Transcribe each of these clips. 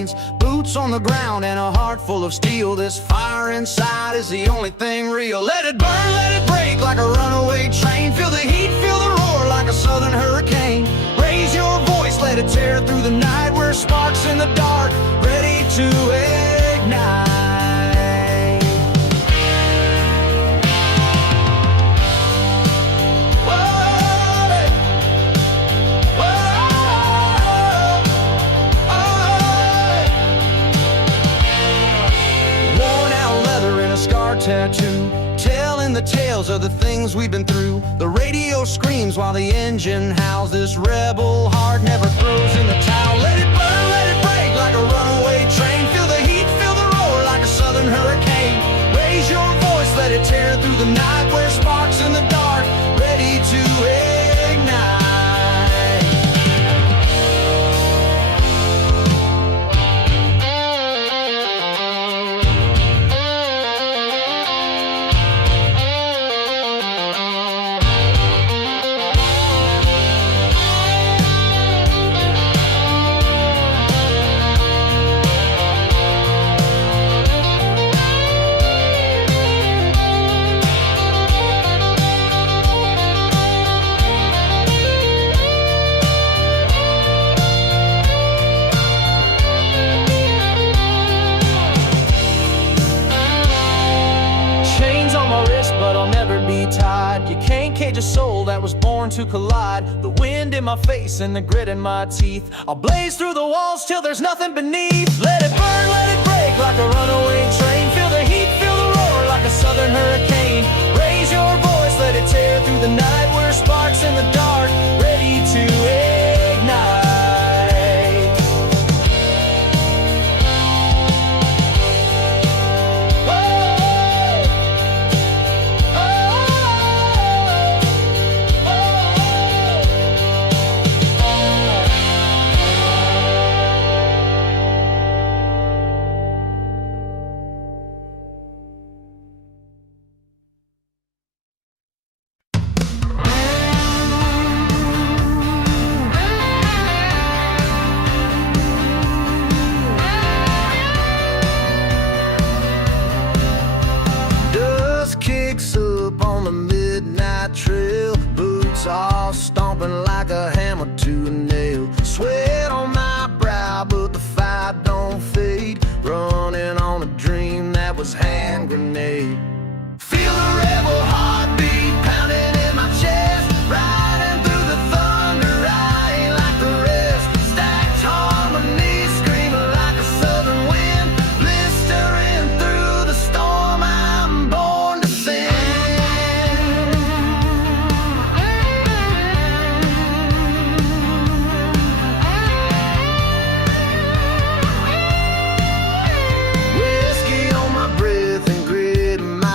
hurricanes. Boots on the ground and a heart full of steel. This fire inside is the only thing real. Let it burn, let it break like a runaway train. Feel the heat, feel the roar like a southern hurricane. Raise your voice, let it tear through the night. We're sparks in the dark, ready to ignite. Tattoo, telling the tales of the things we've been through. The radio screams while the engine howls. This rebel heart never throws in the towel. Let it burn, let it break like a runaway train. Feel the heat, feel the roar like a southern hurricane. Raise your voice, let it tear through the night. We're sparks in the dark, ready to ignite. But I'll never be tied. You can't cage a soul that was born to collide. The wind in my face and the grit in my teeth. I'll blaze through the walls till there's nothing beneath. Let it burn, let it break like a runaway train. Feel the heat, feel the roar like a southern hurricane. Raise your voice, let it tear through the night. We're sparks in the dark, ready to ignite. Trail, boots all stomping like a hammer to a nail. Sweat on my brow, but the fire don't fade. Running on a dream that was hand grenade. Feel the rebel heartbeat pounding in my chest. Riding through the thunder, I ain't like the rest. Stacked harmonies screaming like a southern wind. Blistering through the storm, I'm born to sing. Whiskey on my breath and grit in my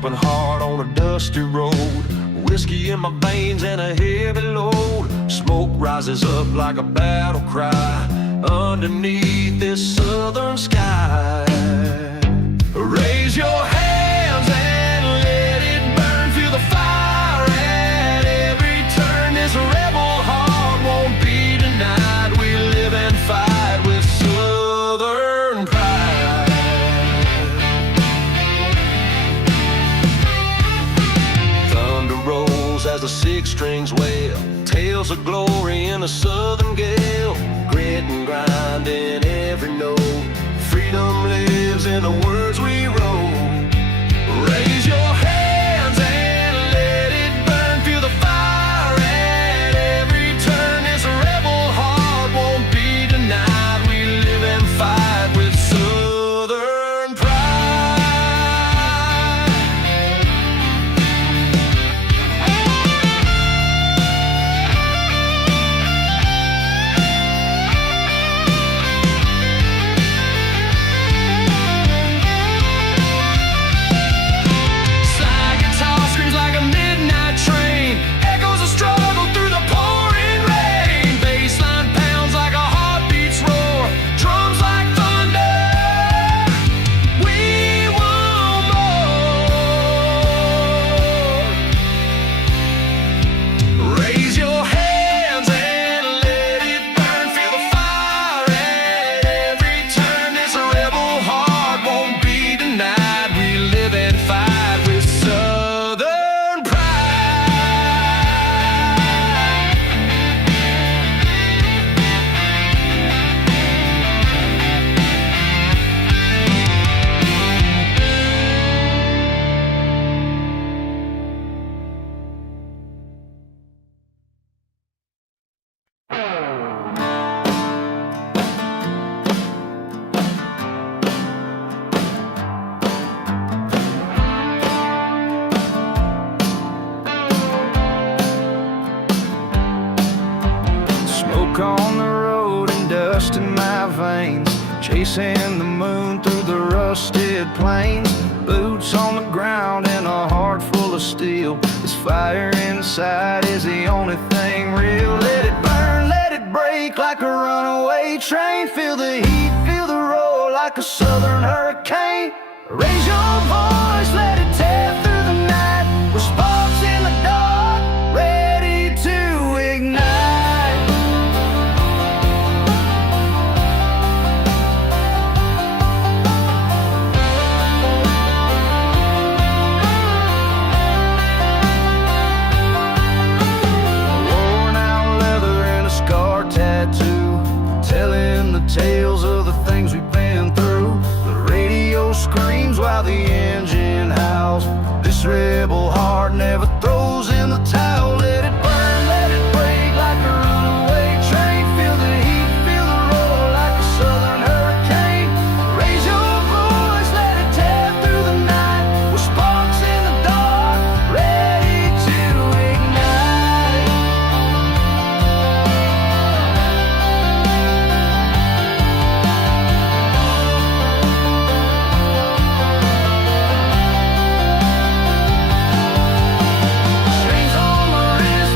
stomping hard on a dusty road. Whiskey in my veins and a heavy load. Smoke rises up like a battle cry underneath this southern sky. Raise your hands and let it burn. Feel the fire at every turn. This rebel heart won't be denied. We live and fight with southern pride. Thunder rolls as the six strings wail. Tales of glory in a southern gale. Grit and grind in every note. Freedom lives in the words we wrote. Raise your hands and let it burn. Feel the fire at every turn. This rebel heart won't be denied. We live and fight with southern pride. On the road and dust in my veins, chasing the moon through the rusted plains. Boots on the ground and a heart full of steel. This fire inside is the only thing real. Let it burn, let it break like a runaway train. Feel the heat, feel the roar like a southern hurricane. Raise your voice, let it tear through the night. We're sparks in the dark, ready to ignite. Telling the tales of the things we've been through. The radio screams while the engine howls. This rebel heart never throws in the towel. Let it burn, let it break like a runaway train. Feel the heat, feel the roar like a southern hurricane. Raise your voice, let it tear through the night. We're sparks in the dark, ready to ignite. Chains on my wrist,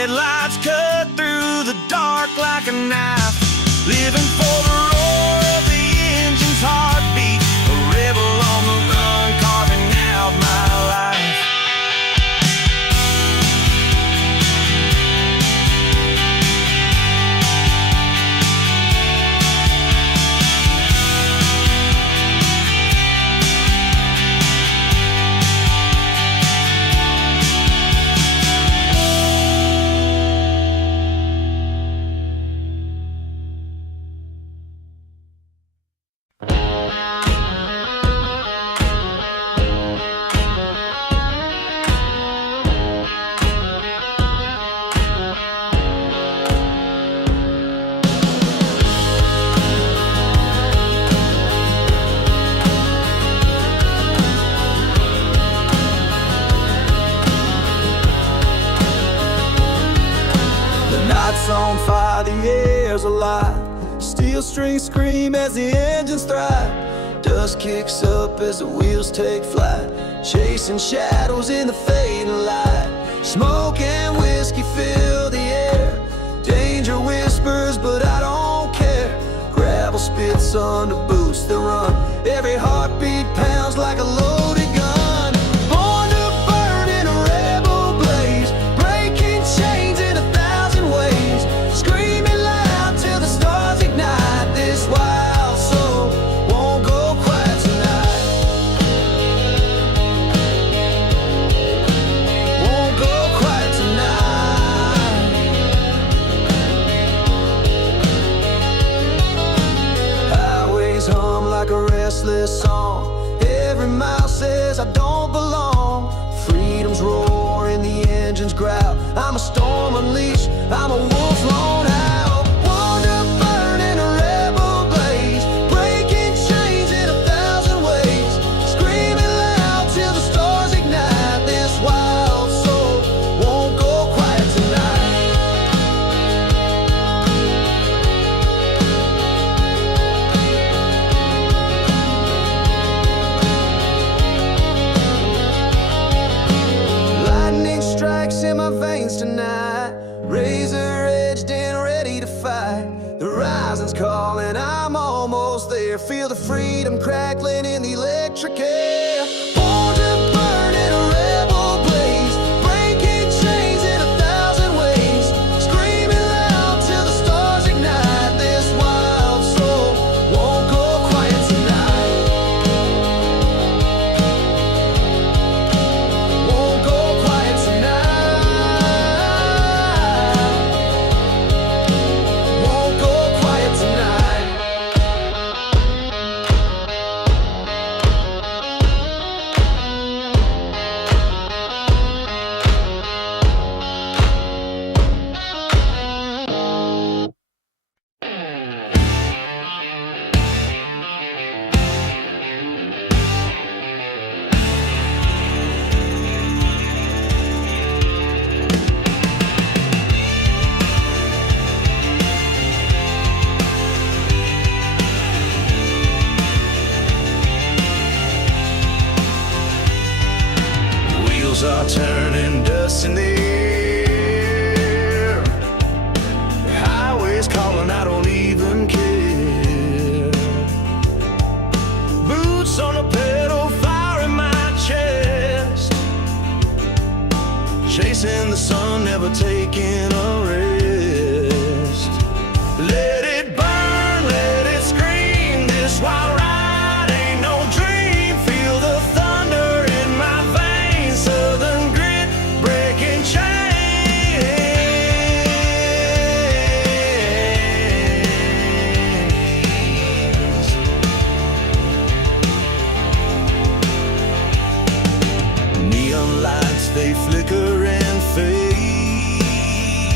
Headlights cut through the dark like a knife. Living for the roar of the engine's heartbeat. A rebel on the run, carving out my life. On fire, the air's alive. Steel strings scream as the engines thrive. Dust kicks up as the wheels take flight, chasing shadows in the fading light. Smoke and whiskey fill the air. Danger whispers, but I don't care. Gravel spits under boots that run. Every heartbeat pounds like a loaded gun. Born to burn in a rebel blaze, breaking chains in 1,000 ways. Screaming loud till the stars ignite. This wild soul won't go quiet tonight. Won't go quiet tonight. Highways hum like a restless song. Every mile says I don't belong. Freedom's roar and the engines growl. I'm a storm unleashed, I'm a wolf lone out. Born to burn in a rebel blaze, breaking chains in 1,000 ways. Screaming loud till the stars ignite. This wild soul won't go quiet tonight. Lightning strikes in my veins tonight, razor edged and ready to fight. The rising's calling, I'm almost there. Feel the freedom crackling in the electric air. Born to burn in a rebel blaze, breaking chains in 1,000 ways. Screaming loud till the stars ignite. This wild soul won't go quiet tonight. Won't go quiet tonight. Won't go quiet tonight. Wheels are turning, dust in the air. Highways calling, I don't even care. Boots on the pedal, fire in my chest. Chasing the sun, never taking a rest. Let it burn, let it scream. This wild ride ain't no dream. Feel the thunder in my veins. Southern grit, breaking chains. Neon lights, they flicker and fade.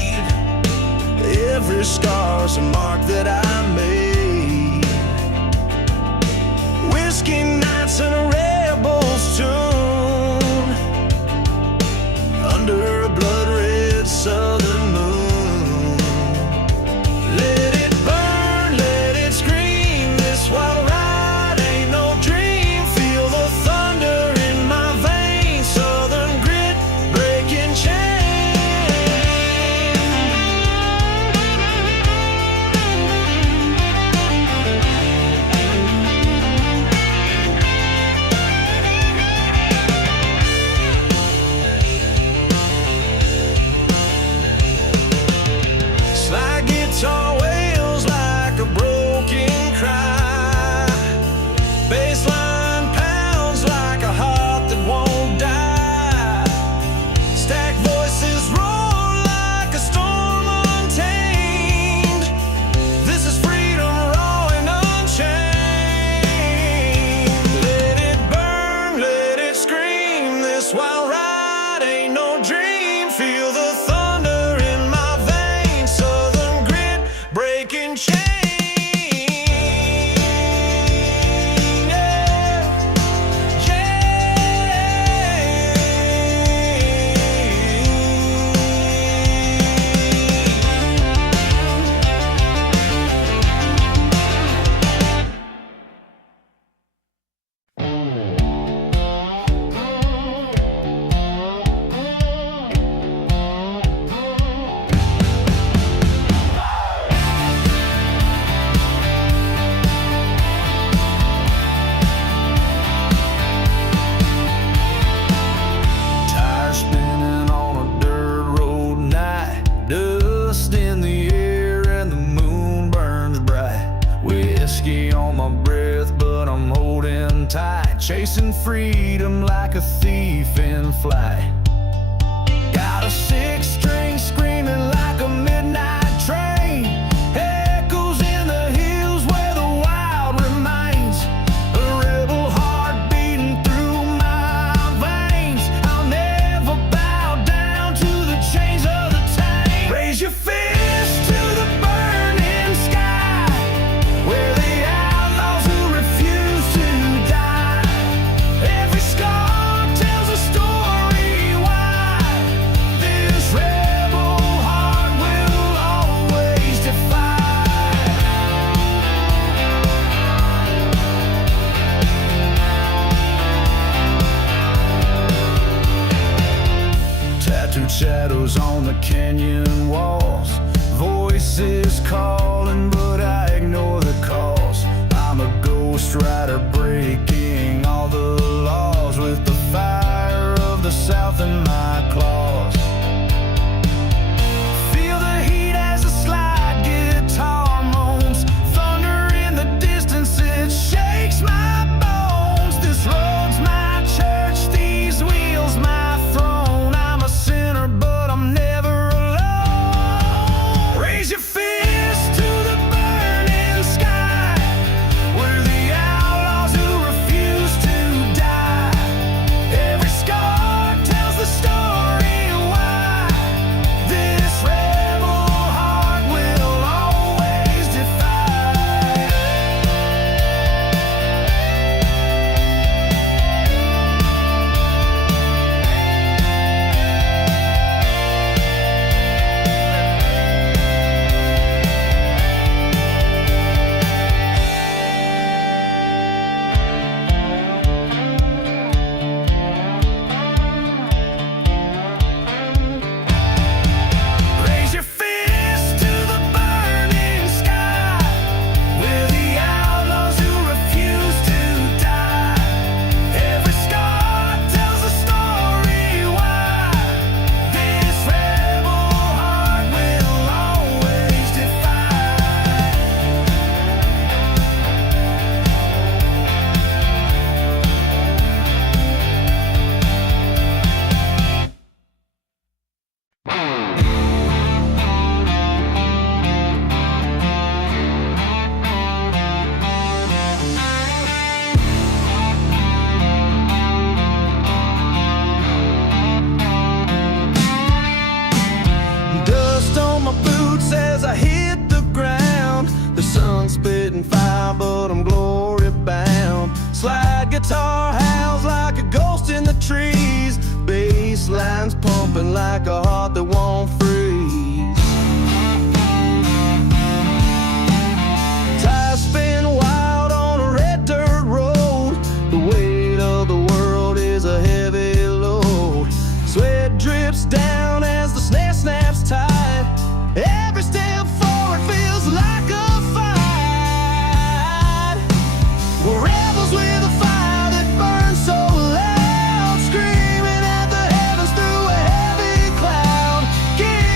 whiskey on my breath, but I'm holding tight, chasing freedom like a thief in flight. Got a six-string screaming like a midnight train, echoes in the hills where the wild remains, a rebel heart beating through my veins. I'll never bow down to the chains of the tame. Raise your fist to the burning sky, where the outlaws who refuse to die. Every scar tells a story why this rebel heart will always defy. Tattooed shadows on the canyon walls, voices calling, but I ignore the calls. I'm a ghost rider breaking all the laws, with the fire of the South in my claws. Feel the heat as the slide guitar moans, thunder in the distance, it shakes my bones. This road's my church, these wheels my throne. I'm a sinner, but I'm never alone. Raise your fist to the burning sky, where the outlaws who refuse to die. Every scar tells the story why this rebel heart will always defy. Raise your fist to the burning sky, where the outlaws who refuse to die. Every scar tells a story why this rebel heart will always defy. Dust on my boots as I hit the ground. The sun's spitting fire, but I'm glory bound. Slide guitar howls like a ghost in the trees. Bass lines pumping like a heart that won't freeze. Tires spin wild on a red dirt road. The weight of the world is a heavy load. Sweat drips down as the snare snaps tight. Every step forward feels like a fight. We're rebels with a fire that burns so loud, screaming at the heavens through a heavy cloud. Give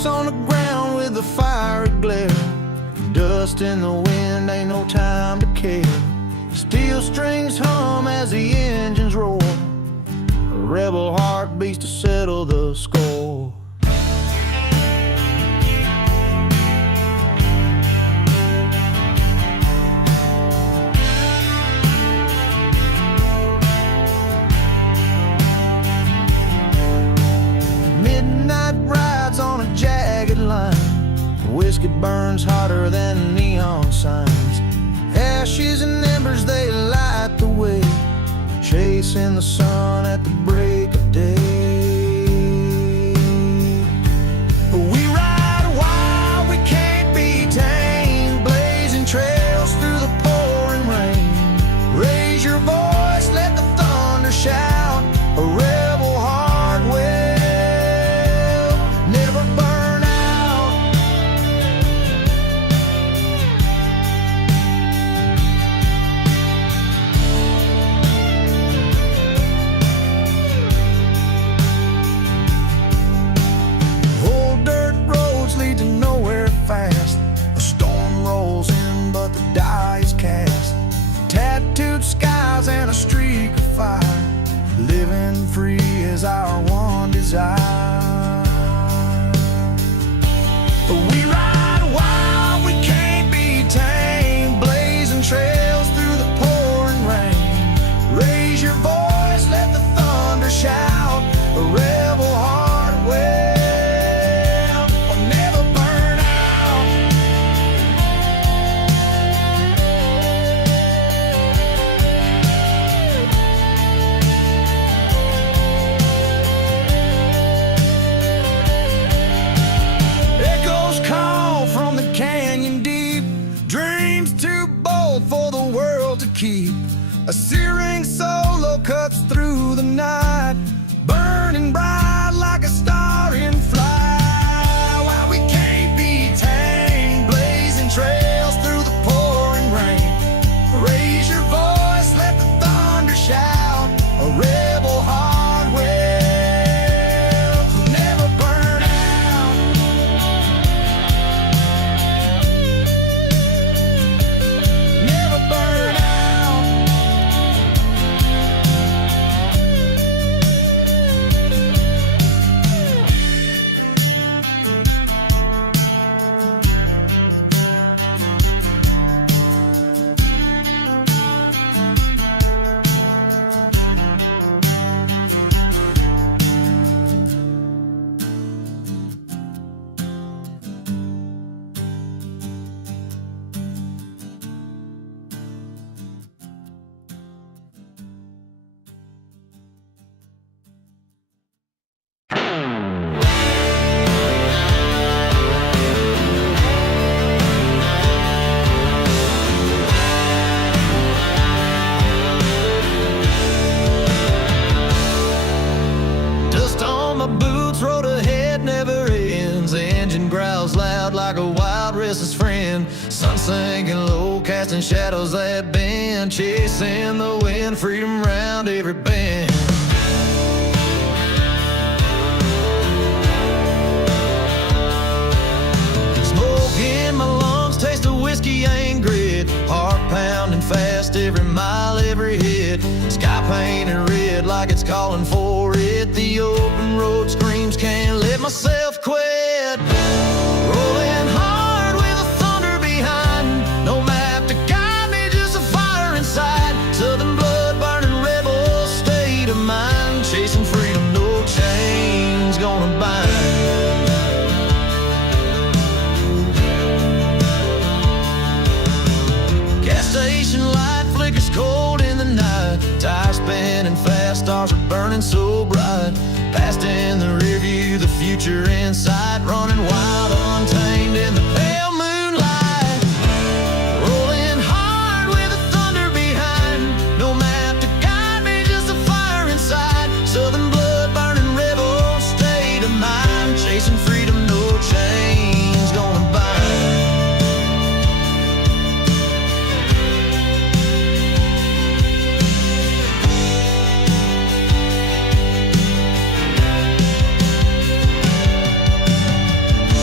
boots on the ground with the fiery glare. Dust in the wind, ain't no time to care. Steel strings hum as the engines roar. A rebel heart beats to settle the score. Midnight rides on a jagged line. Whiskey burns hotter than neon signs. Ashes and embers, they light the way, chasing the sun at the break of day. We ride wild, we can't be tamed, blazing trails through the pouring rain. Raise your voice, let the thunder shout, a rebel heart will never burn out. Old dirt roads lead to nowhere fast. A storm rolls in, but the die is cast. Tattooed skies and a streak of fire. Living free is our one desire. We ride wild, we can't be tamed, blazing trails through the pouring rain. Raise your voice, let the thunder shout, a rebel heart will never burn out. Echoes call from the canyon deep, dreams too bold for the world to keep. A searing solo cuts through the night, burning bright like a star in flight. While we can't be tamed, blazing trails through the pouring rain. Raise your voice, let the thunder shout, a rebel heart will never burn out. Never burn out. Dust on my boots, road ahead never ends. Engine growls loud like a wild restless friend. Sun sinking low, casting shadows that bend. Chasing the wind, freedom round every bend. Smoke in my lungs, taste of whiskey and grit. Heart pounding fast, every mile, every hit. Sky painted red like it's calling for it. The open road screams, can't let myself quit. Rolling hard with the thunder behind. No map to guide me, just a fire inside. Southern blood, burning rebel state of mind. Chasing freedom, no chains gonna bind. Gas station light flickers cold in the night. Tires spinning fast, stars are burning so bright. Past in the rear view, the future in sight. Running wild, untamed in the pale moonlight. Rolling hard with the thunder behind. No map to guide me, just a fire inside. Southern blood, burning rebel state of mind. Chasing freedom, no chains gonna bind.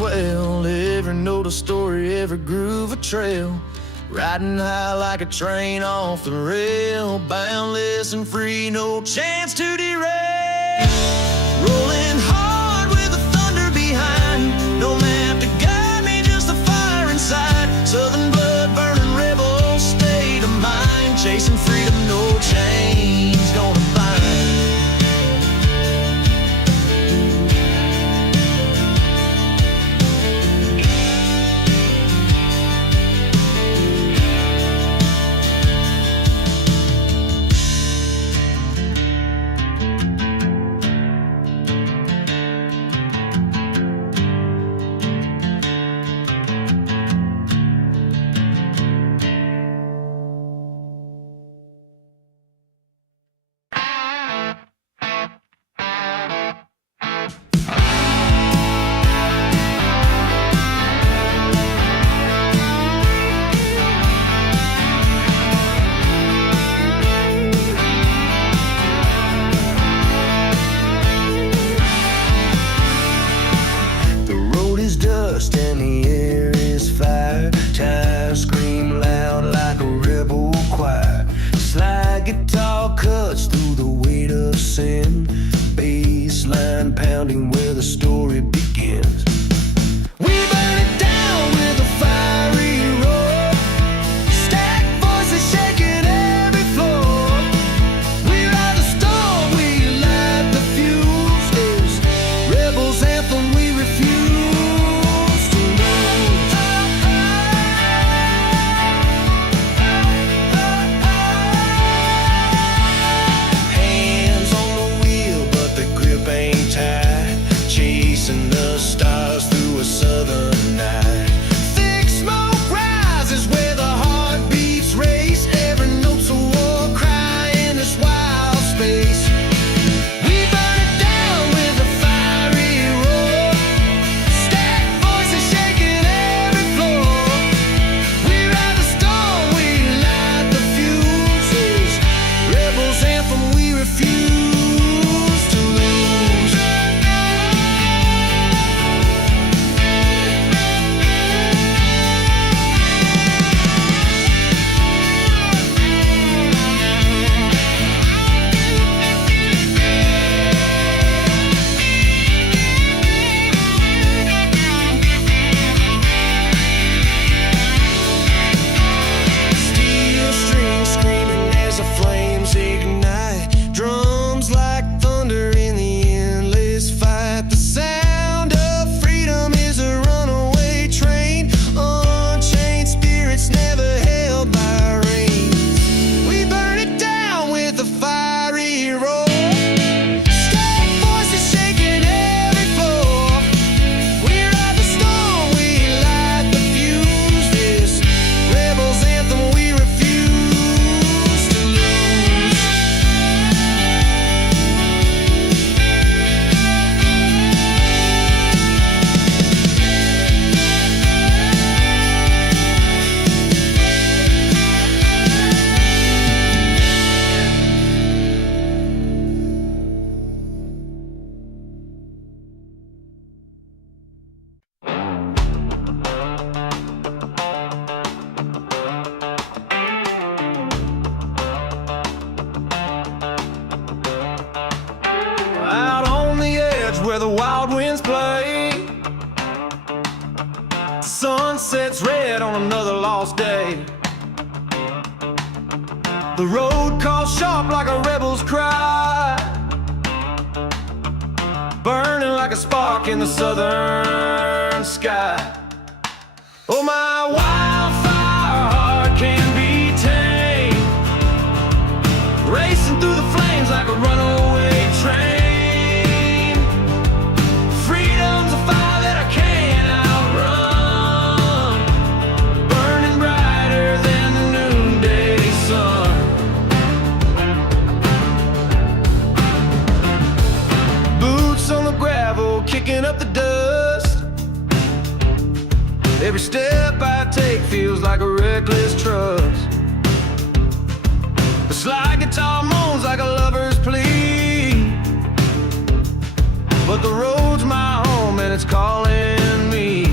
well. Every note a story, every groove a trail. Riding high like a train off the rail. Boundless and free, no chance to derail. Rolling hard with the thunder behind. No map to guide me, just the fire inside. Southern blood, burning rebel state of mind. Chasing freedom, no chains gonna bind. And the air is fire. Tires scream loud like a rebel choir. Slide guitar cuts through the weight of sin. Bass line pounding where the story begins. We burn it down with a fiery roar. Stack voices shaking every floor. We ride the storm, we light the fuse. This rebel's anthem we refuse. Chasing the stars through a southern night. Thick smoke rises where the heartbeats race. Every note's a war cry in this wild space. We burn it down with a fiery roar. Stack voices shaking every floor. We ride the storm, we light the fuses. Rebels anthem we refuse to lose. Steel strings screaming as the flames ignite. Drums like thunder in the endless fight. The sound of freedom is a runaway train. Unchained spirits never held by reins. We burn it down with a fiery roar. Stack voices shaking every floor. We ride the storm, we light the fuse. This rebel's anthem we refuse to lose. Out on the edge where the wild winds play, the sun sets red on another lost day. The road calls sharp like a rebel's cry, burning like a spark in the southern sky. Oh, my wildfire heart can be tamed, racing through the flames like a runaway train. Freedom's a fire that I can't outrun, burning brighter than the noonday sun. Boots on the gravel, kicking up the dust. Every step I take feels like a reckless trust. The slide guitar moans like a lover's plea, but the road's my home and it's calling me.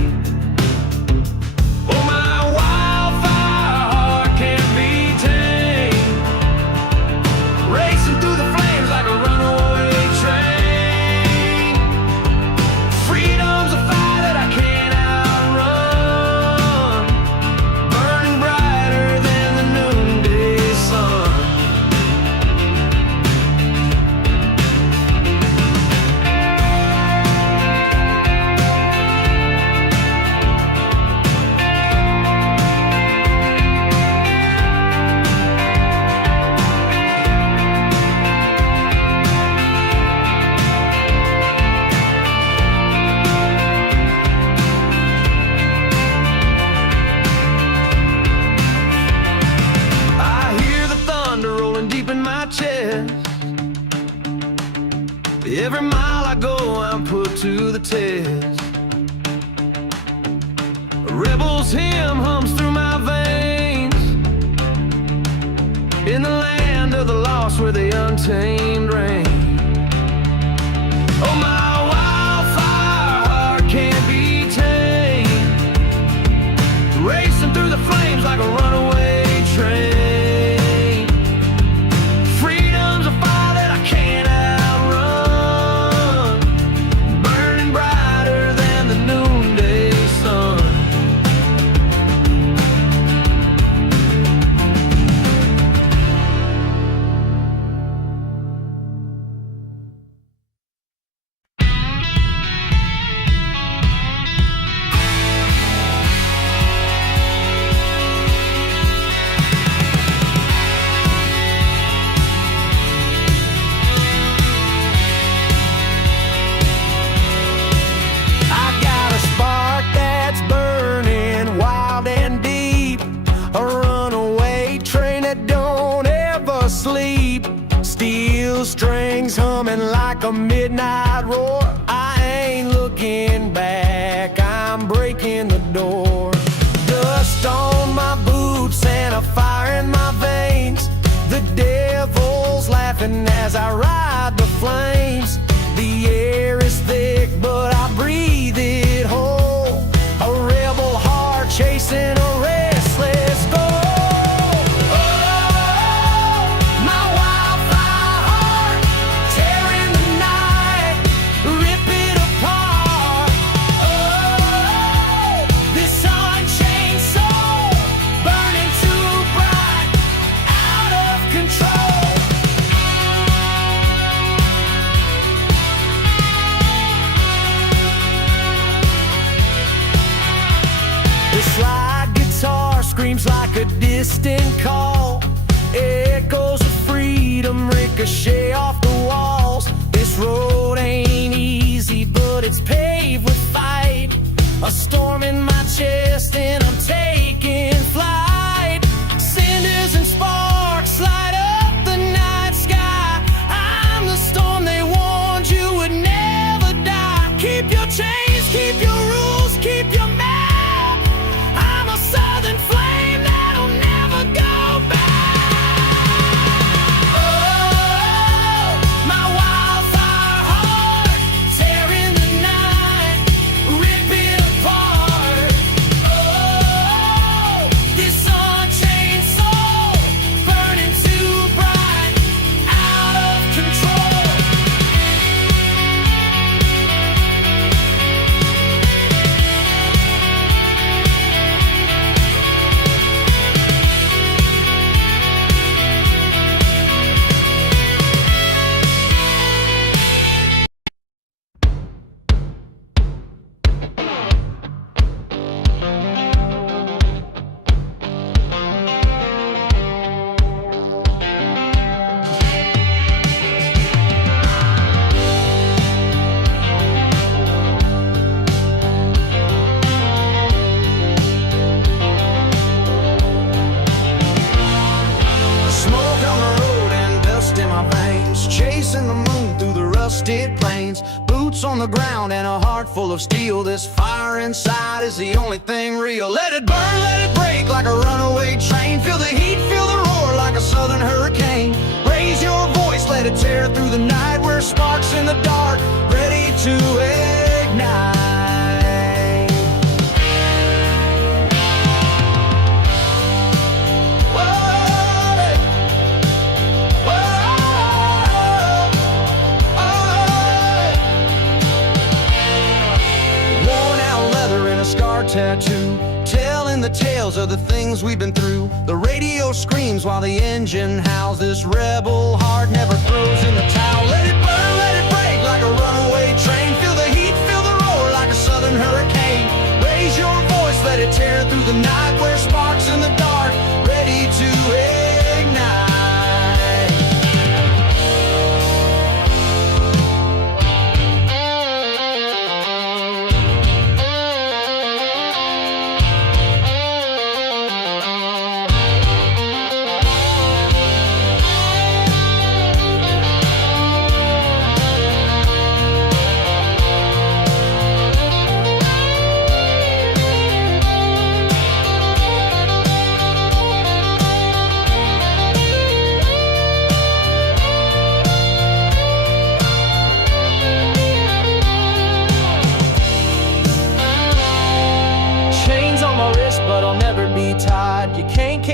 Every mile I go, I'm put to the test. A rebel's hymn hums through my veins. In the land of the lost where the untamed reign. Oh, my wildfire heart can't be tamed, racing through the flames like a runaway train. Freedom's a fire that I can't outrun, burning brighter than the noonday sun. Strings humming like a midnight roar. I ain't looking back, I'm breaking the door. Dust on my boots and a fire in my veins. The devil's laughing as I ride the flames. The air is thick but I breathe it whole. A rebel heart chasing a restless goal. Screams like a distant call. Echoes of freedom ricochet off the walls. This road ain't easy, but it's paved with fight. A storm in my chest and I'm taking flight. Cinders and sparks light up the night sky. I'm the storm they warned you would never die. Keep your chains, keep your rules, keep your map. I'm a southern flame that'll never go back. Oh, my wildfire heart, tearing the night, rip it apart. Oh, this unchained soul, burning too bright, out of control. Plains, boots on the ground and a heart full of steel. This fire inside is the only thing real. Let it burn, let it break like a runaway train. Feel the heat, feel the roar like a southern hurricane. Raise your voice, let it tear through the night. We're sparks in the dark, ready to ignite. Tattoo, telling the tales of the things we've been through. The radio screams while the engine howls. This rebel heart never throws in the towel. Let it burn, let it break like a runaway train. Feel the heat, feel the roar like a southern hurricane. Raise your voice, let it tear through the night. We're sparks in the dark, ready to ignite.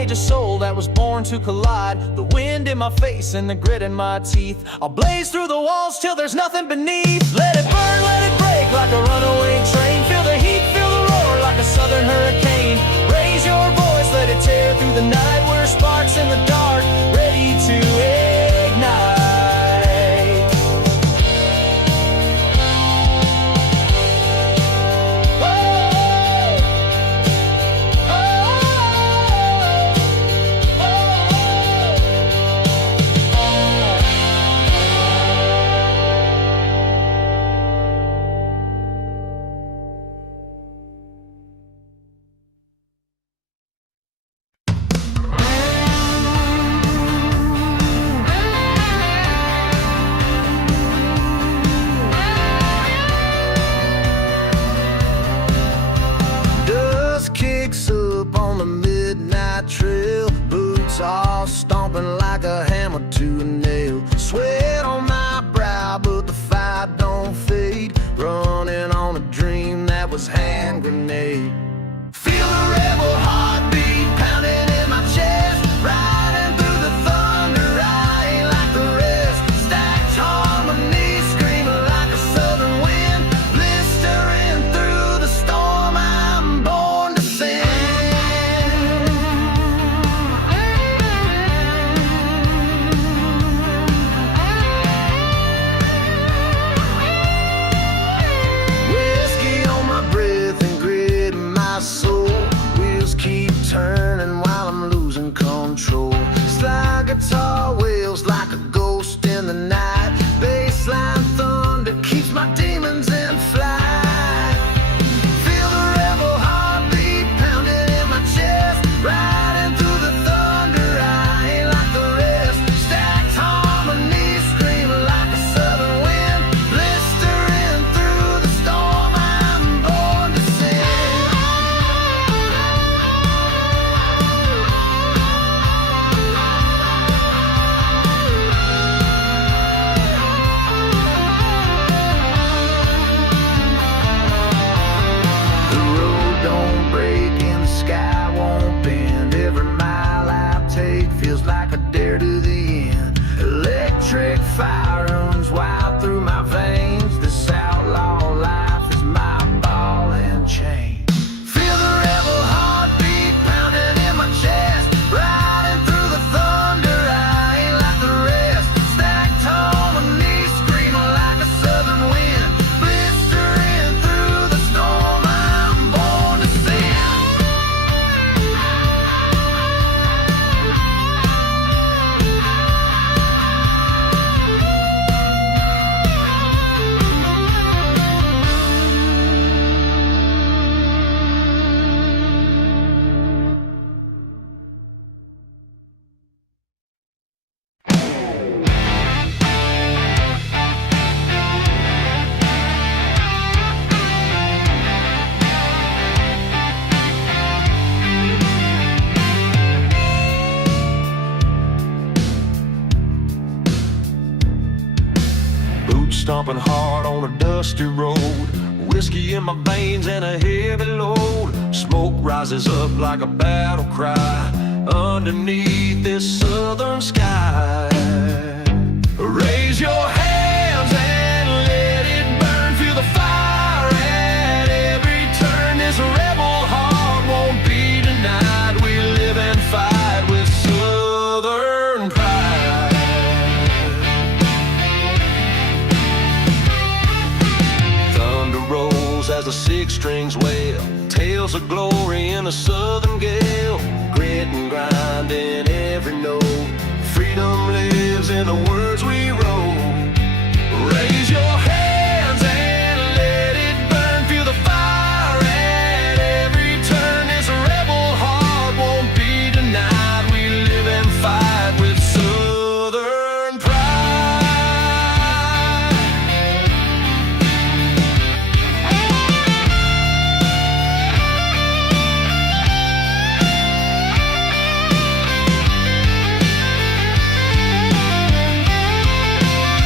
teenager soul that was born to collide. The wind in my face and the grit in my teeth. I'll blaze through the walls till there's nothing beneath. Let it burn, let it break like a runaway train. Feel the heat, feel the roar like a southern hurricane. Raise your voice, let it tear through the night. We're sparks in the dark, ready to ignite. Trail, boots all stomping like a hammer to a nail. Sweat on my brow, but the fire don't fade. Running on a dream that was hand grenade. Feel the rebel heartbeat pounding in my chest. Riding through the thunder, I ain't like the rest. Stacked harmonies screaming like a southern wind. Blistering through the storm, I'm born to sing. Turning while I'm losing control. Slide guitar wails like a ghost in the night. Bassline thunder keeps my demons in flight. Feel the rebel heartbeat pounding in my chest. Riding through the thunder, I ain't like the rest. Stacked harmonies screaming like a southern wind. Blistering through the storm, I'm born to sing. Fire runs wild through my veins. This outlaw life is my ball and chain. Feel the rebel heartbeat pounding in my chest. Riding through the thunder, I ain't like the rest. Stacked harmonies screaming like a southern wind. Blistering through the storm, I'm born to sing. Stomping hard on a dusty road. Whiskey in my veins and a heavy load. Smoke rises up like a battle cry underneath this southern sky. Raise your hands and let it burn. Feel the fire at every turn. This rebel heart won't be denied. We live and fight with southern pride. As the six strings wail, tales of glory in a southern gale. Grit and grind in every note. Freedom lives in the words we wrote. Raise your hands and let it burn. Feel the fire at every turn. This rebel heart won't be denied. We live and fight with southern pride.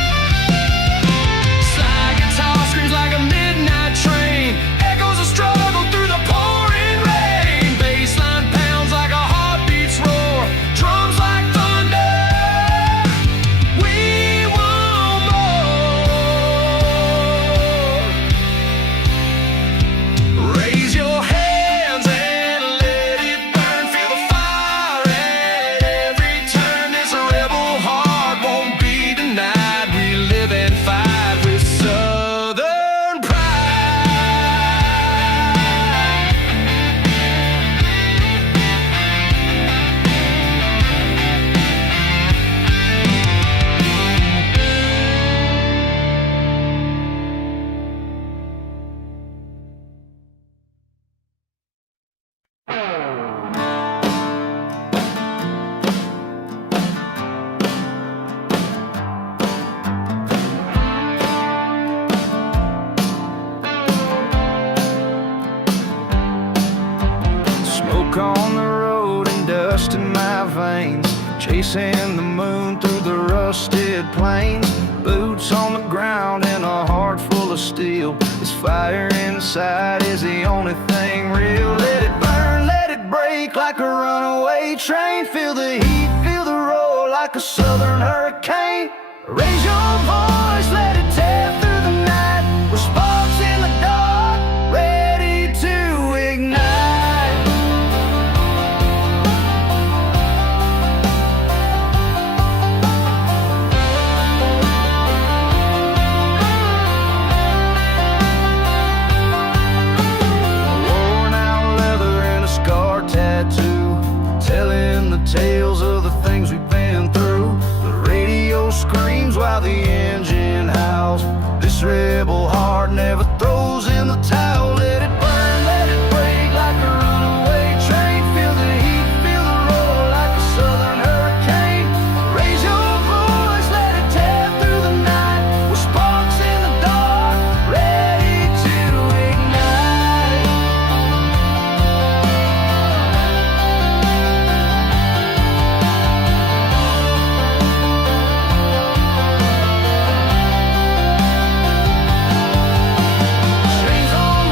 chasing the moon through the rusted plains. Boots on the ground and a heart full of steel. This fire inside is the only thing real. Let it burn, let it break like a runaway train. Feel the heat, feel the roar like a southern hurricane. Raise your voice, let it tear through the night. We're sparks in the dark, ready to ignite. Worn out leather and a scar tattoo, telling the tales of the things we've been through. The radio screams while the engine howls. This rebel heart never throws in the towel. Let it burn, let it break like a runaway train. Feel the heat, feel the roar like a southern hurricane. Raise your voice, let it tear through the night. We're sparks in the dark, ready to ignite. Chains on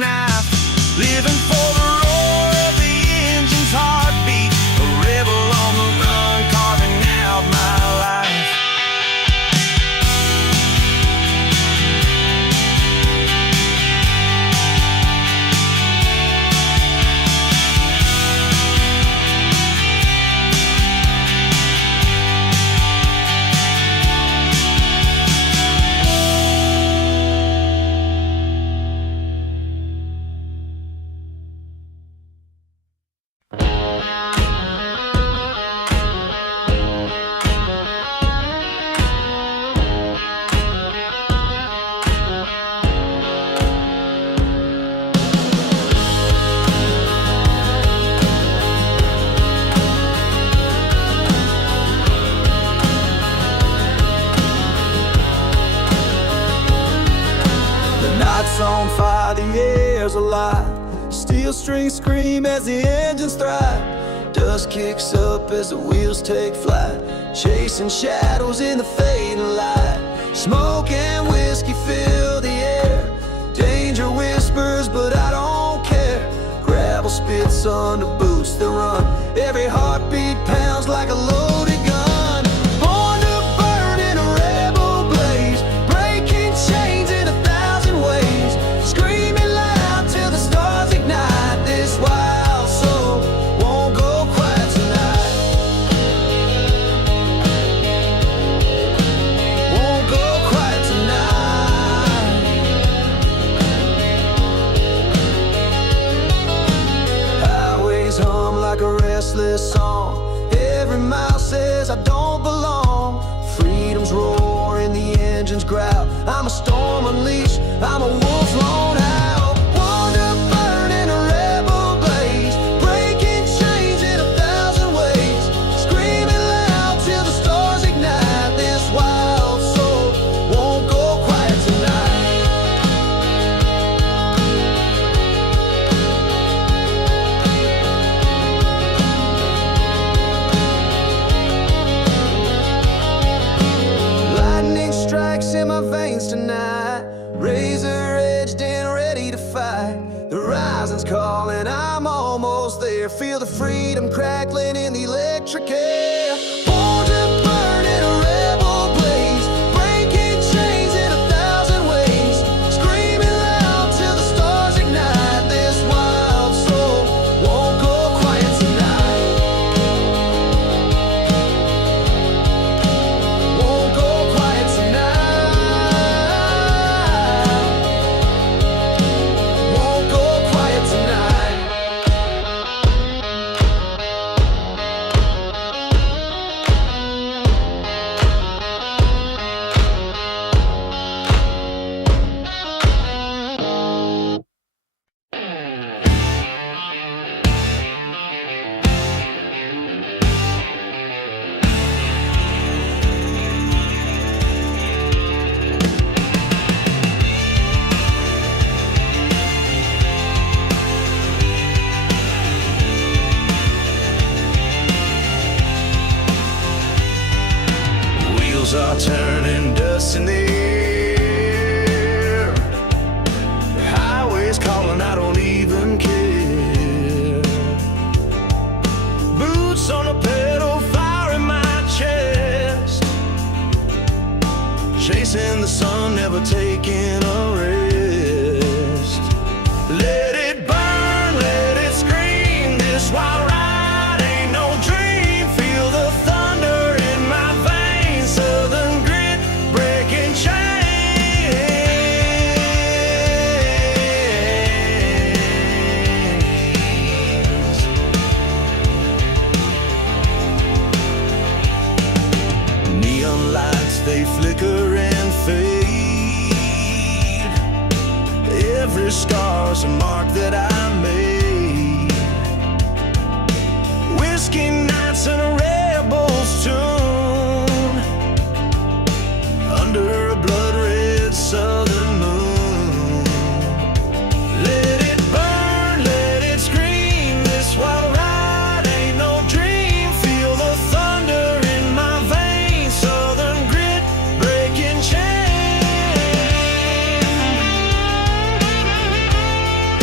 knife, living for the roar of the engine's heartbeat, a rebel on the run, carving out my life. On fire, the air's alive. Steel strings scream as the engines thrive. Dust kicks up as the wheels take flight, chasing shadows in the fading light. Smoke and whiskey fill the air. Danger whispers, but I don't care. Gravel spits under boots that run. Every heartbeat pounds like a loaded gun. Born to burn in a rebel blaze, breaking chains in 1,000 ways. Screaming loud till the stars ignite. This wild soul won't go quiet tonight. Won't go quiet tonight. Highways hum like a restless song. Every mile says I don't belong. Freedom's roar and the engines growl. I'm a storm unleashed, I'm a wolf lone out. Born to burn in a rebel blaze, breaking chains in 1,000 ways. Screaming loud till the stars ignite. This wild soul won't go quiet tonight. Lightning strikes in my veins tonight, razor edged and ready to fight. The rising's calling, I'm almost there. Feel the freedom crackling in the electric air. Born to burn in a rebel blaze, breaking chains in 1,000 ways. Screaming loud till the stars ignite. This wild soul won't go quiet tonight. Won't go quiet tonight. Won't go quiet tonight. Wheels are turning, dust in the air. Highways calling, I don't even care. Boots on the pedal, fire in my chest. Chasing the sun, never taking a rest. Let it burn, let it scream. This wild ride ain't no dream. Feel the thunder in my veins. Southern grit, breaking chains. Neon lights, they flicker and fade. Every scar's a mark that I made. Whiskey nights and a rebel's tune under a blood-red southern moon. Let it burn, let it scream. This wild ride ain't no dream. Feel the thunder in my veins. Southern grit, breaking chains.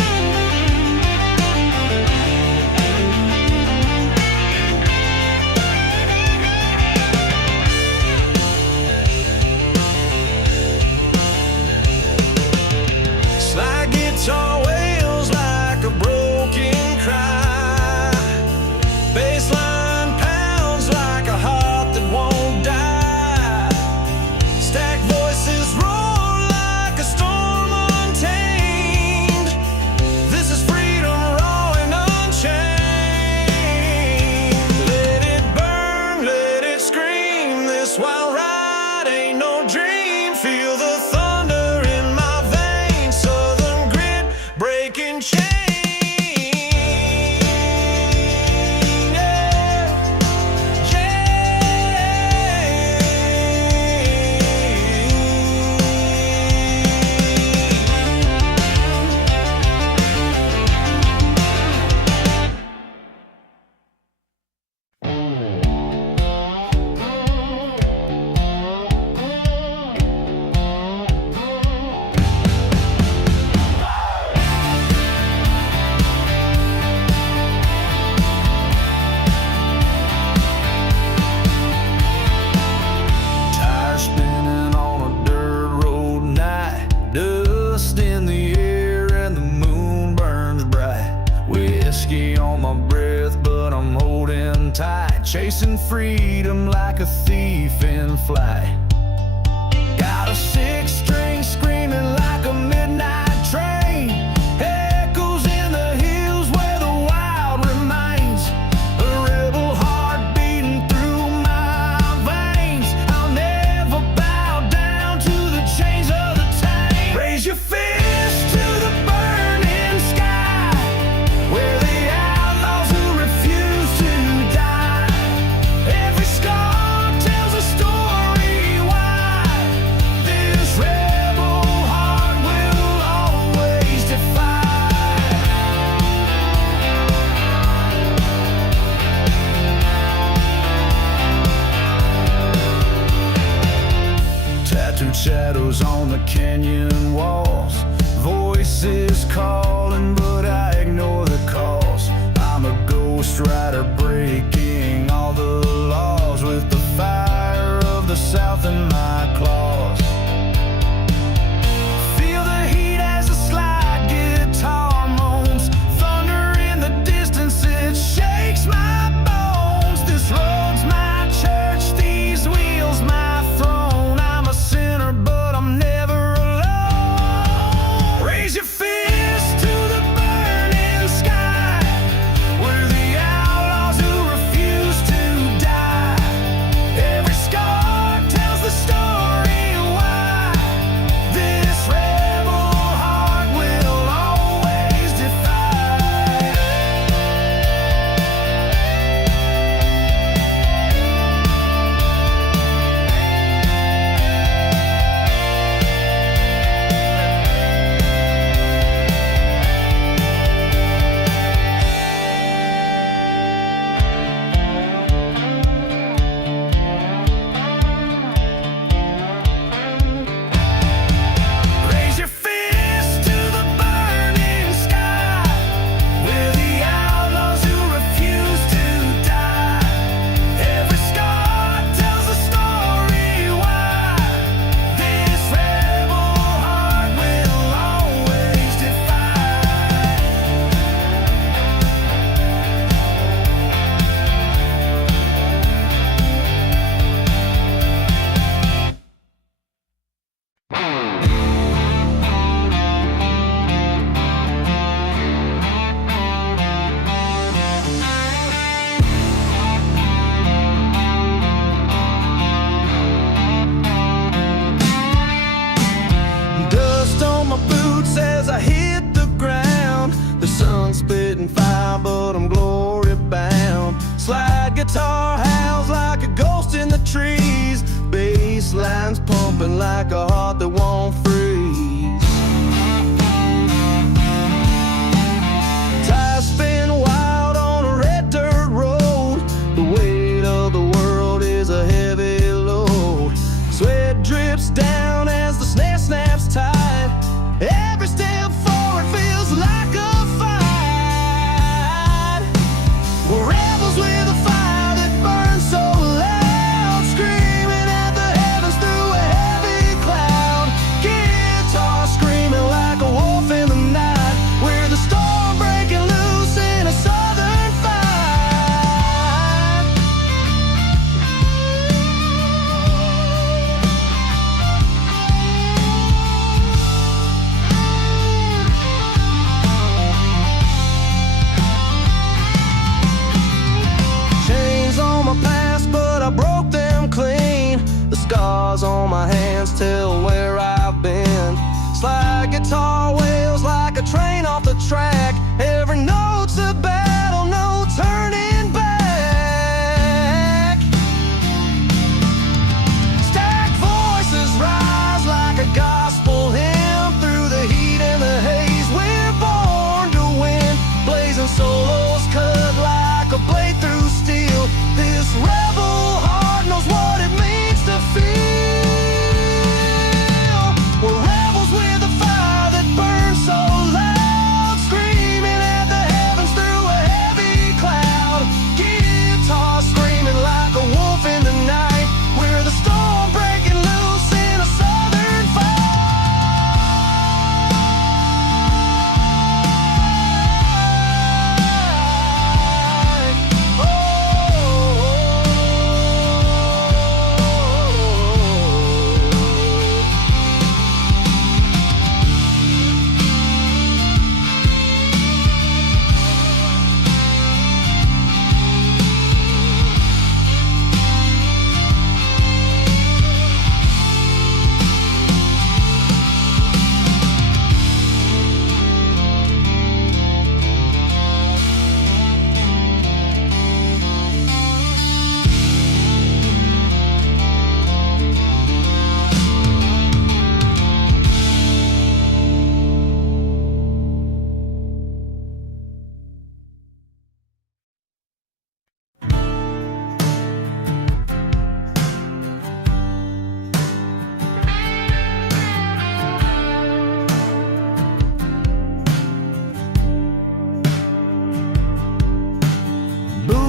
whiskey on my breath, but I'm holding tight, chasing freedom like a thief in flight. Got a six-string screaming like a midnight train, echoes in the hills where the wild remains, a rebel heart beating through my veins. I'll never bow down to the chains of the tame. Raise your fist to the burning sky, where the outlaws who refuse to die. Every scar tells a story why this rebel heart will always defy. Tattooed shadows on the canyon walls, voices calling, but I ignore the calls. I'm a ghost rider breaking all the laws, with the fire of the South in my claws. Feel the heat as the slide guitar moans, thunder in the distance, it shakes my bones. This road's my church, these wheels my throne. I'm a sinner, but I'm never alone. Raise your fist to the burning sky, where the outlaws who refuse to die. Every scar tells the story why this rebel heart will always defy. Raise your fist to the burning sky, where the outlaws who refuse to die. Every scar tells a story why this rebel heart will always defy. Dust on my boots as I hit the ground. The sun's spitting fire, but I'm glory bound. Slide guitar howls like a ghost in the trees. Bass lines pumping like a heart that won't freeze. Tires spin wild on a red dirt road. The weight of the world is a heavy load. Sweat drips down as the snare snaps tight. Every step forward feels like a fight. We're rebels with a fire that burns so loud, screaming at the heavens through a heavy cloud. Guitar screaming like a wolf in the night. We're the storm breaking loose in a southern fight. Chains on my past, but I broke them clean. The scars on my hands tell where I've been. Slide guitar wails like a train off the track. Every note's a battle, no turning back. Stacked voices rise like a gospel hymn through the heat and the haze. We're born to win, blazing solos cut like a blade through steel. This rebel heart knows what it means to feel.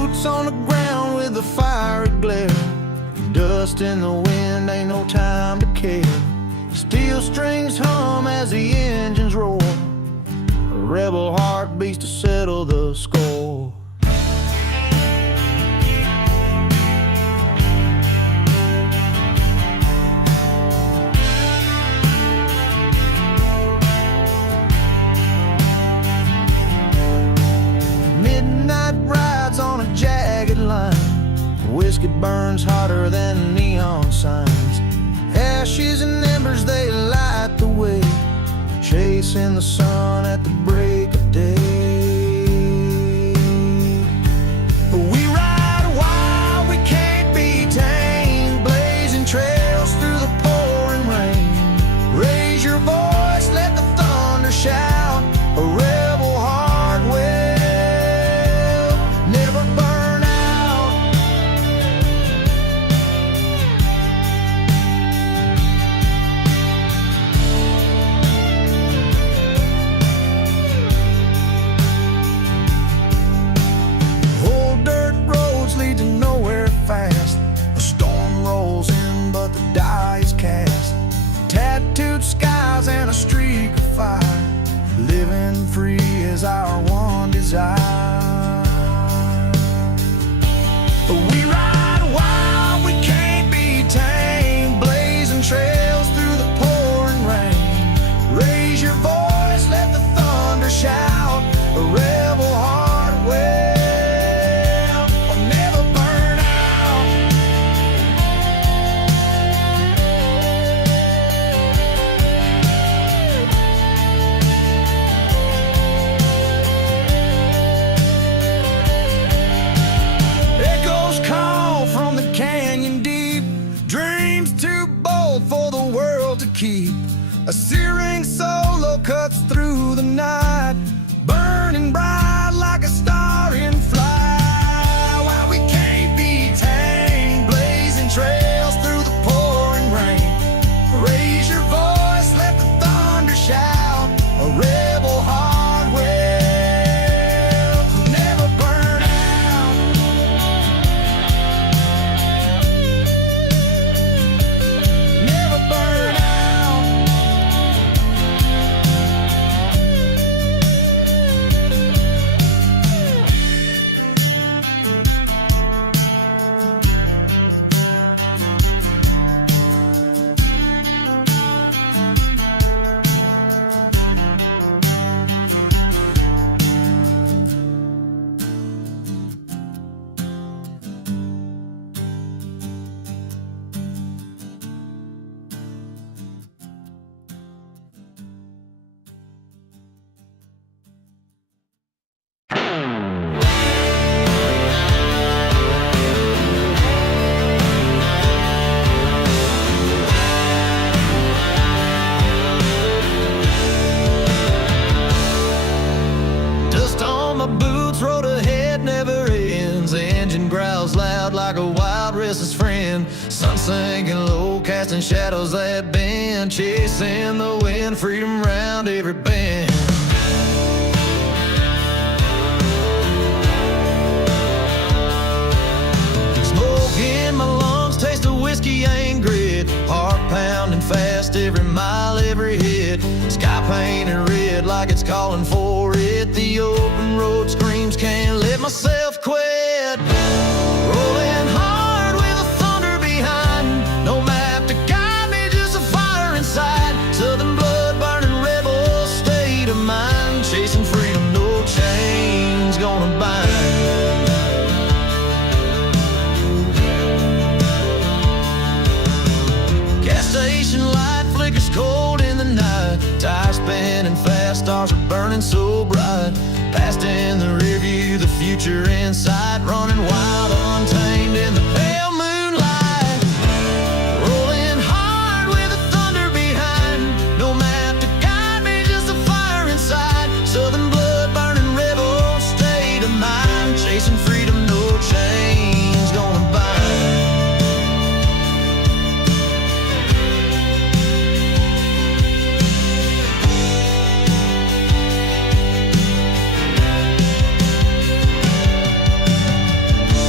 boots on the ground with the fiery glare. Dust in the wind, ain't no time to care. Steel strings hum as the engines roar. A rebel heart beats to settle the score. Midnight rides on a jagged line. Whiskey burns hotter than neon signs. Ashes and embers, they light the way, chasing the sun at the break of day. We ride wild, we can't be tamed, blazing trails through the pouring rain. Raise your voice, let the thunder shout, a rebel heart will never burn out. Old dirt roads lead to nowhere fast. A storm rolls in, but the die is cast. Tattooed skies and a streak of fire. Living free is our one desire. We ride wild, we can't be tamed, blazing trails through the pouring rain. Raise your voice, let the thunder shout, a rebel heart will never burn out. Echoes call from the canyon deep, dreams too bold for the world to keep. A searing solo cuts through the night, burning bright like a star in flight. While we can't be tamed, blazing trails through the pouring rain. Raise your voice, let the thunder shout, a rebel heart will never burn out. Never burn out. Dust on my boots, road ahead never ends. Engine growls loud like a wild restless friend. Sun sinking low, casting shadows that bend. Chasing the wind, freedom round every bend. Smoke in my lungs, taste of whiskey and grit. Heart pounding fast, every mile, every hit. Sky painted red like it's calling for it. The open road screams, can't let myself quit. Rolling hard with the thunder behind. No map to guide me, just a fire inside. Southern blood burning rebel state of mind. Chasing freedom, no chains gonna bind. Gas station light flickers cold in the night. Tires spinning fast, stars are burning so bright. Past in the rearview, the future in sight. Running wild, untamed in the pale moonlight. Rolling hard with the thunder behind. No map to guide me, just a fire inside. Southern blood burning rebel state of mind. Chasing freedom, no chains gonna bind.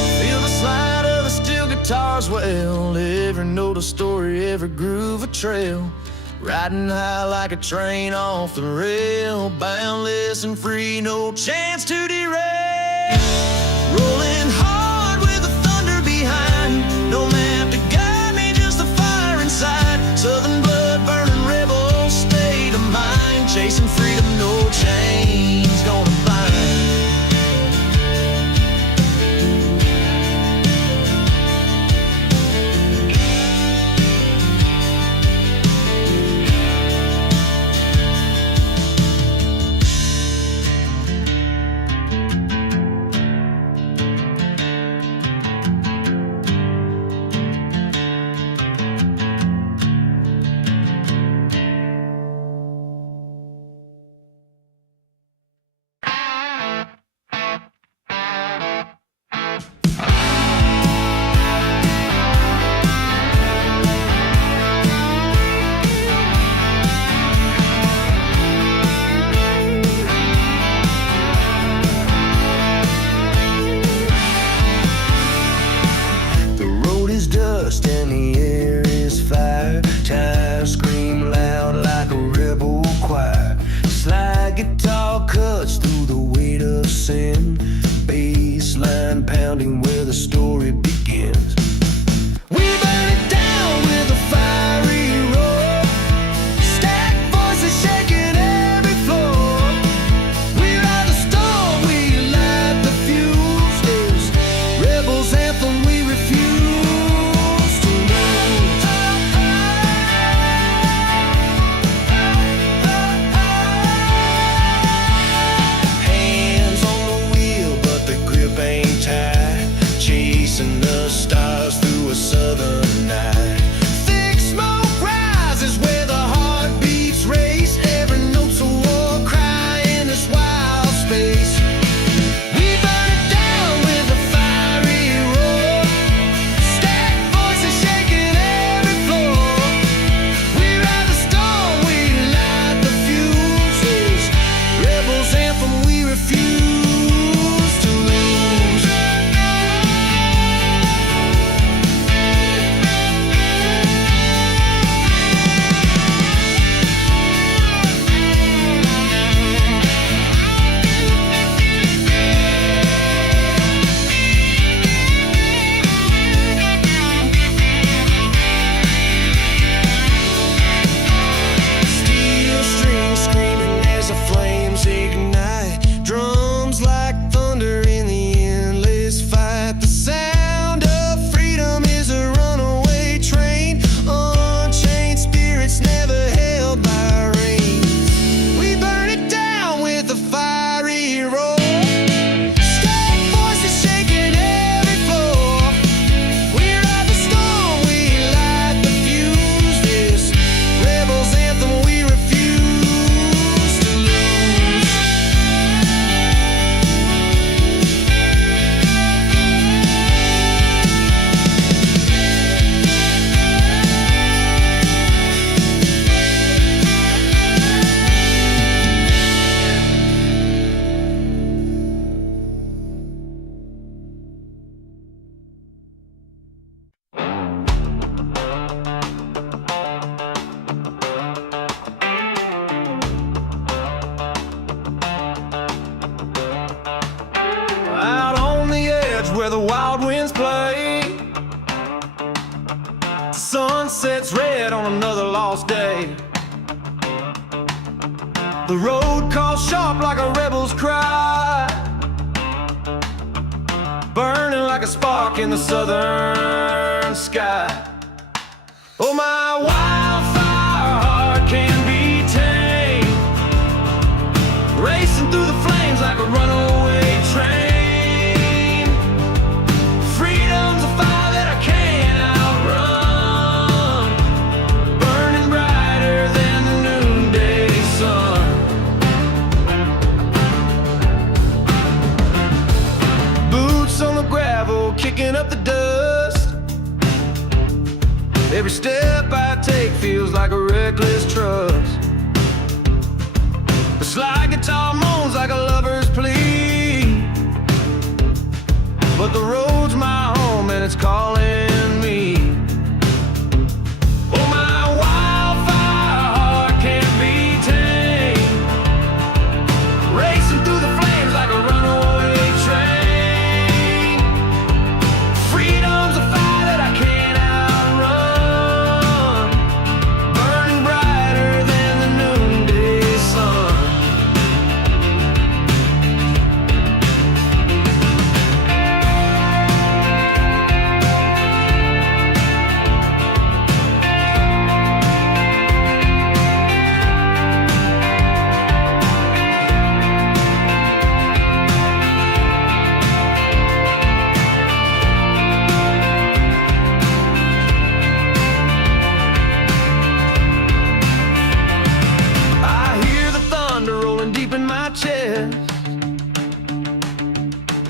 a story, every groove a trail. Riding high like a train off the rail, boundless and free, no chance to derail. Rolling hard with the thunder behind, no map to guide me, just the fire inside. Southern blood, burning rebel, state of mind, chasing freedom, no chains gonna bind. And the air is fire. Tires scream loud like a rebel choir. Slide guitar cuts through the weight of sin. Bass line pounding where the story begins. We burn it down with a fiery roar. Stack voices shaking every floor. We ride the storm, we light the fuse. This rebel's anthem we refuse. The stars through a southern night. Thick smoke rises where the heartbeats race. Every note's a war cry in this wild space. We burn it down with a fiery roar. Stack voices shaking every floor. We ride the storm, we light the fuses. Rebels anthem we refuse. Where the wild winds play, sun sets red on another lost day. The road calls sharp like a rebel's cry, burning like a spark in the southern sky. Oh, my wildfire heart can be tamed, racing through the flames like a runaway train. Kicking up the dust. Every step I take feels like a reckless trust. The slide guitar moans like a lover's plea, but the road's my home and it's calling me.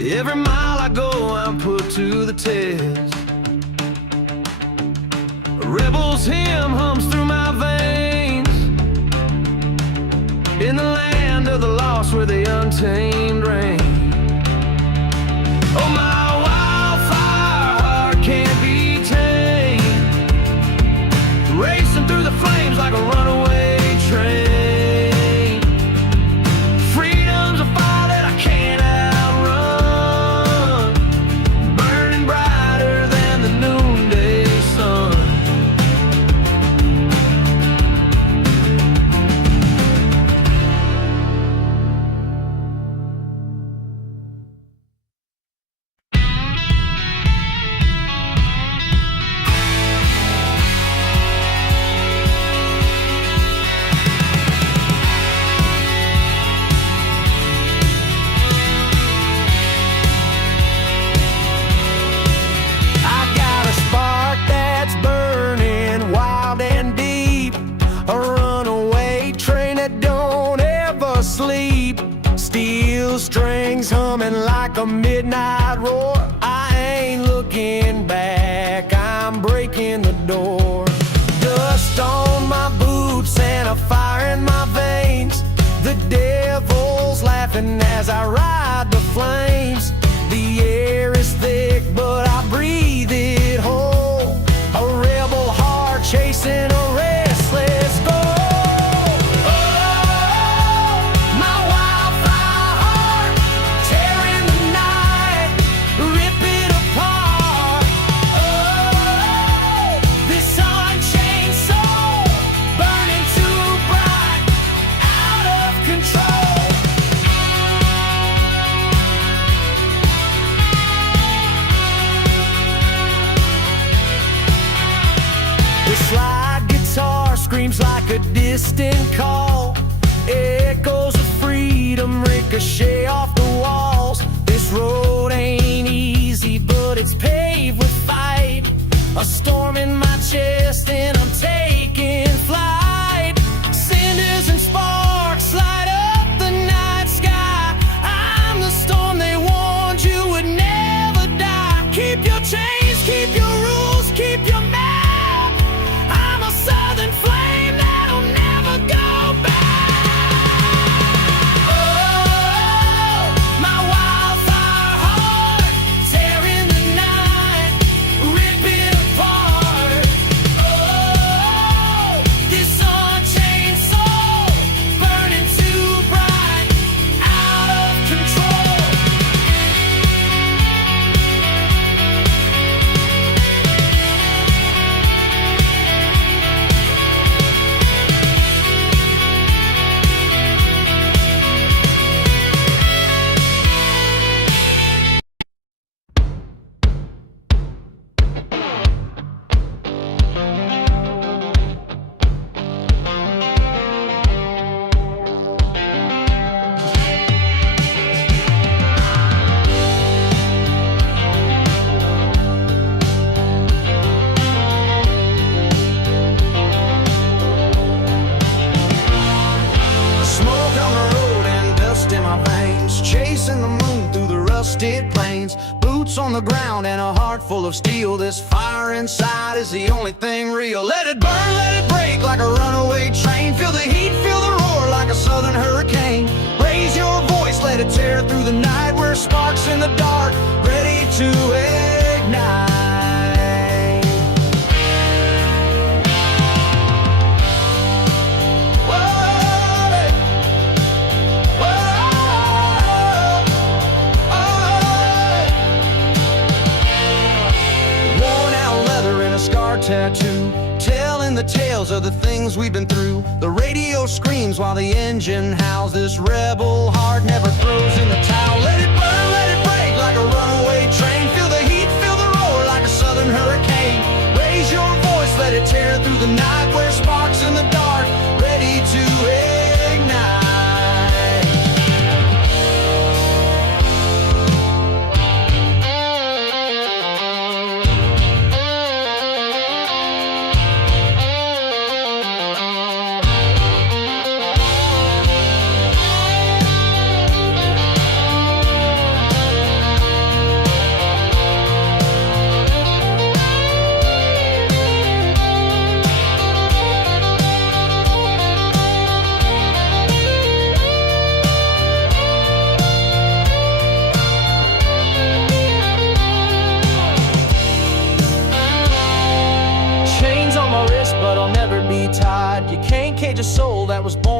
Every mile I go, I'm put to the test. A rebel's hymn hums through my veins. In the land of the lost where the untamed reign. Oh, my wildfire heart can't be tamed, racing through the flames like a runaway train. Freedom's a fire that I can't outrun, burning brighter than the noonday sun. Steel strings humming like a midnight roar. I ain't looking back, I'm breaking the door. Dust on my boots and a fire in my veins. The devil's laughing as I ride the flames. The air is thick but I breathe it whole. A rebel heart chasing a restless goal. Slide guitar screams like a distant call. Echoes of freedom ricochet off the walls. This road ain't easy, but it's paved with fight. A storm in my chest and I'm taking flight. Cinders and sparks light up the night sky. I'm the storm they warned you would never die. Keep your chains, keep your rules, keep your map. Southern flame that'll never go back. Oh, my wildfire heart, tearing the night, rip it apart. Oh, this unchained soul, burning too bright, out of control. Plains, boots on the ground and a heart full of steel. This fire inside is the only thing real. Let it burn, let it break like a runaway train. Feel the heat, feel the roar like a southern hurricane. Raise your voice, let it tear through the night. We're sparks in the dark, ready to ignite. Tattoo, telling the tales of the things we've been through. The radio screams while the engine howls. This rebel heart never throws in the towel. Let it burn, let it break like a runaway train. Feel the heat, feel the roar like a southern hurricane. Raise your voice, let it tear through the night. We're sparks in the dark, ready to ignite.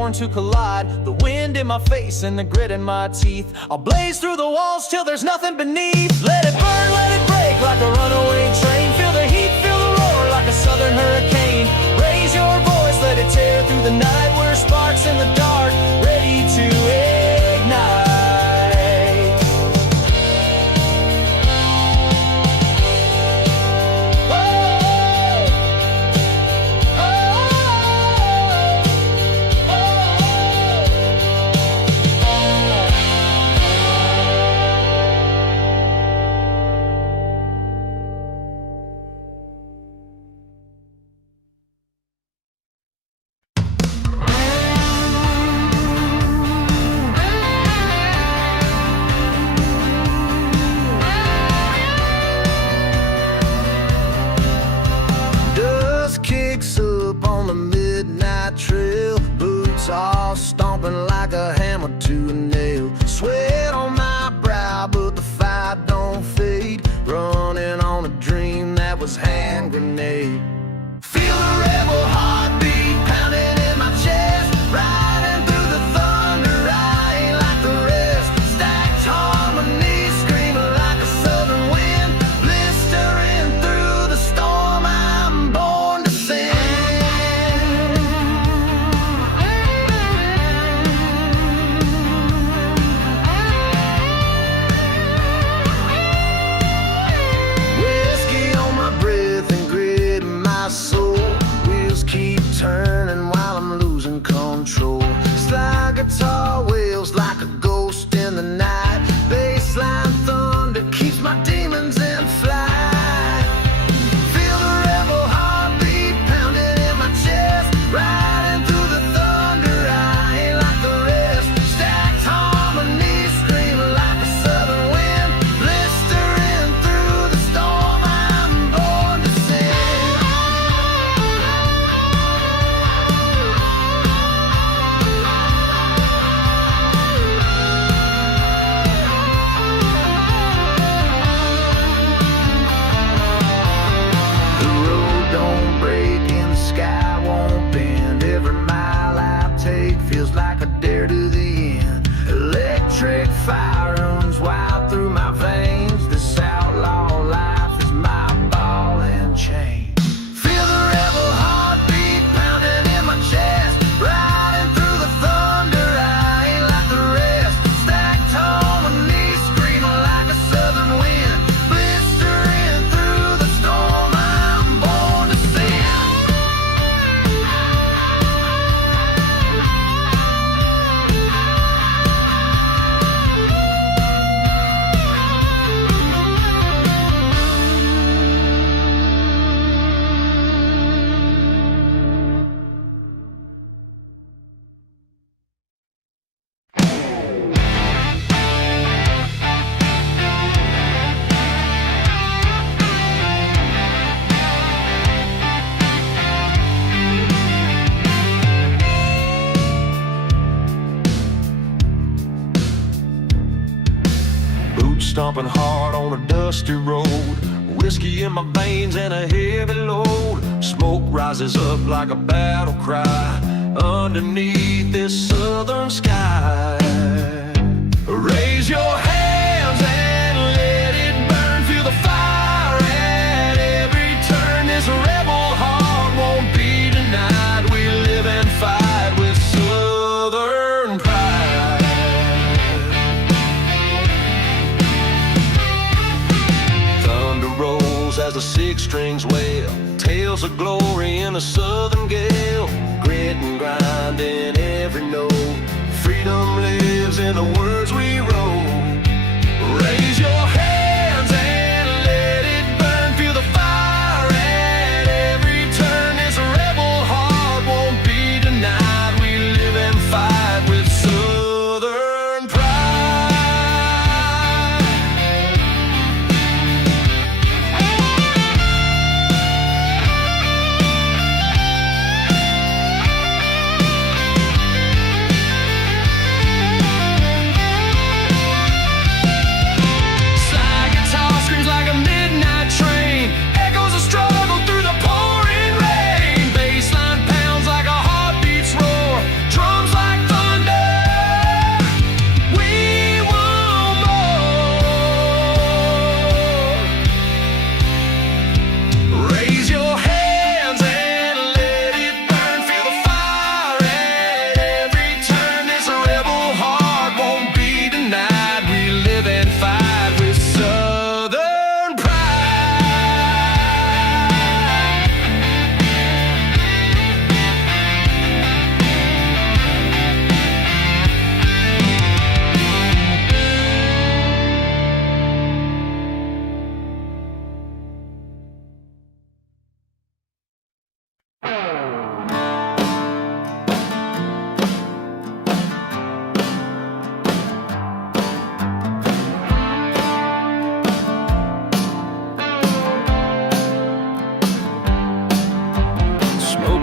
born to collide. The wind in my face and the grit in my teeth. I'll blaze through the walls till there's nothing beneath. Let it burn, let it break like a runaway train. Feel the heat, feel the roar like a southern hurricane. Raise your voice, let it tear through the night. We're sparks in the dark, ready to ignite. Trail, boots all stomping like a hammer to a nail. Sweat on my brow, but the fire don't fade. Running on a dream that was hand grenade. Feel the rebel heartbeat pounding in my chest. Riding through the thunder, I ain't like the rest. Stacked harmonies, screaming like a southern wind. Blistering through the storm, I'm born to sing. Turning while I'm losing control. Slide guitar wails like a ghost in the night. Bassline thunder keeps my demons in flight. Feel the rebel heartbeat pounding in my chest. Riding through the thunder, I ain't like the rest. Stacked harmonies, screaming like a southern wind. Blistering through the storm, I'm born to sing. Fire runs wild through my veins. This outlaw life is my ball and chain. Feel the rebel heartbeat pounding in my chest. Riding through the thunder, I ain't like the rest. Stacked harmonies, screaming like a southern wind. Blistering through the storm, I'm born to sin. Stomping hard on a dusty road. Whiskey in my veins and a heavy load. Smoke rises up like a battle cry underneath this southern sky. Raise your hands and let it burn. Feel the fire at every turn. This rebel heart won't be denied. We live and fight with southern pride. Rolls as the six strings wail. Tales of glory in a southern gale. Grit and grind in every note. Freedom lives in the words we wrote. Raise your hands and let it burn. Feel the fire at every turn. This rebel heart won't be denied. We live and fight with southern pride.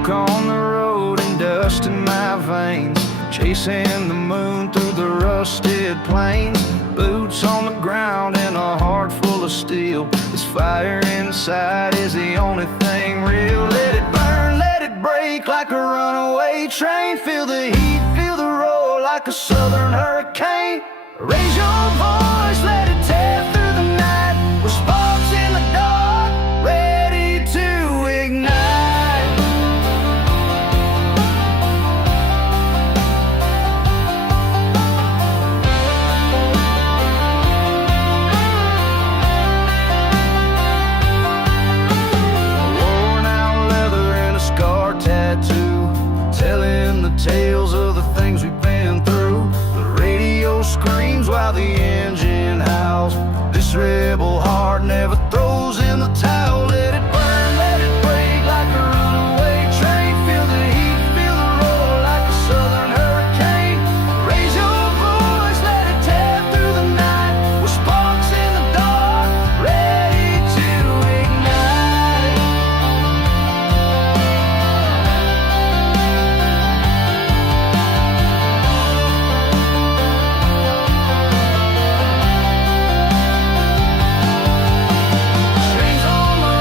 smoke on the road and dust in my veins, chasing the moon through the rusted plains. Boots on the ground and a heart full of steel. This fire inside is the only thing real. Let it burn, let it break like a runaway train. Feel the heat, feel the roar like a southern hurricane. Raise your voice, let it tear through the night. With sparks in the dark, ready to ignite. Worn out leather and a scar tattoo, telling the tales of the things we've been through. The radio screams while the engine howls. This rebel heart never throws in the towel. Let it burn, let it break like a runaway train. Feel the heat, feel the roar like a southern hurricane. Raise your voice, let it tear through the night. With sparks in the dark, ready to ignite. Strings on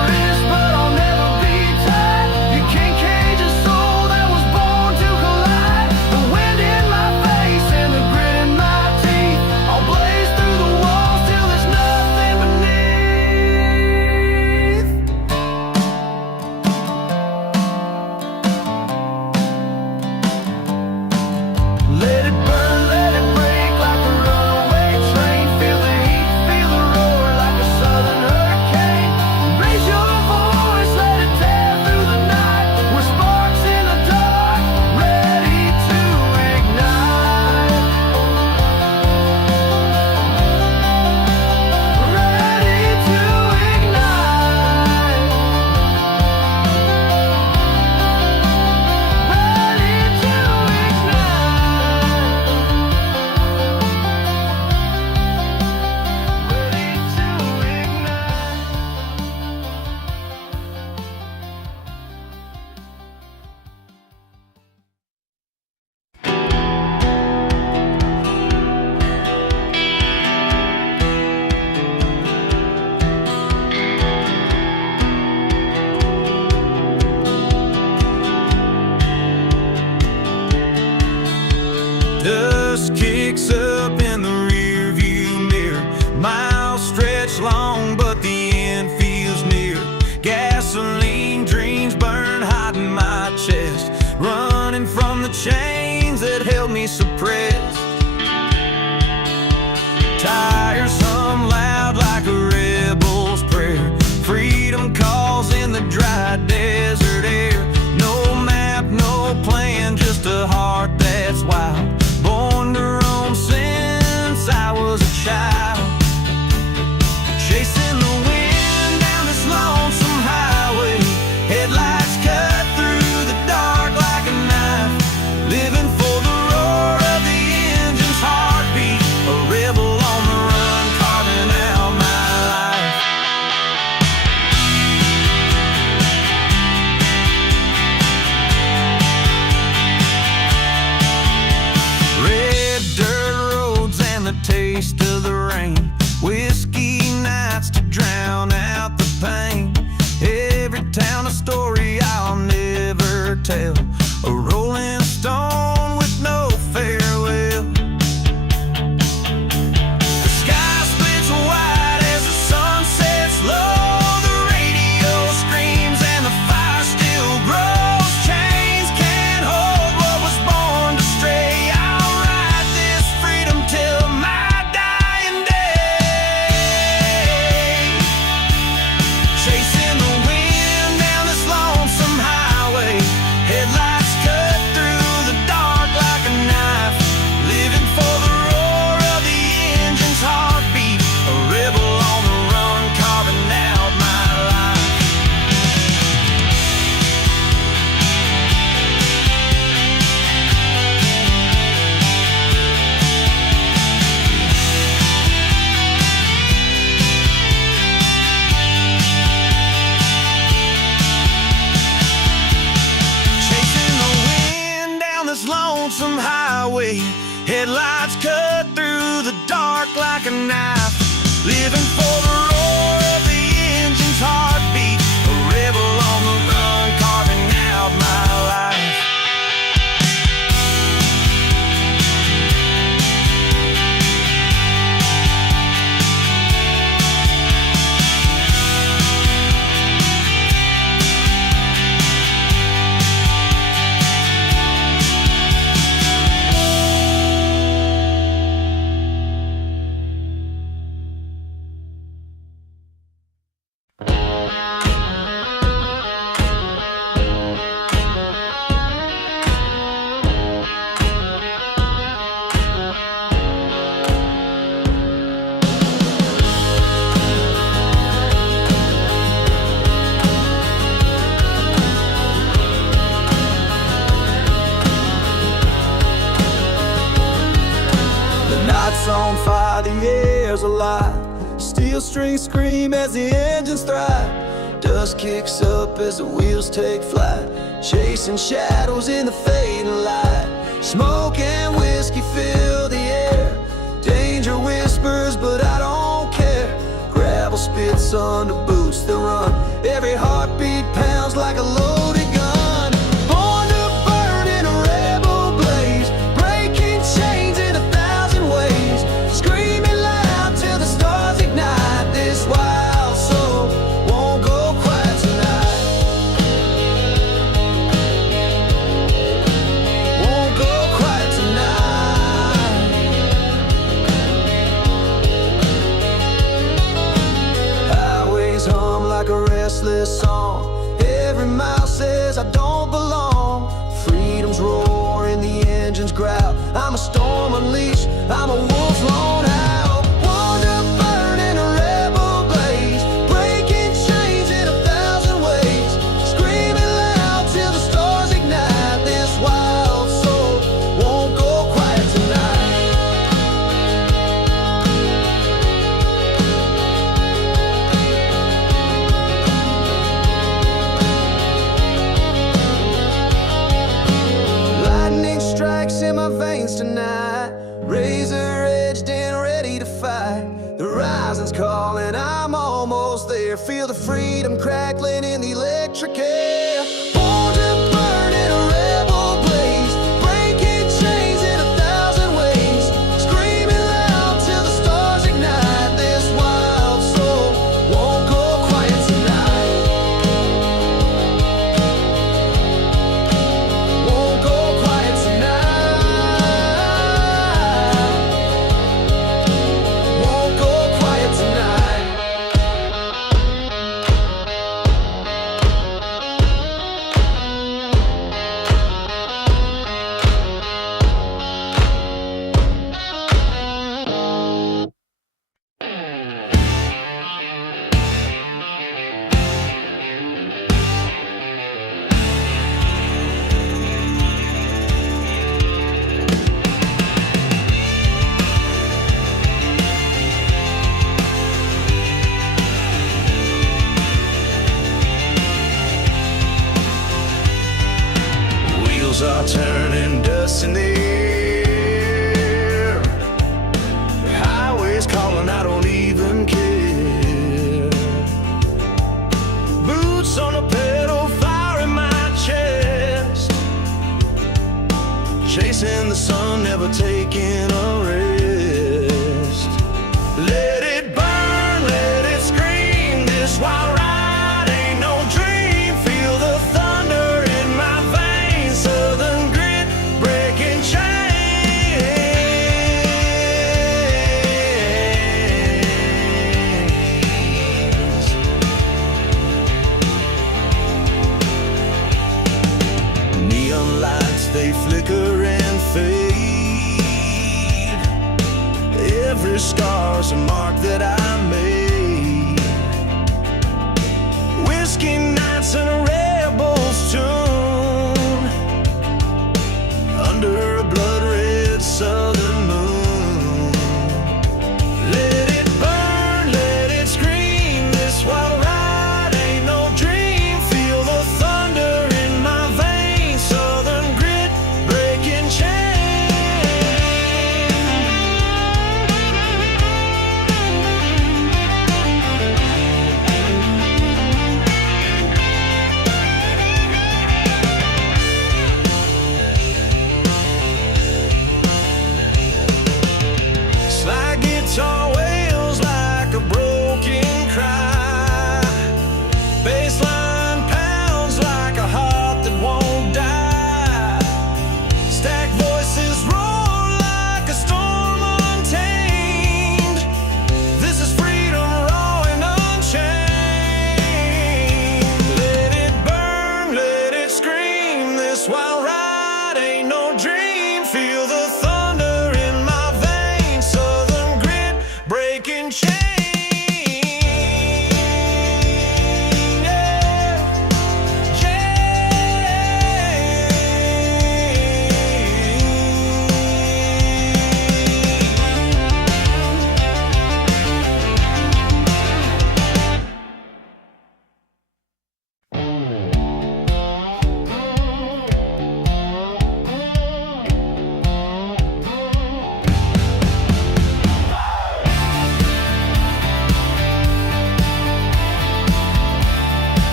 Headlights cut through the dark like a knife. Living for the roar of the engine's heartbeat. A rebel on the run, carving out my life. On fire, the air's alive. Steel strings scream as the engines thrive. Dust kicks up as the wheels take flight, chasing shadows in the fading light. Smoke and whiskey fill the air. Danger whispers, but I don't care. Gravel spits under boots that run. Every heartbeat pounds like a loaded gun. Born to burn in a rebel blaze, breaking chains in 1,000 ways. Screaming loud till the stars ignite. This wild soul won't go quiet tonight. Won't go quiet tonight. Highways hum like a restless song. Every mile says I don't belong. Freedom's roar in the engine's growl. I'm a storm unleashed, I'm a wolf lone out. Born to burn in a rebel blaze, breaking chains in 1,000 ways. Screaming loud till the stars ignite. This wild soul won't go quiet tonight. Lightning strikes in my veins tonight, razor edged and ready to fight. The rising's calling, I'm almost there. Feel the freedom crackling in the electric air. Born to burn in a rebel blaze, breaking chains in 1,000 ways. Screaming loud till the stars ignite. This wild soul won't go quiet tonight. Won't go quiet tonight. Won't go quiet tonight.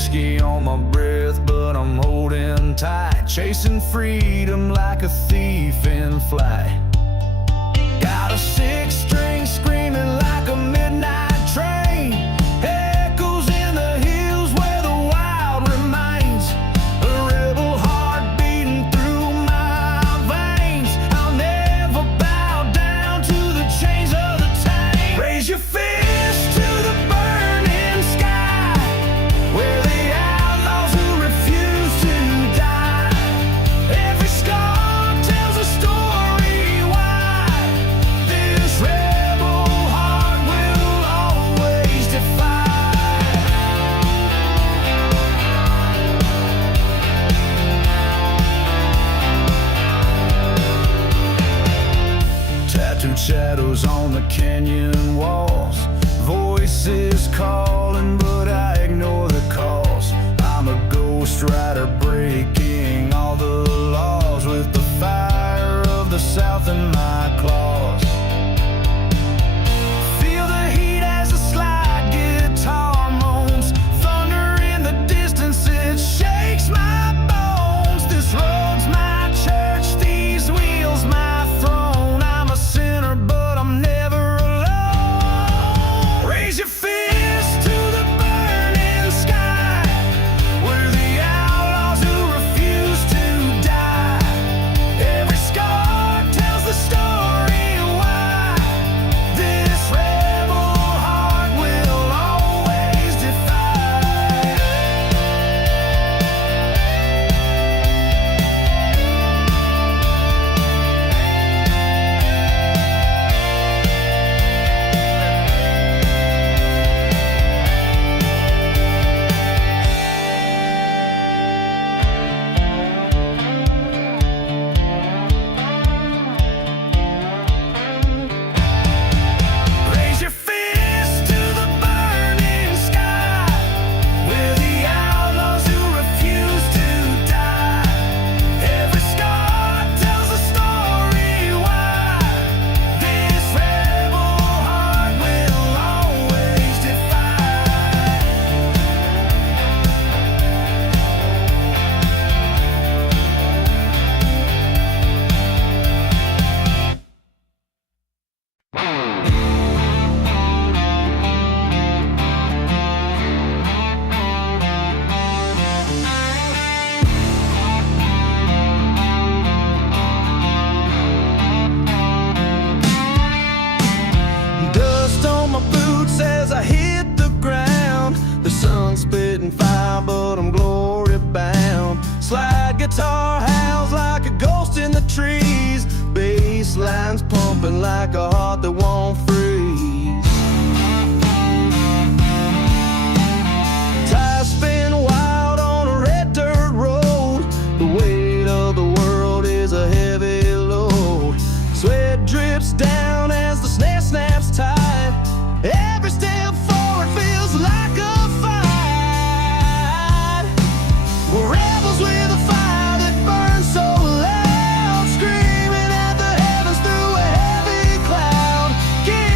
whiskey on my breath, but I'm holding tight, chasing freedom like a thief in flight. Got a six-string screaming like a midnight train, echoes in the hills where the wild remains, a rebel heart beating through my veins. I'll never bow down to the chains of the tame. Raise your fist to the burning sky, where the outlaws who refuse to die. Every scar tells a story why this rebel heart will always defy. Tattooed shadows on the canyon walls, voices calling, but I ignore the calls. I'm a ghost rider breaking all the laws, with the fire of the South in my claws. Feel the heat as the slide guitar moans, thunder in the distance, it shakes my bones. This road's my church, these wheels my throne. I'm a sinner, but I'm never alone. Raise your fist to the burning sky, where the outlaws who refuse to die. Every scar tells the story why this rebel heart will always defy. Raise your fist to the burning sky, where the outlaws who refuse to die. Every scar tells a story why this rebel heart will always defy. Dust on my boots as I hit the ground. The sun's spitting fire, but I'm glory bound. Slide guitar howls like a ghost in the trees. Bass lines pumping like a heart that won't freeze. Tires spin wild on a red dirt road. The weight of the world is a heavy load. Sweat drips down as the snare snaps tight. Every step forward feels like a fight. We're rebels with a fire that burns so loud, screaming at the heavens through a heavy cloud. Give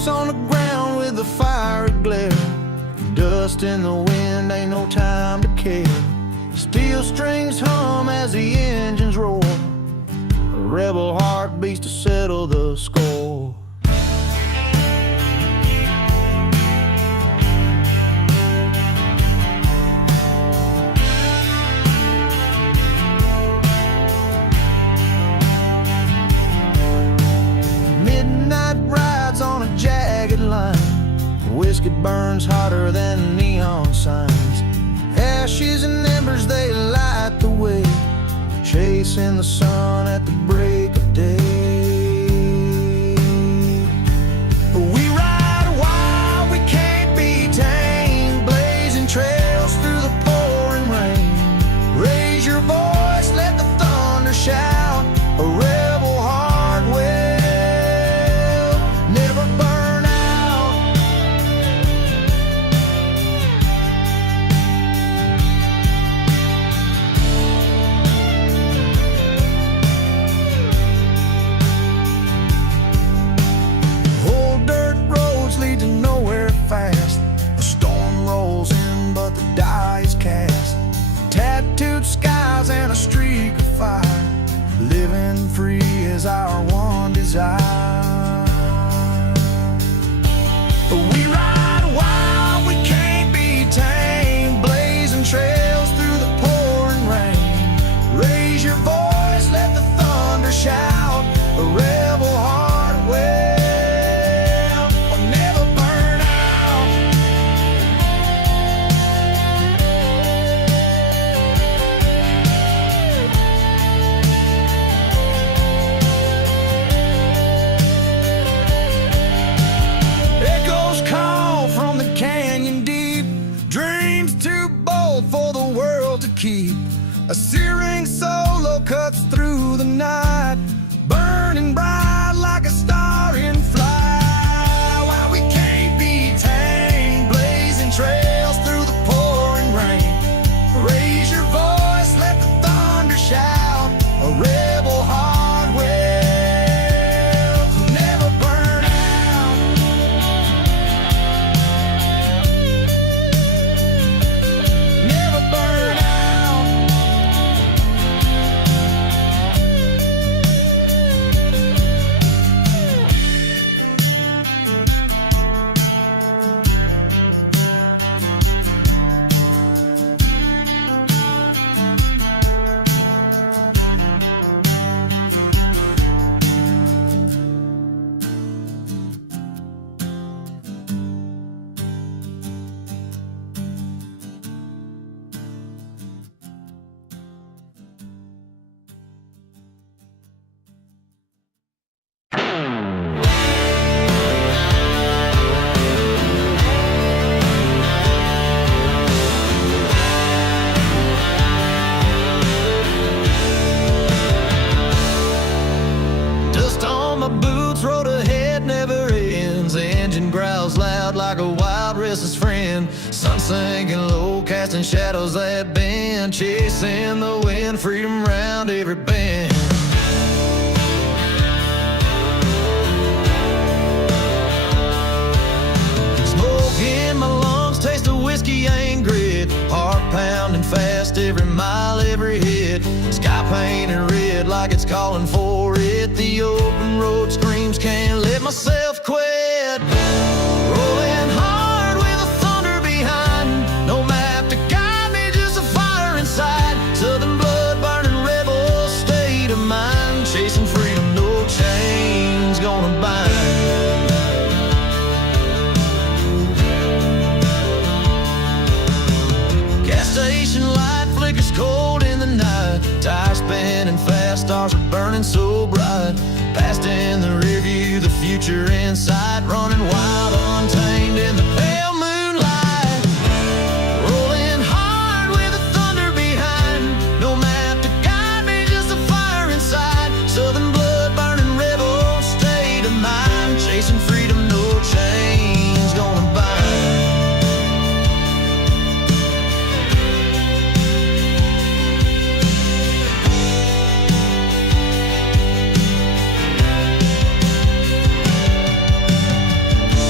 boots on the ground with the fiery glare. Dust in the wind, ain't no time to care. Steel strings hum as the engines roar. A rebel heart beats to settle the score. Midnight rides on a jagged line. Whiskey burns hotter than neon signs. Ashes and embers, they light the way, chasing the sun at the break of day. We ride wild, we can't be tamed, blazing trails through the pouring rain. Raise your voice, let the thunder shout, a rebel heart will never burn out. Old dirt roads lead to nowhere fast. A storm rolls in, but the die is cast. Tattooed skies and a streak of fire. Living free is our one desire. We ride wild, we can't be tamed, blazing trails through the pouring rain. Raise your voice, let the thunder shout, a rebel heart will never burn out. Echoes call from the canyon deep, dreams too bold for the world to keep. A searing solo cuts through the night, burning bright like a star in flight. While we can't be tamed, blazing trails through the pouring rain. Raise your voice, let the thunder shout, a rebel heart will never burn out. Never burn out. Dust on my boots, road ahead never ends. Engine growls loud like a wild restless friend. Sun sinking low, casting shadows that bend, chasing the wind, freedom round every bend. Smoke in my lungs, taste of whiskey ain't grit. Heart pounding fast, every mile, every hit. Sky painted red like it's calling for it. The open road screams, can't let myself quit. Rolling hard with the thunder behind, no map to guide me, just a fire inside. Southern blood burning rebel state of mind, chasing freedom, no chains gonna bind. Gas station light flickers cold in the night. Tires spinning fast, stars are burning so bright. Past in the rearview, the future in sight. Running wild, untamed in the pale moonlight. Rolling hard with the thunder behind, no map to guide me, just a fire inside. Southern blood burning rebel state of mind, chasing freedom, no chains gonna bind.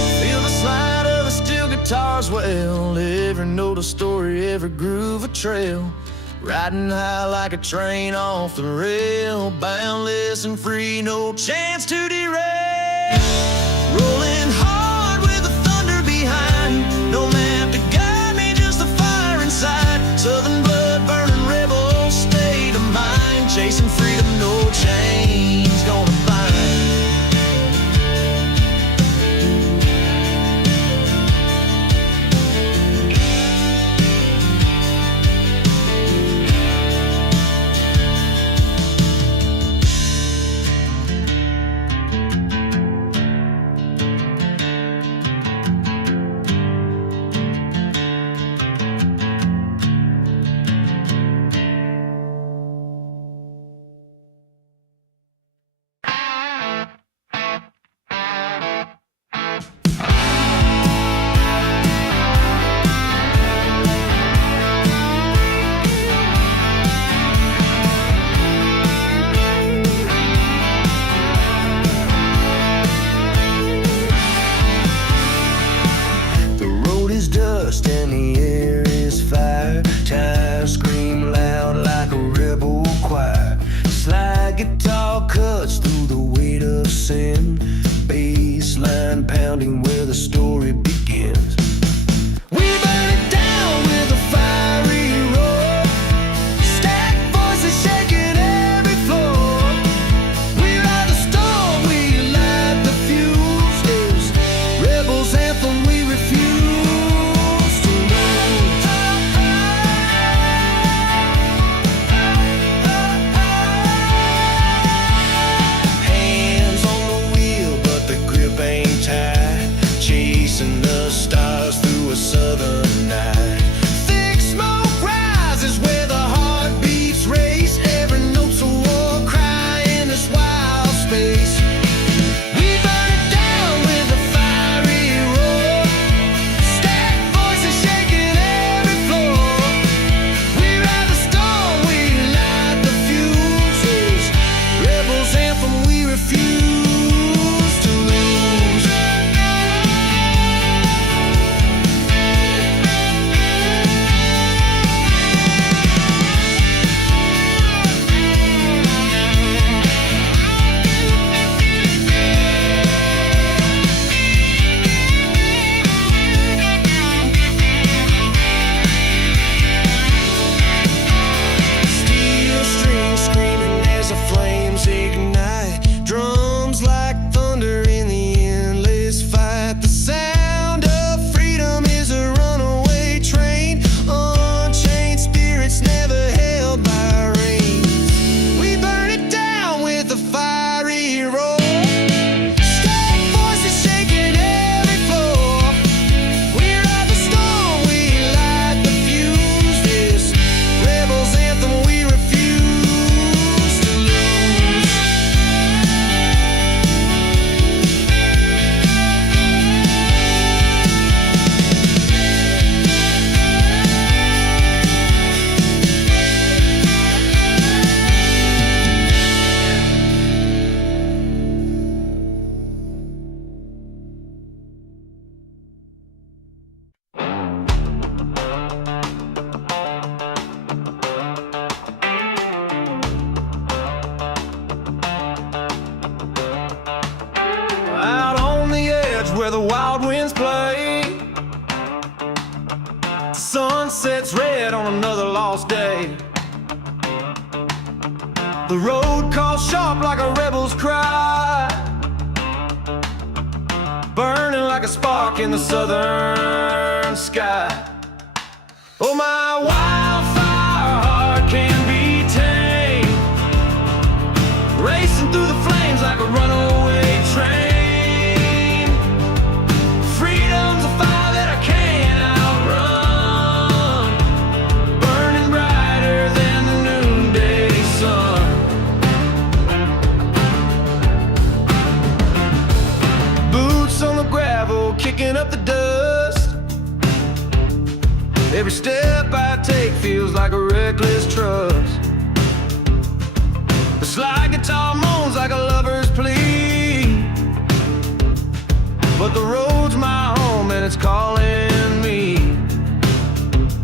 a story, every groove a trail. Riding high like a train off the rail, boundless and free, no chance to derail. Rolling hard with the thunder behind, no map to guide me, just the fire inside. Southern blood, burning rebel, state of mind, chasing freedom, no chains gonna bind. And the air is fire. Tires scream loud like a rebel choir. Slide guitar cuts through the weight of sin. Bass line pounding where the story begins. We burn it down with a fiery roar. Stack voices shaking every floor. We ride the storm, we light the fuse. There's rebels anthem we refuse. Chasing the stars through a southern night. Thick smoke rises where the heartbeats race. Every note's a war cry in this wild space. We burn it down with a fiery roar. Stack voices shaking every floor. We ride the storm, we light the fuses. Rebels anthem we refuse. Where the wild winds play, the sun sets red on another lost day. The road calls sharp like a rebel's cry, burning like a spark in the southern sky. Oh, my wildfire heart can be tamed, racing through the flames like a runaway train. Kicking up the dust. Every step I take feels like a reckless trust. The slide guitar moans like a lover's plea, but the road's my home and it's calling me.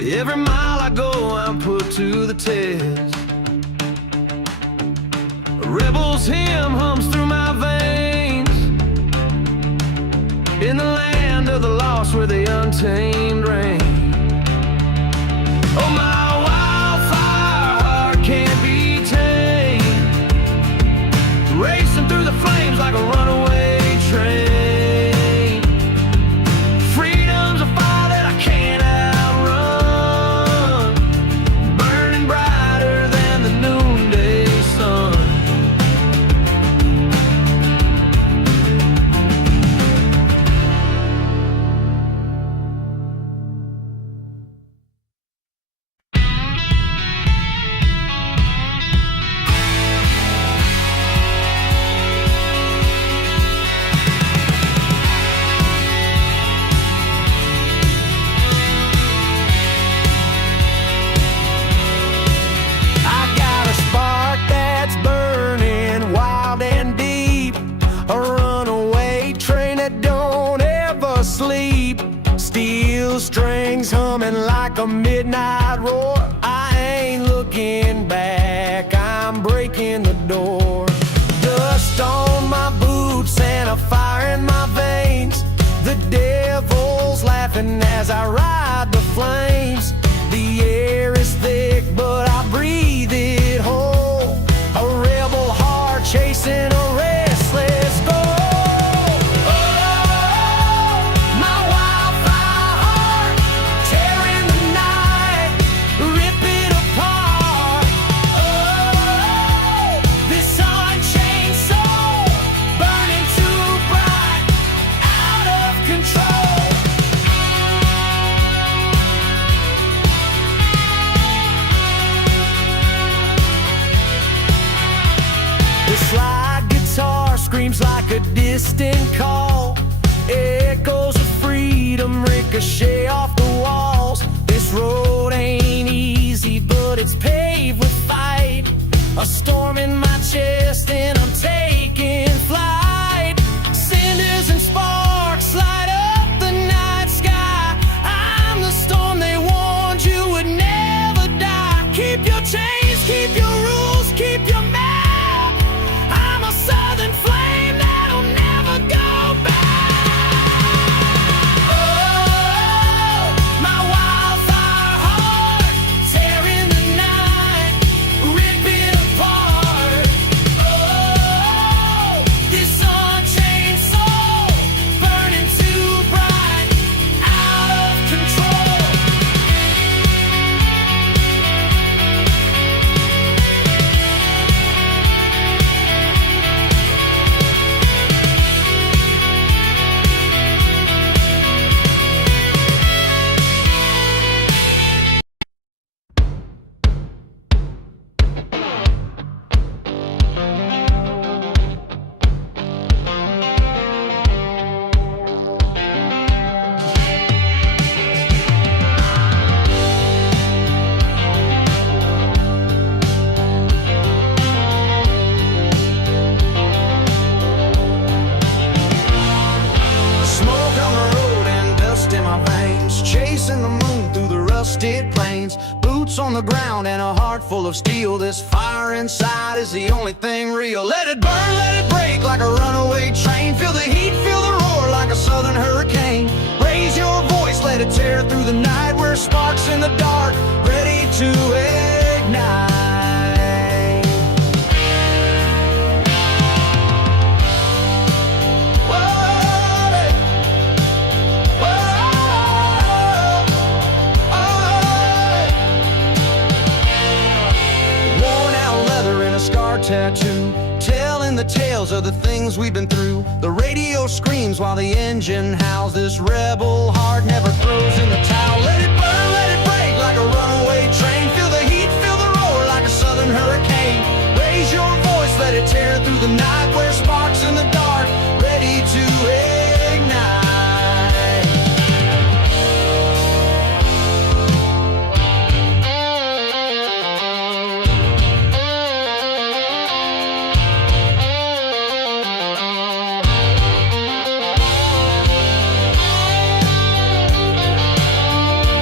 Every mile I go, I'm put to the test. A rebel's hymn hums through my veins. In the land of the lost where the untamed reign. Oh, my wildfire heart can't be tamed. Racing through the flames like a runaway train. Freedom's a fire that I can't outrun, burning brighter than the noonday sun. Steel strings humming like a midnight roar. I ain't looking back, I'm breaking the door. Dust on my boots and a fire in my veins. The devil's laughing as I ride the flames. The air is thick but I breathe it whole. A rebel heart chasing a restless goal. Slide guitar screams like a distant call. Echoes of freedom ricochet off the walls. This road ain't easy, but it's paved with fight. A storm in my chest and I'm taking flight. Cinders and sparks light up the night sky. I'm the storm they warned you would never die. Keep your chains, keep your rules, keep your map. Southern flame that'll never go back. Oh, my wildfire heart, tearing the night, ripping apart. Oh, this unchained soul, burning too bright, out of control. Plains, boots on the ground and a heart full of steel. This fire inside is the only thing real. Let it burn, let it break like a runaway train. Feel the heat, feel the roar like a southern hurricane. Raise your voice, let it tear through the night. We're sparks in the dark, ready to ignite. Tattoo, telling the tales of the things we've been through. The radio screams while the engine howls. This rebel heart never throws in the towel. Let it burn, let it break like a runaway train. Feel the heat, feel the roar like a southern hurricane. Raise your voice, let it tear through the night. We're sparks in the dark, ready to ignite.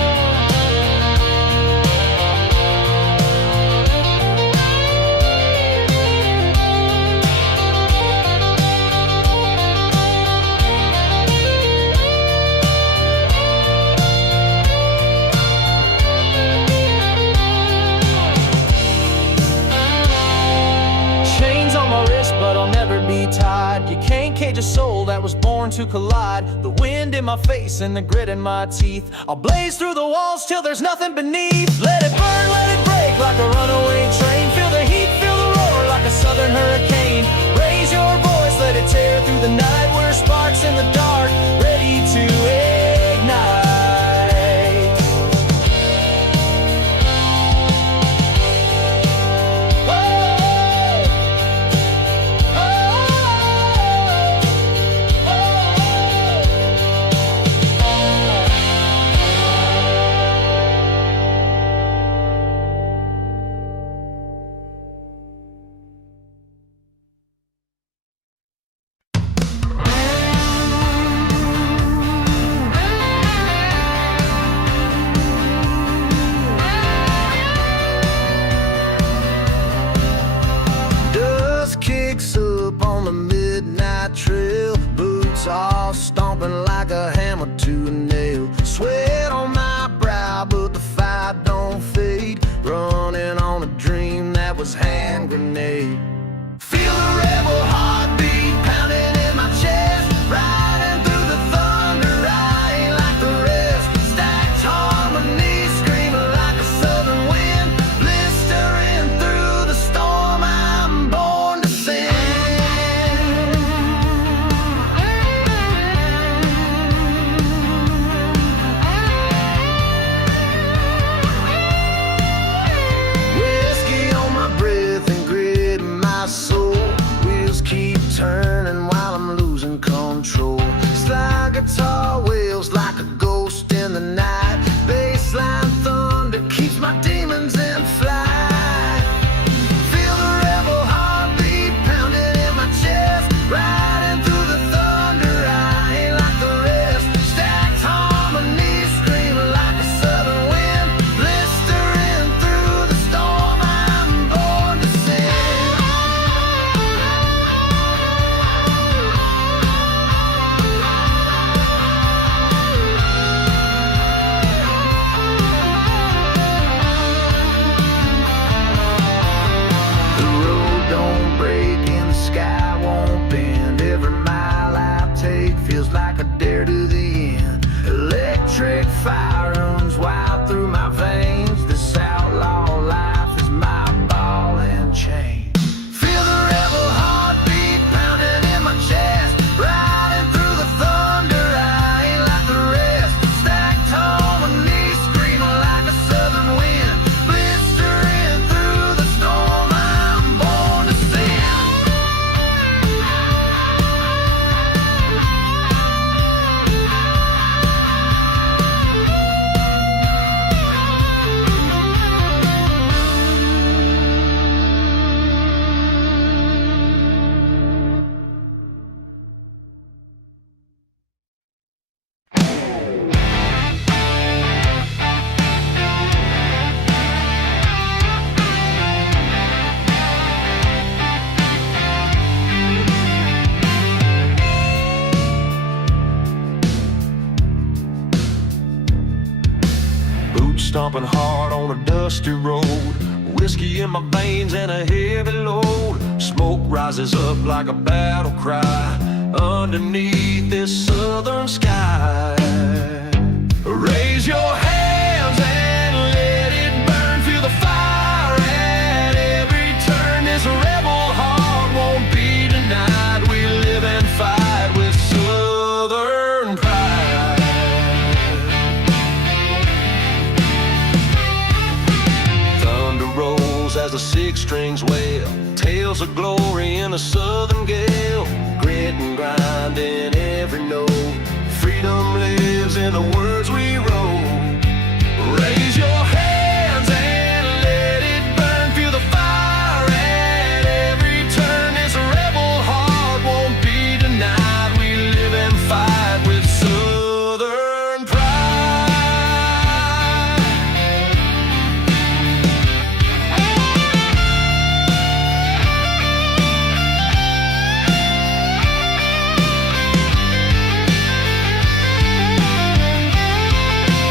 cage of soul that was born to collide. The wind in my face and the grit in my teeth. I'll blaze through the walls till there's nothing beneath. Let it burn, let it break like a runaway train. Feel the heat, feel the roar like a southern hurricane. Raise your voice, let it tear through the night. We're sparks in the dark, ready to ignite. Trail, boots all stomping like a hammer to a nail. Sweat on my brow, but the fire don't fade. Running on a dream that was hand grenade. Feel the rebel heartbeat pounding in my chest. Riding through the thunder, I ain't like the rest. Stacked harmonies screaming like a southern wind. Blistering through the storm, I'm born to sing. Turning while I'm losing control. Slide guitar wails like a ghost in the night. Bassline thunder keeps my demons in flight. Feel the rebel heartbeat pounding in my chest. Riding through the thunder, I ain't like the rest. Stacked harmonies screaming like a southern wind. Blistering through the storm, I'm born to sing. Like a dare to the end. Electric fire runs wild through my veins. This outlaw life is my ball and chain. Feel the rebel heartbeat pounding in my chest. Riding through the thunder, I ain't like the rest. Stacked harmonies screaming like a southern wind. Blistering through the storm, I'm born to sing. Stomping hard on a dusty road. Whiskey in my veins and a heavy load. Smoke rises up like a battle cry underneath this southern sky. Raise your hands and let it burn. Feel the fire at every turn. This rebel heart won't be denied. We live and fight with southern pride. As the six strings wail, tales of glory in a southern gale. Grit and grind in every note. Freedom lives in the words we wrote. Raise your hands and let it burn. Feel the fire at every turn. This rebel heart won't be denied. We live and fight with southern pride.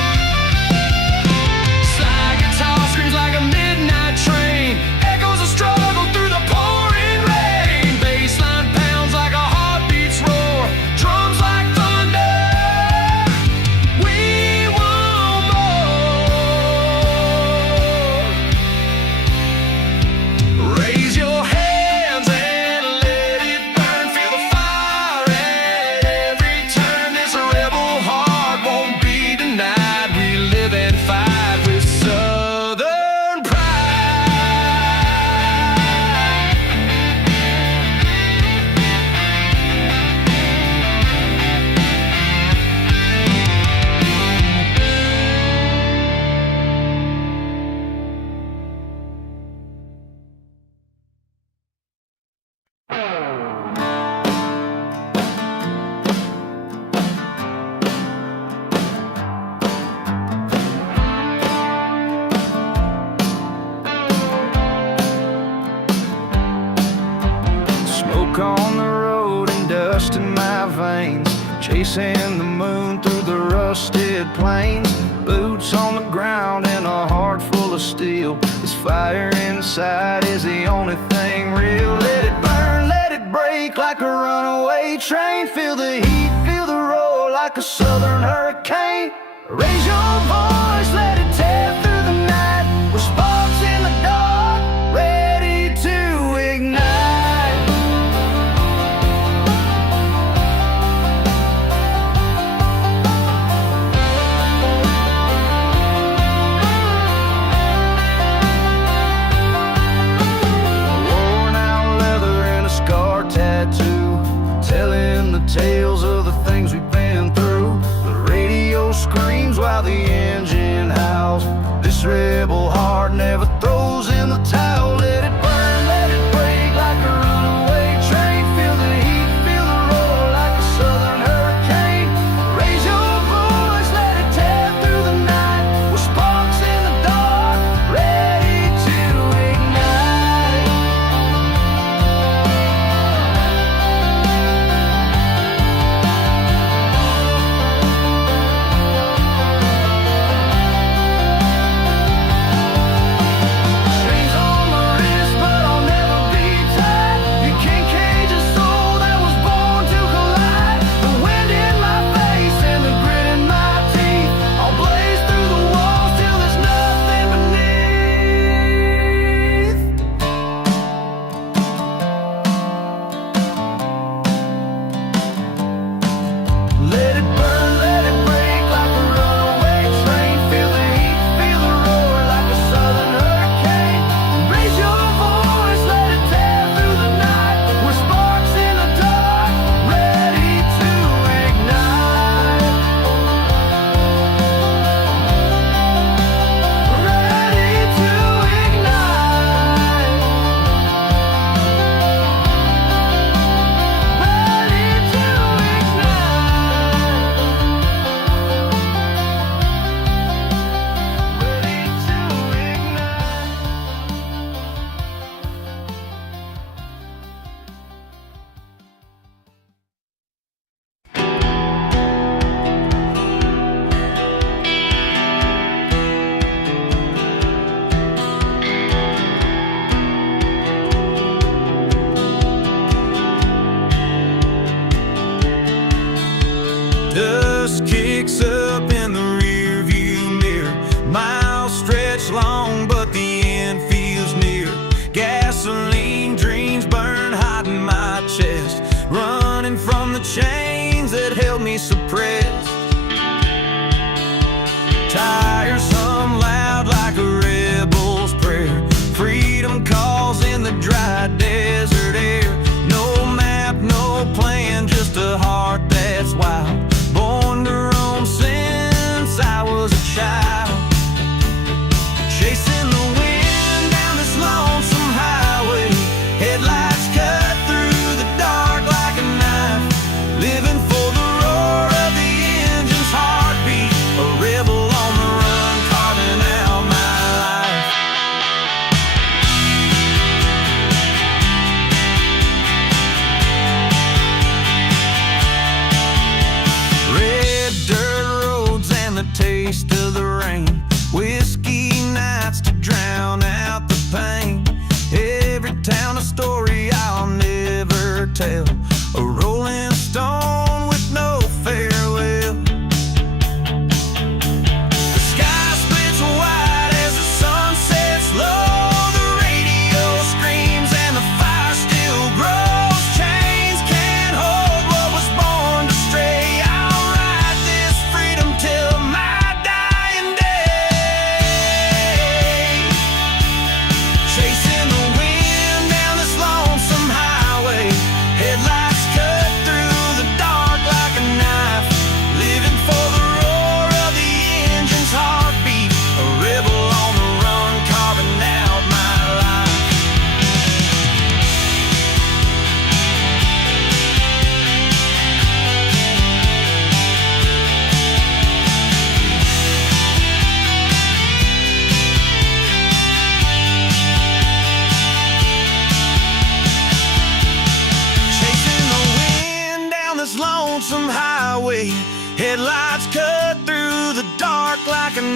chasing the moon through the rusted plains. Boots on the ground and a heart full of steel. This fire inside is the only thing real. Let it burn, let it break like a runaway train. Feel the heat, feel the roar like a southern hurricane. Raise your voice, let it tear through the night. With sparks in the dark, ready to ignite. Telling the tales of the things we've been through. The radio screams while the engine howls. This rebel heart never throws in the towel. Let it burn, let it break like a runaway train. Feel the heat, feel the roar like a southern hurricane. Raise your voice, let it tear through the night. With sparks in the dark, ready to ignite.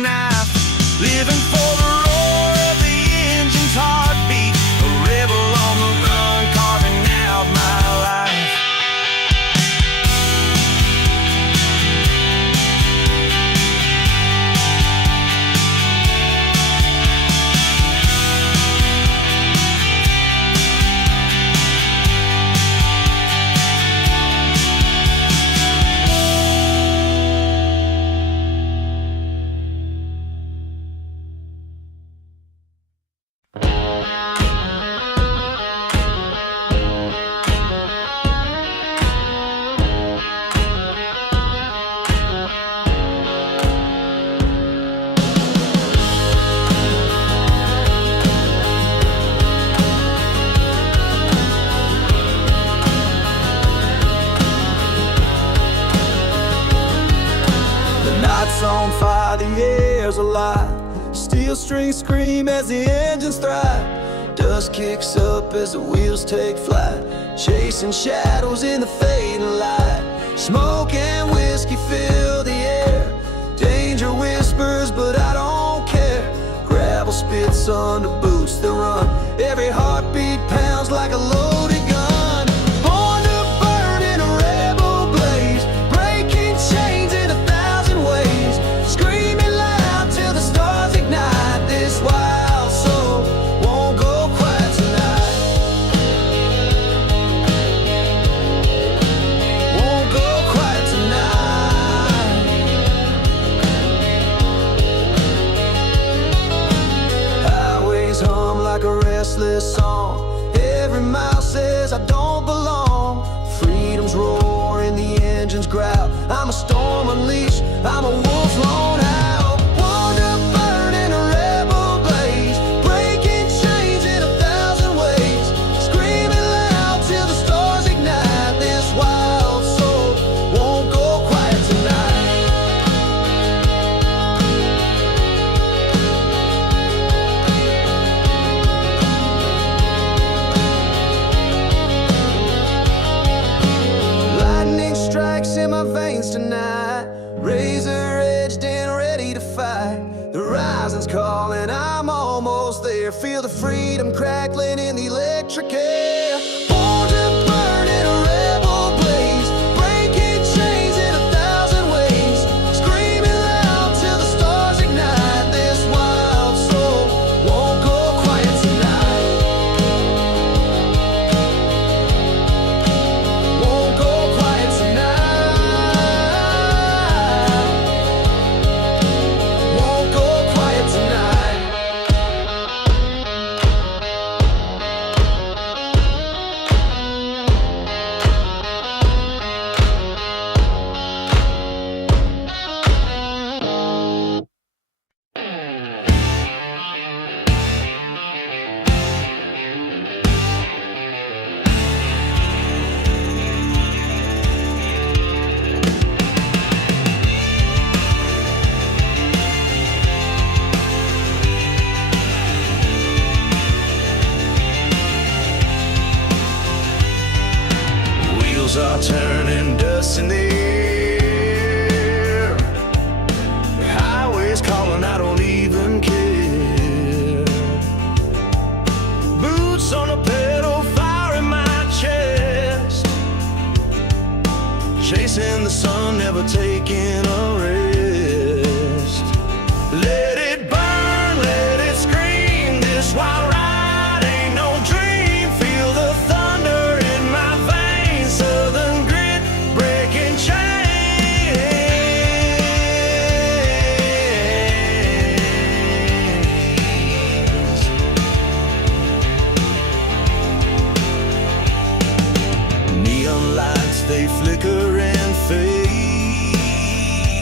knife, living for the roar of the engine's heartbeat, a rebel on the run, carving out my life. On fire, the air's alive. Steel strings scream as the engines thrive. Dust kicks up as the wheels take flight, chasing shadows in the fading light. Smoke and whiskey fill the air. Danger whispers, but I don't care. Gravel spits under boots that run. Every heartbeat pounds like a loaded gun. Born to burn in a rebel blaze, breaking chains in 1,000 ways. Screaming loud till the stars ignite. This wild soul won't go quiet tonight. Won't go quiet tonight. Highways hum like a restless song. Every mile says I don't belong. Freedom's roar and the engines growl. I'm a storm unleashed, I'm a wolf lone out. Born to burn in a rebel blaze, breaking chains in 1,000 ways. Screaming loud till the stars ignite. This wild soul won't go quiet tonight. Lightning strikes in my veins tonight, razor edged and ready to fight. The rising's calling, I'm almost there. Feel the freedom crackling in the electric air. Born to burn in a rebel blaze, breaking chains in 1,000 ways. Screaming loud till the stars ignite. This wild soul won't go quiet tonight. Won't go quiet tonight. Won't go quiet tonight. Wheels are turning, dust in the air. The highway's calling, I don't even care. Boots on a pedal, fire in my chest. Chasing the sun, never taking a rest. Let it burn, let it scream. This wild ride ain't no dream. Feel the thunder in my veins. Southern grit, breaking chains. Neon lights, they flicker and fade.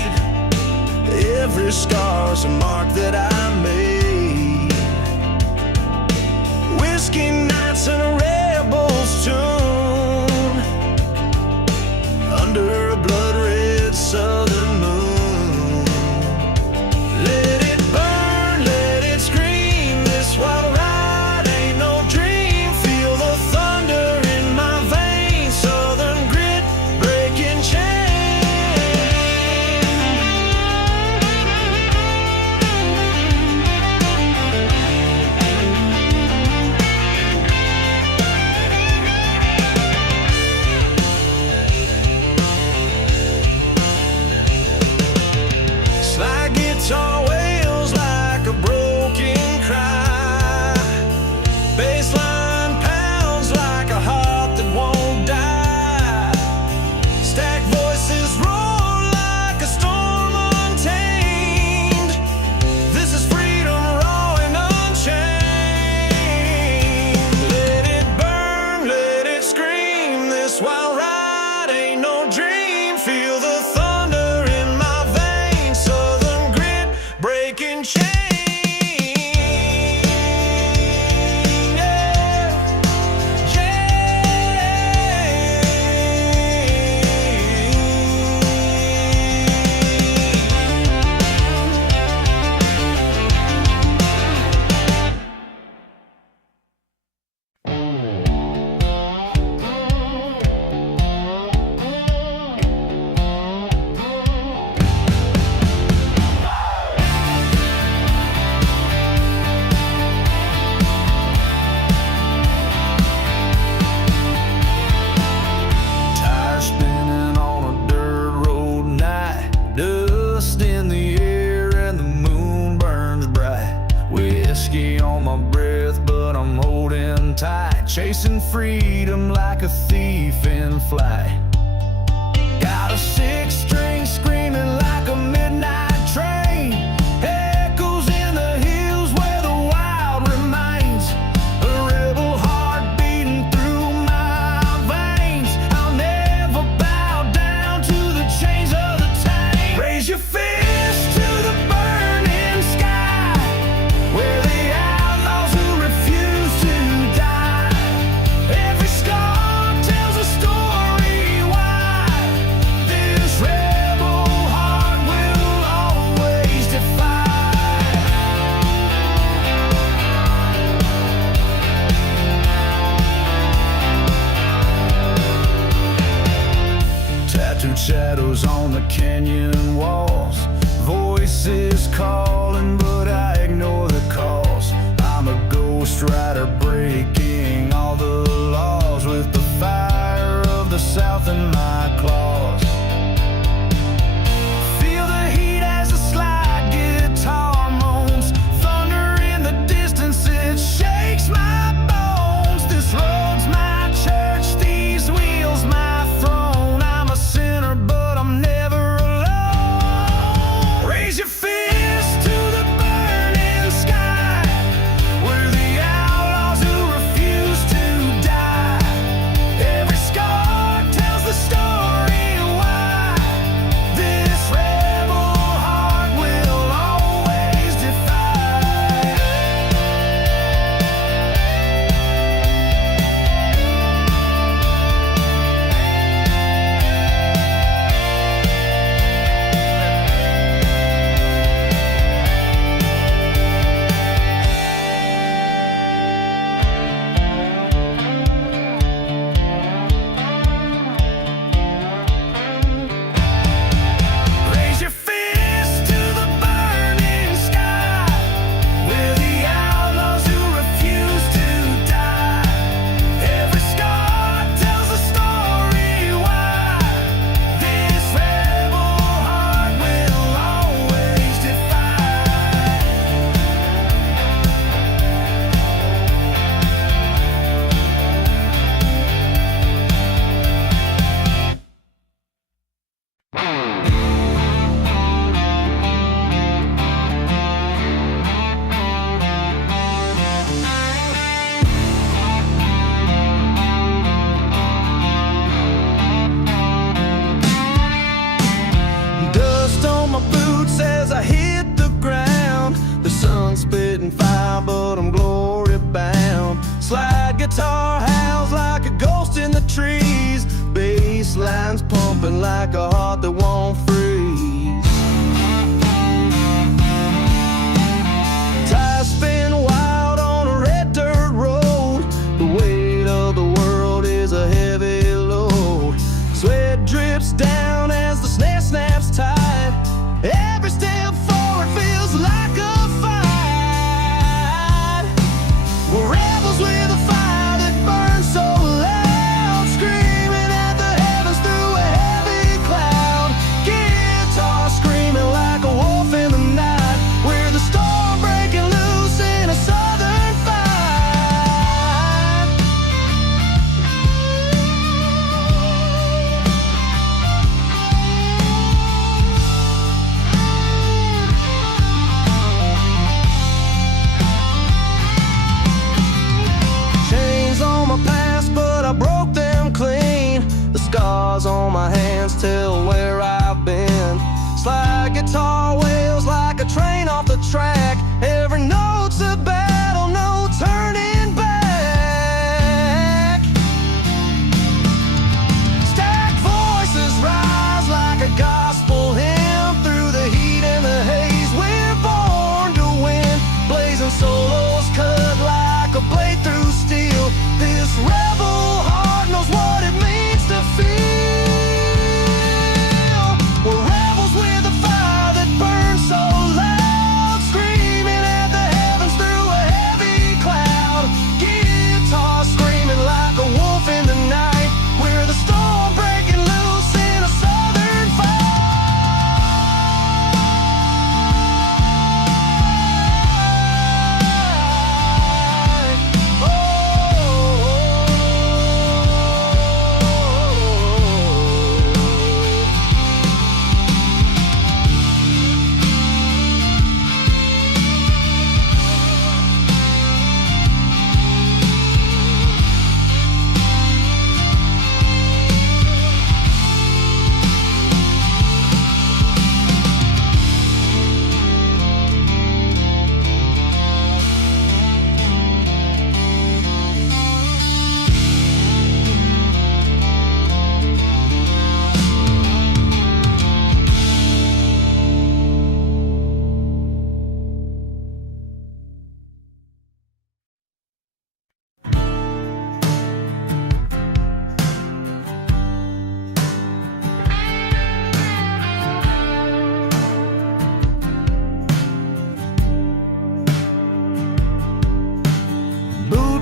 whiskey on my breath, but I'm holding tight, chasing freedom like a thief in flight. Got a six-string screaming like a midnight train, echoes in the hills where the wild remains, a rebel heart beating through my veins. I'll never bow down to the chains of the tame. Raise your fist to the burning sky, where the outlaws who refuse to die. Every scar tells a story why this rebel heart will always defy. Tattooed shadows on the canyon walls, voices calling, but I ignore the calls. I'm a ghost rider breaking all the laws, with the fire of the South in my claws. Feel the heat as the slide guitar moans, thunder in the distance, it shakes my bones. This road's my church, these wheels my throne. I'm a sinner, but I'm never alone. Raise your fist to the burning sky, where the outlaws who refuse to die. Every scar tells the story why this rebel heart will always defy. Raise your fist to the burning sky, where the outlaws who refuse to die. Every scar tells a story why this rebel heart will always defy. Dust on my boots as I hit the ground. The sun's spitting fire, but I'm glory bound. Slide guitar howls like a ghost in the trees. Bass lines pumping like a heart that won't freeze. Tires spin wild on a red dirt road. The weight of the world is a heavy load. Sweat drips down as the snare snaps tight. Every step forward feels like a fight. We're rebels with a fire that burns so loud, screaming at the heavens through a heavy cloud. Give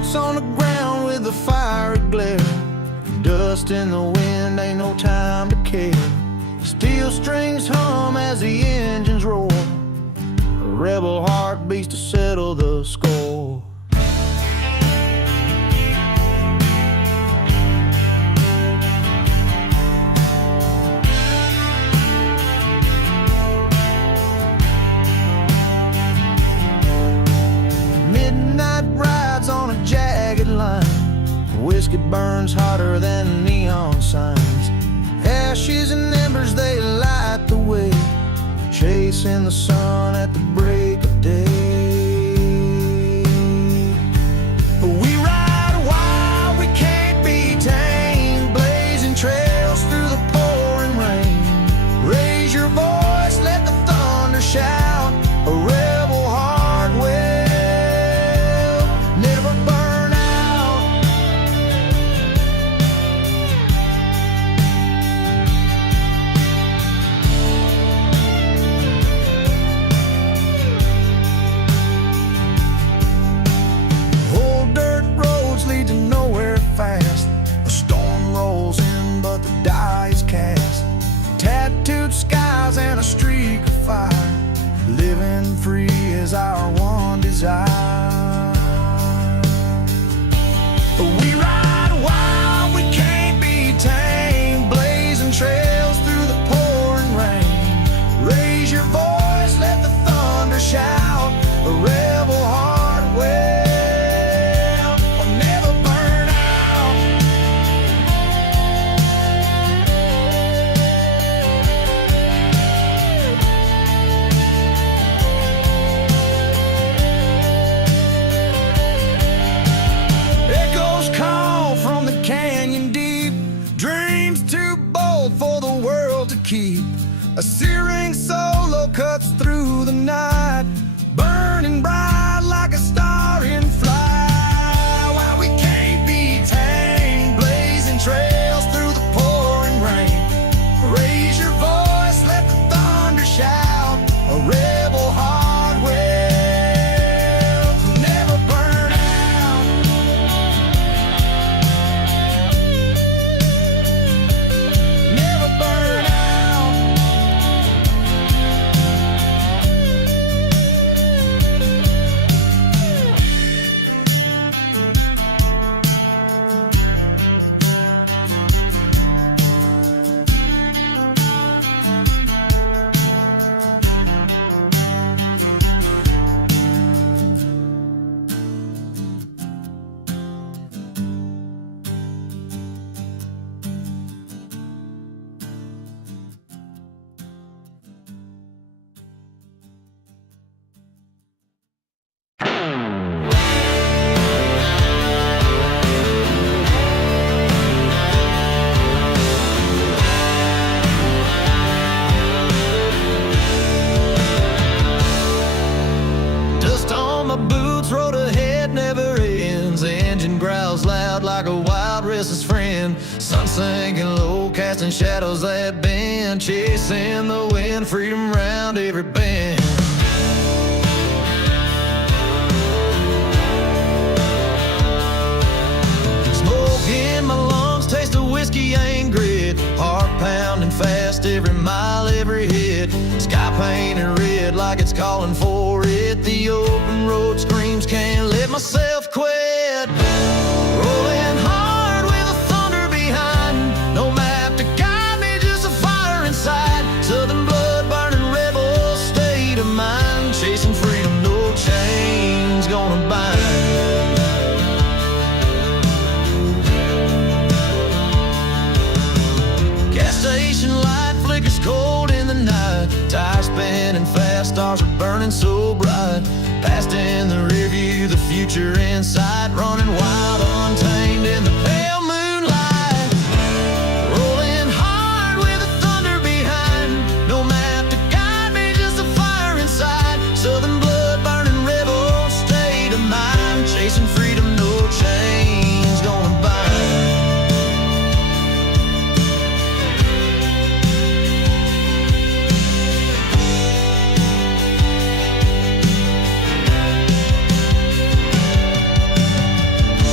boots on the ground with the fiery glare. Dust in the wind, ain't no time to care. Steel strings hum as the engines roar. A rebel heart beats to settle the score. Midnight rides on a jagged line. Whiskey burns hotter than neon signs. Ashes and embers, they light the way, chasing the sun at the break of day. We ride wild, we can't be tamed, blazing trails through the pouring rain. Raise your voice, let the thunder shout, a rebel heart will never burn out. Old dirt roads lead to nowhere fast. A storm rolls in, but the die is cast. Tattooed skies and a streak of fire. Living free is our one desire. We ride wild, we can't be tamed, blazing trails through the pouring rain. Raise your voice, let the thunder shout, a rebel heart will never burn out. Echoes call from the canyon deep, dreams too bold for the world to keep. A searing solo cuts through the night, burning bright like a star in flight. While we can't be tamed, blazing trails through the pouring rain. Raise your voice, let the thunder shout, a rebel heart will never burn out. Never burn out. Dust on my boots, road ahead never ends. Engine growls loud like a wild restless friend. Sun sinking low, casting shadows that bend, chasing the wind, freedom round every bend. Smoke in my lungs, taste of whiskey ain't grit. Heart pounding fast, every mile, every hit. Sky painted red like it's calling for it. The open road screams, can't let myself quit. Rolling hard with the thunder behind. No map to guide me, just a fire inside. Southern blood burning rebel state of mind. Chasing freedom, no chains gonna bind. Gas station light flickers cold in the night. Tires spinning fast, stars are burning so bright. Past in the rear view, the future in sight. Running wild, untamed in the pale moonlight. Rolling hard with the thunder behind. No map to guide me, just a fire inside. Southern blood burning rebel state of mind. Chasing freedom, no chains gonna bind.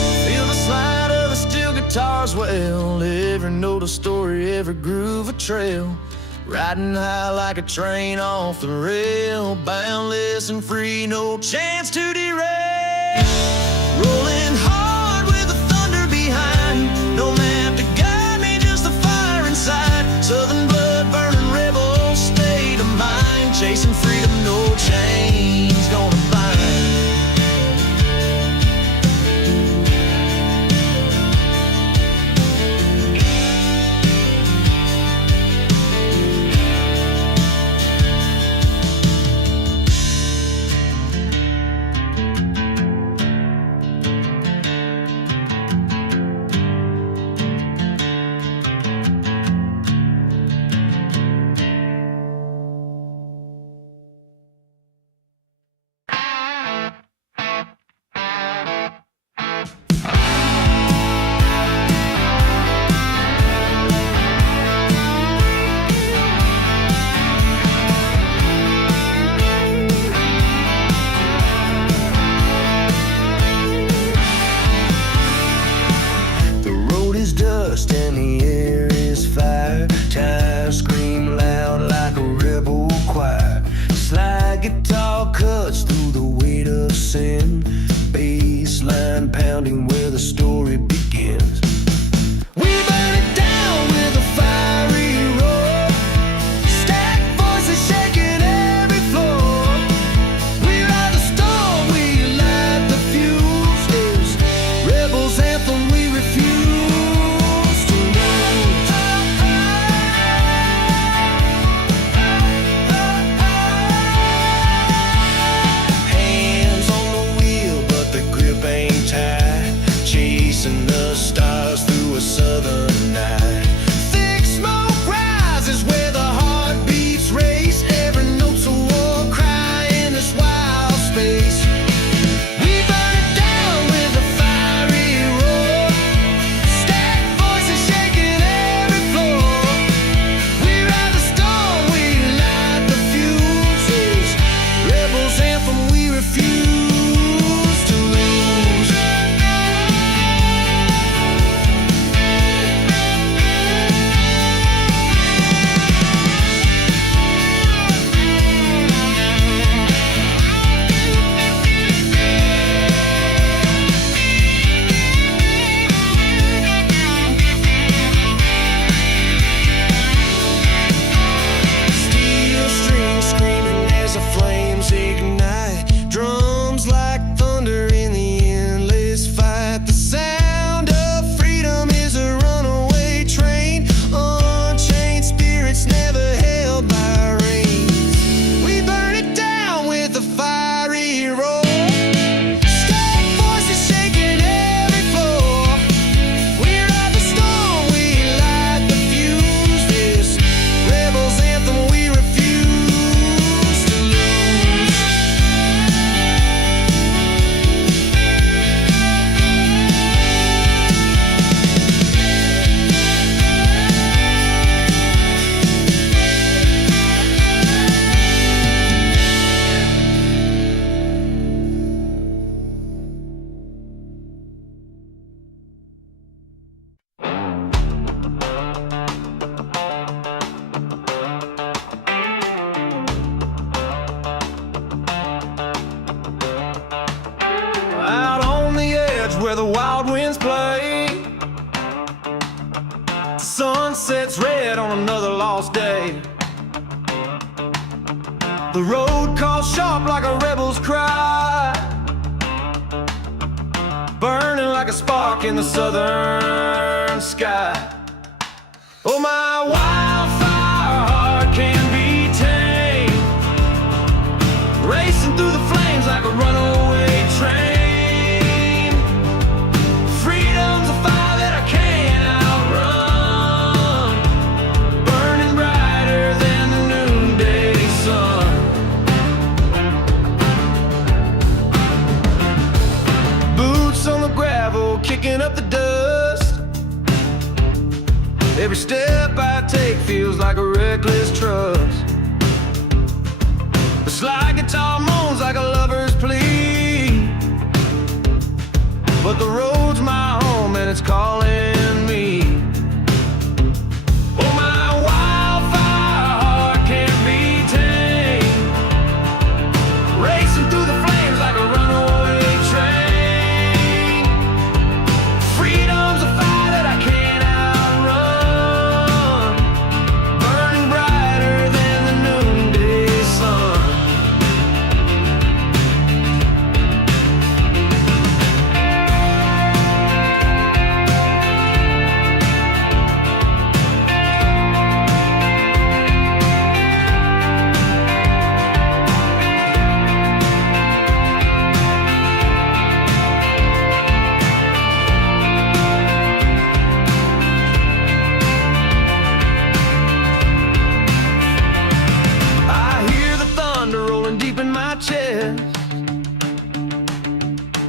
a story, every groove a trail. Riding high like a train off the rail, boundless and free, no chance to derail. Rolling hard with the thunder behind, no map to guide me, just the fire inside. Southern blood, burning rebel state of mind, chasing freedom, no chains gonna bind. And the air is fire. Tires scream loud like a rebel choir. Slide guitar cuts through the weight of sin. Bass line pounding where the story begins. We burn it down with a fiery roar. Stack voices shaking every floor. We ride the storm, we light the fuse. Rebels anthem we refuse. Where the wild winds play, the sun sets red on another lost day. The road calls sharp like a rebel's cry, burning like a spark in the southern sky. Oh, my wildfire heart can be tamed, racing through the flames like a runaway train. Kicking up the dust. Every step I take feels like a reckless trust. The slide guitar moans like a lover's plea, but the road's my home and it's calling me.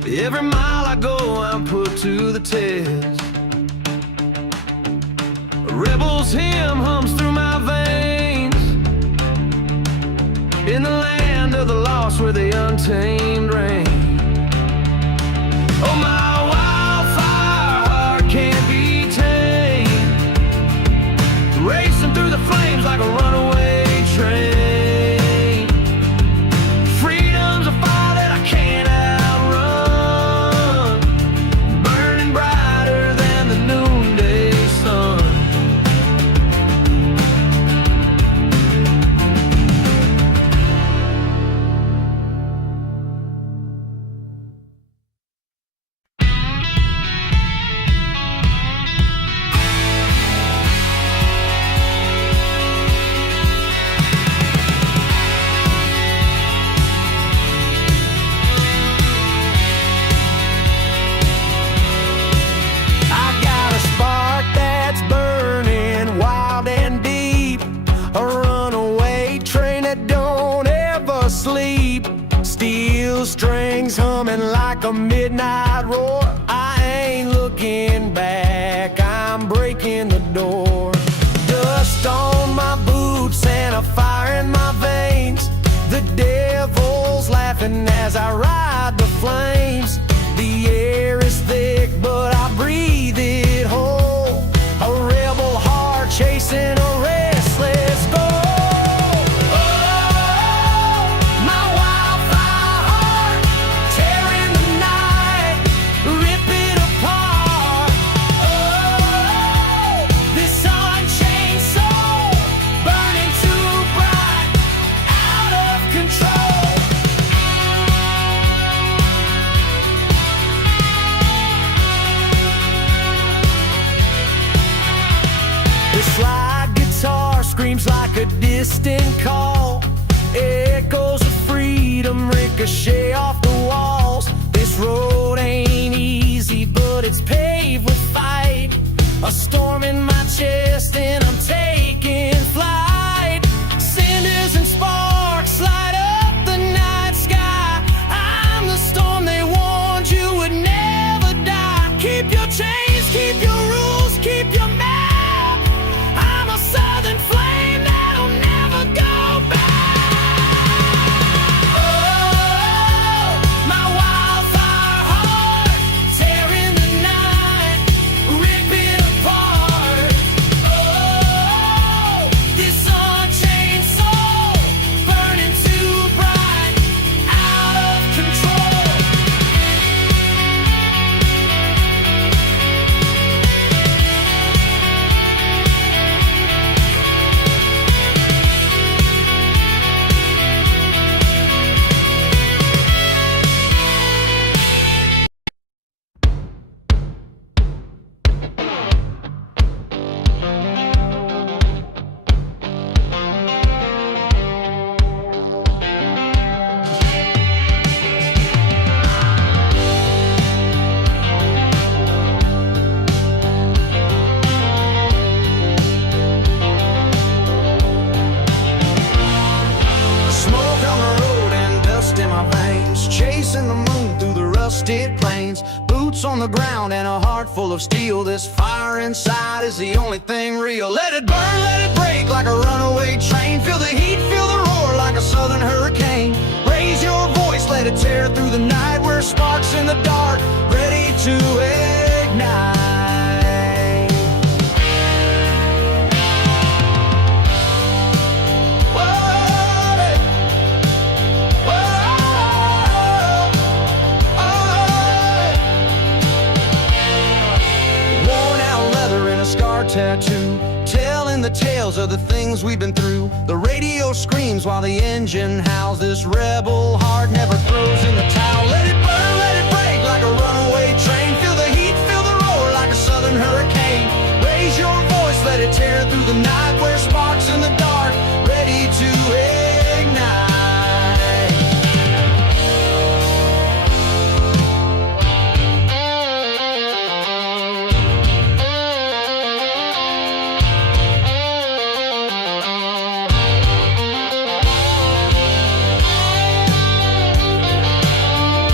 Every mile I go, I'm put to the test. A rebel's hymn hums through my veins. In the land of the lost where the untamed reign. Oh, my wildfire heart can't be tamed, racing through the flames like a runaway train. Freedom's a fire that I can't outrun, burning brighter than the noonday sun. Strings humming like a midnight roar. I ain't looking back, I'm breaking the door. Dust on my boots and a fire in my veins. The devil's laughing as I ride the flames. The air is thick, but I breathe it whole. A rebel heart chasing a restless goal. Slide guitar screams like a distant call. Echoes of freedom ricochet off the walls. This road ain't easy, but it's paved with fight. A storm in my chest and I'm taking flight. Cinders and sparks light up the night sky. I'm the storm they warned you would never die. Keep your chains, keep your rules, keep your map. Southern flame that'll never go back. Oh, my wildfire heart, tearing the night, ripping apart. Oh, this unchained soul, burning too bright, out of control. Chasing the moon through the rusted plains. Boots on the ground and a heart full of steel. This fire inside is the only thing real. Let it burn, let it break like a runaway train. Feel the heat, feel the roar like a southern hurricane. Raise your voice, let it tear through the night. We're sparks in the dark, ready to ignite. Tattoo, telling the tales of the things we've been through. The radio screams while the engine howls. This rebel heart never throws in the towel. Let it burn, let it break like a runaway train. Feel the heat, feel the roar like a southern hurricane. Raise your voice, let it tear through the night. We're sparks in the dark, ready to ignite.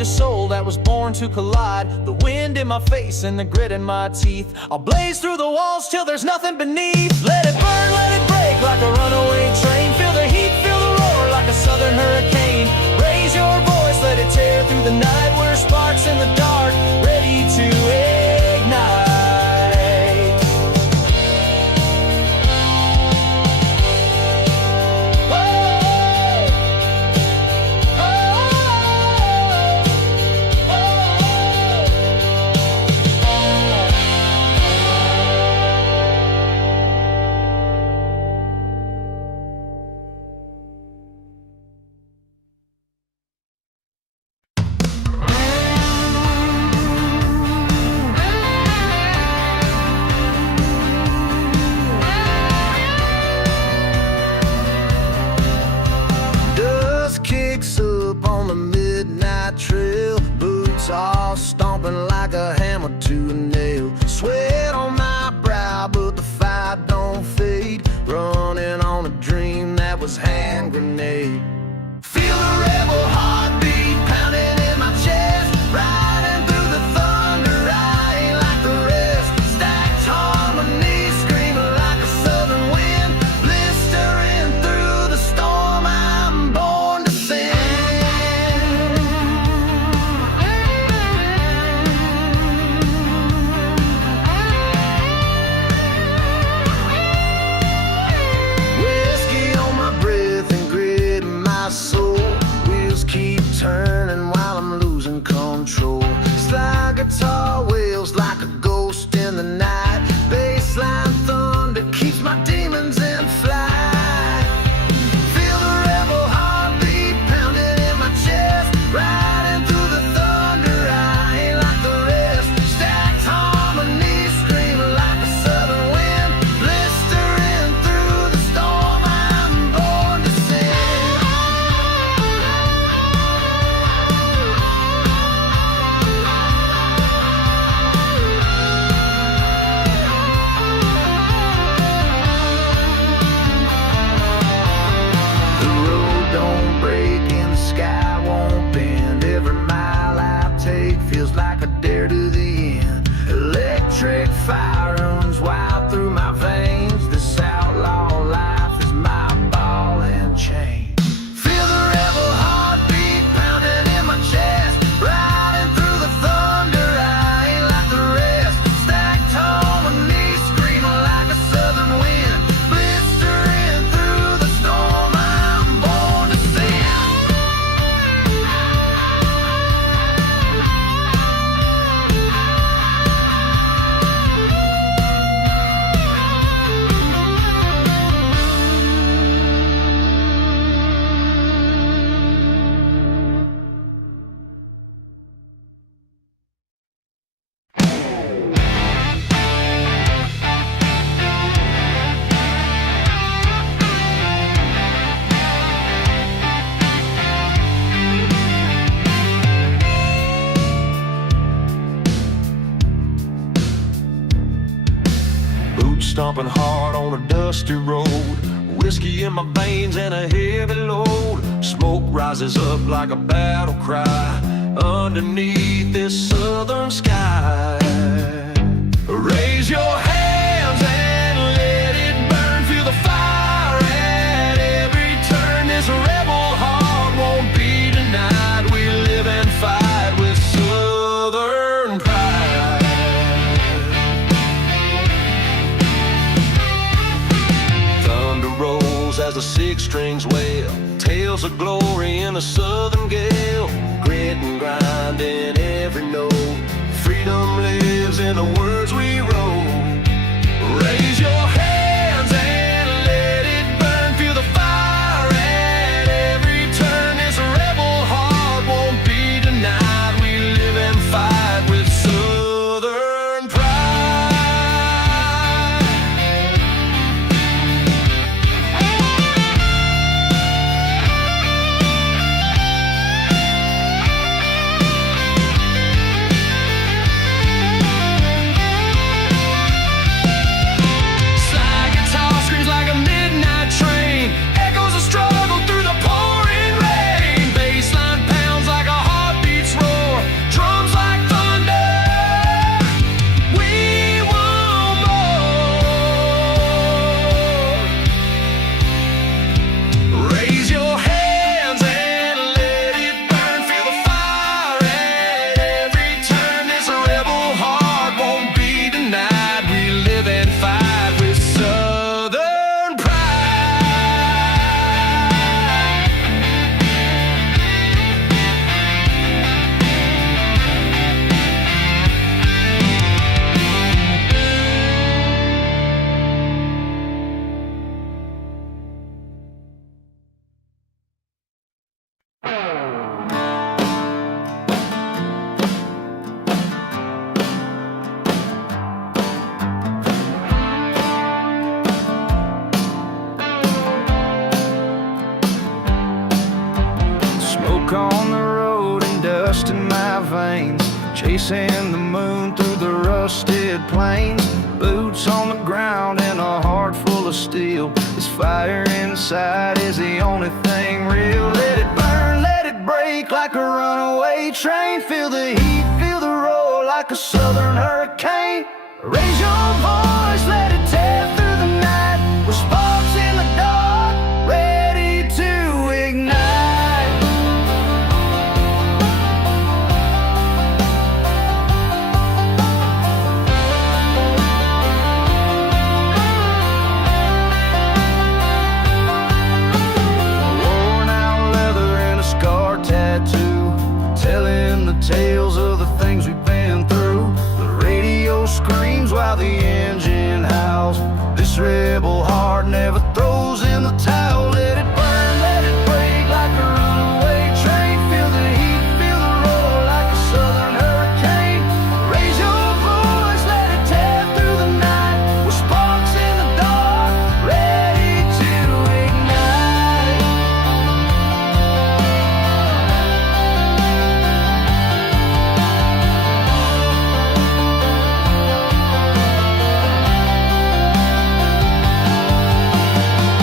a soul that was born to collide. The wind in my face and the grit in my teeth. I'll blaze through the walls till there's nothing beneath. Let it burn, let it break like a runaway train. Feel the heat, feel the roar like a southern hurricane. Raise your voice, let it tear through the night. We're sparks in the dark, ready to ignite. Trail, boots all stomping like a hammer to a nail. Sweat on my brow, but the fire don't fade. Running on a dream that was hand grenade. Feel the rebel heartbeat pounding in my chest. Riding through the thunder, I ain't like the rest. Stacked harmonies, screaming like a southern wind. Blistering through the storm, I'm born to sing. Turning while I'm losing control. Slide guitar wails like a ghost in the night. Bassline thunder keeps my demons in flight. Feel the rebel heartbeat pounding in my chest. Riding through the thunder, I ain't like the rest. Stacked harmonies, screaming like a southern wind. Blistering through the storm, I'm born to sing. Like a dare to the end. Electric fire runs wild through my veins. This outlaw life is my ball and chain. Feel the rebel heartbeat pounding in my chest. Riding through the thunder, I ain't like the rest. Stacked harmonies, screaming like a southern wind. Blistering through the storm, I'm born to sing. Stomping hard on a dusty road. Whiskey in my veins and a heavy load. Smoke rises up like a battle cry underneath this southern sky. Raise your hands and let it burn. Feel the fire at every turn. This rebel heart won't be denied. We live and fight with southern pride. As the six strings wail, tales of glory in a southern gale. Grit and grind in every note. Freedom lives in the words we wrote. Raise your hands and let it burn. Feel the fire at every turn. This rebel heart won't be denied. We live and fight with southern pride. smoke on the road and dust in my veins, chasing the moon through the rusted plains. Boots on the ground and a heart full of steel. This fire inside is the only thing real. Let it burn, let it break like a runaway train. Feel the heat, feel the roar like a southern hurricane. Raise your voice, let it tear through the night. We're sparks in the dark, ready to ignite. Telling the tales of the things we've been through. The radio screams while the engine howls. This rebel heart never throws in the towel. Let it burn, let it break like a runaway train. Feel the heat, feel the roar like a southern hurricane. Raise your voice, let it tear through the night. We're sparks in the dark, ready to ignite.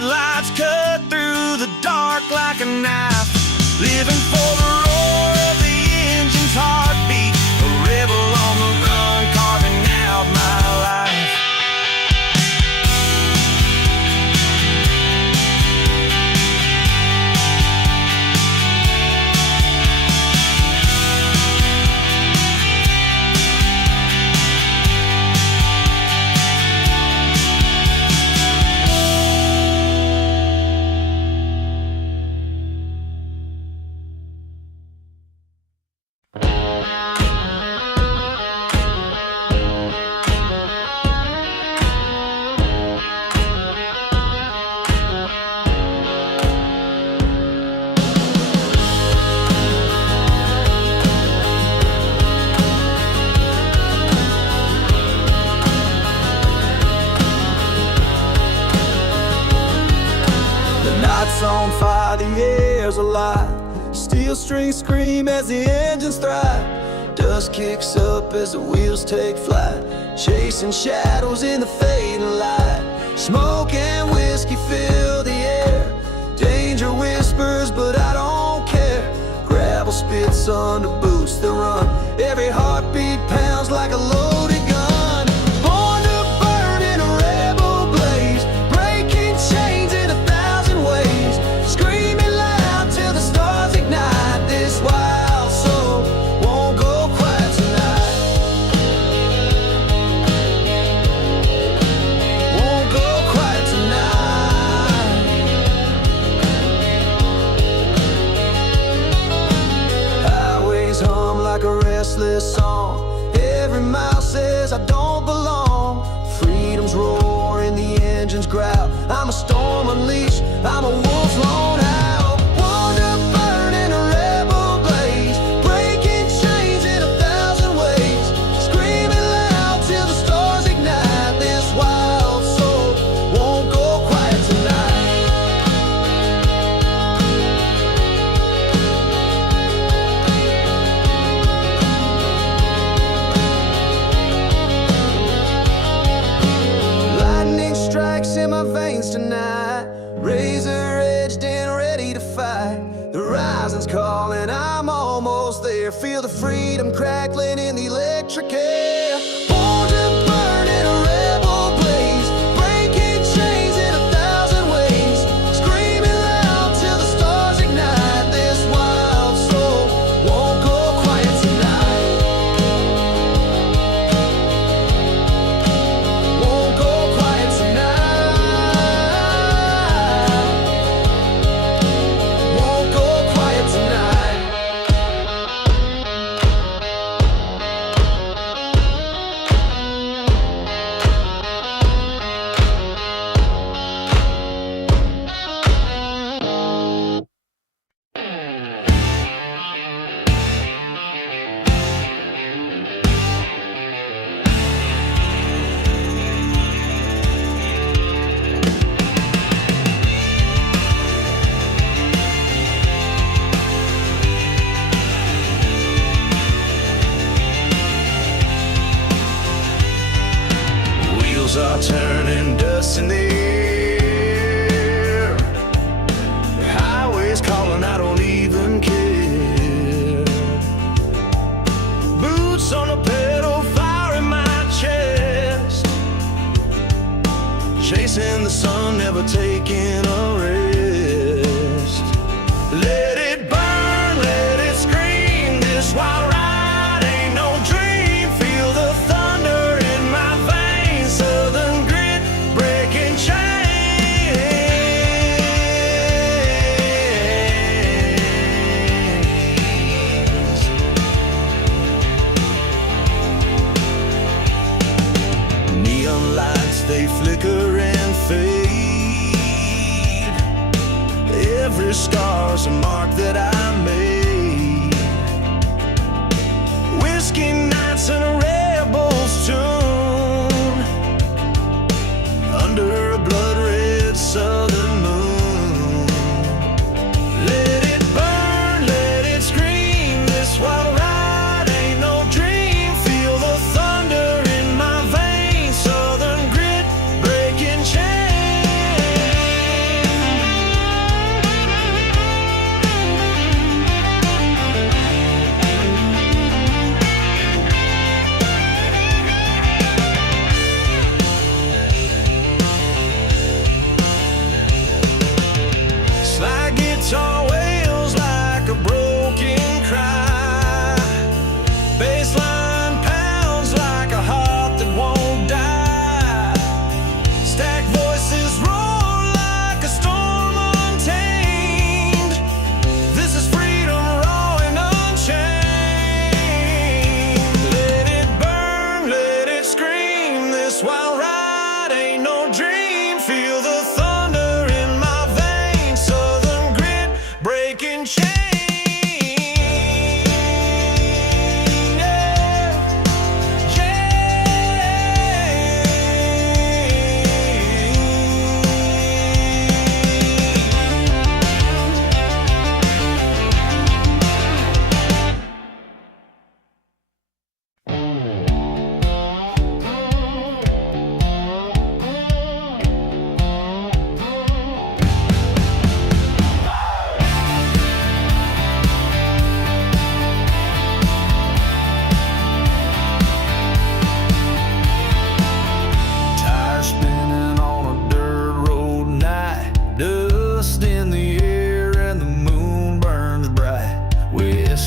Headlights cut through the dark like a knife. Living for the roar of the engine's heartbeat. A rebel on the run, carving out my life. On fire, the air's alive. Steel strings scream as the engines thrive. Dust kicks up as the wheels take flight, chasing shadows in the fading light. Smoke and whiskey fill the air. Danger whispers, but I don't care. Gravel spits under boots that run. Every heartbeat pounds like a loaded gun. Born to burn in a rebel blaze, breaking chains in 1,000 ways. Screaming loud till the stars ignite. This wild soul won't go quiet tonight. Won't go quiet tonight. Highways hum like a restless song. Every mile says I don't belong. Freedom's roar and the engines growl. I'm a storm unleashed, I'm a wolf lone howl. Born to burn in a rebel blaze, breaking chains in 1,000 ways. Screaming loud till the stars ignite. This wild soul won't go quiet tonight. Lightning strikes in my veins tonight, razor edged and ready to fight. The rising's calling, I'm almost there. Feel the freedom crackling in the electric air. Born to burn in a rebel blaze, breaking chains in 1,000 ways. Screaming loud till the stars ignite. This wild soul won't go quiet tonight. Won't go quiet tonight. Won't go quiet tonight. Wheels are turning, dust in the air. The highway's calling, I don't even care. Boots on the pedal, fire in my chest. Chasing the sun, never taking a rest. Let it burn, let it scream. This wild ride ain't no dream. Feel the thunder in my veins. Southern grit, breaking chains. Neon lights, they flicker and fade. Every scar's a mark that I made.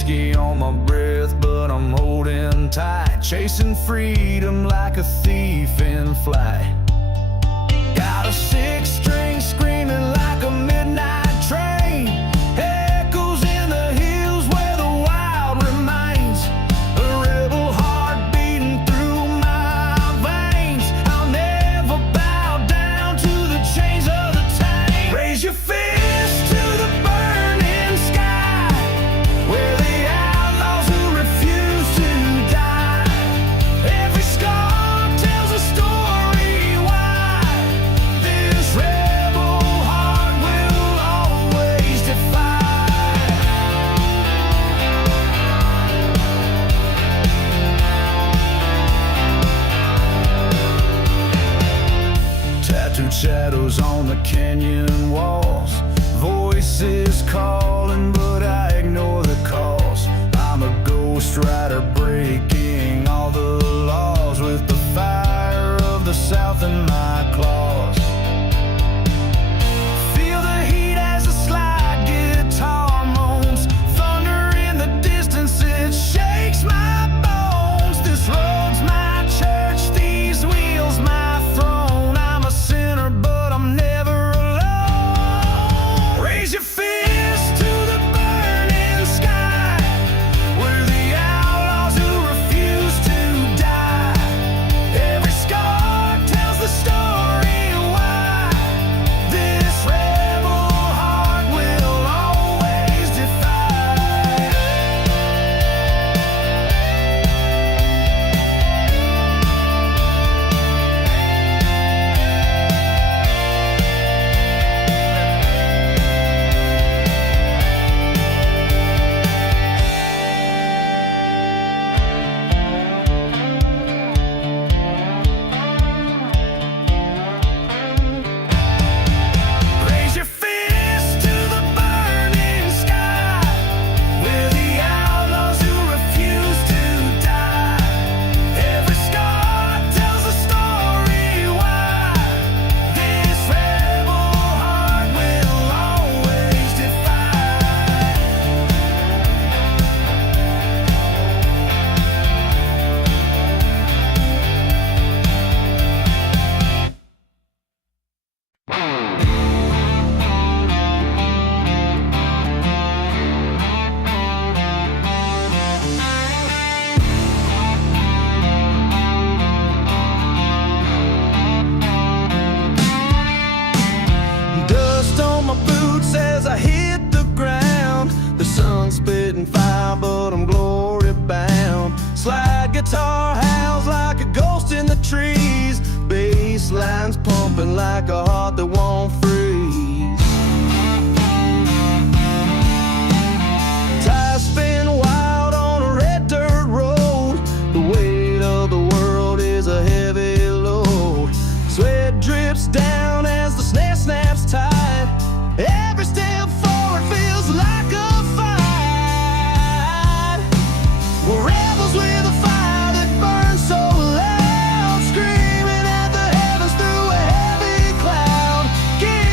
whiskey on my breath, but I'm holding tight, chasing freedom like a thief in flight. Got a six-string screaming like a midnight train, echoes in the hills where the wild remains, a rebel heart beating through my veins. I'll never bow down to the chains of the tame. Raise your fist to the burning sky, where the outlaws who refuse to die. Every scar tells a story why this rebel heart will always defy. Tattooed shadows on the canyon walls, voices calling, but I ignore the calls. I'm a ghost rider breaking all the laws, with the fire of the South in my claws. Feel the heat as the slide guitar moans, thunder in the distance, it shakes my bones. This road's my church, these wheels my throne. I'm a sinner, but I'm never alone. Raise your fist to the burning sky, where the outlaws who refuse to die. Every scar tells the story why this rebel heart will always defy. Raise your fist to the burning sky, where the outlaws who refuse to die. Every scar tells a story why this rebel heart will always defy. Dust on my boots as I hit the ground. The sun's spitting fire, but I'm glory bound. Slide guitar howls like a ghost in the trees. Bass lines pumping like a heart that won't freeze. Tires spin wild on a red dirt road. The weight of the world is a heavy load. Sweat drips down as the snare snaps tight. Every step forward feels like a fight. We're rebels with a fire that burns so loud, screaming at the heavens through a heavy cloud. Give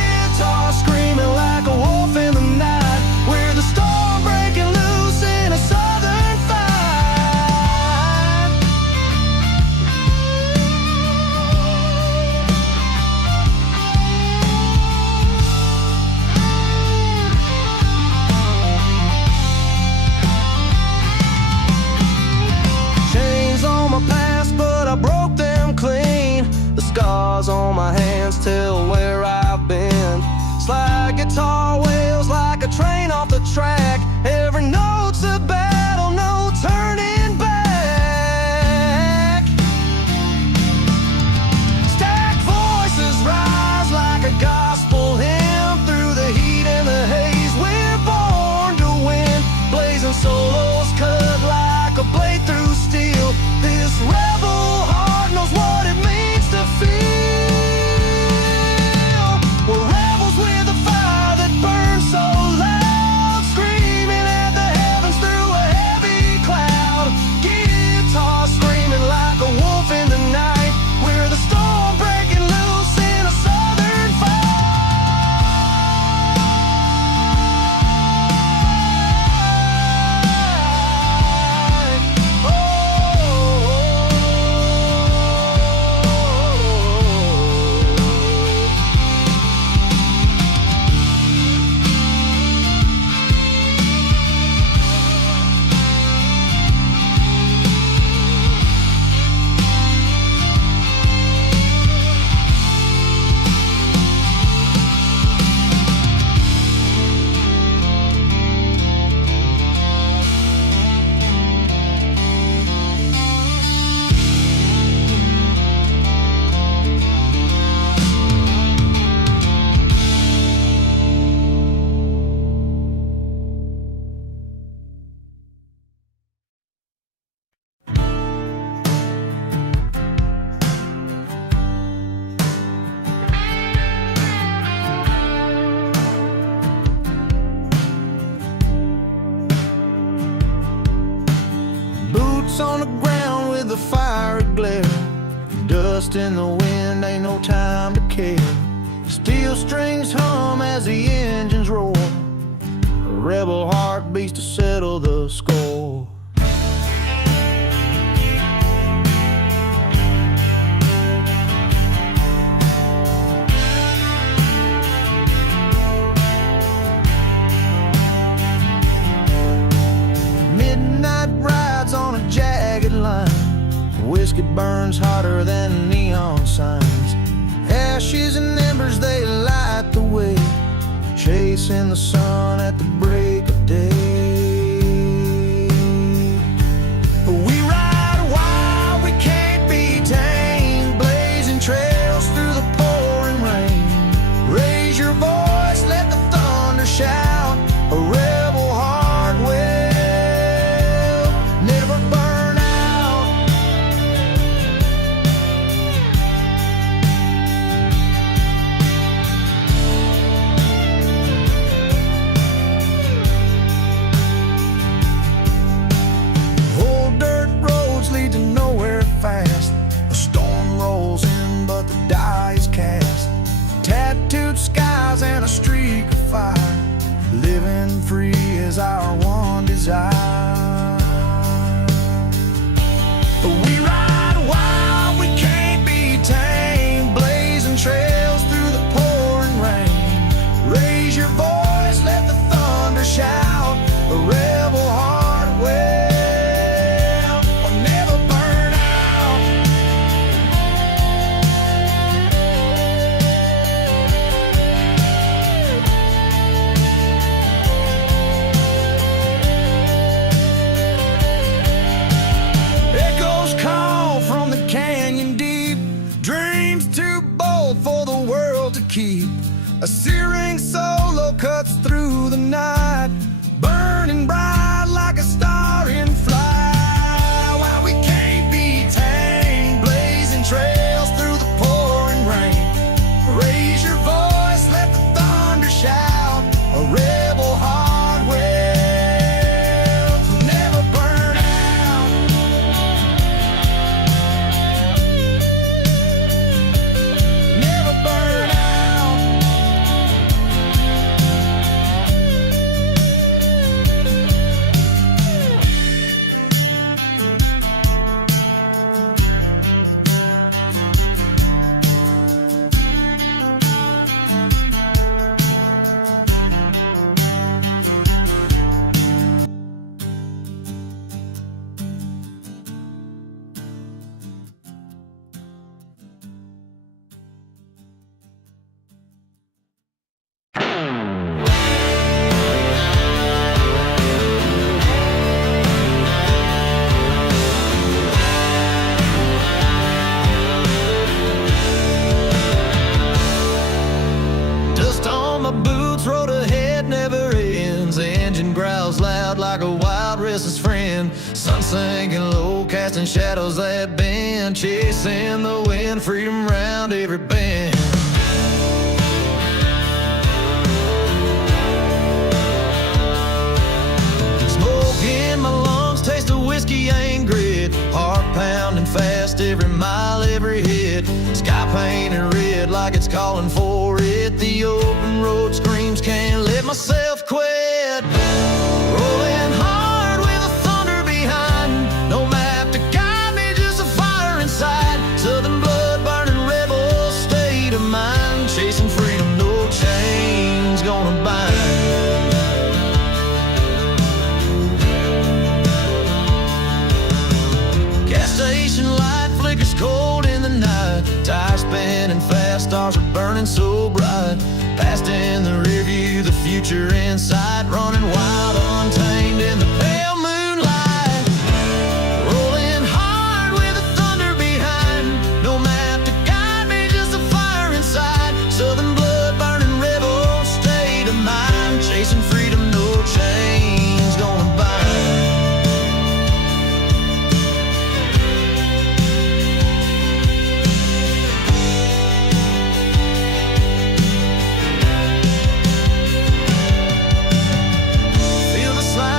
boots on the ground with the fiery glare. Dust in the wind, ain't no time to care. Steel strings hum as the engines roar. A rebel heart beats to settle the score. Midnight rides on a jagged line. Whiskey burns hotter than neon signs. Ashes and embers, they light the way, chasing the sun at the break of day. We ride wild, we can't be tamed, blazing trails through the pouring rain. Raise your voice, let the thunder shout, a rebel heart will never burn out. Old dirt roads lead to nowhere fast. A storm rolls in, but the die is cast. Tattooed skies and a streak of fire. Living free is our one desire. We ride wild, we can't be tamed, blazing trails through the pouring rain. Raise your voice, let the thunder shout, a rebel heart will never burn out. Echoes call from the canyon deep, dreams too bold for the world to keep. A searing solo cuts through the night, burning bright like a star in flight. While we can't be tamed, blazing trails through the pouring rain. Raise your voice, let the thunder shout, a rebel heart will never burn out. Never burn out. Dust on my boots, road ahead never ends. Engine growls loud like a wild restless friend. Sun sinking low, casting shadows that bend, chasing the wind, freedom round every bend. Smoke in my lungs, taste of whiskey ain't grit. Heart pounding fast, every mile, every hit. Sky painted red like it's calling for it. The open road screams, can't let myself quit. Rolling hard with the thunder behind. No map to guide me, just a fire inside. Southern blood burning rebel state of mind. Chasing freedom, no chains gonna bind. Gas station light flickers cold in the night. Tires spinning fast, stars are burning so bright. Past in the rearview, the future in sight. Running wild, untamed in the pale moonlight. Rolling hard with the thunder behind. No map to guide me, just a fire inside. Southern blood burning rebel state of mind. Chasing freedom, no chains gonna bind. Feel the slide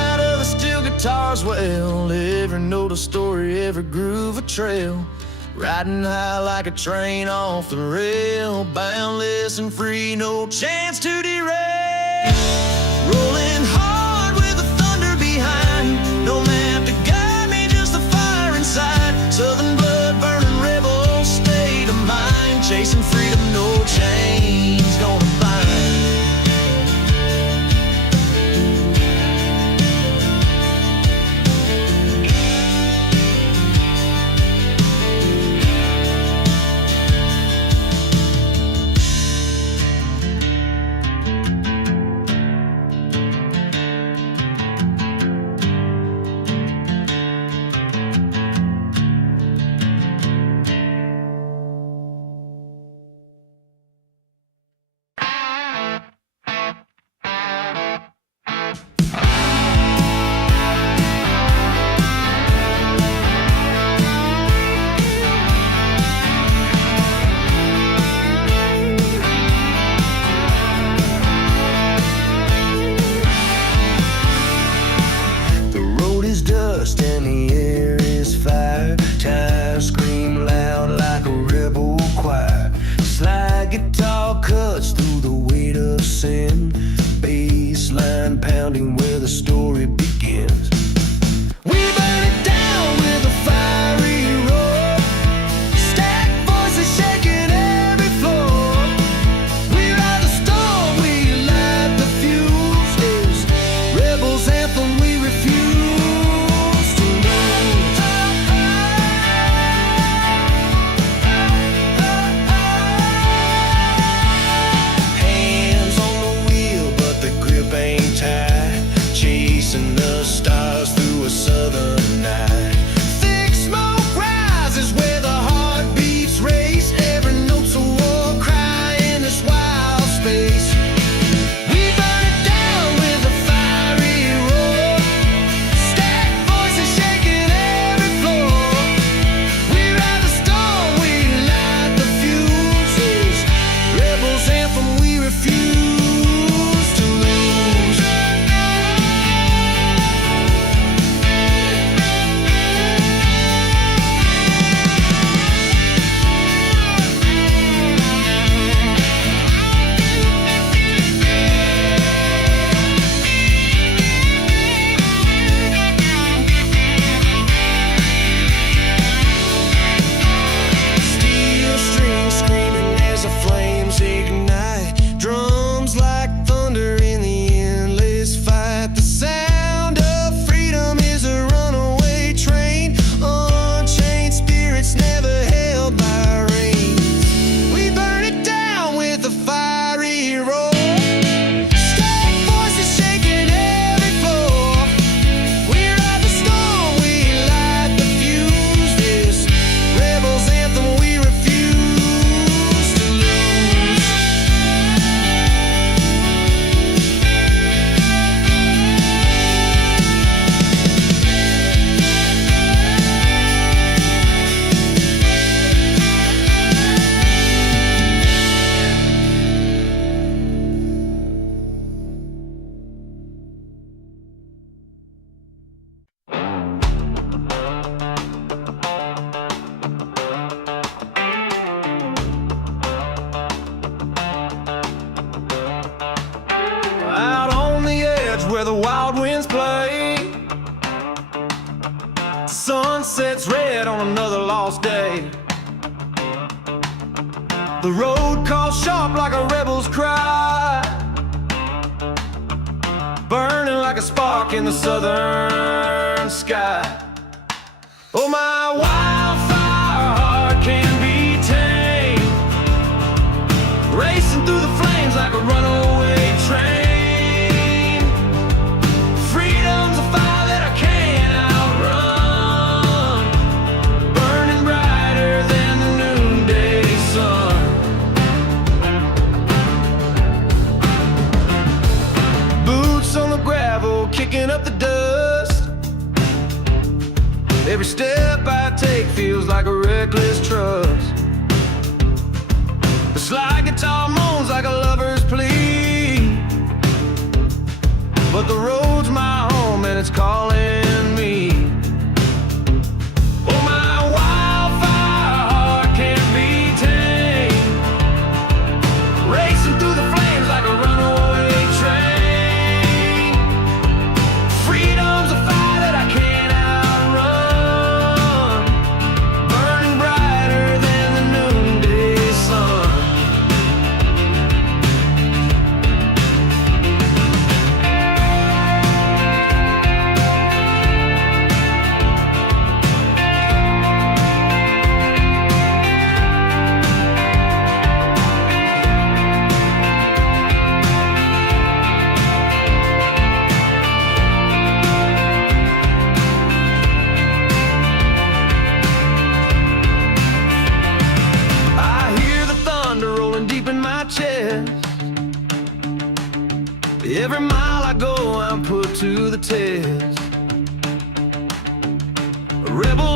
stars well. Every note a story, every groove a trail. Riding high like a train off the rail. Boundless and free, no chance to derail. Rolling hard with the thunder behind. No map to guide me, just the fire inside. Southern blood, burning rebel state of mind. Chasing freedom, no chains gonna bind. And the air is fire. Tires scream loud like a rebel choir. Slide guitar cuts through the weight of sin. Bass line pounding where the story begins. We burn it down with a fiery roar. Stack voices shaking every floor. We ride the storm, we light the fuse. This rebel's anthem we refuse. Chasing the stars through a southern night. Thick smoke rises where the heartbeats race. Every note's a war cry in this wild space. We burn it down with a fiery roar. Stack voices shaking every floor. We ride the storm, we light the fuses. Rebels anthem we refuse. Where the wild winds play, the sun sets red on another lost day. The road calls sharp like a rebel's cry, burning like a spark in the southern sky. Oh, my wildfire heart can be tamed, racing through the flames like a runaway train. Kicking up the dust. Every step I take feels like a reckless trust. The slide guitar moans like a lover's plea, but the road's my home and it's calling me.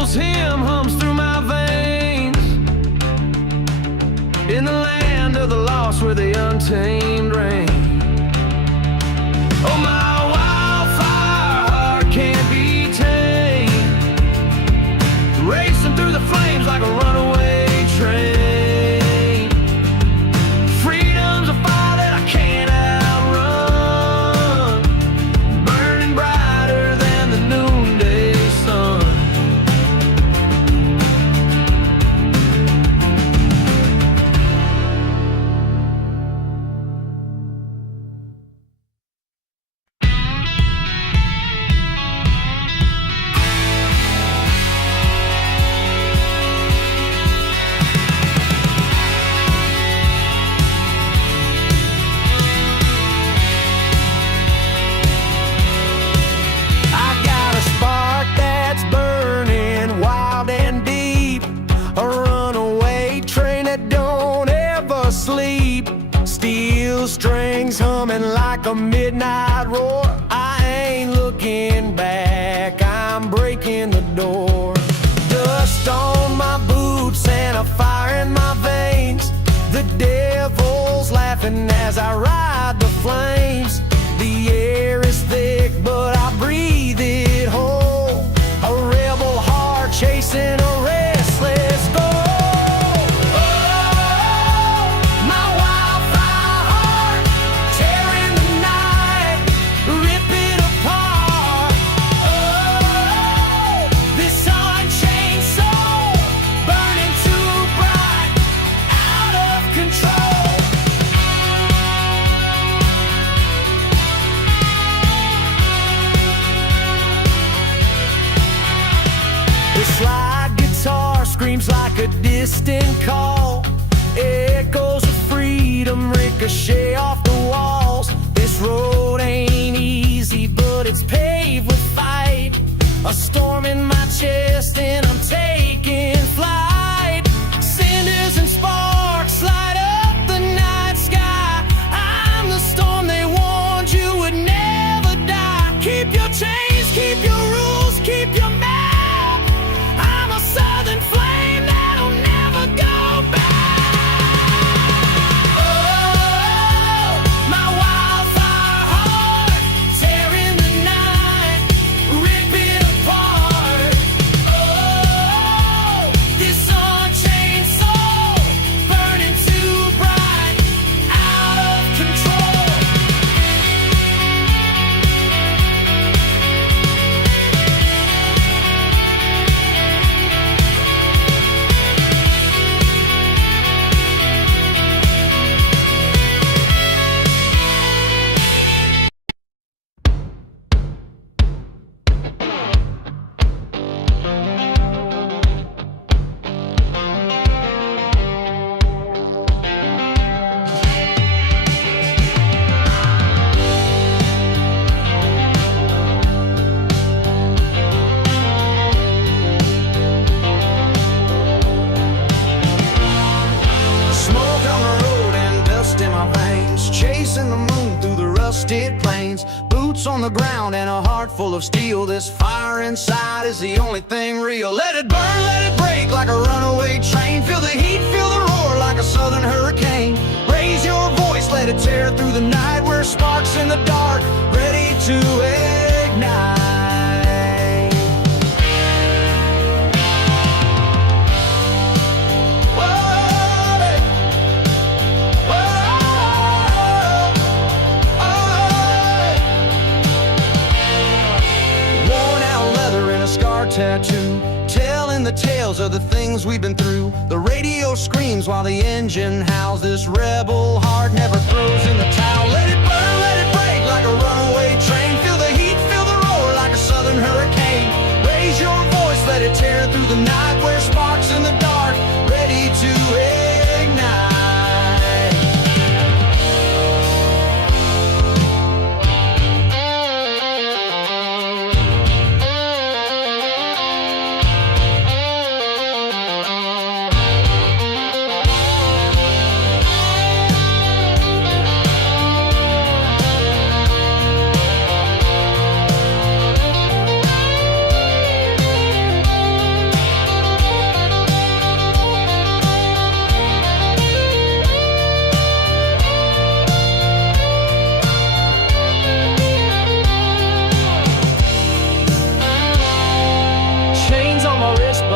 Beatles hymn hums through my veins. In the land of the lost where the untamed reign. Oh, my wildfire heart can't be tamed, racing through the flames like a runaway train. Freedom's a fire that I can't outrun, burning brighter than the noonday sun. Strings humming like a midnight roar. I ain't looking back, I'm breaking the door. Dust on my boots and a fire in my veins. The devil's laughing as I ride the flames. The air is thick, but I breathe it whole. A rebel heart chasing a restless goal. Screams like a distant call. Echoes of freedom ricochet off the walls. This road ain't easy, but it's paved with fight. A storm in my chest and I'm taking flight. Cinders and sparks light up the night sky. I'm the storm they warned you would never die. Keep your chains, keep your rules, keep your map. I'm a southern flame. Plains, boots on the ground and a heart full of steel. This fire inside is the only thing real. Let it burn, let it break like a runaway train. Feel the heat, feel the roar like a southern hurricane. Raise your voice, let it tear through the night. We're sparks in the dark, ready to ignite. Tattoo, telling the tales of the things we've been through. The radio screams while the engine howls. This rebel heart never throws in the towel. Let it burn, let it break like a runaway train. Feel the heat, feel the roar like a southern hurricane. Raise your voice, let it tear through the night. We're sparks in the dark, ready to ignite.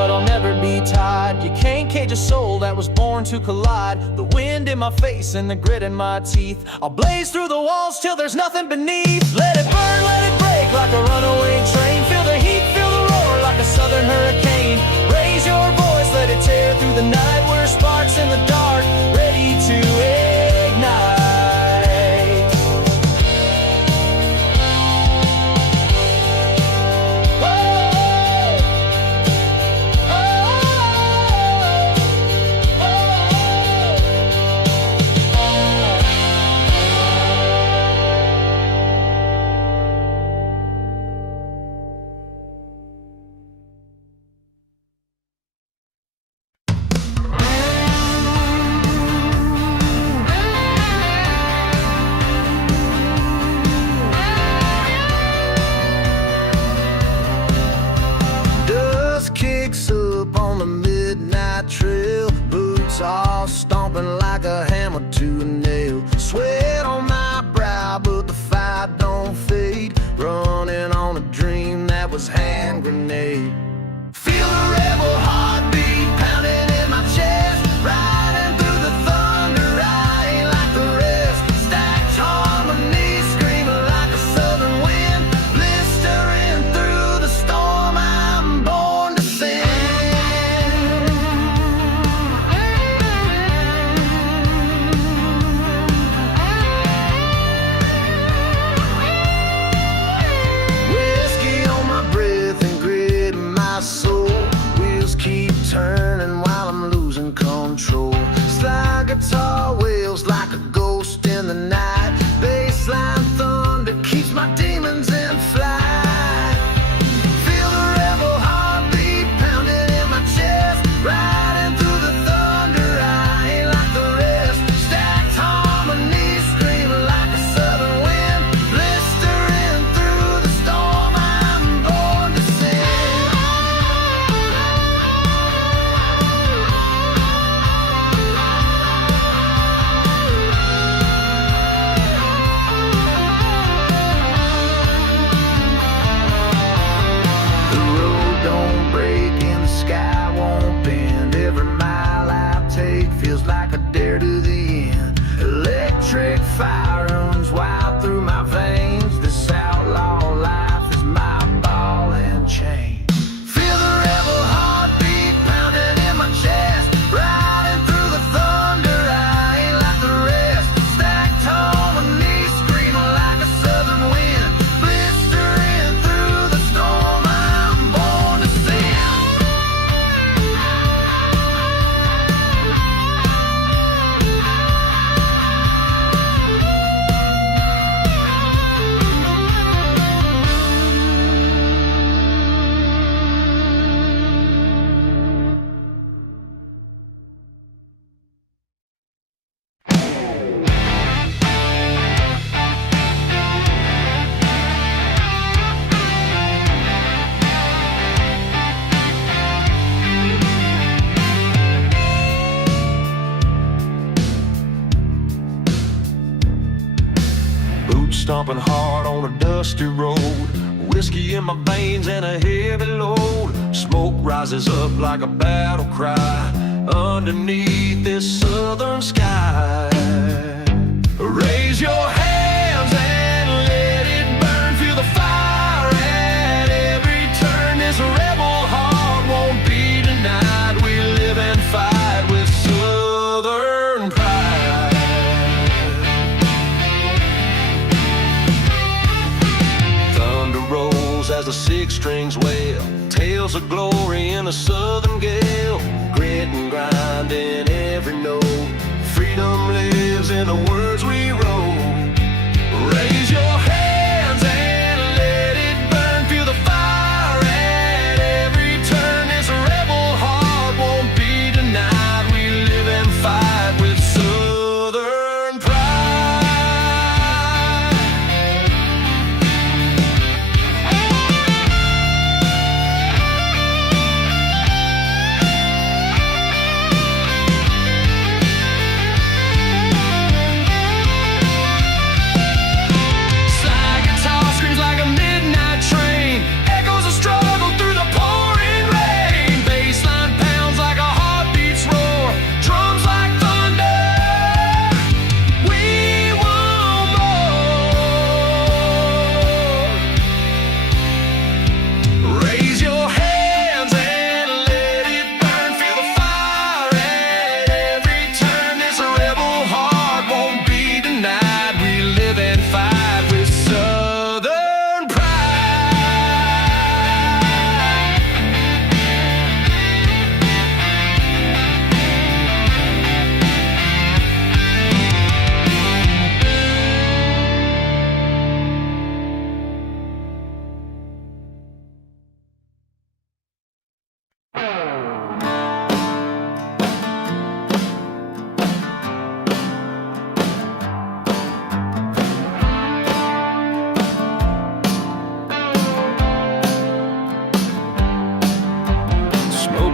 but I'll never be tied. You can't cage a soul that was born to collide. The wind in my face and the grit in my teeth. I'll blaze through the walls till there's nothing beneath. Let it burn, let it break like a runaway train. Feel the heat, feel the roar like a southern hurricane. Raise your voice, let it tear through the night. We're sparks in the dark, ready to ignite. All stomping like a hammer to a nail. Sweat on my brow, but the fire don't fade. Running on a dream that was hand grenade. Feel the rebel heartbeat pounding in my chest. Riding through the thunder, I ain't like the rest. Stacked harmonies, screaming like a southern wind. Blistering through the storm, I'm born to sing. Turning while I'm losing control. Slide guitar wails like a ghost in the night. Bassline thunder keeps my demons in flight. Feel the rebel heartbeat pounding in my chest. Riding through the thunder, I ain't like the rest. Stacked harmonies, screaming like a southern wind. Blistering through the storm, I'm born to sing. Feels like a dare to the end. Electric fire runs wild through my veins. This outlaw life is my ball and chain. Feel the rebel heartbeat pounding in my chest. Riding through the thunder, I ain't like the rest. Stacked harmonies, screaming like a southern wind. Blistering through the storm, I'm born to sing. Stomping hard on a dusty road. Whiskey in my veins and a heavy load. Smoke rises up like a battle cry underneath this southern sky. Raise your hands and let it burn. Feel the fire at every turn. This rebel heart won't be denied. We live and fight with southern pride. As the six strings wail, tales of glory in a southern gale. Grit and grind in every note. Freedom lives in the words we wrote. Raise your hands and let it burn. Feel the fire at every turn. This rebel heart won't be denied. We live and fight with southern pride. Slide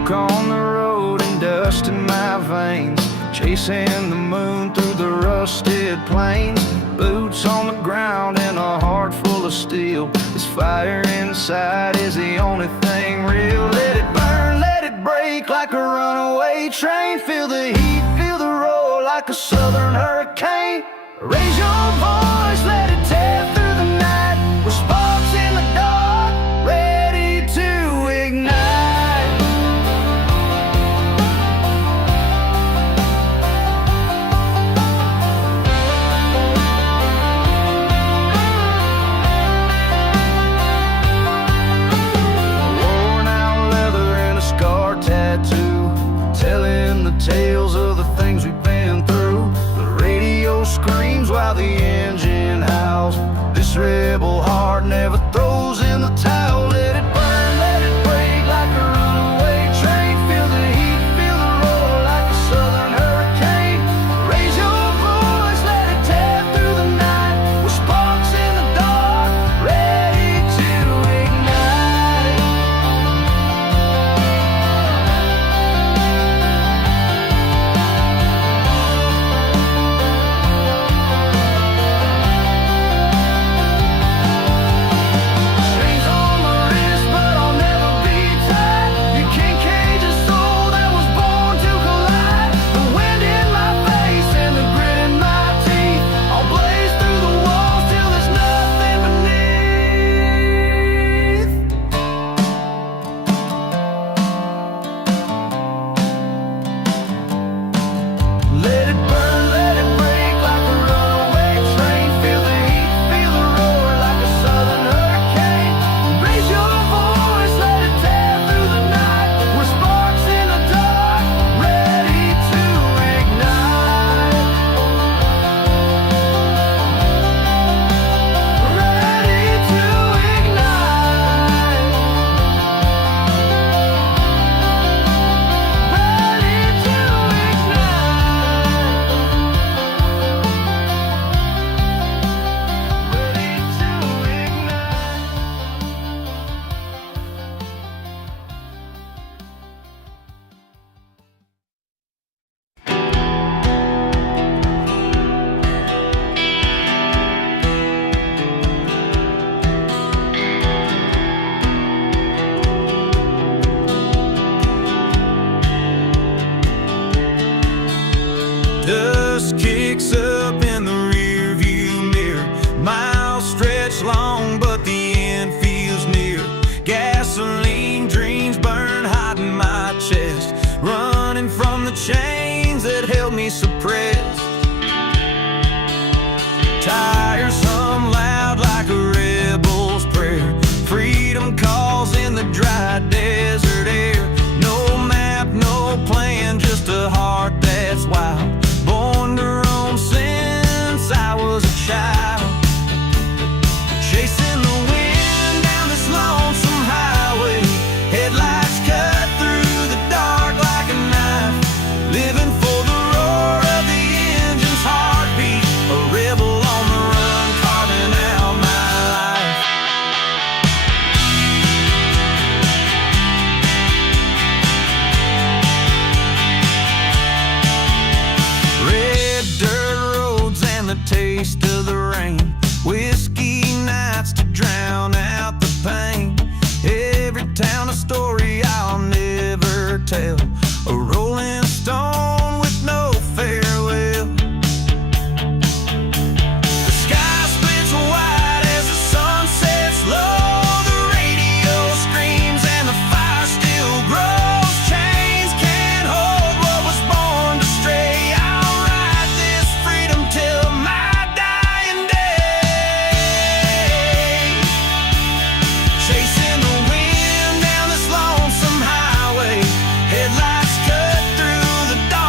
smoke on the road and dust in my veins, chasing the moon through the rusted plains. Boots on the ground and a heart full of steel. This fire inside is the only thing real. Let it burn, let it break like a runaway train. Feel the heat, feel the roar like a southern hurricane. Raise your voice, let it tear through the night. With sparks in the dark, ready to ignite. Telling the tales of the things we've been through. The radio screams while the engine howls. This rebel heart never throws in the towel. Let it burn, let it break like a runaway train. Feel the heat, feel the roar like a southern hurricane. Raise your voice, let it tear through the night. With sparks in the dark, ready to ignite. Dust kicks up in the rear view mirror. Miles stretch long, but the end feels near. Gasoline dreams burn hot in my chest, running from the chains that held me suppressed. Tires hum loud like a rebel's prayer. Freedom calls in the dry desert air. No map, no plan, just a heart that's wild. Born to roam since I was a child. Chasing the wind down this lonesome highway. Headlights cut through the dark like a knife. Living for the roar of the engine's heartbeat. A rebel on the run, carving out my life. Red dirt roads and the taste of the rain. Whiskey nights to drown out the pain. Every town a story I'll never tell. A rolling stone with no farewell. The sky splits wide as the sun sets low. The radio screams and the fire still grows. Chains can't hold what was born to stray. I'll ride this freedom till my dying day. Chasing the wind down this lonesome highway. Headlights cut through the dark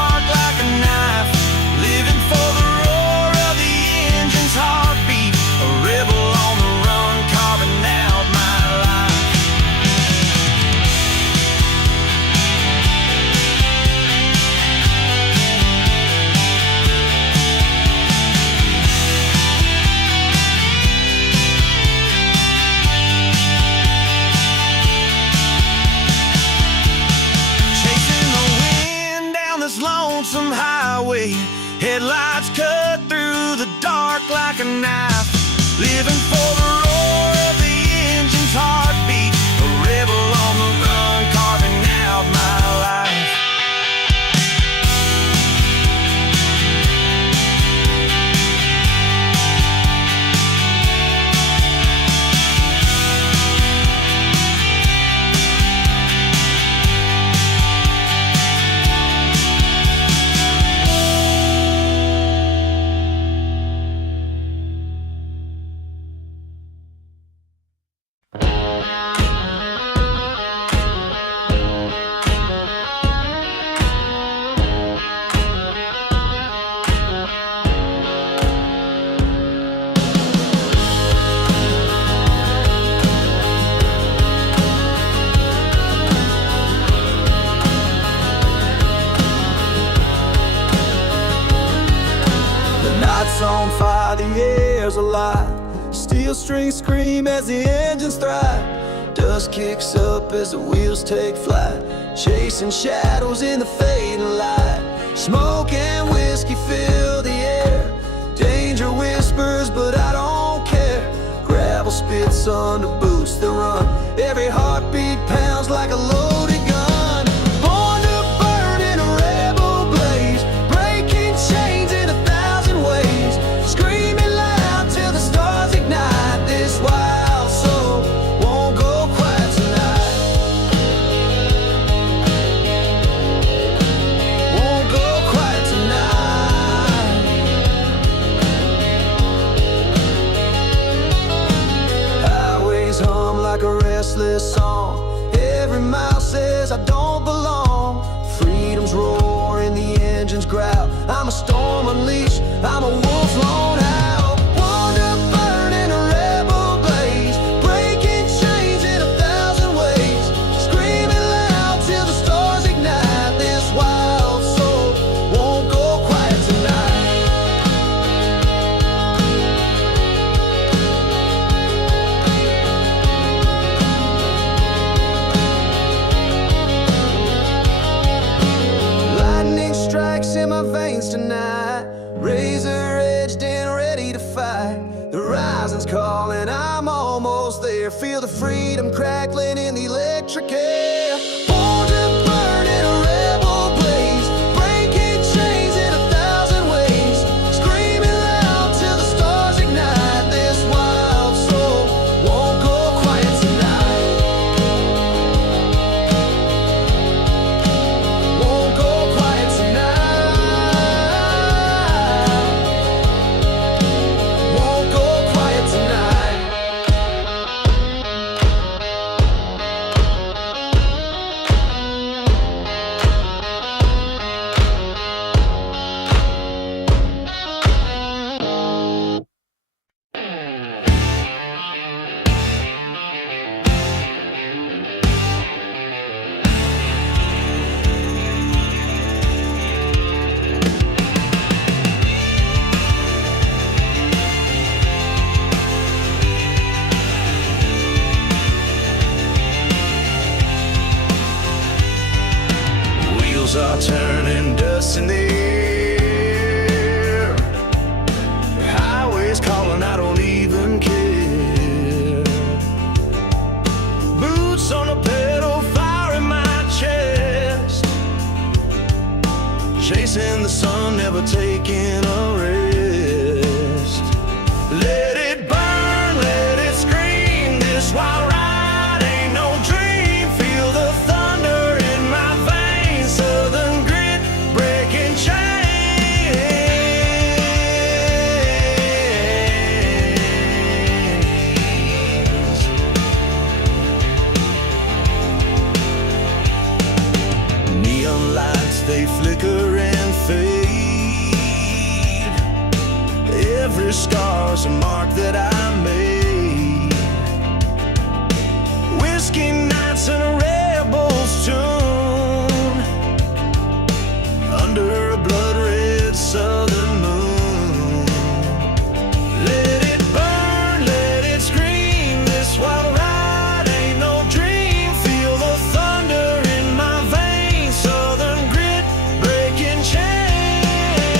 highway, headlights cut through the dark like a knife. Living for the roar of the engine's heartbeat, a rebel on the run, carving out my life. On fire, the air's alive. Steel strings scream as the engines thrive. Dust kicks up as the wheels take flight, chasing shadows in the fading light. Smoke and whiskey fill the air. Danger whispers, but I don't care. Gravel spits under boots that run. Every heartbeat pounds like a loaded gun. Born to burn in a rebel blaze, breaking chains in 1,000 ways. Screaming loud till the stars ignite. This wild soul won't go quiet tonight. Won't go quiet tonight. Highways hum like a restless song. Every mile says I don't belong. Freedom's roar and the engines growl. I'm a storm unleashed, I'm a wolf lone out. Born to burn in a rebel blaze, breaking chains in 1,000 ways. Screaming loud till the stars ignite. This wild soul won't go quiet tonight. Lightning strikes in my veins tonight, razor edged and ready to fight. The rising's calling, I'm almost there. Feel the freedom crackling in the electric air. Born to burn in a rebel blaze, breaking chains in 1,000 ways. Screaming loud till the stars ignite. This wild soul won't go quiet tonight. Won't go quiet tonight. Won't go quiet tonight. Wheels are turning, dust in the air. Highways calling, I don't even care. Boots on the pedal, fire in my chest. Chasing the sun, never taking a rest. Let it burn, let it scream. This wild ride ain't no dream. Feel the thunder in my veins. Southern grit, breaking chains. Neon lights, they flicker and fade. Every scar's a mark that I made. Whiskey nights and a rebel's tune under a blood red southern moon. Let it burn, let it scream. This wild ride ain't no dream. Feel the thunder in my veins. Southern grit, breaking chains.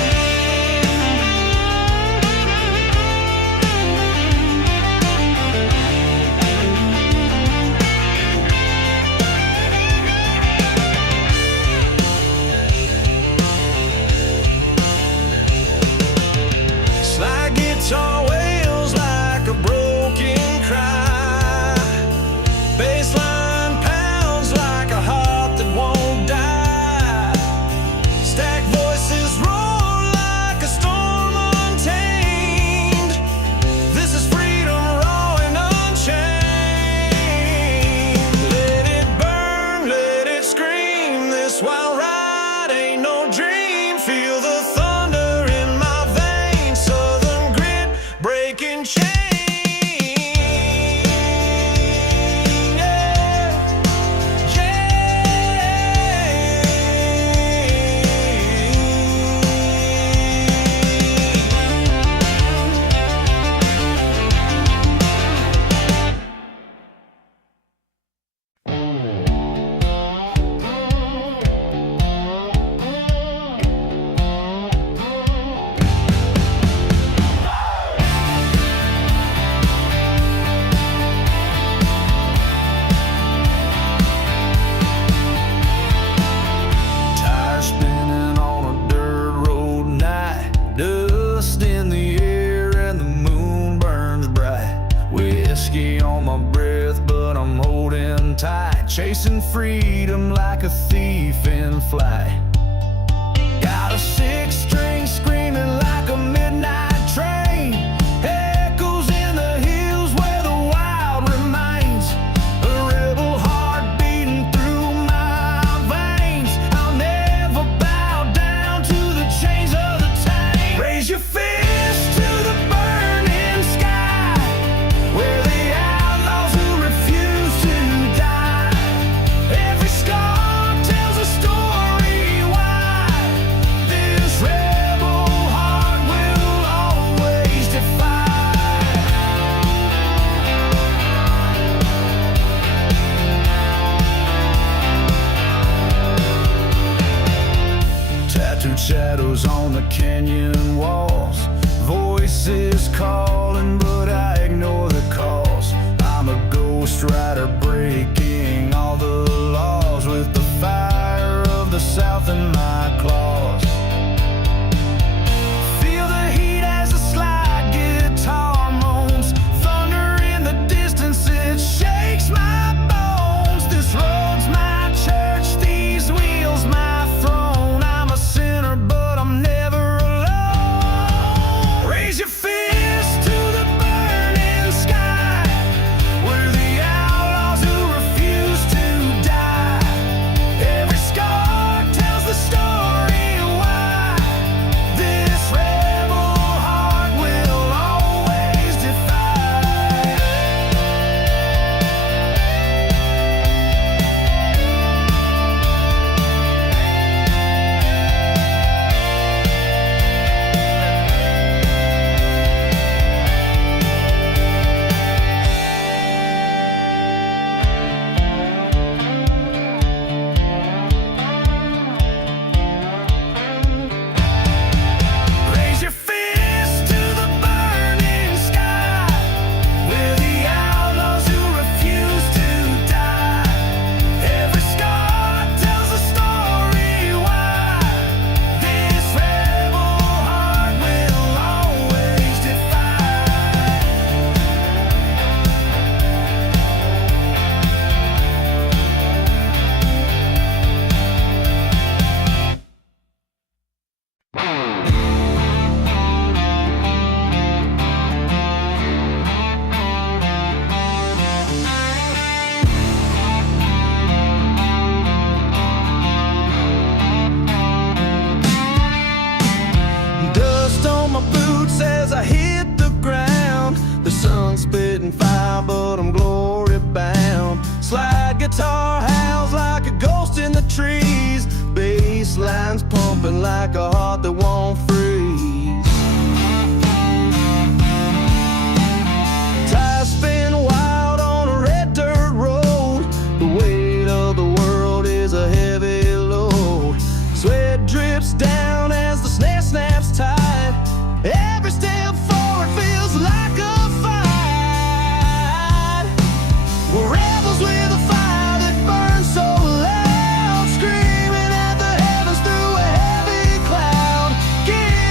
night, chasing freedom like a thief in flight. Got a six-string screaming like a midnight train, echoes in the hills where the wild remains. A rebel heart beating through my veins. I'll never bow down to the chains of the tame. Raise your fist to the burning sky, where the outlaws who refuse to die. Every scar tells a story why this rebel heart will always defy. Tattooed shadows on the canyon walls, voices calling, but I ignore the calls. I'm a ghost rider breaking all the laws, with the fire of the South in my claws. Feel the heat as the slide guitar moans, thunder in the distance, it shakes my bones. This road's my church, these wheels my throne. I'm a sinner, but I'm never alone. Raise your fist to the burning sky, where the outlaws who refuse to die. Every scar tells the story why this rebel heart will always defy. Raise your fist to the burning sky, where the outlaws who refuse to die. Every scar tells a story why this rebel heart will always defy. Dust on my boots as I hit the ground. The sun's spitting fire, but I'm glory bound. Slide guitar howls like a ghost in the trees. Bass lines pumping like a heart that won't freeze. Tires spin wild on a red dirt road. The weight of the world is a heavy load. Sweat drips down as the snare snaps tight. Every step forward feels like a fight. We're rebels with a fire that burns so loud, screaming at the heavens through a heavy cloud. Give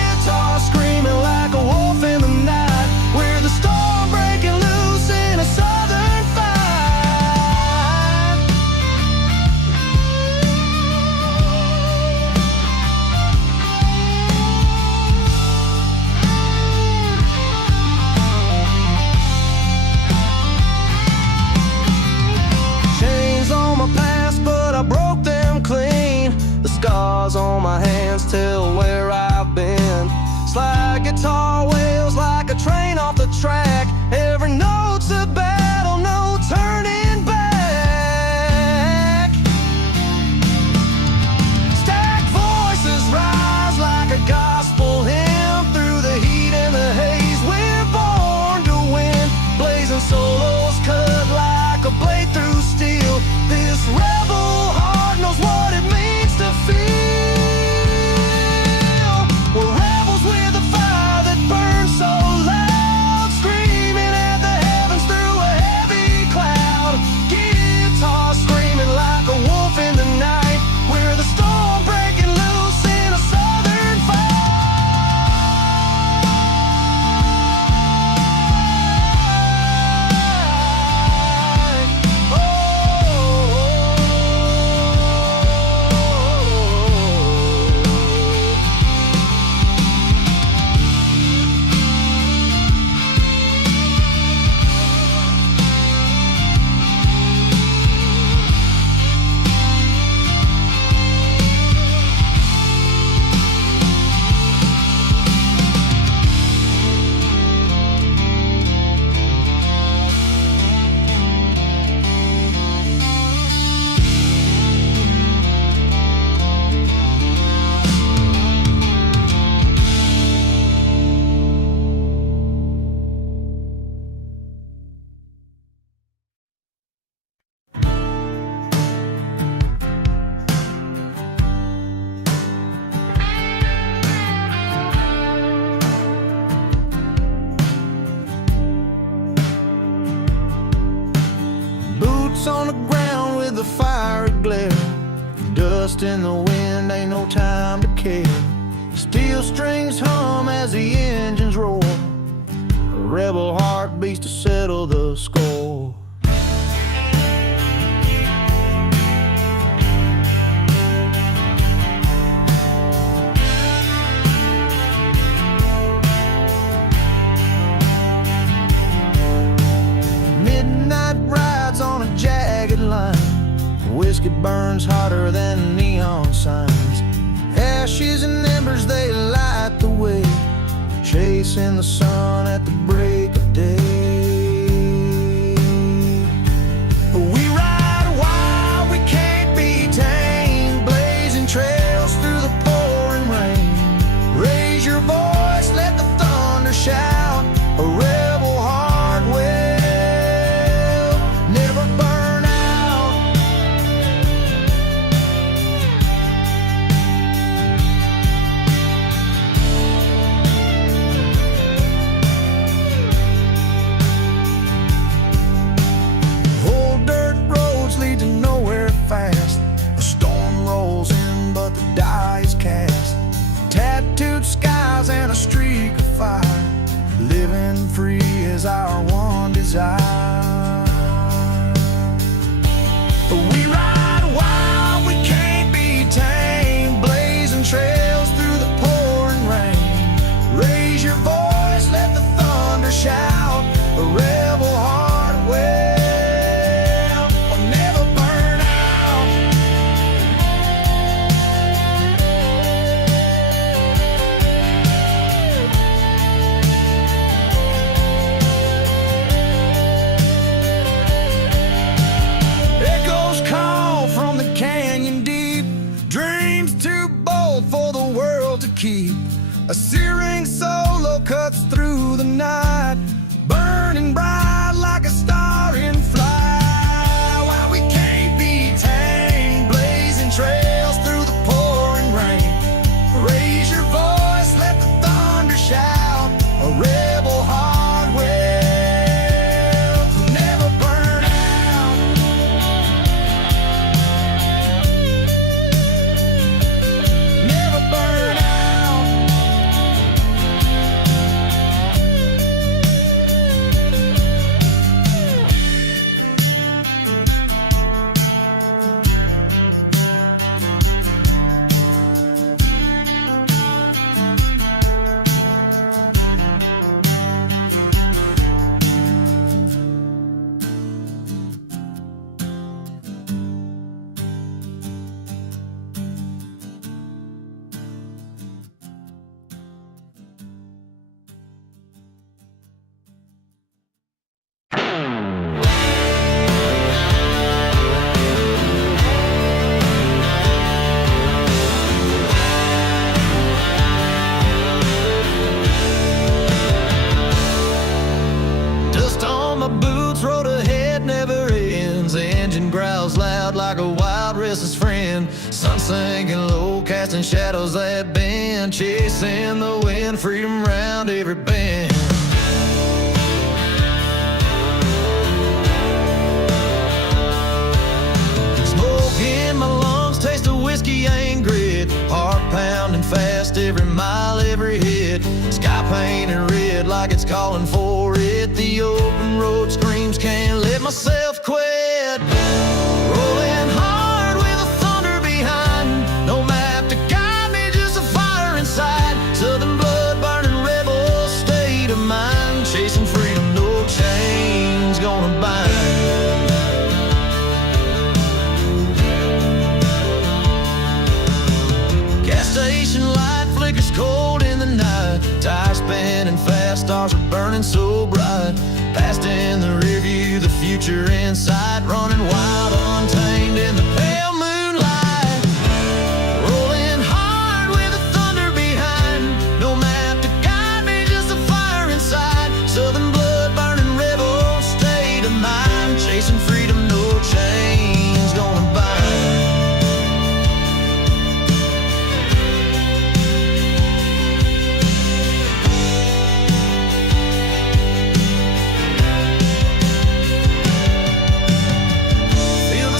dust in the wind, ain't no time to care. Steel strings hum as the engines roar. A rebel heart beats to settle the score. Midnight rides on a jagged line. Whiskey burns hotter than neon signs. Ashes and embers, they light the way, chasing the sun at the break of day. We ride wild, we can't be tamed, blazing trails through the pouring rain. Raise your voice, let the thunder shout, a rebel heart will never burn out. Old dirt roads lead to nowhere fast. A storm rolls in, but the die is cast. Tattooed skies and a streak of fire. Living free is our one desire. We ride wild, we can't be tamed, blazing trails through the pouring rain. Raise your voice, let the thunder shout, a rebel heart will never burn out. Echoes call from the canyon deep, dreams too bold for the world to keep. A searing solo cuts through the night, burning bright like a star in flight. While we can't be tamed, blazing trails through the pouring rain. Raise your voice, let the thunder shout, a rebel heart will never burn out. Never burn out. Dust on my boots, road ahead never ends. Engine growls loud like a wild restless friend. Sun sinking low, casting shadows that bend, chasing the wind, freedom round every bend. Smoke in my lungs, taste of whiskey ain't grit. Heart pounding fast, every mile, every hit. Sky painted red like it's calling for it. The open road screams, can't let myself quit. Rolling hard with the thunder behind. No map to guide me, just a fire inside. Southern blood burning rebel state of mind. Chasing freedom, no chains gonna bind. Gas station light flickers cold in the night. Tires spinning fast, stars are burning so bright. Past in the rear view, the future in sight. Running wild, untamed in the pale moonlight. Rolling hard with the thunder behind. No map to guide me, just a fire inside. Southern blood burning rebel state of mind. Chasing freedom, no chains gonna bind. Feel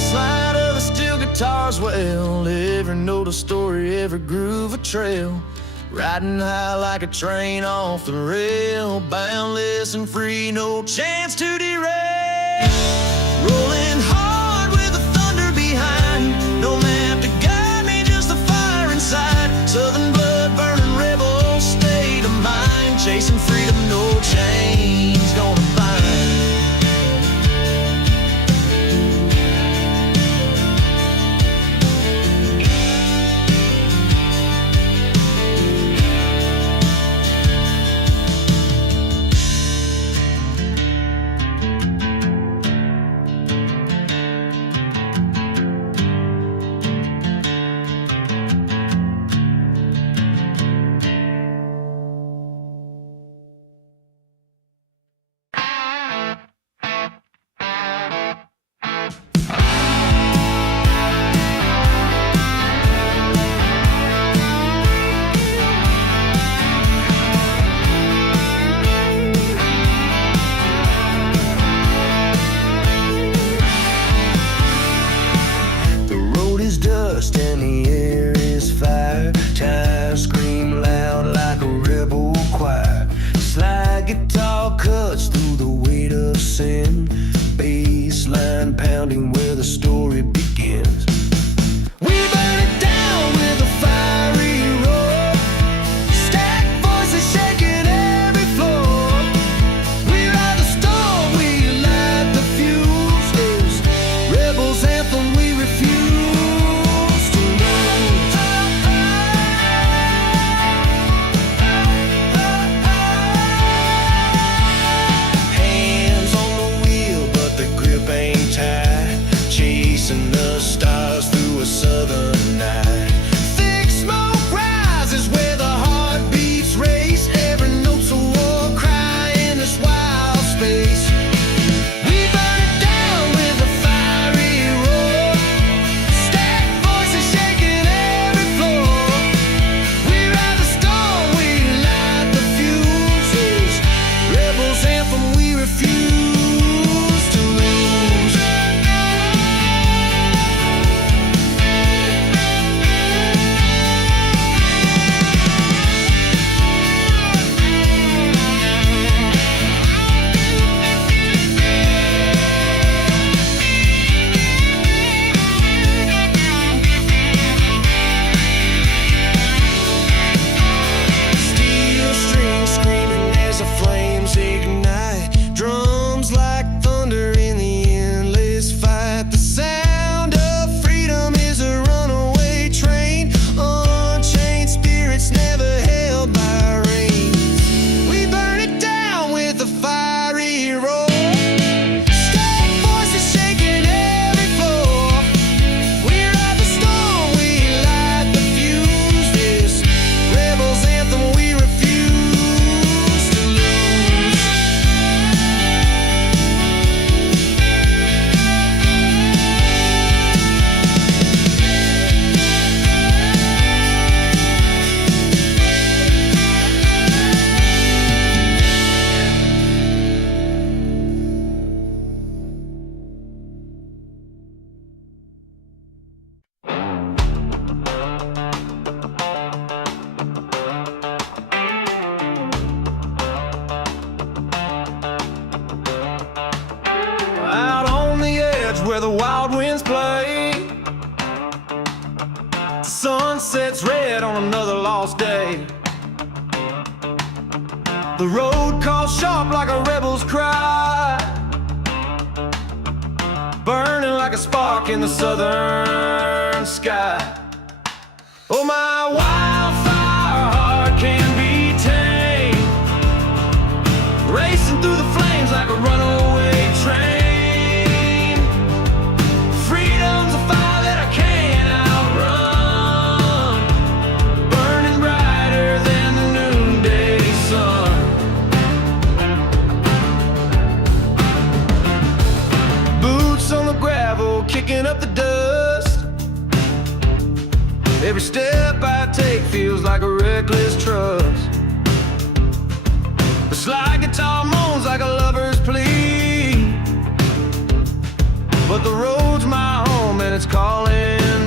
guitars well, every note a story, every groove a trail. Riding high like a train off the rail, boundless and free, no chance to derail. Rolling hard with the thunder behind, no map to guide me, just the fire inside. Southern blood, burning rebel state of mind, chasing freedom, no chains gonna bind. And the air is fire. Tires scream loud like a rebel choir. Slide guitar cuts through the weight of sin. Bass line pounding where the story begins. We burn it down with a fiery roar. Stack voices shaking every floor. We ride the storm, we light the fuses. Rebels anthem we refuse. Chasing the stars through a southern night. Thick smoke rises where the heartbeats race. Every note's a war cry in this wild space. We burn it down with a fiery roar. Stack voices shaking every floor. We ride the storm, we light the fuses. Rebels anthem we refuse. Where the wild winds play, the sun sets red on another lost day. The road calls sharp like a rebel's cry, burning like a spark in the southern sky. Oh, my wildfire heart can be tamed, racing through the flames like a runaway train. Kicking up the dust. Every step I take feels like a reckless trust. The slide guitar moans like a lover's plea, but the road's my home and it's calling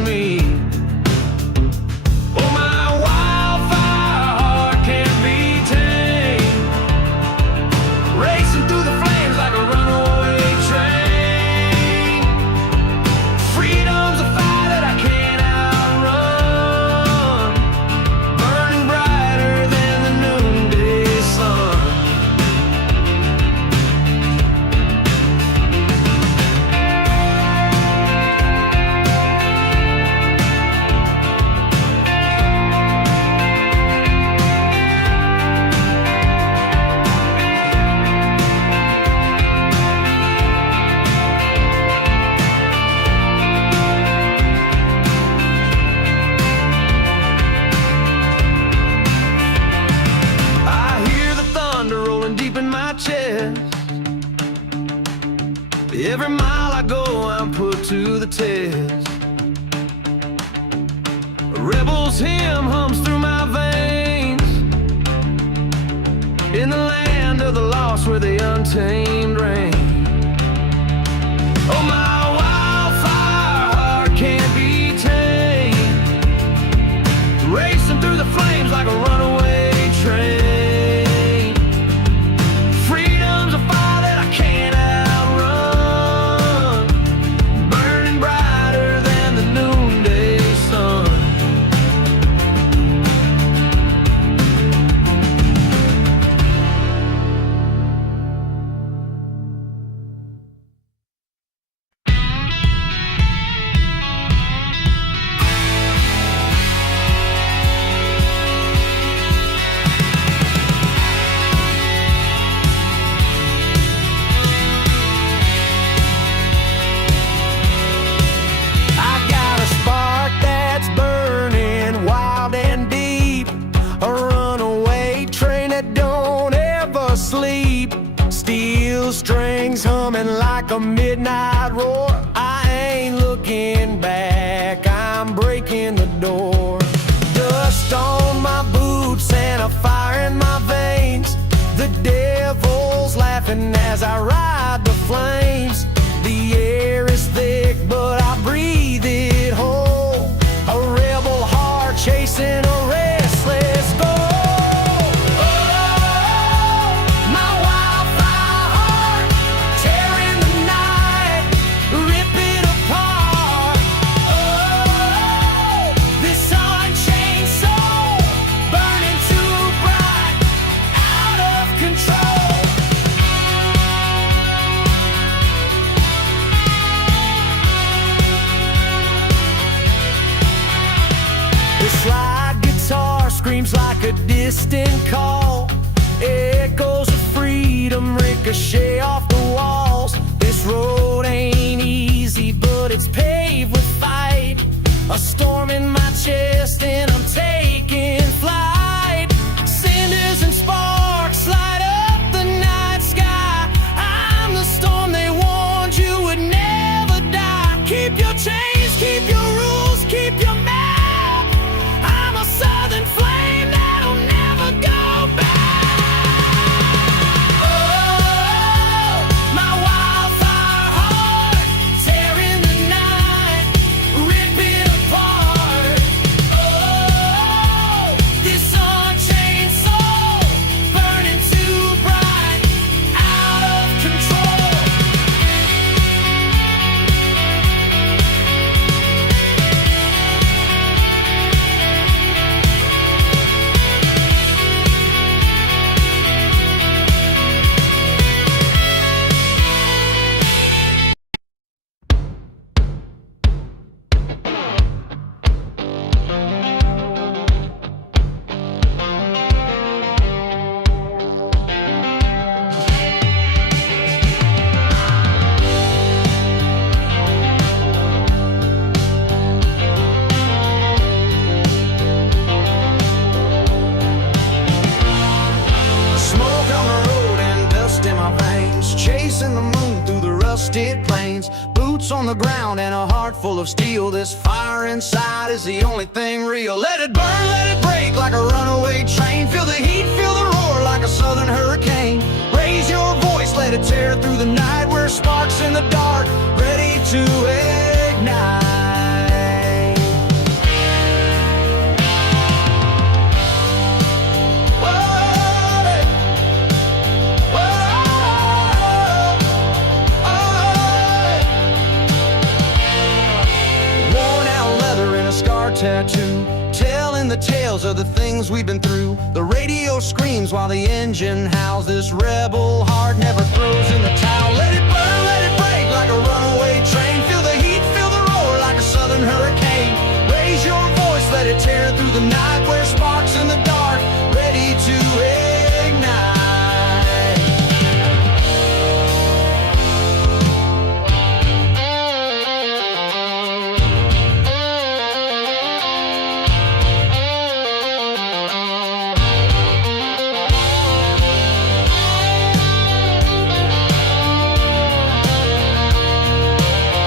devil's hymn hums through my veins. In the land of the lost where the untamed reign. Oh, my wildfire heart can't be tamed, racing through the flames like a runaway train. Freedom's a fire that I can't outrun, burning brighter than the noonday sun. Strings humming like a midnight roar. I ain't looking back, I'm breaking the door. Dust on my boots and a fire in my veins. The devil's laughing as I ride the flames. The air is thick, but I breathe it whole. A rebel heart chasing a restless goal. Screams like a distant call. Echoes of freedom ricochet off the walls. This road ain't easy, but it's paved with fight. A storm in my chest and I'm taking flight. Cinders and sparks light up the night sky. I'm the storm they warned you would never die. Keep your chains, keep your rules, keep your map. I'm a southern flame that'll never go back. Oh, my wildfire heart, tearing the night, ripping apart. Oh, this unchained soul, burning too bright, out of control. Chasing the moon through the rusted plains. Boots on the ground and a heart full of steel. This fire inside is the only thing real. Let it burn, let it break like a runaway train. Feel the heat, feel the roar like a southern hurricane. Raise your voice, let it tear through the night. We're sparks in the dark, ready to ignite. Tattoo, telling the tales of the things we've been through. The radio screams while the engine howls. This rebel heart never throws in the towel. Let it burn, let it break like a runaway train. Feel the heat, feel the roar like a southern hurricane. Raise your voice, let it tear through the night. We're sparks in the dark, ready to ignite.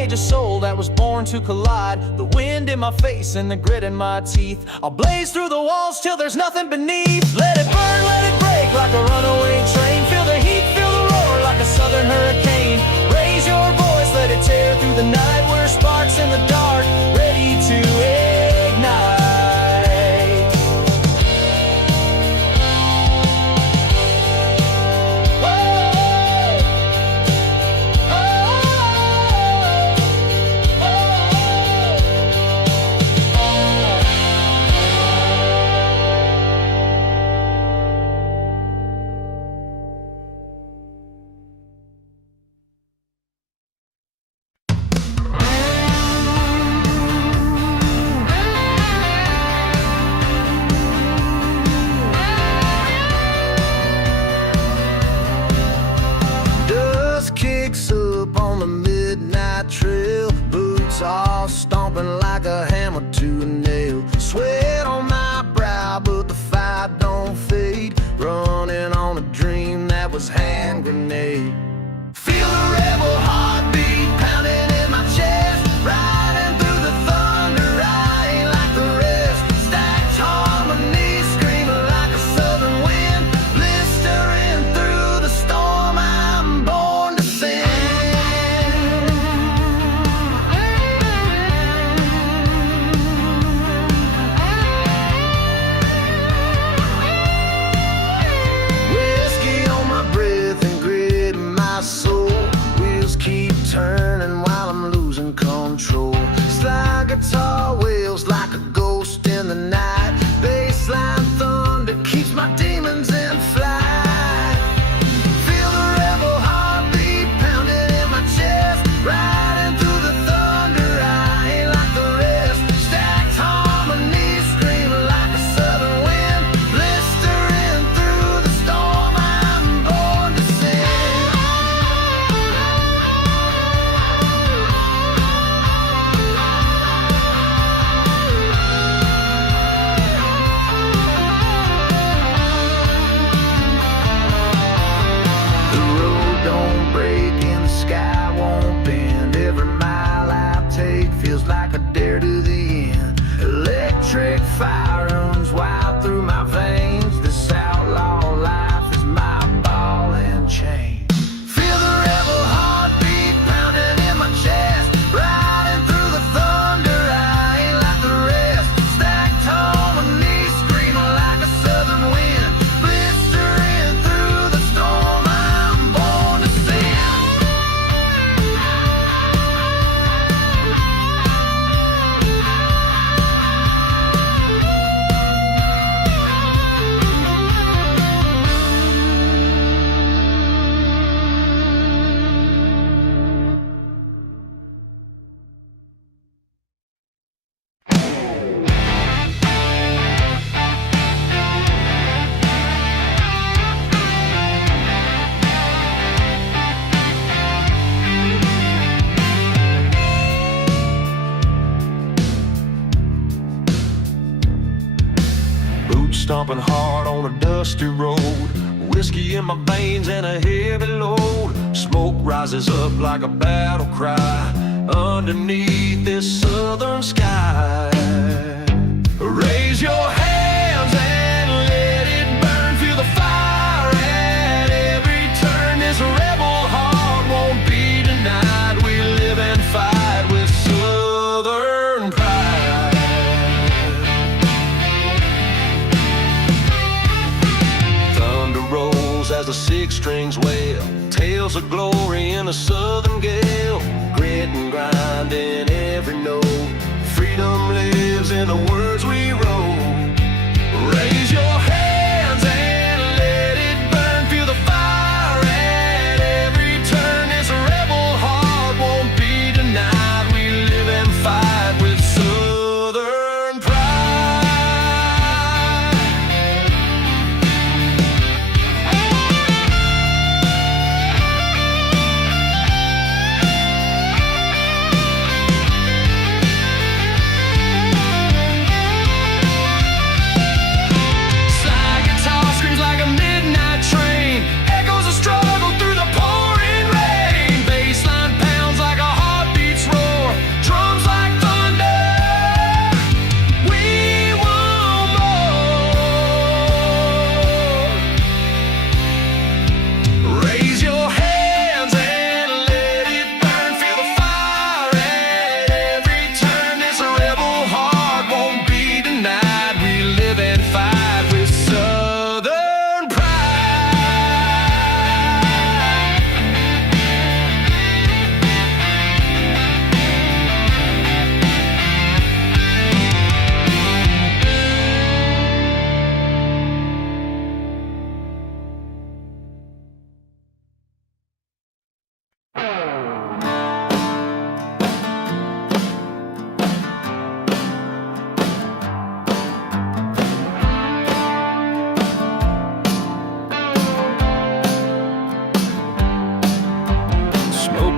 cage of soul that was born to collide. The wind in my face and the grit in my teeth. I'll blaze through the walls till there's nothing beneath. Let it burn, let it break like a runaway train. Feel the heat, feel the roar like a southern hurricane. Raise your voice, let it tear through the night. We're sparks in the dark, ready to ignite. All stomping like a hammer to a nail. Sweat on my brow, but the fight don't fade. Running on a dream that was hand grenade. Feel the rebel heartbeat pounding in my chest. Riding through the thunder, I ain't like the rest. Stacked harmonies, screaming like a southern wind. Blistering through the storm, I'm born to sing. Turning while I'm losing control. Slide guitar wails like a ghost in the night. Bassline thunder keeps my demons in flight. Feel the rebel heartbeat pounding in my chest. Riding through the thunder, I ain't like the rest. Stacked harmonies, screaming like a southern wind. Blistering through the storm, I'm born to sing. Feels like a dare to the end. Electric fire runs wild through my veins. This outlaw life is my ball and chain. Feel the rebel heartbeat pounding in my chest. Riding through the thunder, I ain't like the rest. Stacked harmonies, screaming like a southern wind. Blistering through the storm, I'm born to sing. Stomping hard on a dusty road. Whiskey in my veins and a heavy load. Smoke rises up like a battle cry underneath this southern sky. Raise your hands and let it burn. Feel the fire at every turn. This rebel heart won't be denied. We live and fight with southern pride. Thunder rolls as the six strings wail. Tales of glory in a southern gale. Grit and grind in every note. Freedom lives in the words we wrote. Raise your hands and let it burn. Feel the fire at every turn. This rebel heart won't be denied. We live and fight with southern pride.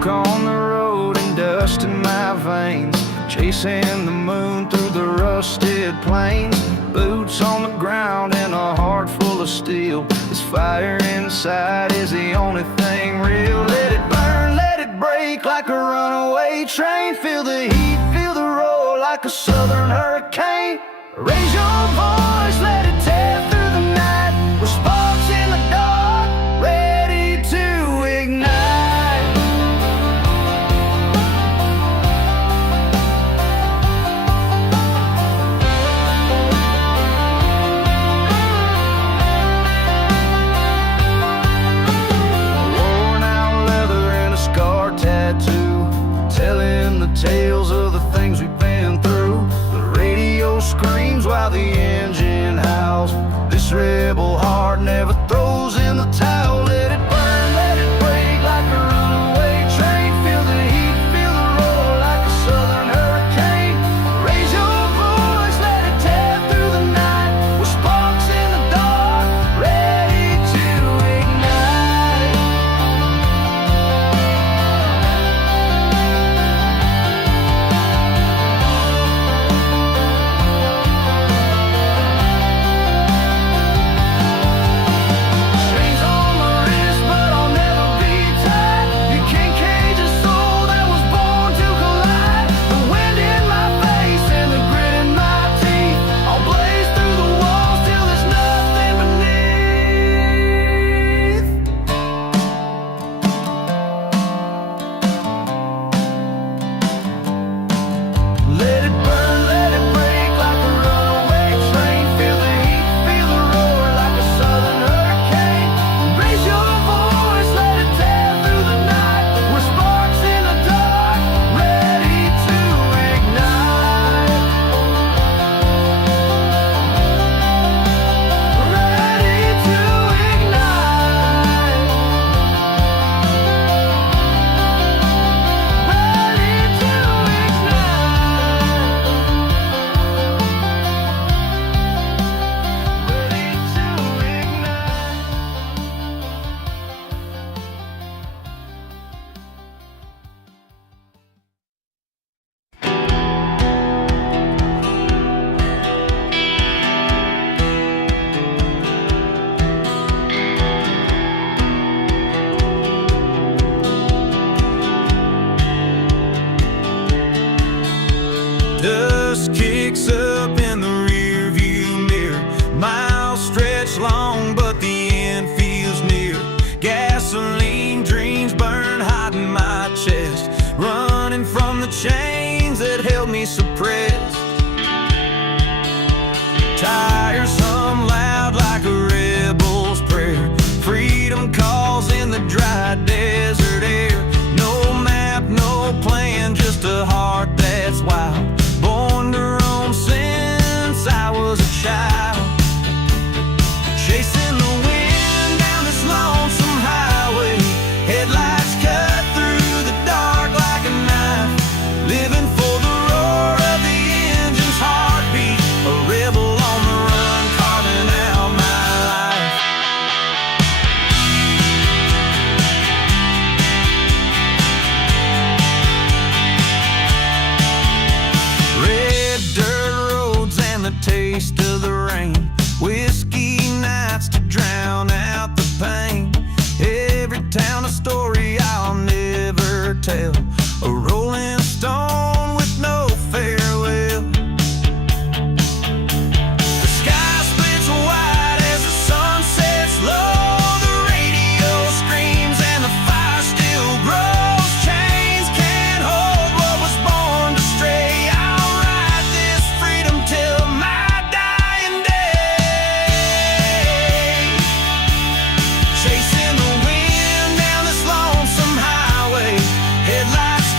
smoke on the road and dust in my veins, chasing the moon through the rusted plains. Boots on the ground and a heart full of steel. This fire inside is the only thing real. Let it burn, let it break like a runaway train. Feel the heat, feel the roar like a southern hurricane. Raise your voice, let it tear through the night. We're sparks in the dark, ready to ignite. Worn out leather and a scar tattoo, telling the tales of the things we've been through. The radio screams while the engine howls. This rebel heart never throws in the towel. Let it burn, let it break like a runaway train. Feel the heat, feel the roar like a southern hurricane. Raise your voice, let it tear through the night. We're sparks in the dark, ready to ignite. Chains on my wrist, but I'll never be tied. You can't cage a soul that was born to collide. The wind in my face and the grit in my teeth. I'll blaze through the walls till there's nothing beneath. Let it burn, let it break like a runaway train. Feel the heat, feel the roar like a southern hurricane. Raise your voice, let it tear through the night. We're sparks in the dark, ready to ignite. Ready to ignite. Ready to Dust kicks up in the rear view mirror. Miles stretch long, but the end feels near. Gasoline dreams burn hot in my chest, running from the chains that held me suppressed. Tires hum loud like a rebel's prayer. Freedom calls in the dry desert air. No map, no plan, just a heart that's wild. Born to roam since I was a child. Chasing the wind down this lonesome highway. Headlights cut through the dark like a knife. Living for the roar of the engine's heartbeat. A rebel on the run, carving out my life. Red dirt roads and the taste of the rain. Whiskey nights to drown out the pain. Every town a story I'll never tell. A rolling stone with no farewell. The sky splits wide as the sun sets low. The radio screams and the fire still grows. Chains can't hold what was born to stray. I'll ride this freedom till my dying day. Chasing the wind down this lonesome highway. Headlights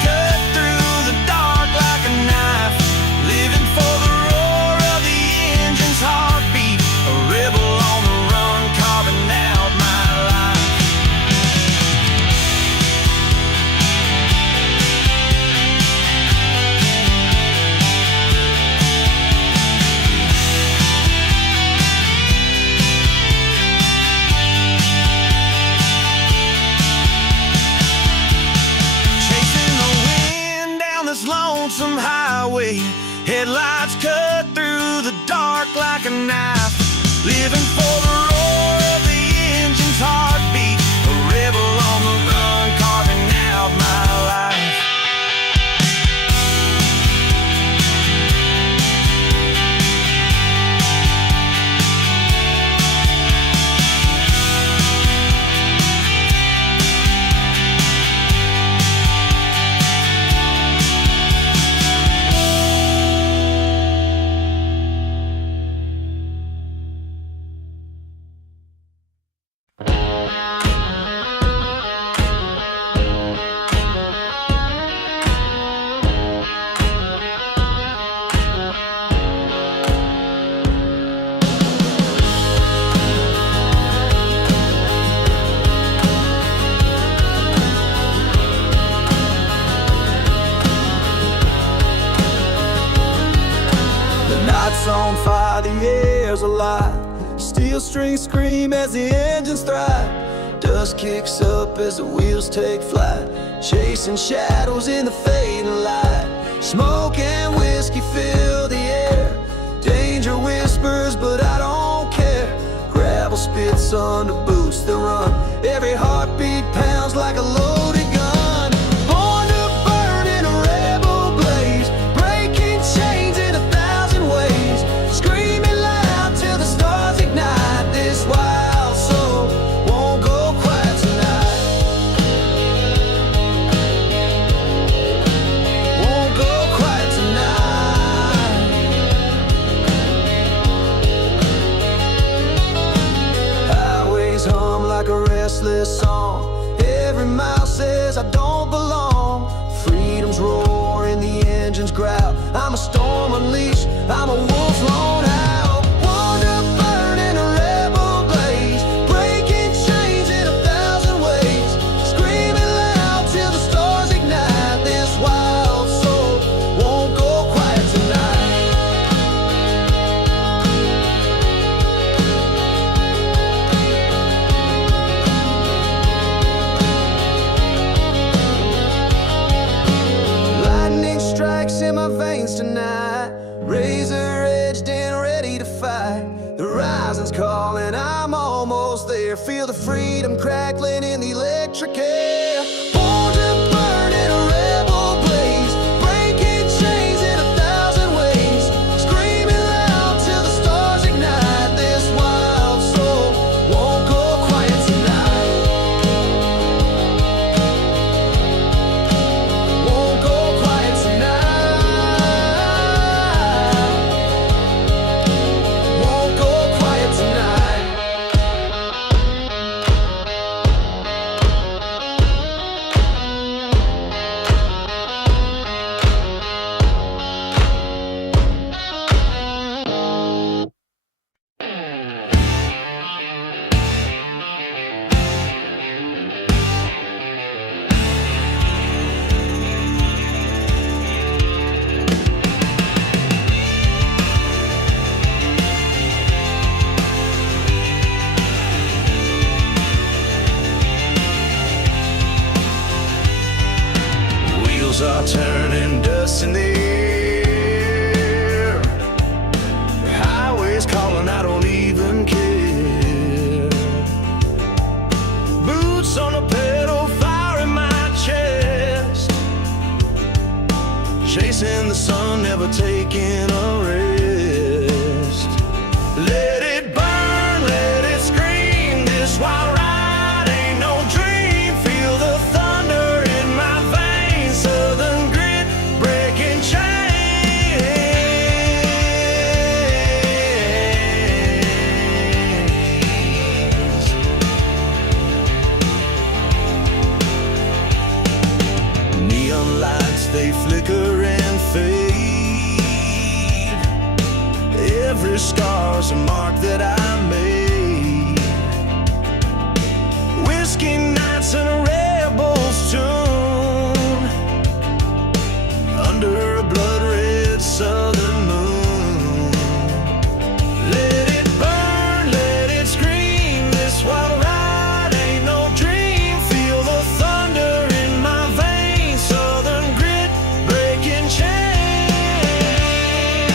Headlights cut through the dark like a knife, living for the roar of the engine's heartbeat, a rebel on the run, carving out my life. On fire, the air's alive. Steel strings scream as the engines thrive. Dust kicks up as the wheels take flight, chasing shadows in the fading light. Smoke and whiskey fill the air. Danger whispers, but I don't care. Gravel spits under boots that run. Every heartbeat pounds like a loaded gun. Born to burn in a rebel blaze, breaking chains in 1,000 ways. Screaming loud till the stars ignite. This wild soul won't go quiet tonight. Won't go quiet tonight. Highways hum like a restless song. Every mile says I don't belong. Freedom's roar and the engines growl. I'm a storm unleashed, I'm a wolf lone out. Born to burn in a rebel blaze, breaking chains in 1,000 ways. Screaming loud till the stars ignite. This wild soul won't go quiet tonight. Lightning strikes in my veins tonight, razor edged and ready to fight. The rising's calling, I'm almost there. Feel the freedom crackling in the electric air. Born to burn in a rebel blaze, breaking chains in 1,000 ways. Screaming loud till the stars ignite. This wild soul won't go quiet tonight. Won't go quiet tonight. Won't go quiet tonight. Wheels are turning, dust in the air. Highways calling, I don't even care. Boots on the pedal, fire in my chest. Chasing the sun, never taking a rest. Let it burn, let it scream. This wild ride ain't no dream. Feel the thunder in my veins. Southern grit, breaking chains. Neon lights, they flicker and fade. Every scar's a mark that I made. Whiskey nights and a rebel's tune under a blood-red southern moon. Let it burn, let it scream. This wild ride ain't no dream. Feel the thunder in my veins. Southern grit, breaking chains.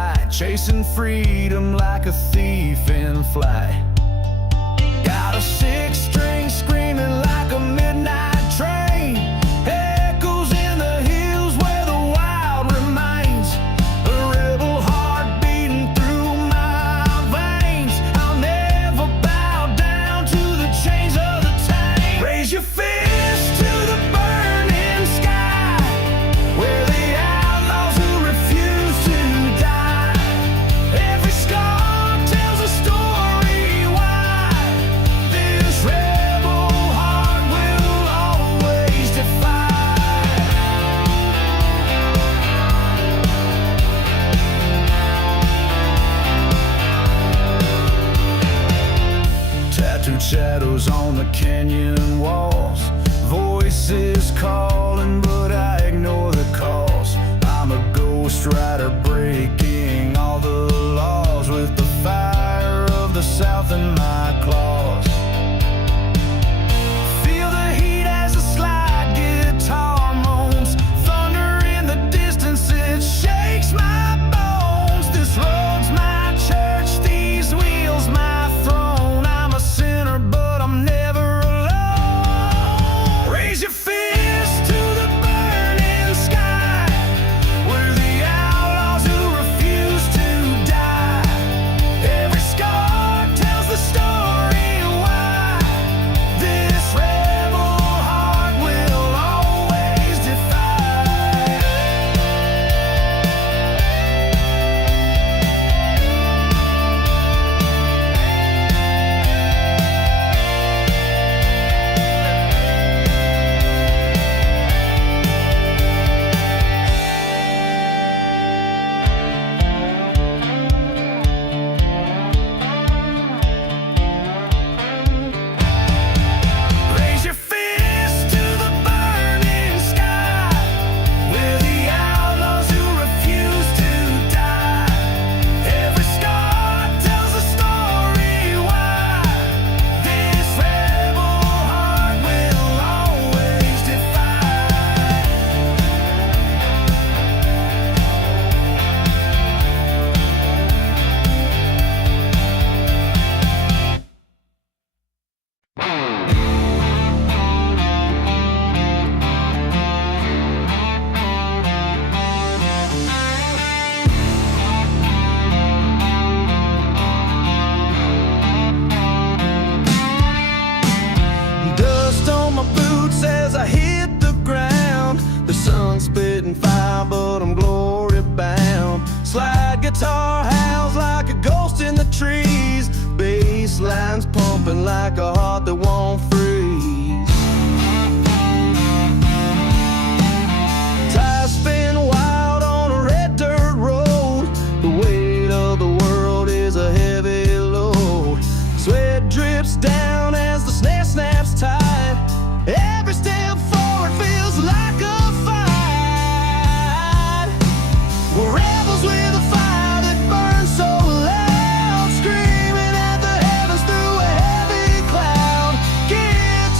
fight, chasing freedom like a thief in flight. Got a six-string screaming like a midnight train, echoes in the hills where the wild remains. A rebel heart beating through my veins. I'll never bow down to the chains of the tank. Raise your fist to the burning sky, where the outlaws who refuse to die. Every scar tells a story why this rebel heart will always defy. Tattooed shadows on the canyon walls, voices calling, but I ignore the calls. I'm a ghost rider breaking all the laws, with the fire of the South in my claws. Feel the heat as the slide guitar moans, thunder in the distance, it shakes my bones. This road's my church, these wheels my throne. I'm a sinner, but I'm never alone. Raise your fist to the burning sky, where the outlaws who refuse to die. Every scar tells the story why this rebel heart will always defy. Raise your fist to the burning sky, where the outlaws who refuse to die. Every scar tells a story why this rebel heart will always defy. Dust on my boots as I hit the ground. The sun's spitting fire, but I'm glory bound. Slide guitar howls like a ghost in the trees. Bass lines pumping like a heart that won't freeze. Tires spin wild on a red dirt road. The weight of the world is a heavy load. Sweat drips down as the snare snaps tight. Every step forward feels like a fight. We're rebels with a fire that burns so loud, screaming at the heavens through a heavy cloud. Kids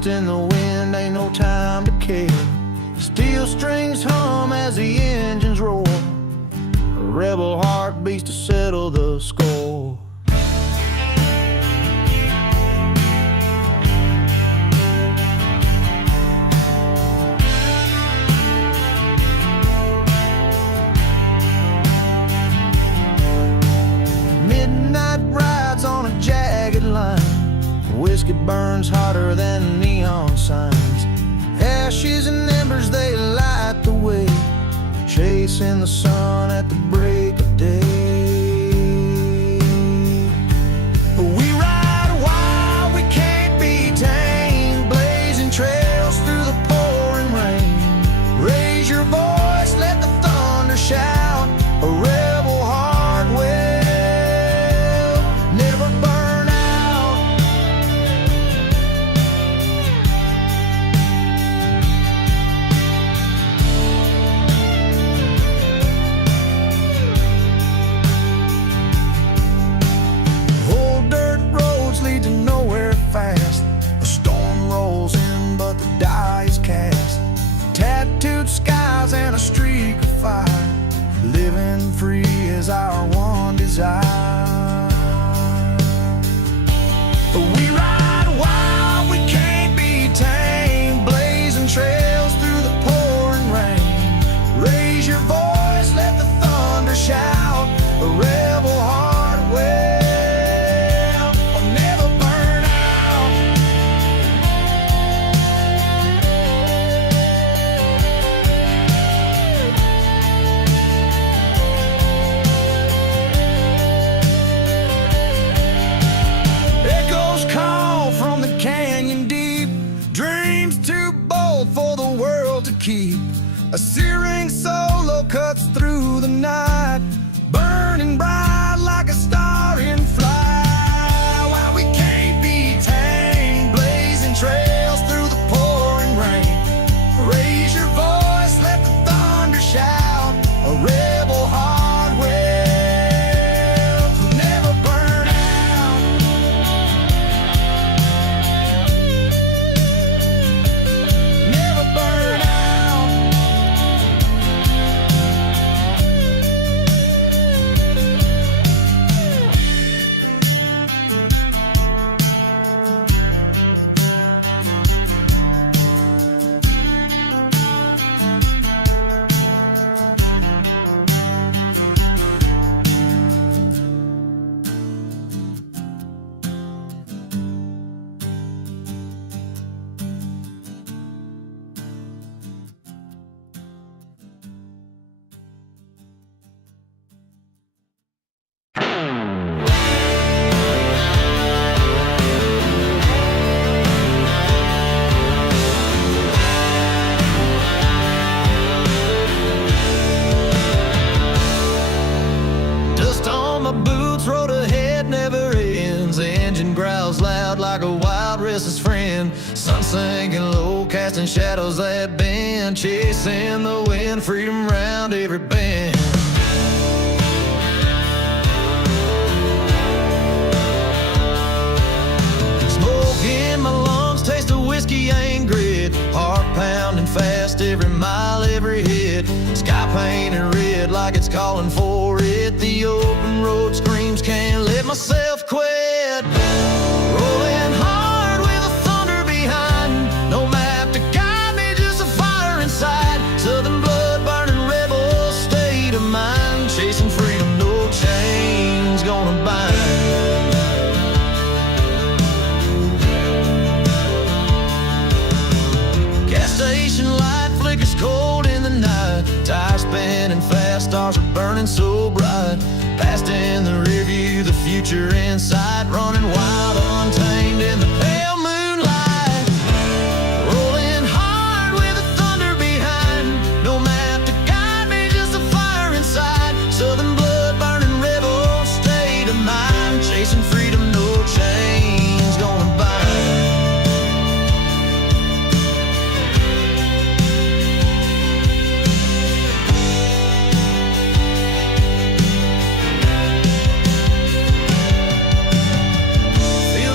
dust in the wind, ain't no time to care. Steel strings hum as the engines roar. A rebel heart beats to settle the score. Midnight rides on a jagged line. Whiskey burns hotter than neon signs. Ashes and embers, they light the way, chasing the sun at the break of day. We ride wild, we can't be tamed, blazing trails through the pouring rain. Raise your voice, let the thunder shout, a rebel heart will never burn out. Old dirt roads lead to nowhere fast. A storm rolls in, but the die is cast. Tattooed skies and a streak of fire. Living free is our one desire. We ride wild, we can't be tamed, blazing trails through the pouring rain. Raise your voice, let the thunder shout, a rebel heart will never burn out. Echoes call from the canyon deep, dreams too bold for the world to keep. A searing solo cuts through the night, burning bright like a star in flight. While we can't be tamed, blazing trails through the pouring rain. Raise your voice, let the thunder shout, a rebel heart will never burn out. Never burn out. Dust on my boots, road ahead never ends. Engine growls loud like a wild restless friend. Sun sinking low, casting shadows that bend, chasing the wind, freedom round every bend. Smoke in my lungs, taste of whiskey ain't grit. Heart pounding fast, every mile, every hit. Sky painted red like it's calling for it. The open road screams, can't let myself quit. Rolling hard with the thunder behind. No map to guide me, just a fire inside. Southern blood, burning rebel state of mind. Chasing freedom, no chains gonna bind. Gas station light flickers cold in the night. Tires spinning fast, stars are burning so bright. Past in the rear view, the future in sight. Running wild, untamed in the pale moonlight. Rolling hard with the thunder behind. No map to guide me, just a fire inside. Southern blood, burning rebel state of mind. Chasing freedom, no chains gonna bind.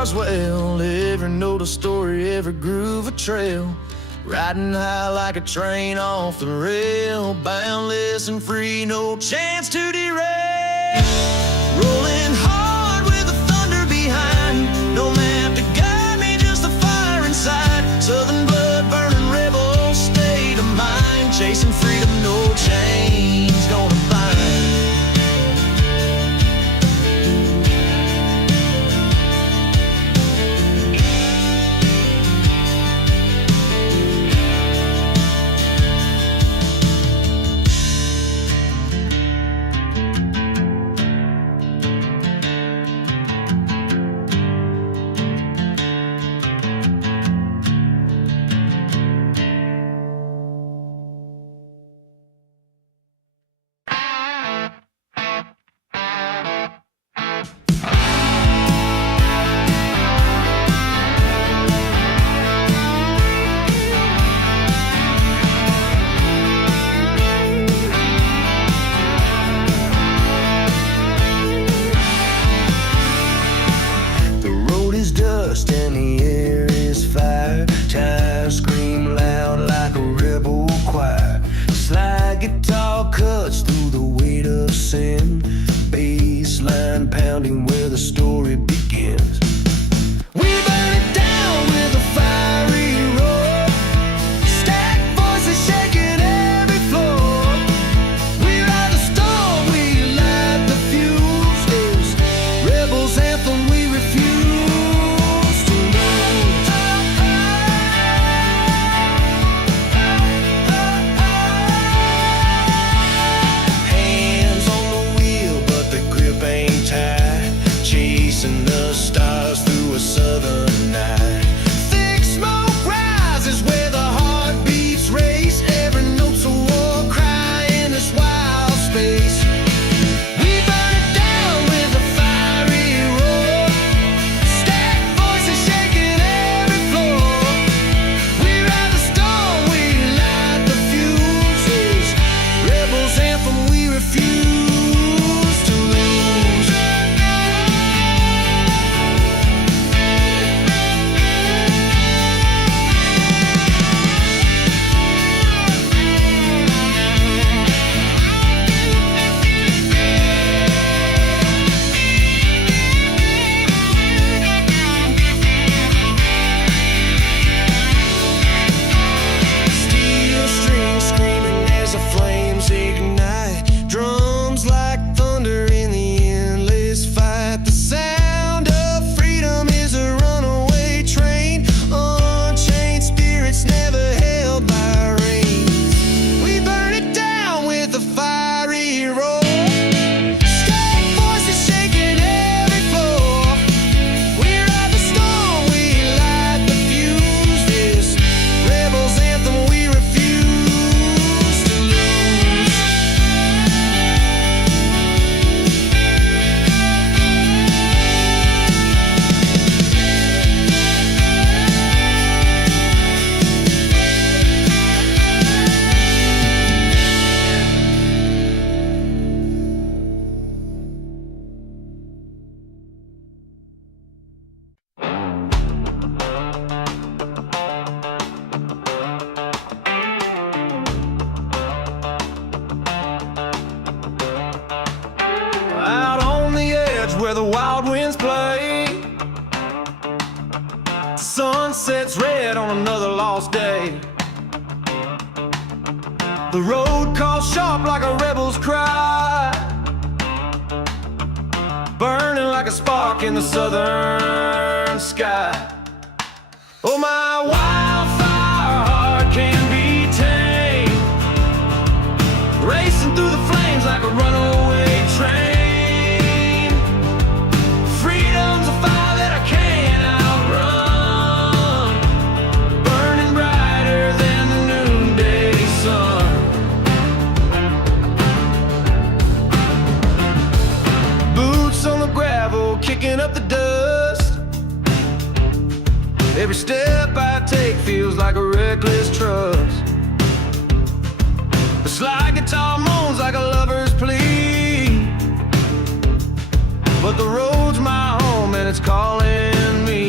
stars well. Every note a story, every groove a trail. Riding high like a train off the rail. Boundless and free, no chance to derail. Rolling hard with the thunder behind. No map to guide me, just the fire inside. Southern blood, burning rebel state of mind. Chasing freedom, no chains gonna bind. And the air is fire. Tires scream loud like a rebel choir. Slide guitar cuts through the weight of sin. Bass line pounding where the story begins. We burn it down with a fiery roar. Stack voices shaking every floor. We ride the storm, we light the fuse. This rebel's anthem we refuse. Chasing the stars through a southern night. Thick smoke rises where the heartbeats race. Every note's a war cry in this wild space. We burn it down with a fiery roar. Stack voices shaking every floor. We ride the storm, we light the fuses. Rebels anthem we refuse. Where the wild winds play, the sun sets red on another lost day. The road calls sharp like a rebel's cry, burning like a spark in the southern sky. Oh, my wildfire heart can be tamed, racing through the flames like a runaway train. Kicking up the dust. Every step I take feels like a reckless trust. The slide guitar moans like a lover's plea, but the road's my home and it's calling me.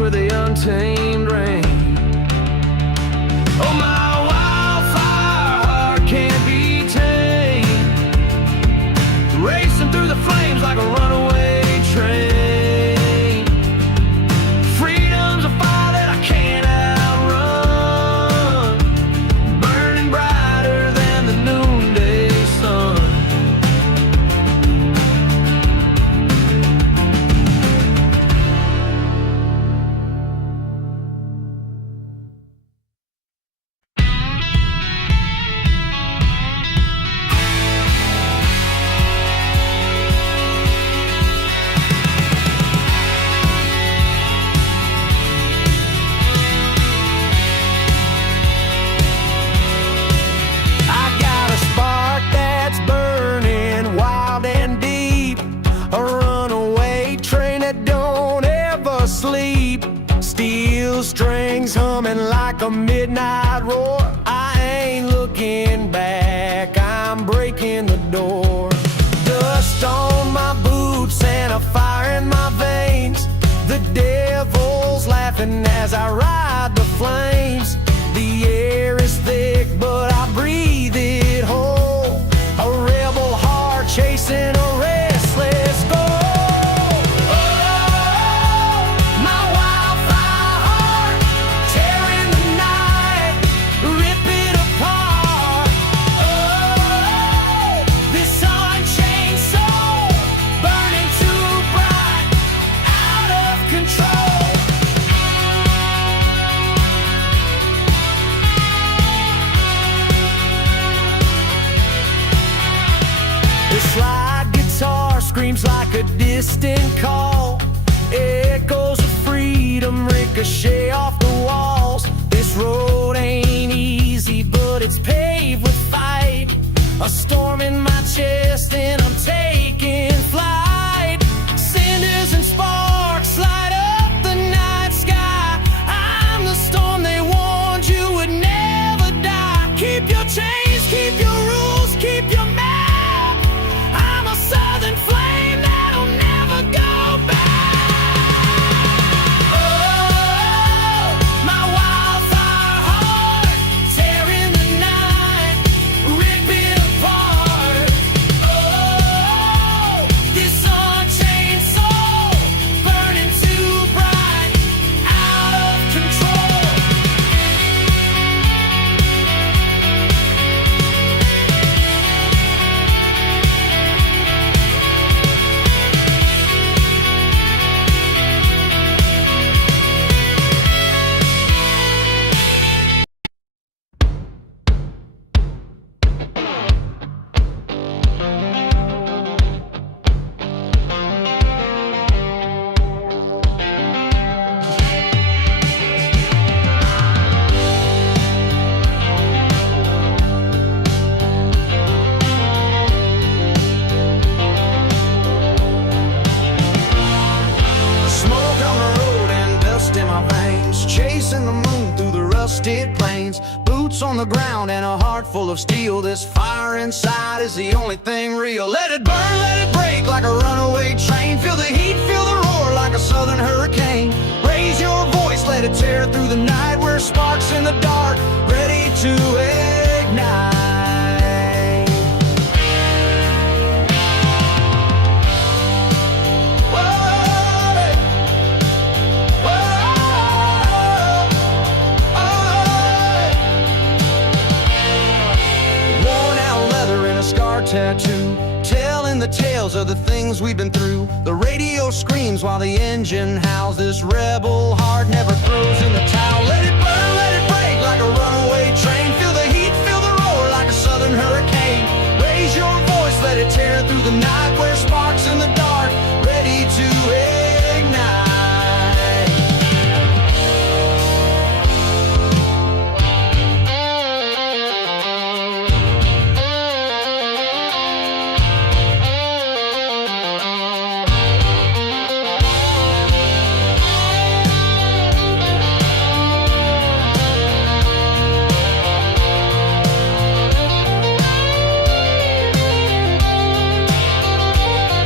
where the untamed reign. Oh, my wildfire heart can't be tamed, racing through the flames like a runaway train. Freedom's a fire that I can't outrun, burning brighter than the noonday sun. Strings humming like a midnight roar. I ain't looking back, I'm breaking the door. Dust on my boots and a fire in my veins. The devil's laughing as I ride the flames. The air is thick, but I breathe it whole. A rebel heart chasing a restless goal. Slide guitar screams like a distant call. Echoes of freedom ricochet off the walls. This road ain't easy, but it's paved with fight. A storm in my chest and I'm taking flight. Cinders and sparks light up the night sky. I'm the storm they warned you would never die. Keep your chains, keep your rules, keep your mouth. Southern flame that'll never go back. Oh, my wildfire heart, tearing the night, ripping apart. Oh, this unchained soul, burning too bright, out of control. Chasing the moon through the rusted plains. Boots on the ground and a heart full of steel. This fire inside is the only thing real. Let it burn, let it break like a runaway train. Feel the heat, feel the roar like a southern hurricane. Raise your voice, let it tear through the night. We're sparks in the dark, ready to ignite. Tattoo, telling the tales of the things we've been through. The radio screams while the engine howls. This rebel heart never throws in the towel. Let it burn, let it break like a runaway train. Feel the heat, feel the roar like a southern hurricane. Raise your voice, let it tear through the night. We're sparks in the dark, ready to ignite.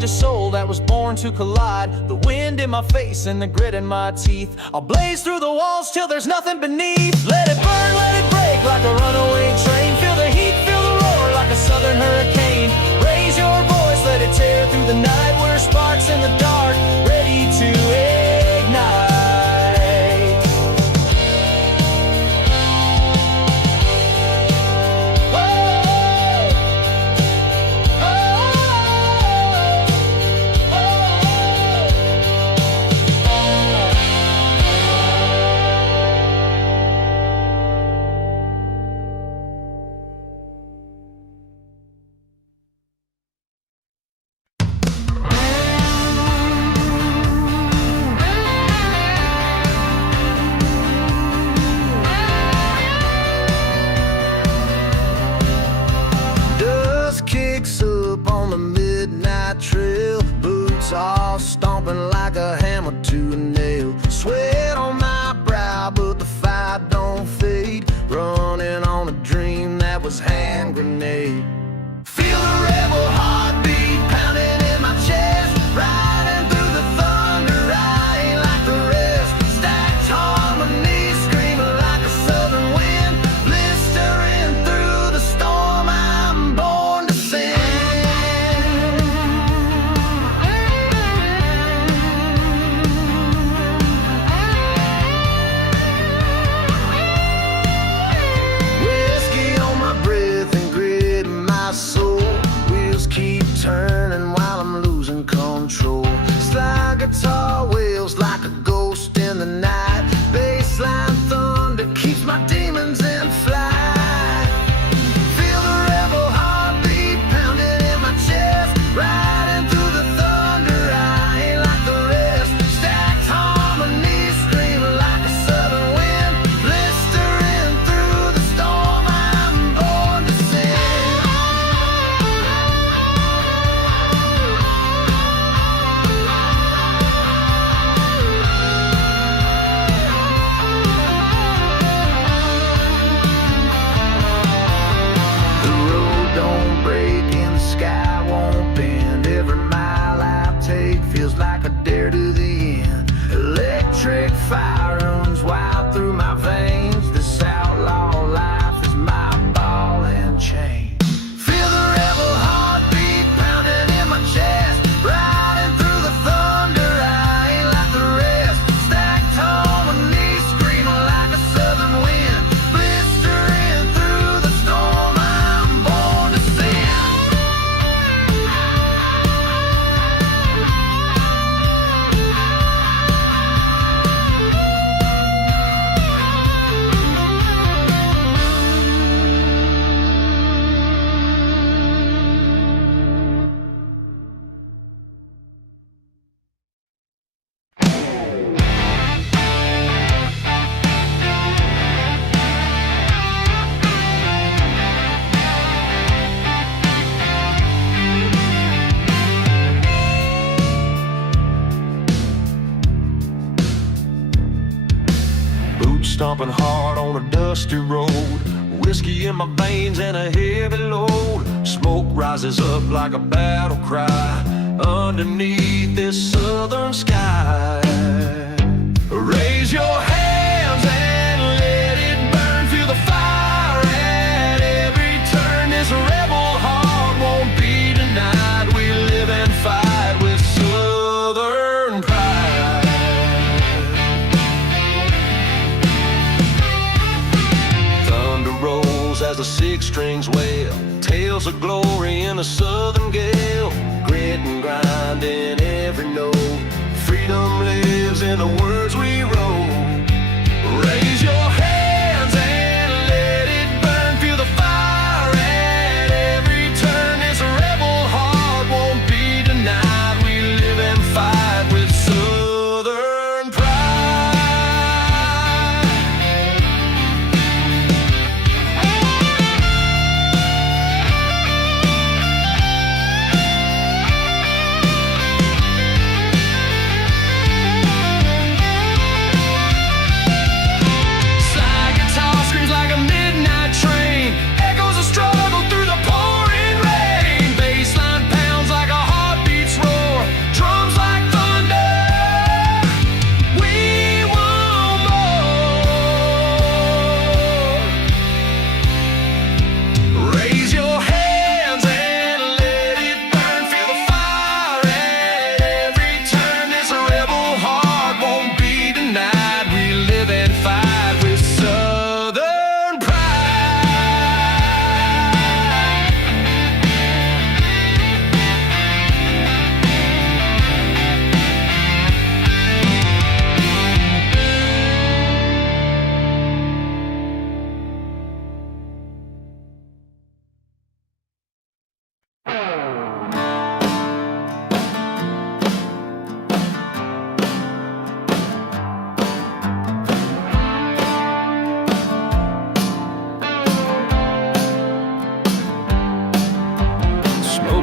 courageous soul that was born to collide. The wind in my face and the grit in my teeth. I'll blaze through the walls till there's nothing beneath. Let it burn, let it break like a runaway train. Feel the heat, feel the roar like a southern hurricane. Raise your voice, let it tear through the night. We're sparks in the dark, ready to ignite. All stomping like a hammer to a nail. Sweat on my brow, but the fire don't fade. Running on a dream that was hand grenade. Feel the rebel heartbeat pounding in my chest. Riding through the thunder, I ain't like the rest. Stacked harmonies, screaming like a southern wind. Blistering through the storm, I'm born to sing. Turning while I'm losing control. Slide guitar wails like a ghost in the night. Bassline thunder keeps my demons in flight. Feel the rebel heartbeat pounding in my chest. Riding through the thunder, I ain't like the rest. Stacked harmonies screaming like a southern wind. Blistering through the storm, I'm born to sing. Feels like a dare to the end. Electric fire runs wild through my veins. This outlaw life is my ball and chain. Feel the rebel heartbeat pounding in my chest. Riding through the thunder, I ain't like the rest. Stacked harmonies screaming like a southern wind. Blistering through the storm, I'm born to sing. Stomping hard on a dusty road. Whiskey in my veins and a heavy load. Smoke rises up like a battle cry underneath this southern sky. Raise your hands and let it burn. Feel the fire at every turn. This rebel heart won't be denied. We live and fight with southern pride. Thunder rolls as the six strings wail. Tales of glory in a southern gale. Grit and grind in every note. Freedom lives in the words we wrote. Raise your hands and let it burn. Feel the fire at every turn. This rebel heart won't be denied. We live and fight with southern pride. Slide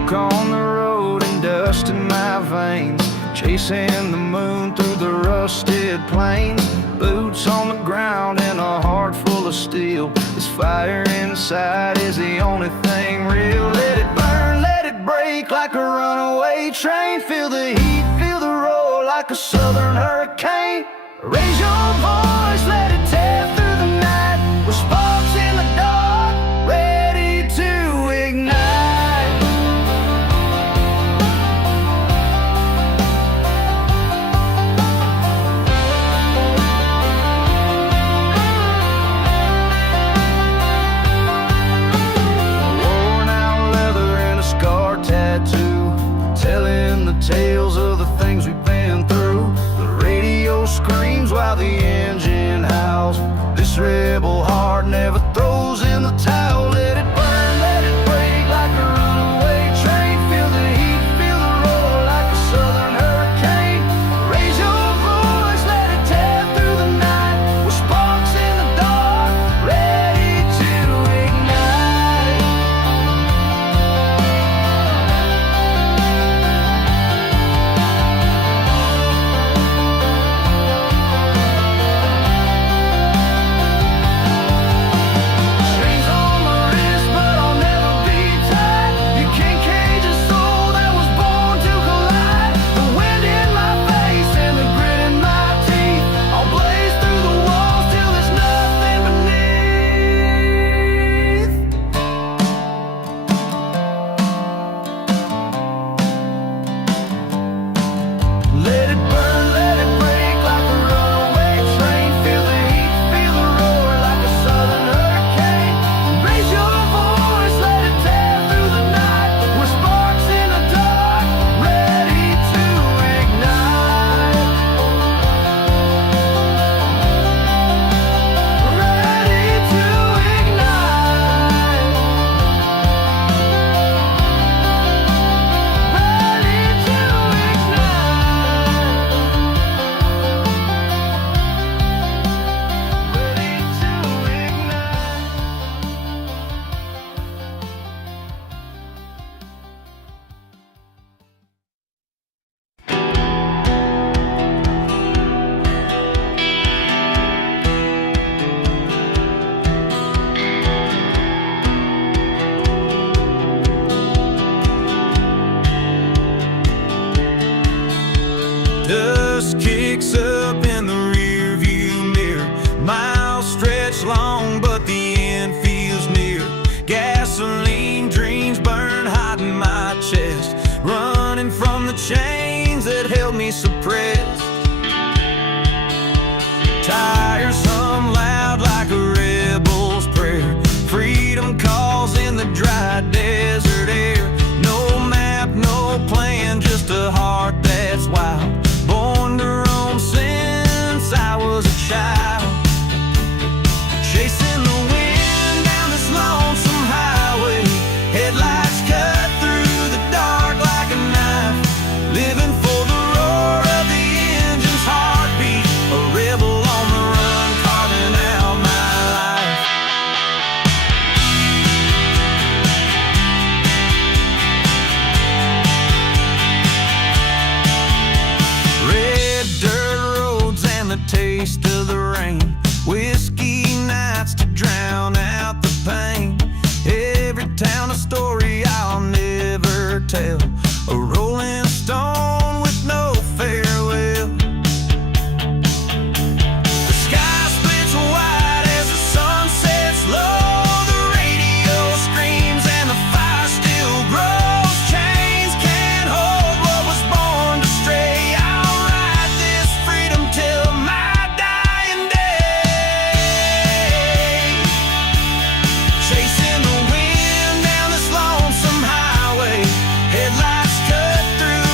smoke on the road and dust in my veins, chasing the moon through the rusted plains. Boots on the ground and a heart full of steel. This fire inside is the only thing real. Let it burn, let it break like a runaway train. Feel the heat, feel the roar like a southern hurricane. Raise your voice, let it tear through the night. With sparks in the dark, ready to ignite. Telling the tales of the things we've been through. The radio screams while the engine howls. This rebel heart never throws in the towel. Let it burn, let it break like a runaway train. Feel the heat, feel the roar like a southern hurricane. Raise your voice, let it tear through the night. With sparks in the dark, ready to ignite. Dust kicks up in the rear view mirror. Miles stretch long, but the end feels near. Gasoline dreams burn hot in my chest, running from the chains that held me suppressed. Tires hum loud like a rebel's prayer. Freedom calls in the dry desert air. No map, no plan, just a heart that's wild. Born to roam since I was a child. Chasing the wind down this lonesome highway. Headlights cut through the dark like a knife. Living for the roar of the engine's heartbeat. A rebel on the run, carving out my life. Red dirt roads and the taste of the rain. Whiskey nights to drown out the pain. Every town a story I'll never tell. A rolling stone with no farewell. The sky splits wide as the sun sets low. The radio screams and the fire still grows. Chains can't hold what was born to stray. I'll ride this freedom till my dying day. Chasing the wind down this lonesome highway. Headlights cut through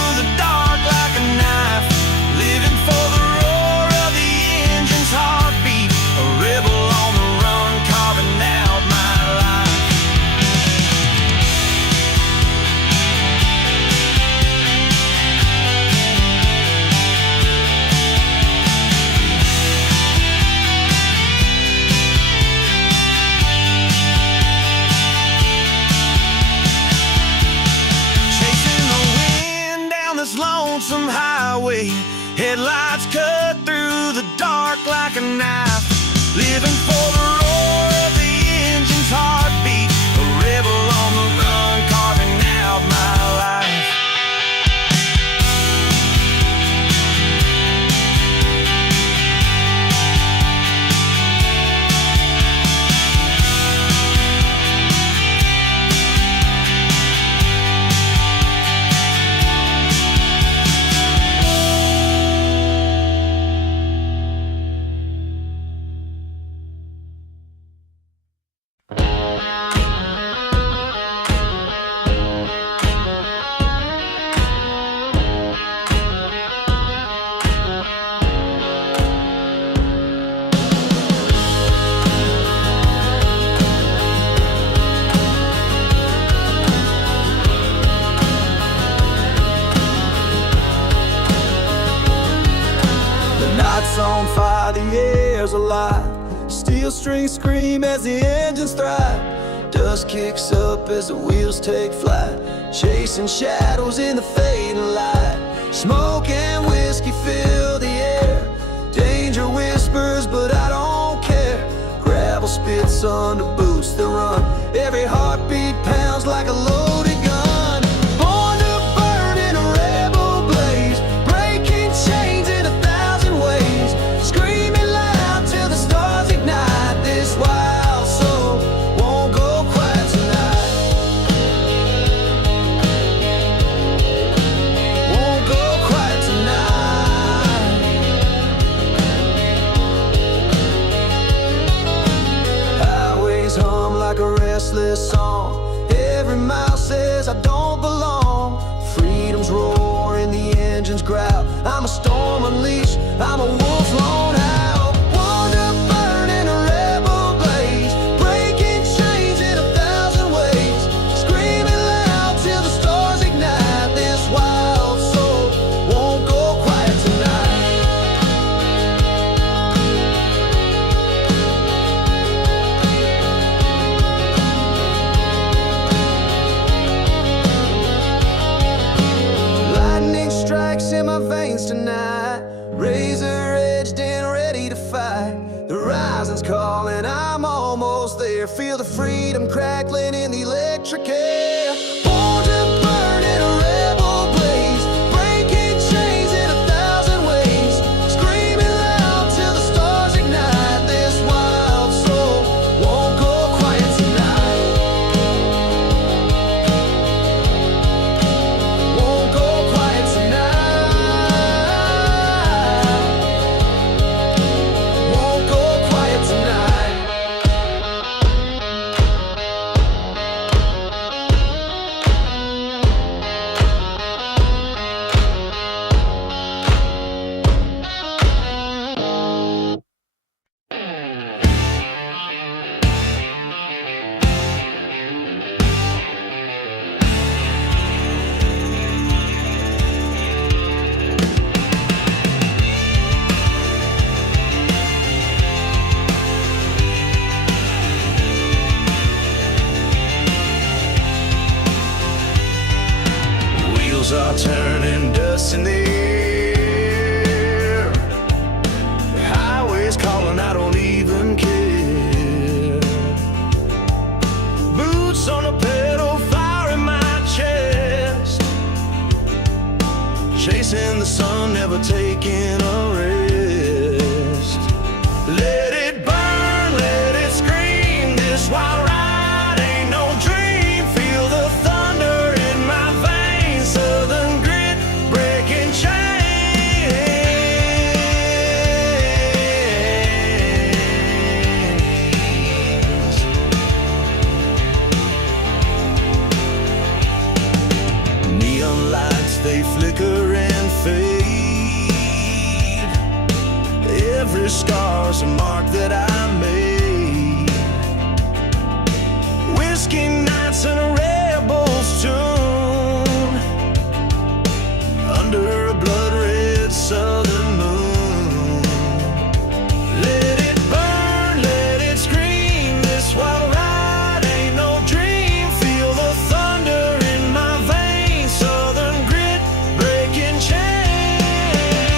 day. Headlights cut through the dark like a knife. Living for the roar of the engine's heartbeat. A rebel on the run, carving out my life. On fire, the air's alive. Steel strings scream as the engines thrive. Dust kicks up as the wheels take flight, chasing shadows in the fading light. Smoke and whiskey fill the air. Danger whispers, but I don't care. Gravel spits under boots that run. Every heartbeat pounds like a loaded gun. Born to burn in a rebel blaze, breaking chains in 1,000 ways. Screaming loud till the stars ignite. This wild soul won't go quiet tonight. Won't go quiet tonight. Highways hum like a restless song. Every mile says I don't belong. Freedom's roar and the engines growl. I'm a storm unleashed, I'm a wolf lone out. Born to burn in a rebel blaze, breaking chains in 1,000 ways. Screaming loud till the stars ignite. This wild soul won't go quiet tonight. Lightning strikes in my veins tonight, razor edged and ready to fight. The rising's calling, I'm almost there. Feel the freedom crackling in the electric air. Born to burn in a rebel blaze, breaking chains in 1,000 ways. Screaming loud till the stars ignite. This wild soul won't go quiet tonight. Won't go quiet tonight. Won't go quiet tonight. Wheels are turning, dust in the air. The highway's calling, I don't even care. Boots on the pedal, fire in my chest. Chasing the sun, never taking a rest. Let it burn, let it scream. This wild ride ain't no dream. Feel the thunder in my veins. Southern grit, breaking chains. Neon lights, they flicker and fade. Every scar's a mark that I made. Whiskey nights and a rebel's tune under a blood-red southern moon. Let it burn, let it scream. This wild ride ain't no dream. Feel the thunder in my veins. Southern grit, breaking chains.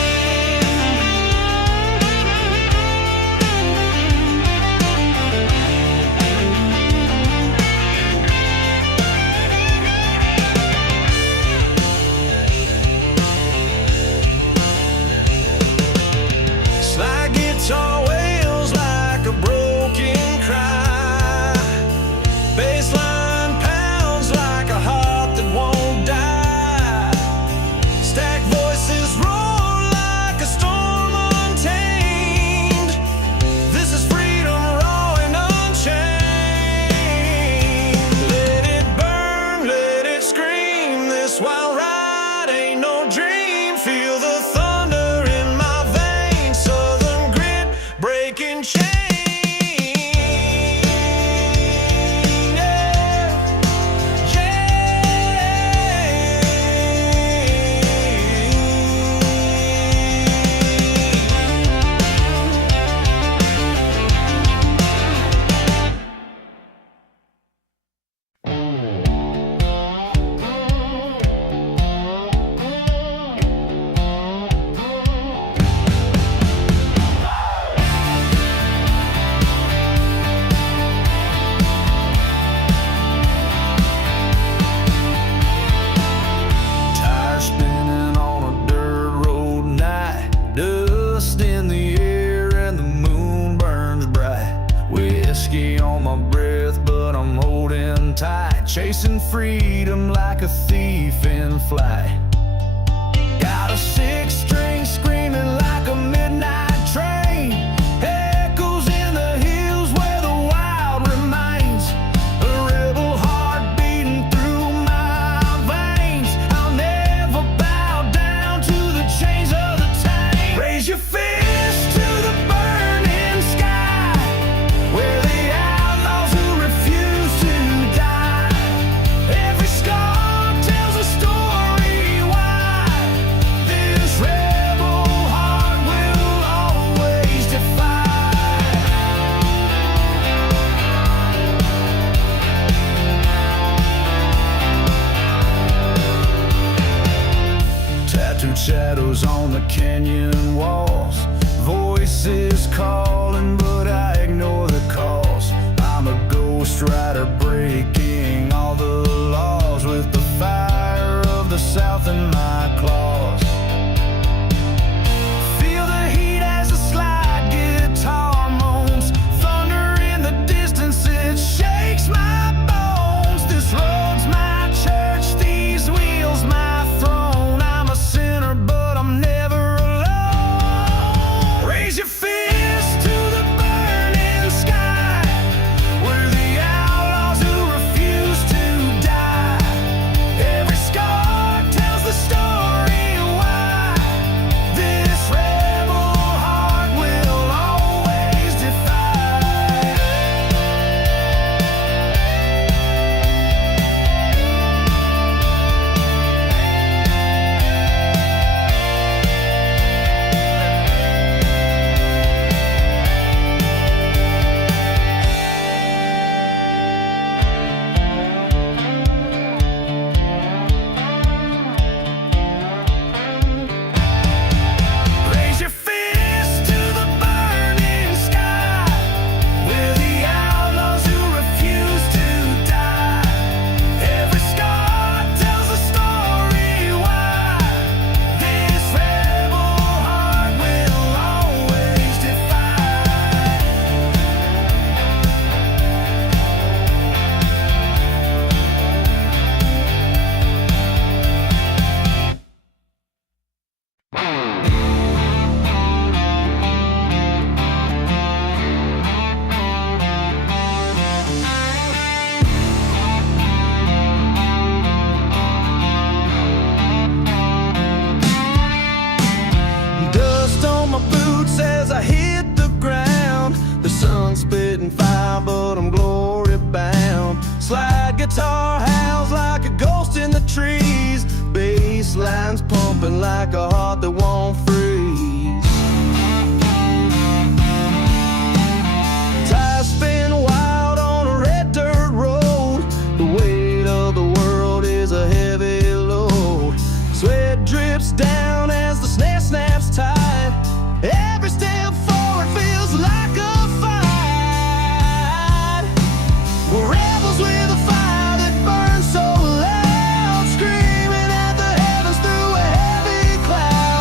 tight, chasing freedom like a thief in flight. Got a six-string screaming like a midnight train, echoes in the hills where the wild remains. A rebel heart beating through my veins. I'll never bow down to the chains of the tame. Raise your fist to the burning sky, where the outlaws who refuse to die. Every scar tells a story why this rebel heart will always defy. Tattooed shadows on the canyon walls, voices calling but I ignore the calls. I'm a ghost rider breaking all the laws, with the fire of the South in my claws. Feel the heat as the slide guitar moans, thunder in the distance, it shakes my bones. This road's my church, these wheels my throne. I'm a sinner but I'm never alone. Raise your fist to the burning sky, where the outlaws who refuse to die. Every scar tells the story why this rebel heart will always defy. Raise your fist to the burning sky, where the outlaws who refuse to die. Every scar tells a story why this rebel heart will always defy. Dust on my boots as I hit the ground. The sun's spitting fire, but I'm glory bound. Slide guitar howls like a ghost in the trees. Bass lines pumping like a heart that won't freeze. Tires spin wild on a red dirt road. The weight of the world is a heavy load. Sweat drips down as the snare snaps tight. Every step forward feels like a fight. We're rebels with a fire that burns so loud, screaming at the heavens through a heavy cloud.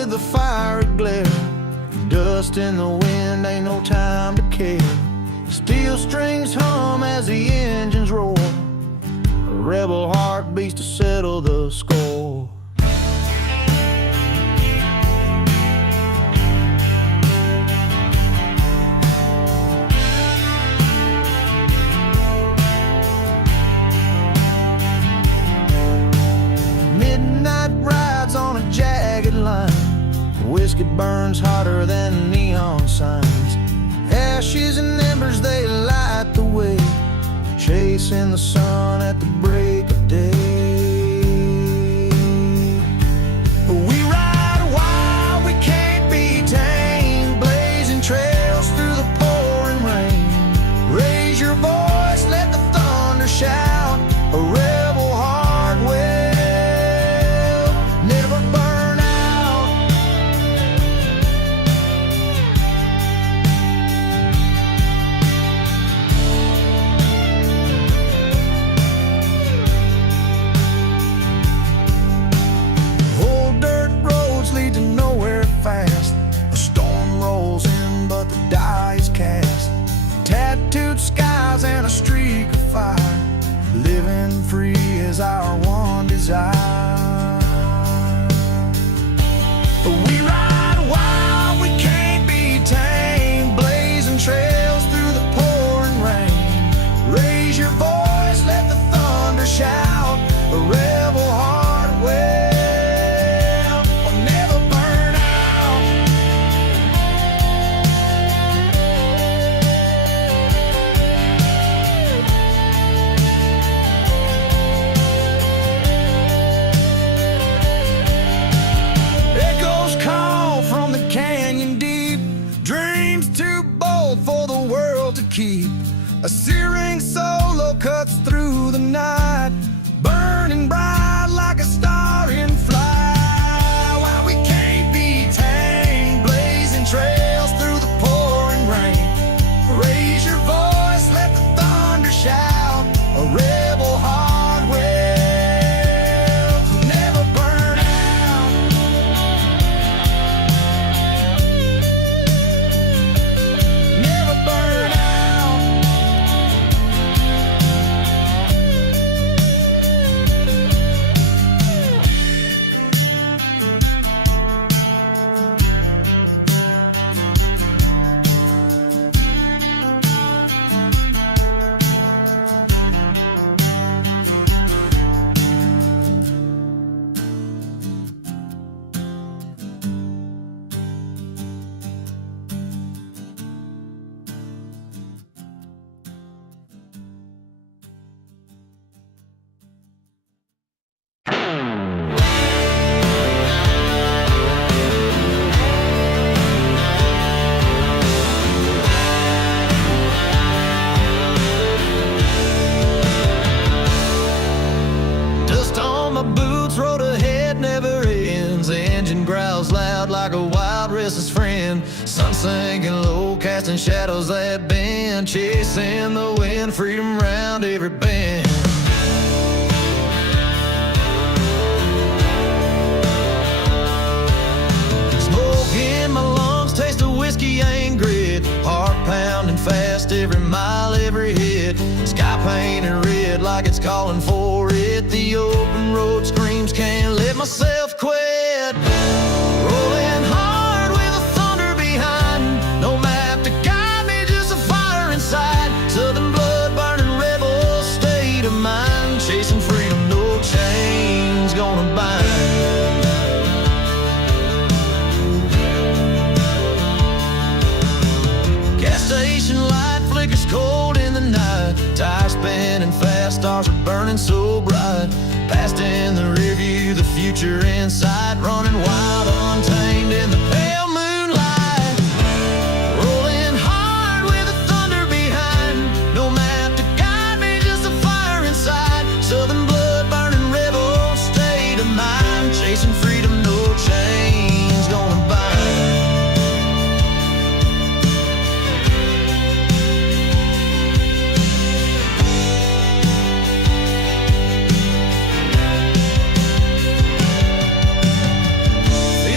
with the fire glare. Dust in the wind, ain't no time to care. Steel strings hum as the engines roar. A rebel heart beats to settle the score. Midnight rides on a jagged line. Whiskey burns hotter than neon signs. Ashes and embers, they light the way, chasing the sun at the break of day. We ride wild, we can't be tamed, blazing trails through the pouring rain. Raise your voice, let the thunder shout, a rebel heart will never burn out. Old dirt roads lead to nowhere fast. A storm rolls in, but the die is cast. Tattooed skies and a streak of fire. Living free is our one desire. We ride wild, we can't be tamed, blazing trails through the pouring rain. Raise your voice, let the thunder shout, a rebel heart will never burn out. Echoes call from the canyon deep, dreams too bold for the world to keep. A searing solo cuts through the night, burning bright like a star in flight. While we can't be tamed, blazing trails through the pouring rain. Raise your voice, let the thunder shout, a rebel heart will never burn out. Never burn out. Dust on my boots, road ahead never ends. Engine growls loud like a wild restless friend. Sun sinking low, casting shadows that bend, chasing the wind, freedom round every bend. Smoke in my lungs, taste of whiskey ain't grit. Heart pounding fast, every mile, every hit. Sky painted red like it's calling for it. The open road screams, can't let myself quit. Rolling hard with the thunder behind. No map to guide me, just a fire inside. Southern blood, burning rebel state of mind. Chasing freedom, no chains gonna bind. Gas station light flickers cold in the night. Tires spinning fast, stars are burning so bright. Past in the rear view, the future in sight. Running wild, untamed in the pale moonlight. Rolling hard with the thunder behind. No map to guide me, just a fire inside. Southern blood, burning rebel state of mind. Chasing freedom, no chains gonna bind.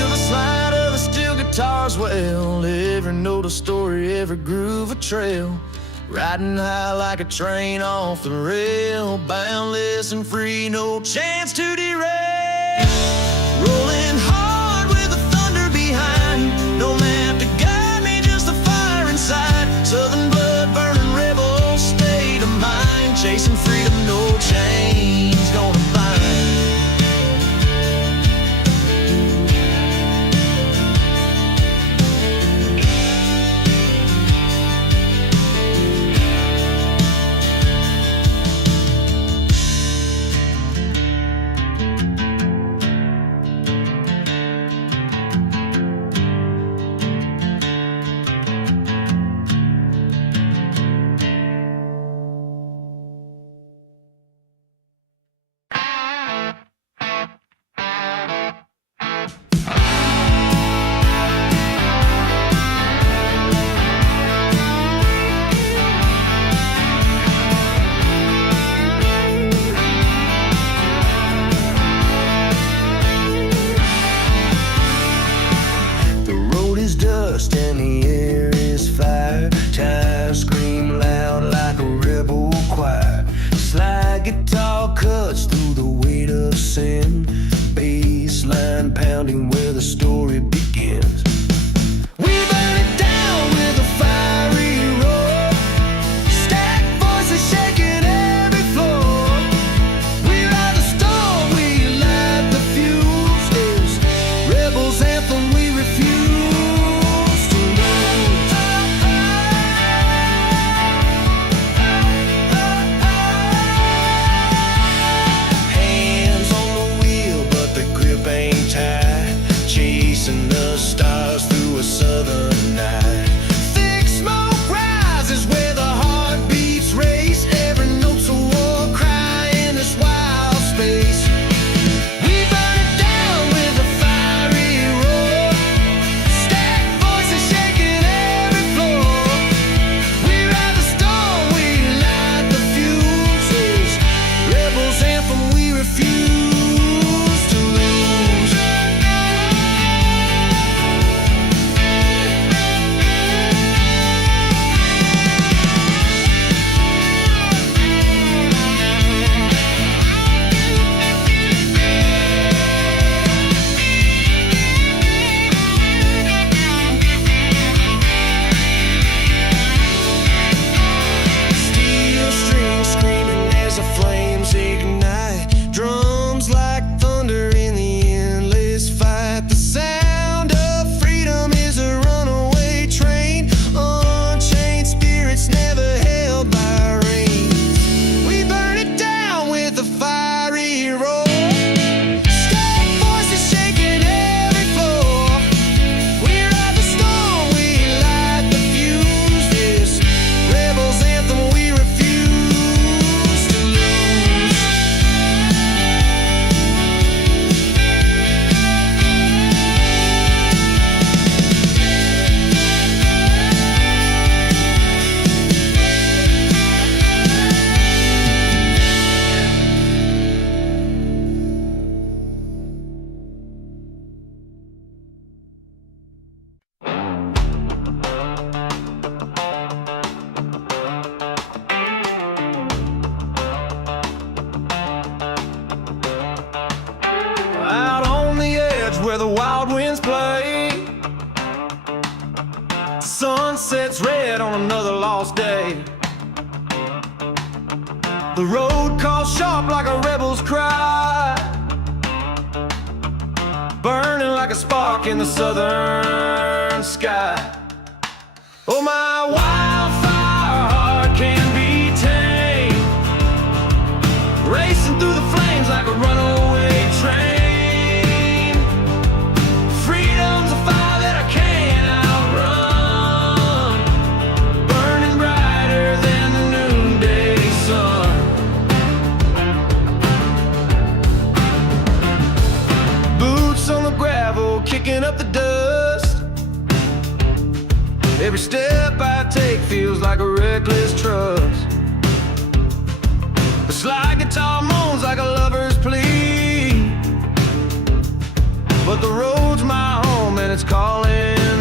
guitars wail, every note a story, every groove a trail. Riding high like a train off the rail, boundless and free, no chance to derail. Rolling hard with the thunder behind, no map to guide me, just the fire inside. Southern blood, burning rebel state of mind, chasing freedom, no chains gonna bind. And the air is fire. Tires scream loud like a rebel choir. Slide guitar cuts through the weight of sin. Bass line pounding where the story begins. We burn it down with a fiery roar. Stack voices shaking every floor. We ride the storm, we light the fuse. This rebel's anthem we refuse. Chasing the stars through a southern night. Thick smoke rises where the heartbeats race. Every note's a war cry in this wild space. We burn it down with a fiery roar. Stack voices shaking every floor. We ride the storm, we light the fuses. Rebels anthem we refuse. Where the wild winds play, the sun sets red on another lost day. The road calls sharp like a rebel's cry, burning like a spark in the southern sky. Oh, my wildfire heart can't be tamed, racing through the flames like a runaway train. Kicking up the dust. Every step I take feels like a reckless trust. The slide guitar moans like a lover's plea, but the road's my home and it's calling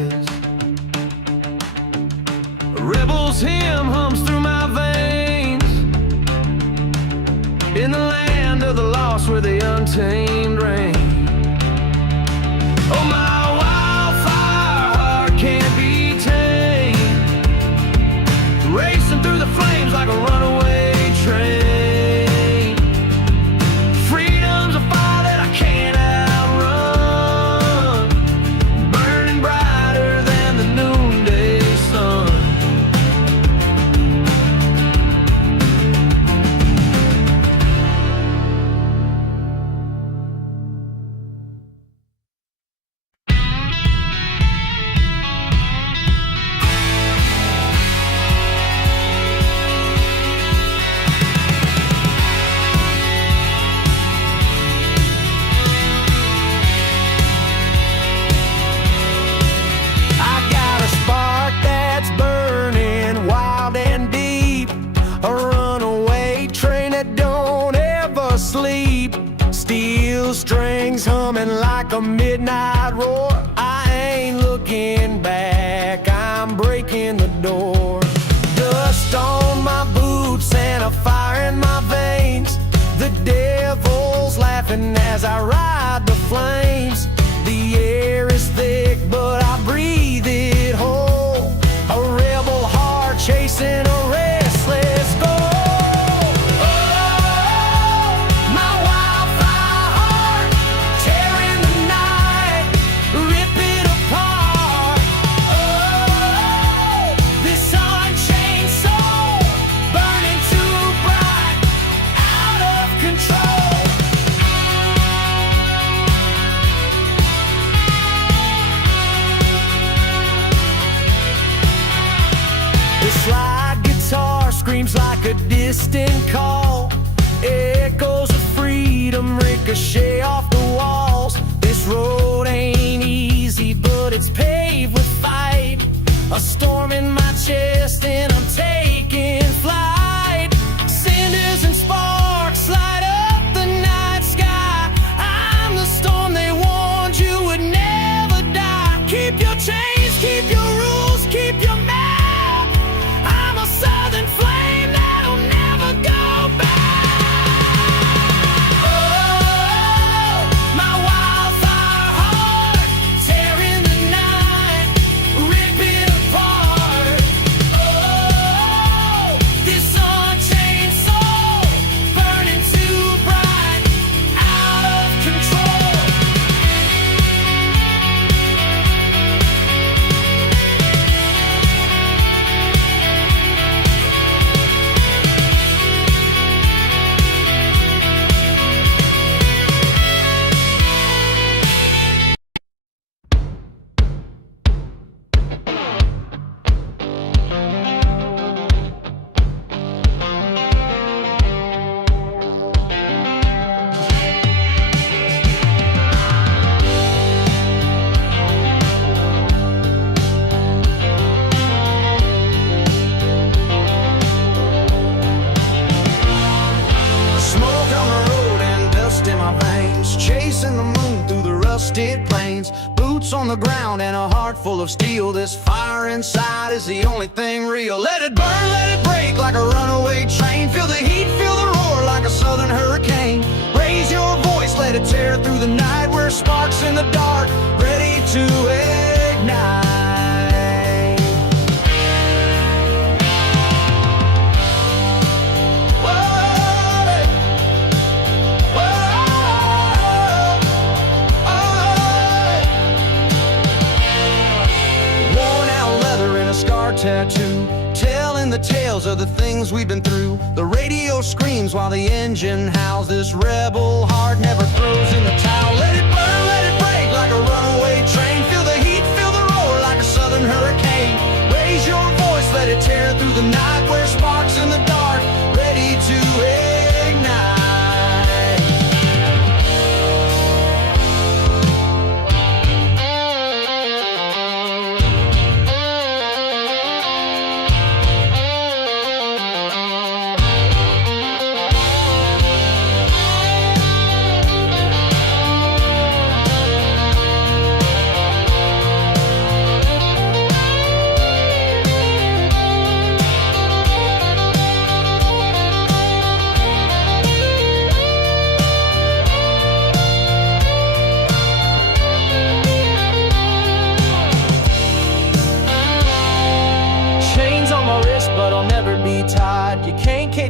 says. A rebel's hymn hums through my veins, in the land of the lost where the untamed reign. Oh, my wildfire heart can't be tamed, racing through the flames like a runaway train. Freedom's a fire that I can't outrun, burning brighter than the noonday sun. Steel strings humming like a midnight roar. I ain't looking back, I'm breaking the door. Dust on my boots and a fire in my veins. The devil's laughing as I ride the flames. The air is thick, but I breathe it whole. A rebel heart chasing a restless goal. Slide guitar screams like a distant call. Echoes of freedom ricochet off the walls. This road ain't easy, but it's paved with fight. A storm in my chest and I'm taking flight. Cinders and sparks light up the night sky. I'm the storm they warned you would never die. Keep your chains, keep your rules, keep your mouth. Southern flame that'll never go back. Oh, my wildfire heart, tearing the night, ripping apart. Oh, this unchained soul, burning too bright, out of control. Chasing the moon through the rusted plains. Boots on the ground and a heart full of steel. This fire inside is the only thing real. Let it burn, let it break like a runaway train. Feel the heat, feel the roar like a southern hurricane. Raise your voice, let it tear through the night. We're sparks in the dark, ready to ignite. Tattoo, telling the tales of the things we've been through. The radio screams while the engine howls. This rebel heart never throws in the towel. Let it burn, let it break like a runaway train. Feel the heat, feel the roar like a southern hurricane. Raise your voice, let it tear through the night. We're sparks in the dark, ready to ignite.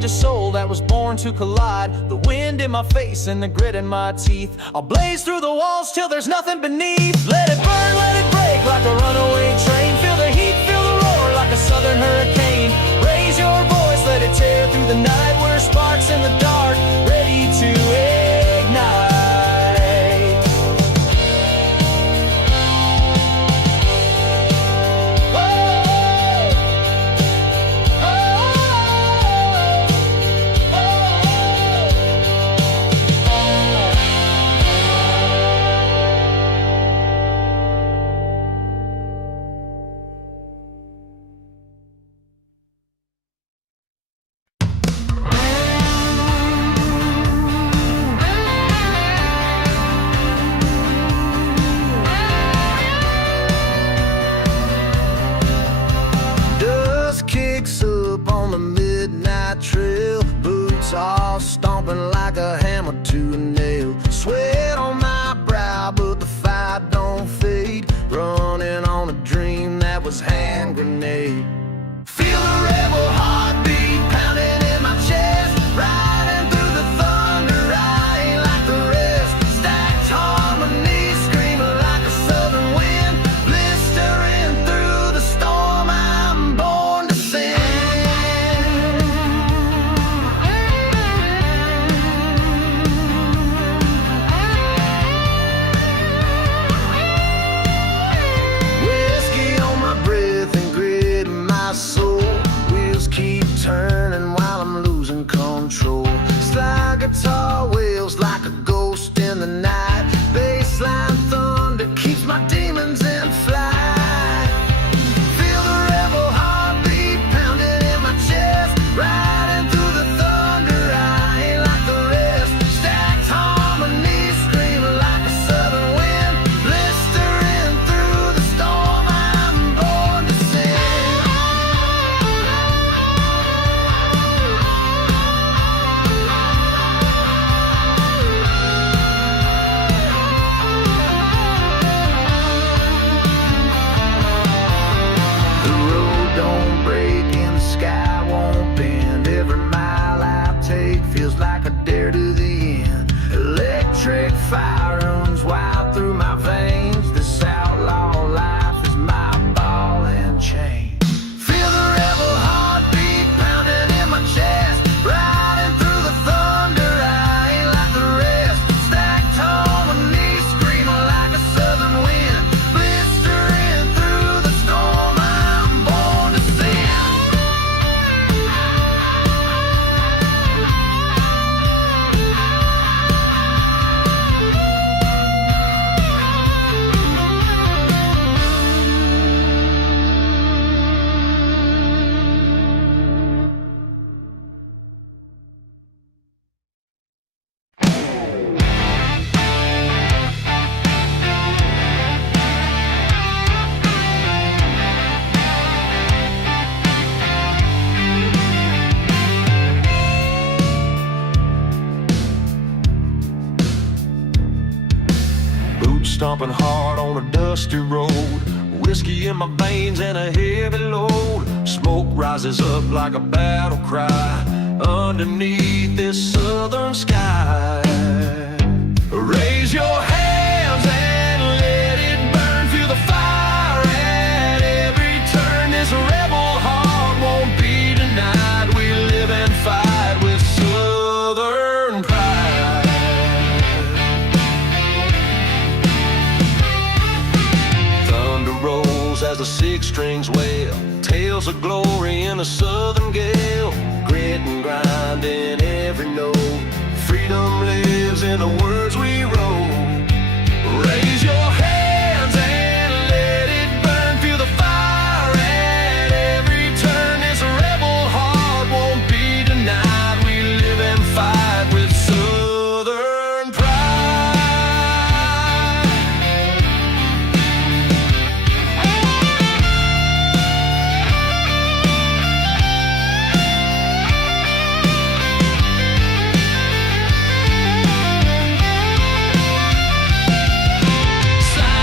courageous soul that was born to collide. The wind in my face and the grit in my teeth. I'll blaze through the walls till there's nothing beneath. Let it burn, let it break like a runaway train. Feel the heat, feel the roar like a southern hurricane. Raise your voice, let it tear through the night. We're sparks in the dark, ready to ignite. Trail, boots all stomping like a hammer to a nail. Sweat on my brow, but the fight don't fade. Running on a dream that was hand grenade. Feel the rebel heartbeat pounding in my chest. Riding through the thunder, I ain't like the rest. Stacked harmonies, screaming like a southern wind. Blistering through the storm, I'm born to sing. Turning while I'm losing control. Slide guitar wails like a ghost in the night. Bassline thunder keeps my demons in flight. Feel the rebel heartbeat pounding in my chest. Riding through the thunder, I ain't like the rest. Stacked harmonies, screaming like a southern wind. Blistering through the storm, I'm born to sing. Like a dare to the end. Electric fire runs wild through my veins. This outlaw life is my ball and chain. Feel the rebel heartbeat pounding in my chest. Riding through the thunder, I ain't like the rest. Stacked harmonies, screaming like a southern wind. Blistering through the storm, I'm born to sin. Stomping hard on a dusty road. Whiskey in my veins and a heavy load. Smoke rises up like a battle cry underneath this southern sky. Raise your hands and let it burn. Feel the fire at every turn. This rebel heart won't be denied. We live and fight with southern pride. Thunder rolls as the six strings wail. Tales of glory in a southern gale. Grit and grind in every note. Freedom lives in the words we wrote. Raise your hands and let it burn. Feel the fire at every turn. This rebel heart won't be denied. We live and fight with southern pride.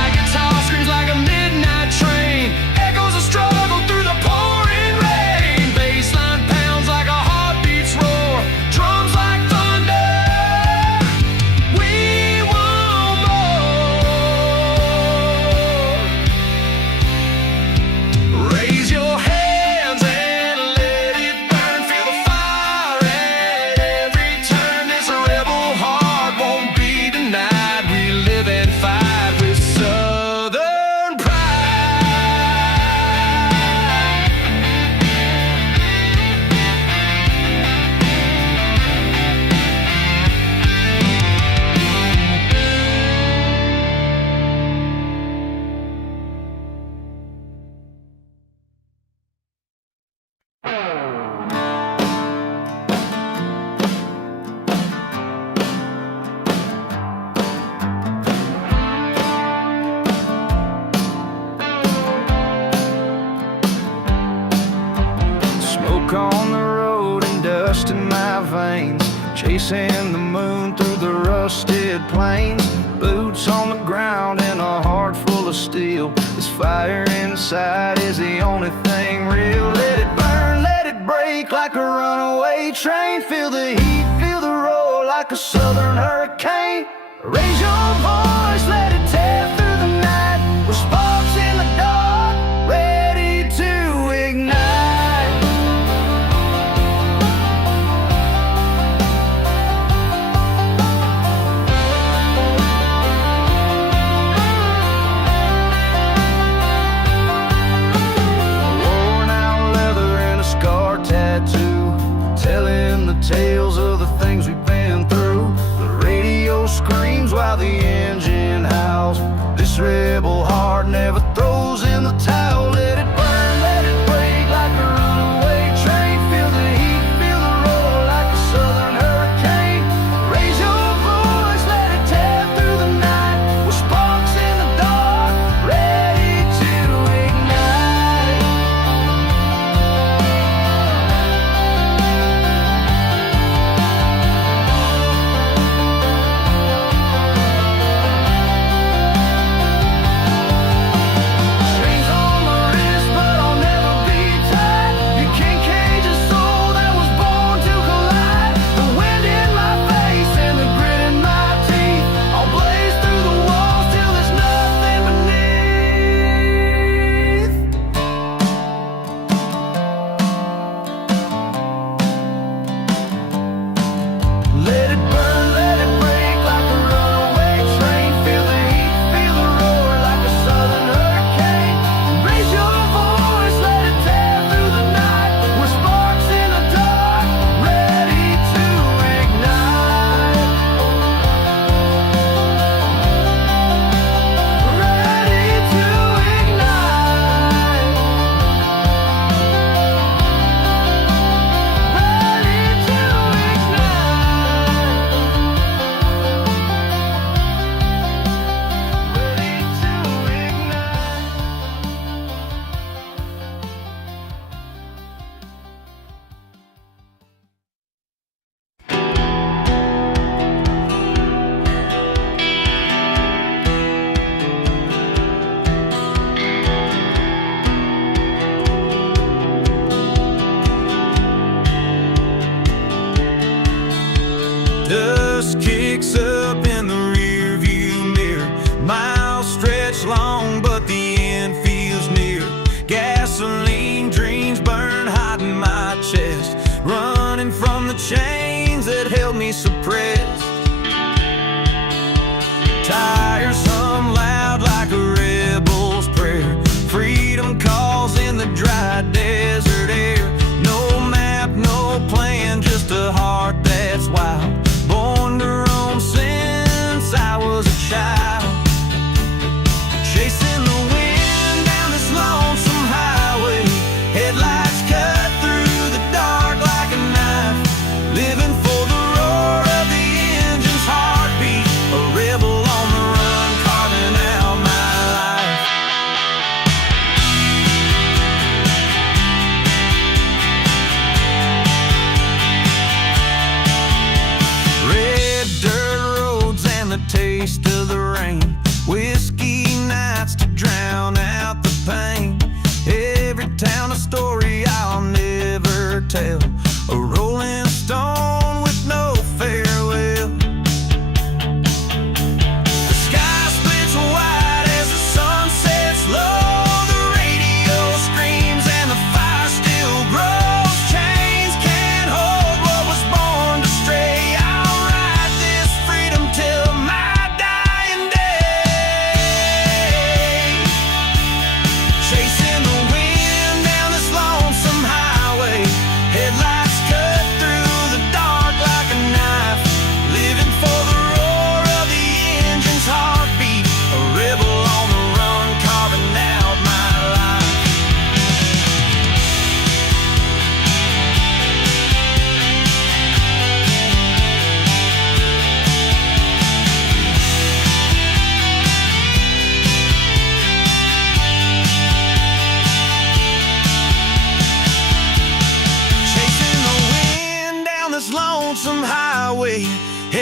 Chasing the moon through the rusted plains, boots on the ground and a heart full of steel. This fire inside is the only thing real. Let it burn, let it break like a runaway train. Feel the heat, feel the roar like a southern hurricane. Raise your voice, let it tear through the night. We're sparks in the dark, ready to ignite. Telling the tales of the things we've been through. The radio screams while the engine hides.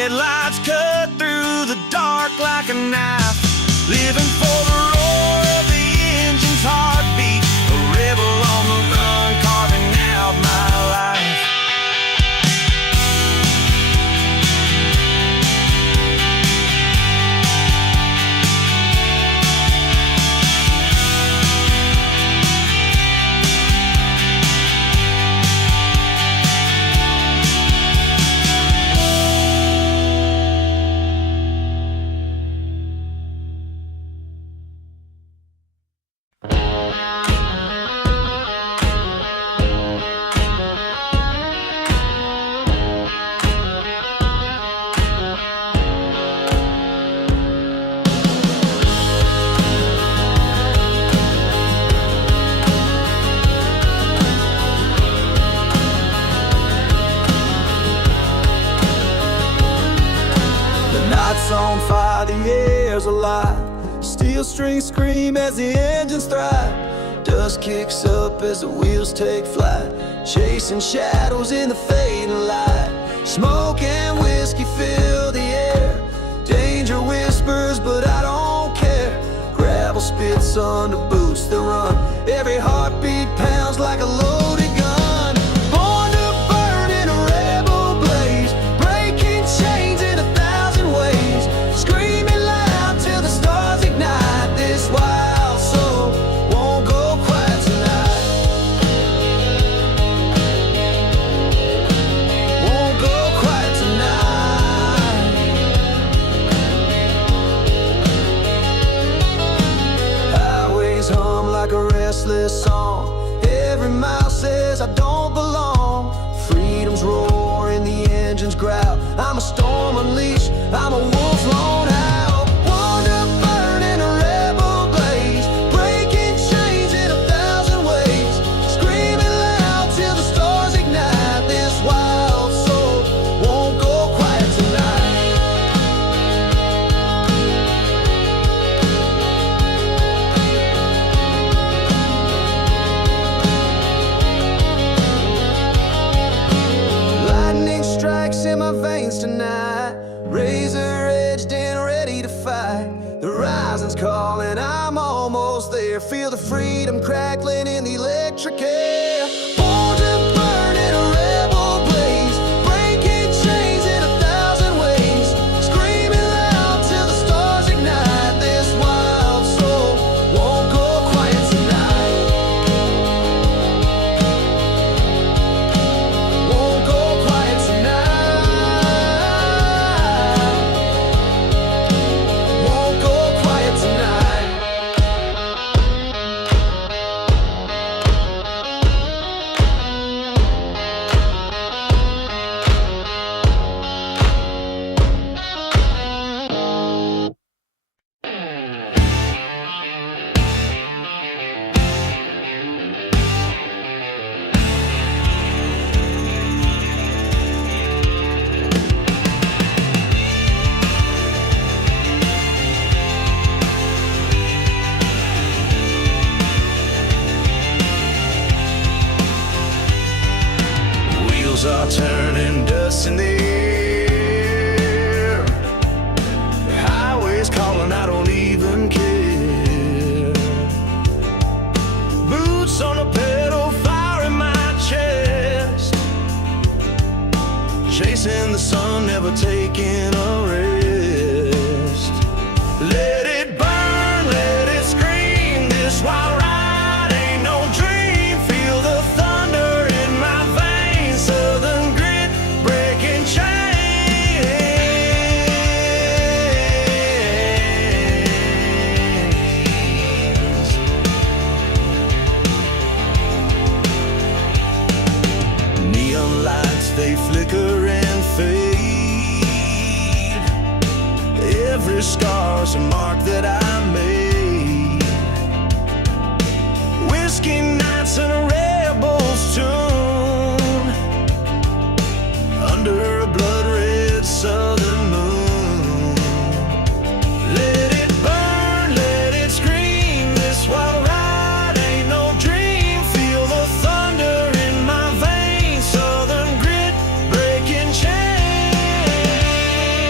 headlights cut through the dark like a knife. Living for the roar of the engine's heartbeat. A rebel on the run, carving out my life. Night's on fire, the air's alive. Steel strings scream as the engines thrive. Dust kicks up as the wheels take flight, chasing shadows in the fading light. Smoke and whiskey fill the air. Danger whispers, but I don't care. Gravel spits under boots that run. Every heartbeat pounds like a loaded gun. Born to burn in a rebel blaze, breaking chains in 1,000 ways. Screaming loud till the stars ignite. This wild soul won't go quiet tonight. Won't go quiet tonight. Highways hum like a restless song. Every mile says I don't belong. Freedom's roar and the engines growl. I'm a storm unleashed, I'm a wolf lone howl. Born to burn in a rebel blaze, breaking chains in 1,000 ways. Screaming loud till the stars ignite. This wild soul won't go quiet tonight. Lightning strikes in my veins tonight, razor edged and ready to fight. The rising's calling, I'm almost there. Feel the freedom crackling in the electric air. Born to burn in a rebel blaze, breaking chains in 1,000 ways. Screaming loud till the stars ignite. This wild soul won't go quiet tonight. Won't go quiet tonight. Won't go quiet tonight. Wheels are turning, dust in the air. Highways calling, I don't even care. Boots on the pedal, fire in my chest. Chasing the sun, never taking a rest. Let it burn, let it scream. This wild ride ain't no dream. Feel the thunder in my veins. Southern grit, breaking chains. Neon lights, they flicker and fade. Every scar's a mark that I made. Whiskey nights and a rebel's tune under a blood-red southern moon. Let it burn, let it scream. This wild ride ain't no dream. Feel the thunder in my veins. Southern grit, breaking chains.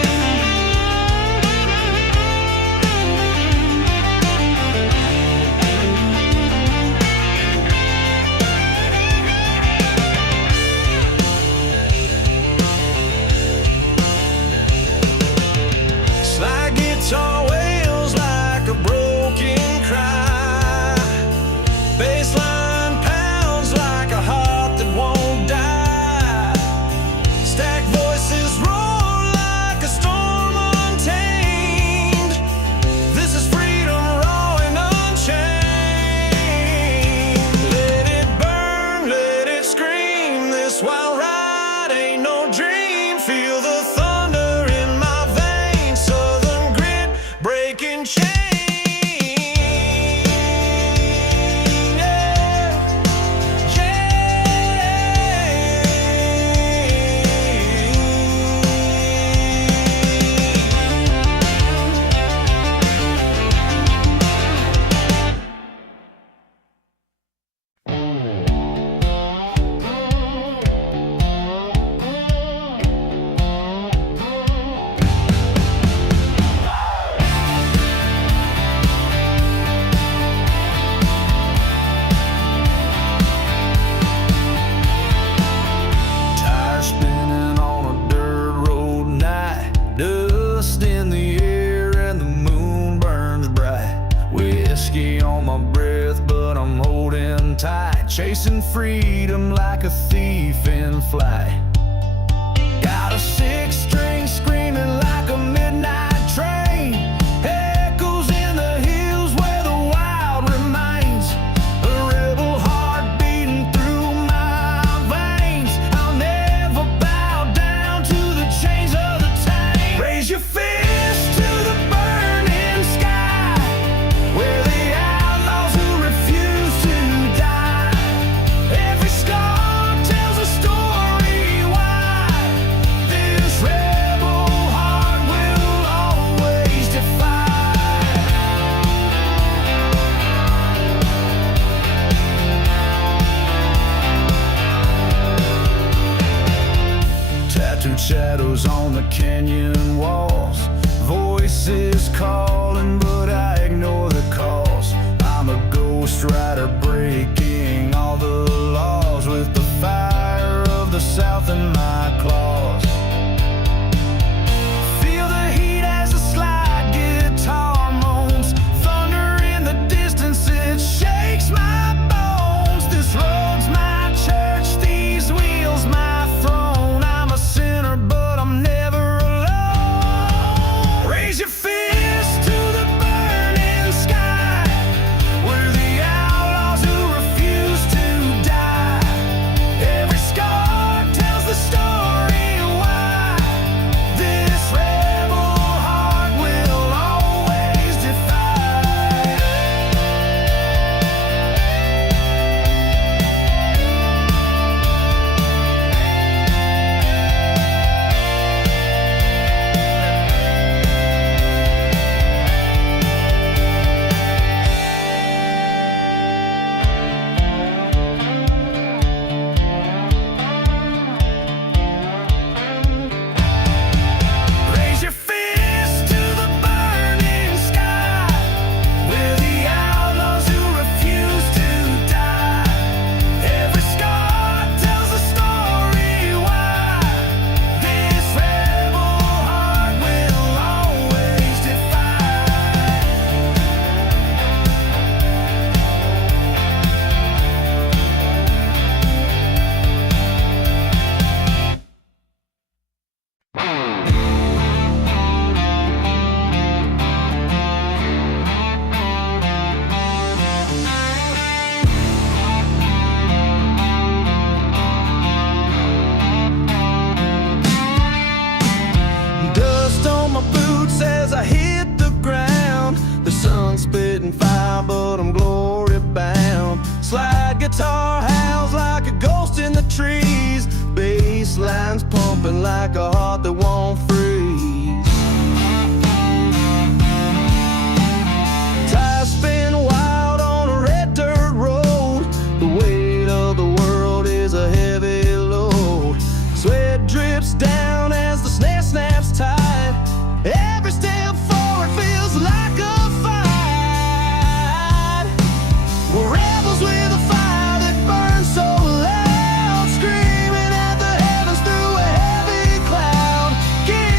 Baseline pounds like a heart that won't die. Stacked voices roar like a storm untamed. This is freedom raw and unchained. Let it burn, let it scream. This wild ride ain't no dream. Feel the thunder in my veins. Southern grit breaking chains. Tires spinning on a dirt road night. Dust in the air and the moon burns bright. Whiskey on my breath, but I'm holding tight. Chasing freedom like a thief in flight. Got a six-string screaming like a midnight train. Echoes in the hills where the wild remains. A rebel heart beating through my veins. I'll never bow down to the chains of the tame. Raise your fist to the burning sky, where the outlaws who refuse to die. Every scar tells a story why this rebel heart will always defy. Tattooed shadows on the canyon walls. Voices calling, but I ignore the calls. I'm a ghost rider breaking all the laws, with the fire of the South in my claws. Feel the heat as the slide guitar moans. Thunder in the distance, it shakes my bones. This road's my church, these wheels my throne. I'm a sinner, but I'm never alone. Raise your fist to the burning sky, where the outlaws who refuse to die. Every scar tells the story why this rebel heart will always defy. Raise your fist to the burning sky, where the outlaws who refuse to die. Every scar tells a story why this rebel heart will always defy. Dust on my boots as I hit the ground. The sun's spitting fire, but I'm glory bound. Slide guitar howls like a ghost in the trees. Bass lines pumping like a heart that won't freeze. Tires spin wild on a red dirt road. The weight of the world is a heavy load. Sweat drips down as the snare snaps tight. Every step forward feels like a fight. We're rebels with a fire that burns so loud, screaming at the heavens through a heavy cloud. Give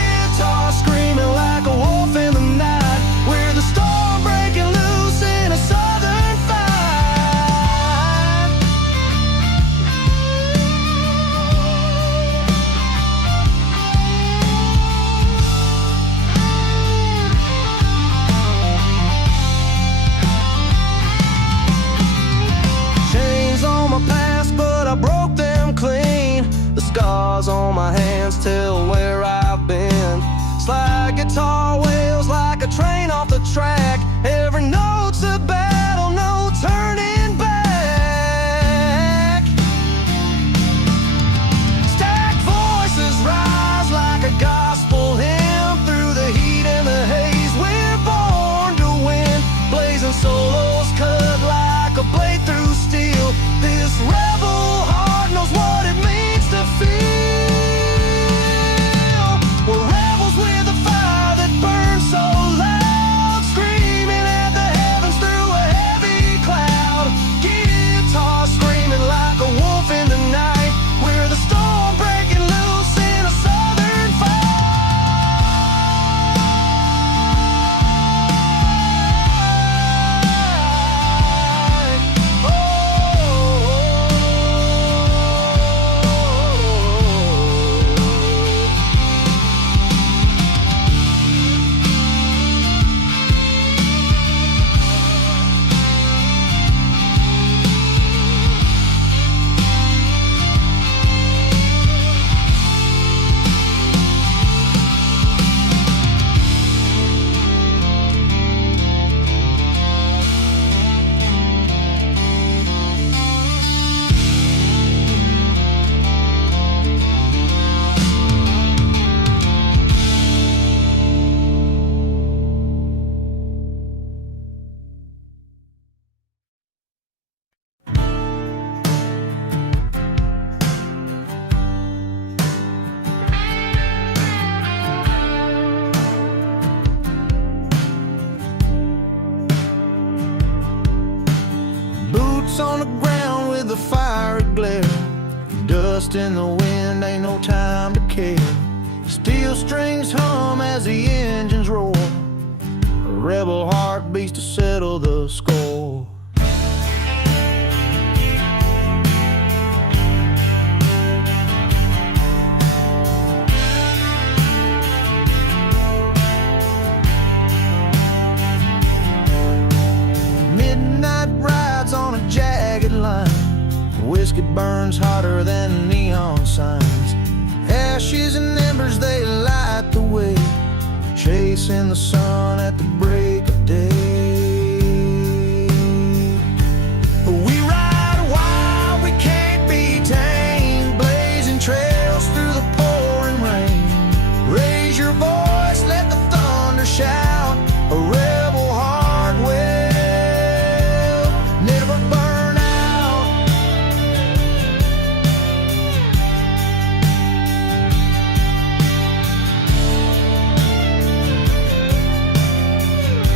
scars on my hands tell where I've been. Slide guitar wails like a train off the track. Every note's a battle, no turning back. Stacked voices rise like a gospel hymn through the heat and the haze. We're born to win, blazing solos cut like a blade through steel. This rebel heart knows what it means to feel. We're rebels with a fire that burns so loud, screaming at the heavens through a heavy cloud. Guitar screaming like a wolf in the night. We're the storm breaking loose in a southern fight. Boots on the ground with the fiery glare. Dust in the wind, ain't no time to care. Steel strings hum as the engines roar. A rebel heart beats to settle the score. Midnight rides on a jagged line. Whiskey burns hotter than neon signs. Ashes and embers, they light the way, chasing the sun at the break of day. We ride wild, we can't be tamed, blazing trails through the pouring rain. Raise your voice, let the thunder shout. A rebel heart will never burn out.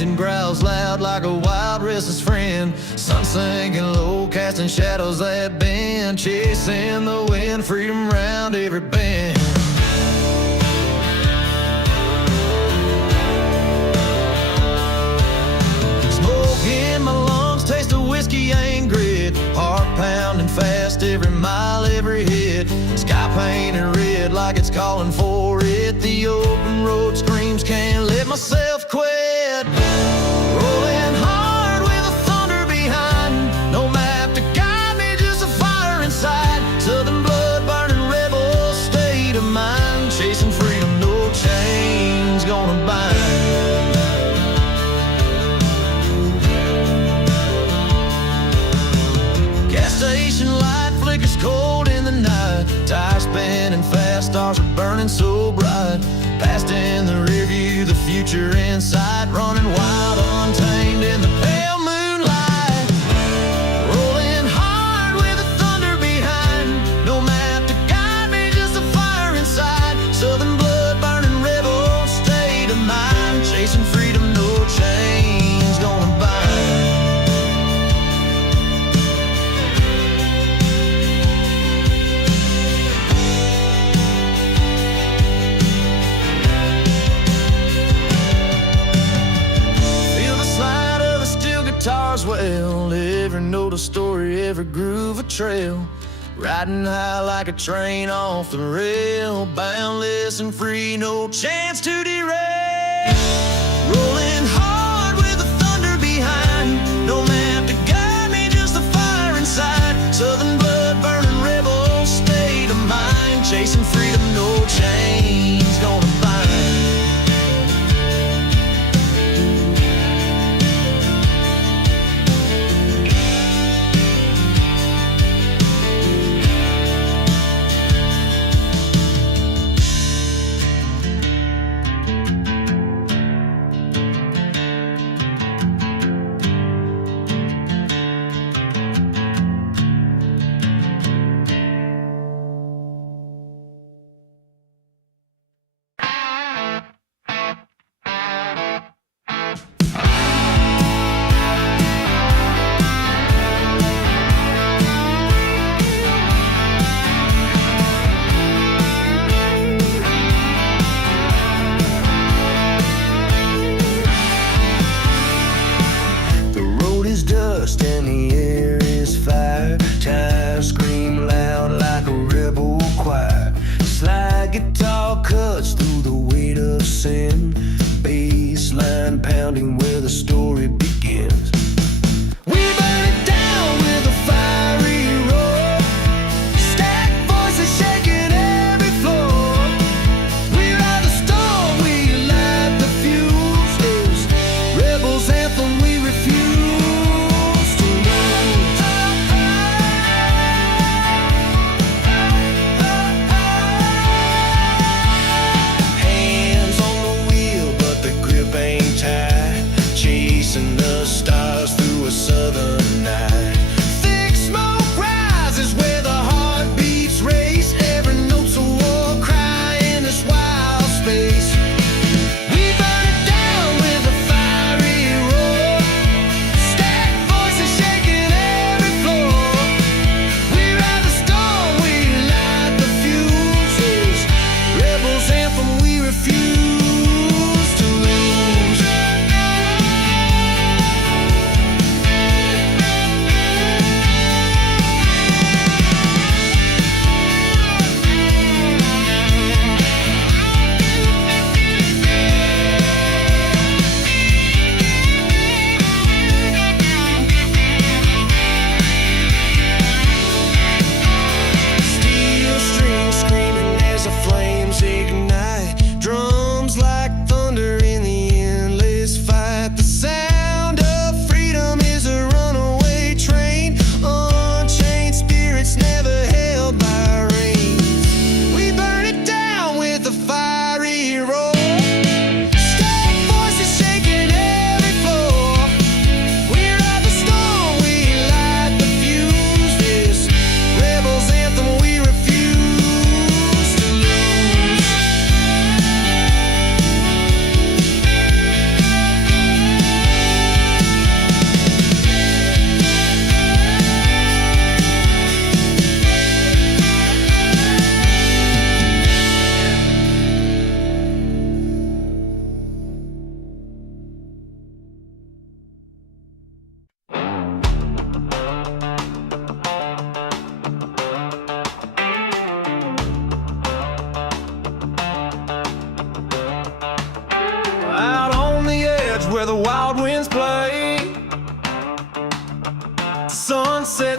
engine growls loud like a wild restless friend. Sun sinking low, casting shadows that bend, chasing the wind, freedom round every bend. Smoke in my lungs, taste of whiskey and grit, heart pounding fast every mile, every hit. Sky painted red like it's calling for it. The open road screams, can't let myself quit. Rolling hard with the thunder behind, no map to guide me, just a fire inside. Southern blood burning rebel state of mind, chasing freedom, no chains gonna bind. Gas station light flickers cold in the night, tires spinning fast, stars are burning so bright. Past in the rear view, the future in sight, running wild, untamed in the pale moonlight. Rolling hard with the thunder behind, no map to guide me, just a fire inside. Southern blood burning rebel state of mind, chasing freedom, no chains gonna bind. Guitars well, every note a story, every groove a trail. Riding high like a train off the rail, boundless and free, no chance to derail. Rolling hard with the thunder behind, no map to guide me, just a fire inside. Southern blood burning rebel state of mind, chasing freedom, no chains gonna bind. And the air is fire, tires scream loud like a rebel choir. Slide guitar cuts through the weight of sin, bass line pounding where the story begins. We burn it down with a fiery roar, stack voices shaking every floor. We ride the storm, we light the fuses, rebels anthem we refuse. Chasing the stars through a southern night. Thick smoke rises where the heartbeats race. Every note's a war cry in this wild space. We burn it down with a fiery roar, stack voices shaking every floor. We ride the storm, we light the fuses, rebels anthem we refuse.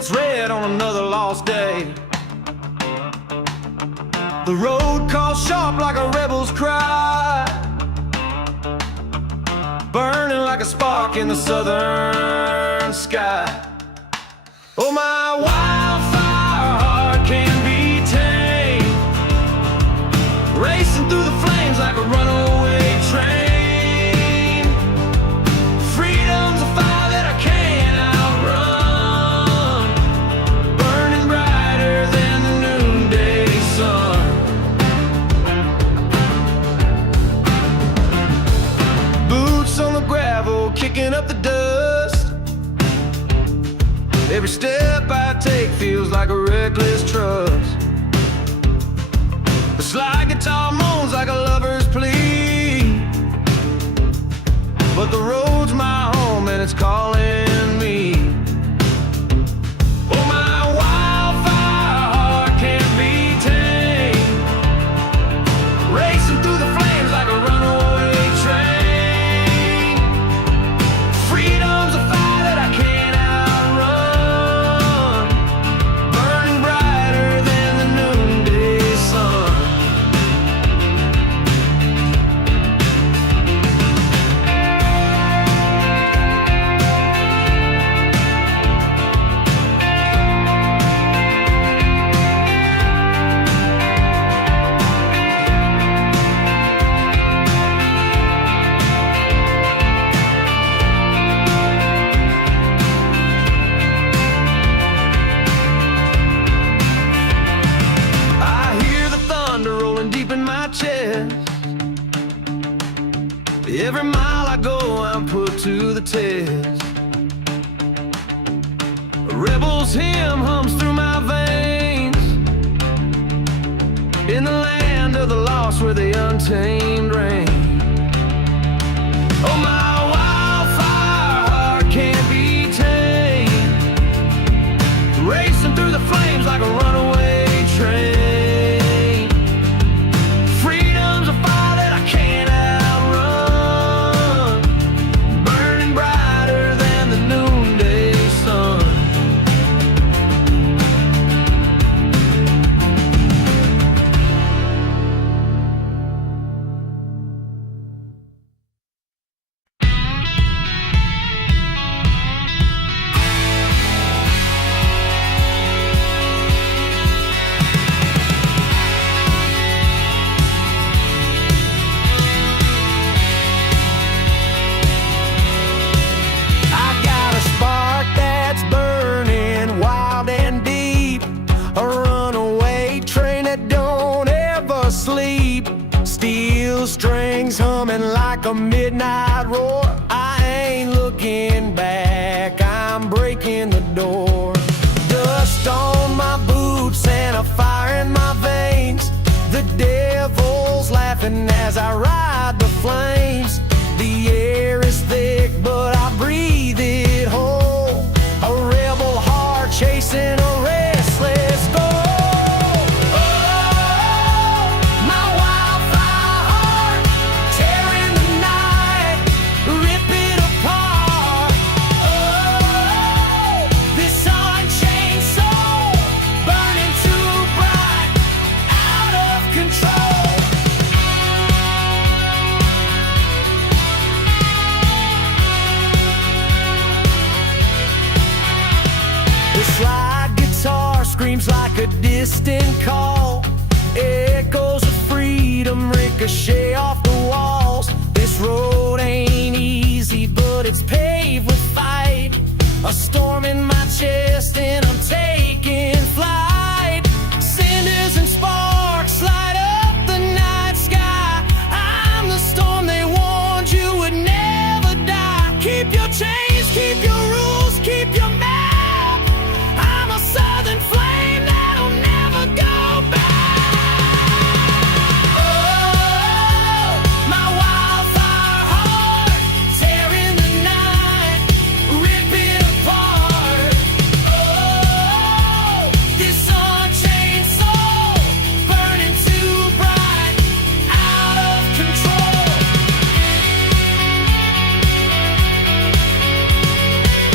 gets red on another lost day. The road calls sharp like a rebel's cry, burning like a spark in the southern sky. Oh, my wildfire heart can't be tamed, racing through the flames like a runaway train. Freedom's a fire that I can't outrun, burning brighter than the noonday sun. Boots on the gravel, kicking up the dust. Every step I take feels like a reckless trust. The slide guitar moans like a lover's plea, but the road's my home and it's calling me. Oh, my wildfire heart can't be tamed, racing through the flames like a runaway train. Freedom's a fire that I can't outrun, burning brighter than the noonday sun. I hear the thunder rolling deep in my chest. Every mile I go, I'm put to the test. A rebel's hymn hums through my veins, in the land of the lost where the untamed reign. Oh, my wildfire heart can't be tamed, racing through the flames like a runaway train. Freedom's a fire that I can't outrun, burning brighter than the noonday sun. I got a spark that's burning wild and deep, a runaway train that don't ever sleep. Steel strings humming like a midnight roar. I ain't looking back, I'm breaking the door. Dust on my boots and a fire in my veins. The devil's laughing as I ride the flames. The air is thick, but I breathe it whole. A rebel heart chasing a restless goal. Oh, my wildfire heart, tearing the night, rip it apart. Oh, this unchained soul, burning too bright, out of control. The slide guitar screams like a distant call. Echoes of freedom ricochet off the walls. This road ain't easy, but it's paved with fight. A storm in my chest and I'm taking flight. Cinders and sparks light up the night sky. I'm the storm they warned you would never die. Keep your chains, keep your rules, keep your map. I'm a southern flame that'll never go back. Oh, my wildfire heart, tearing the night, rip it apart. Oh, this unchained soul, burning too bright, out of control.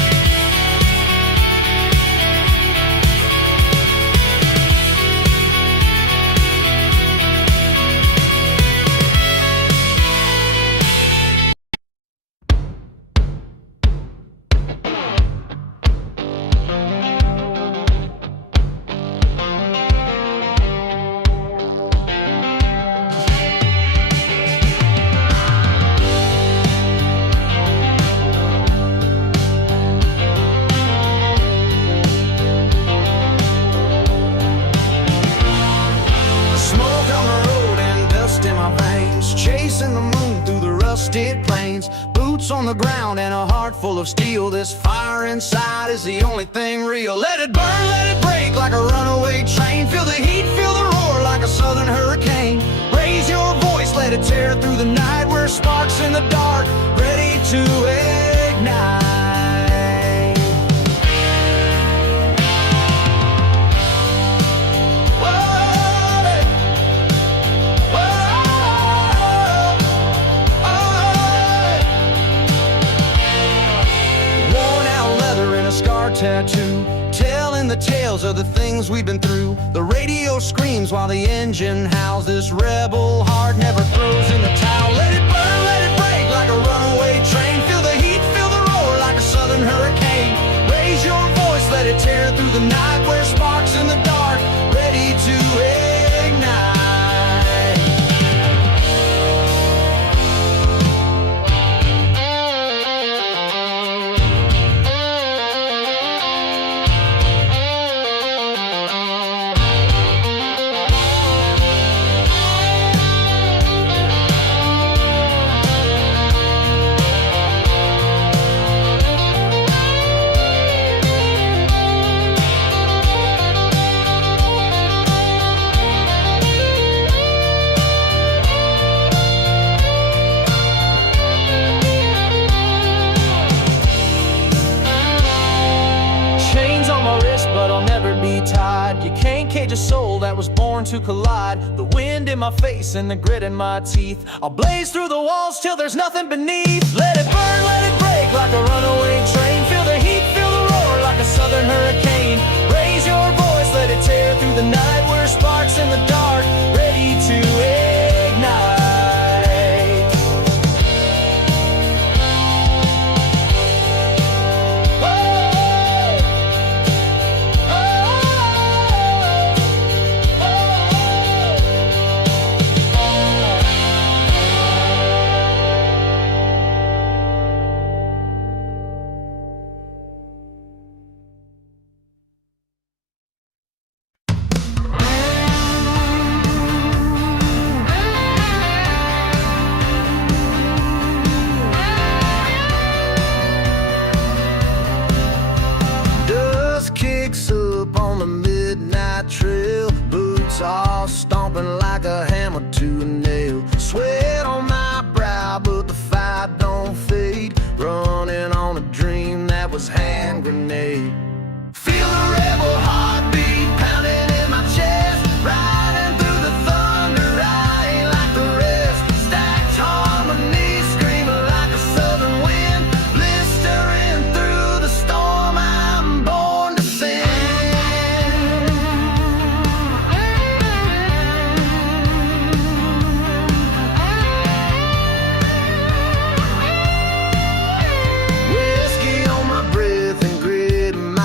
bumps on the ground and a heart full of steel. This fire inside is the only thing real. Let it burn, let it break like a runaway train. Feel the heat, feel the roar like a southern hurricane. Raise your voice, let it tear through the night. We're sparks in the dark, ready to ignite. Tattoo, telling the tales of the things we've been through. The radio screams while the engine howls. This rebel heart never throws in the towel. Let it burn, let it break like a runaway train. Feel the heat, feel the roar like a southern hurricane. Raise your voice, let it tear through the night. We're sparks in the dark, ready to ignite. You can't cage a soul that was born to collide. The wind in my face and the grit in my teeth. I'll blaze through the walls till there's nothing beneath. Let it burn, let it break like a runaway train. Feel the heat, feel the roar like a southern hurricane. Raise your voice, let it tear through the night. We're sparks in the dark, ready to ignite. Trail, boots all stomping like a hammer to a nail. Sweat on my brow, but the fight don't fade. Running on a dream that was hand grenade. Feel the rebel heartbeat pounding in my chest. Riding through the thunder, I ain't like the rest. Stacked harmonies screaming like a southern wind. Blistering through the storm, I'm born to sing.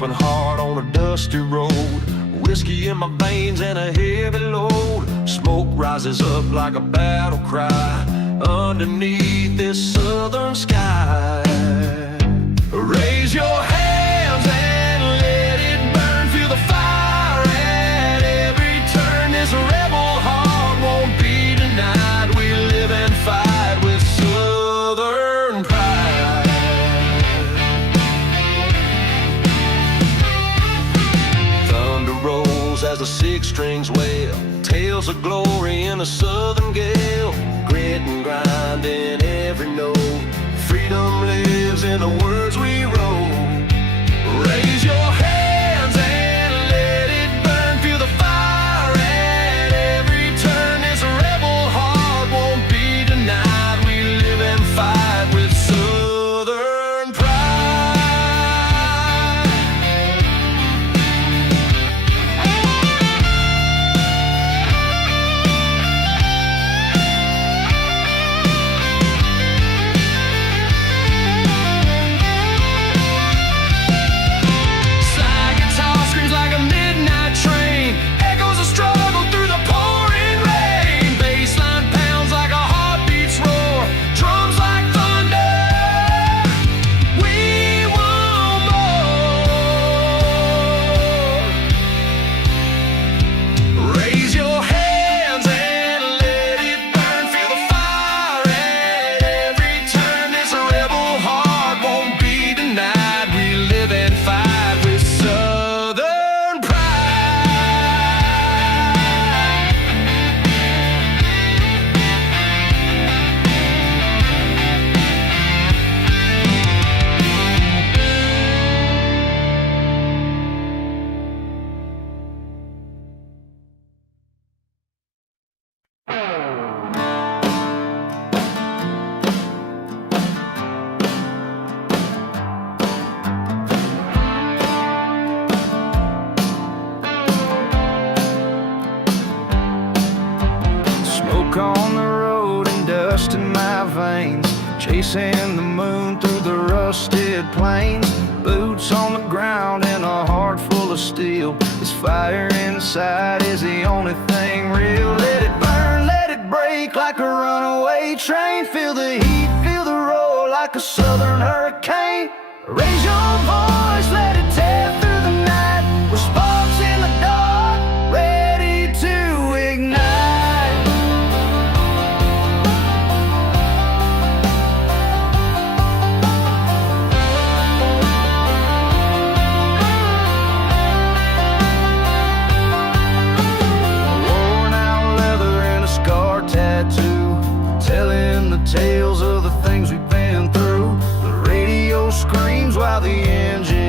stomping hard on a dusty road. Whiskey in my veins and a heavy load. Smoke rises up like a battle cry underneath this southern sky. Raise your hands and let it burn. Feel the fire at every turn. This rebel heart won't be denied. We live and fight with southern pride. Thunder rolls as the six strings wail. Tales of glory in a southern gale. Grit and grind in every note. Freedom lives in the words we wrote. Raise your hands and let it burn. Feel the fire at every turn. This rebel heart won't be denied. We live and fight with southern pride. On the road and dust in my veins, chasing the moon through the rusted plains. Boots on the ground and a heart full of steel. This fire inside is the only thing real. Let it burn, let it break like a runaway train. Feel the heat, feel the roar like a southern hurricane. Raise your voice, let it tear through the night. We're sparks in the dark, ready to ignite. Telling the tales of the things we've been through. The radio screams while the engine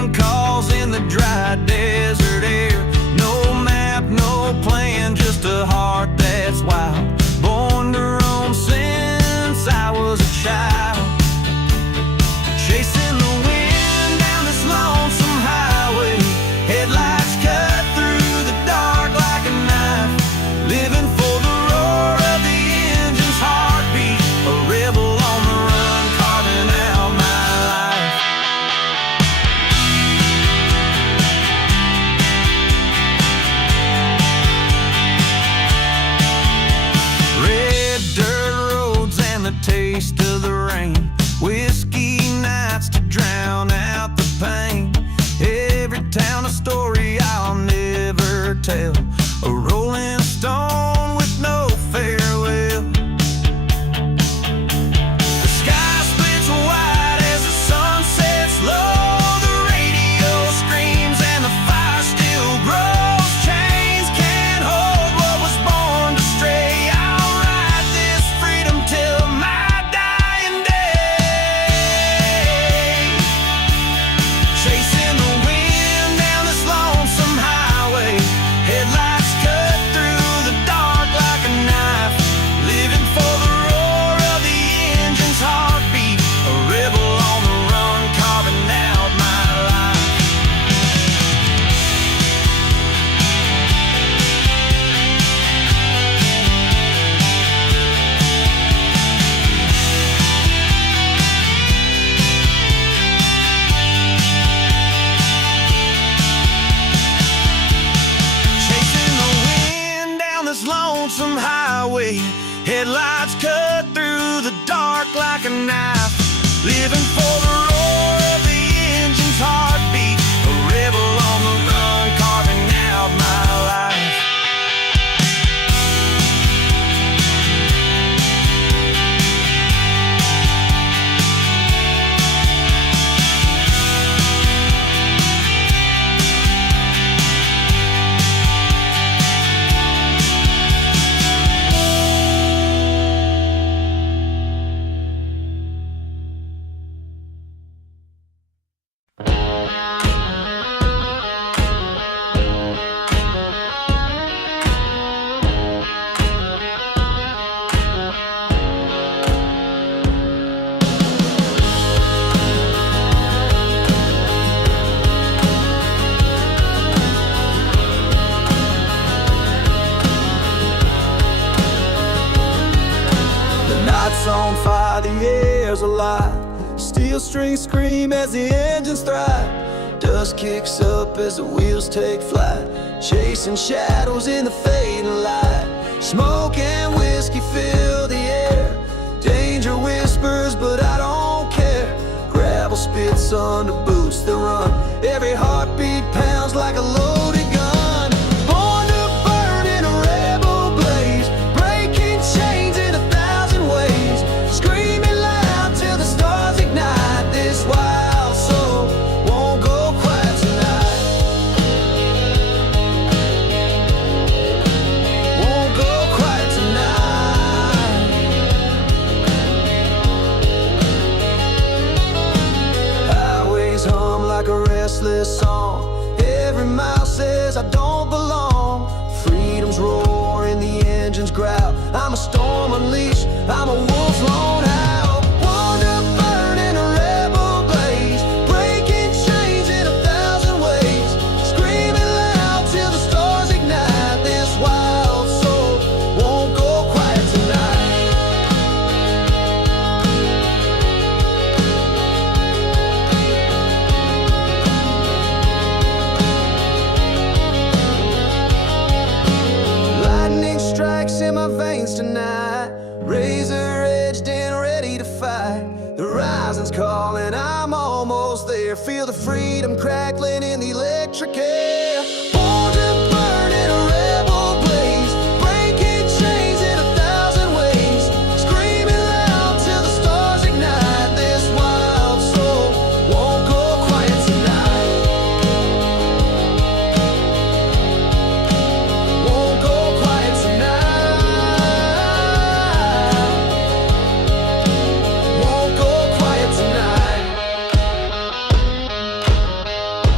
phone calls in the dry desert air. No map, no plan, just a heart that's wild. Born to roam since I was a child. Chasing the wind down this lonesome highway. Headlights cut through the dark like a knife. Living for the roar of the engine's heartbeat. A rebel on the run, carving out my life. Red dirt roads and the taste of the rain. Whiskey nights to drown out the pain. Every town a story I'll never tell. A rolling stone with no farewell. The sky splits wide as the sun sets low. The radio screams and the fire still grows. Chains can't hold what was born to stray. I'll ride this freedom till my dying day. Chasing the wind down this lonesome highway. Headlights cut through the dark like a knife. Living for the roar of the engine's heartbeat. A rebel on the run, carving out my life. Chasing the wind down this lonesome highway. Headlights cut through the dark like a knife. Living for the roar of the engine's heartbeat. A rebel on the run, carving out my life. The night's on fire, the air's alive. Steel strings scream as the engines thrive. Dust kicks up as the wheels take flight. Chasing shadows in the fading light. Smoke and whiskey fill the air. Danger whispers, but I don't care. Gravel spits under boots that run. Every heartbeat pounds like a loaded gun. Born to burn in a rebel blaze. Breaking chains in 1,000 ways. Screaming loud till the stars ignite. This wild soul won't go quiet tonight. Won't go quiet tonight. Highways hum like a restless song. Every mile says I don't belong. Freedom's roar in the engine's growl. I'm a storm unleashed, I'm a wolf lone out. Born to burn in a rebel blaze. Breaking chains in 1,000 ways. Screaming loud till the stars ignite. This wild soul won't go quiet tonight. Lightning strikes in my veins tonight. Razor edged and ready to fight. The rising's calling, I'm almost there. Feel the freedom crackling in the electric air. Born to burn in a rebel blaze. Breaking chains in 1,000 ways. Screaming loud till the stars ignite. This wild soul won't go quiet tonight. Won't go quiet tonight. Won't go quiet tonight.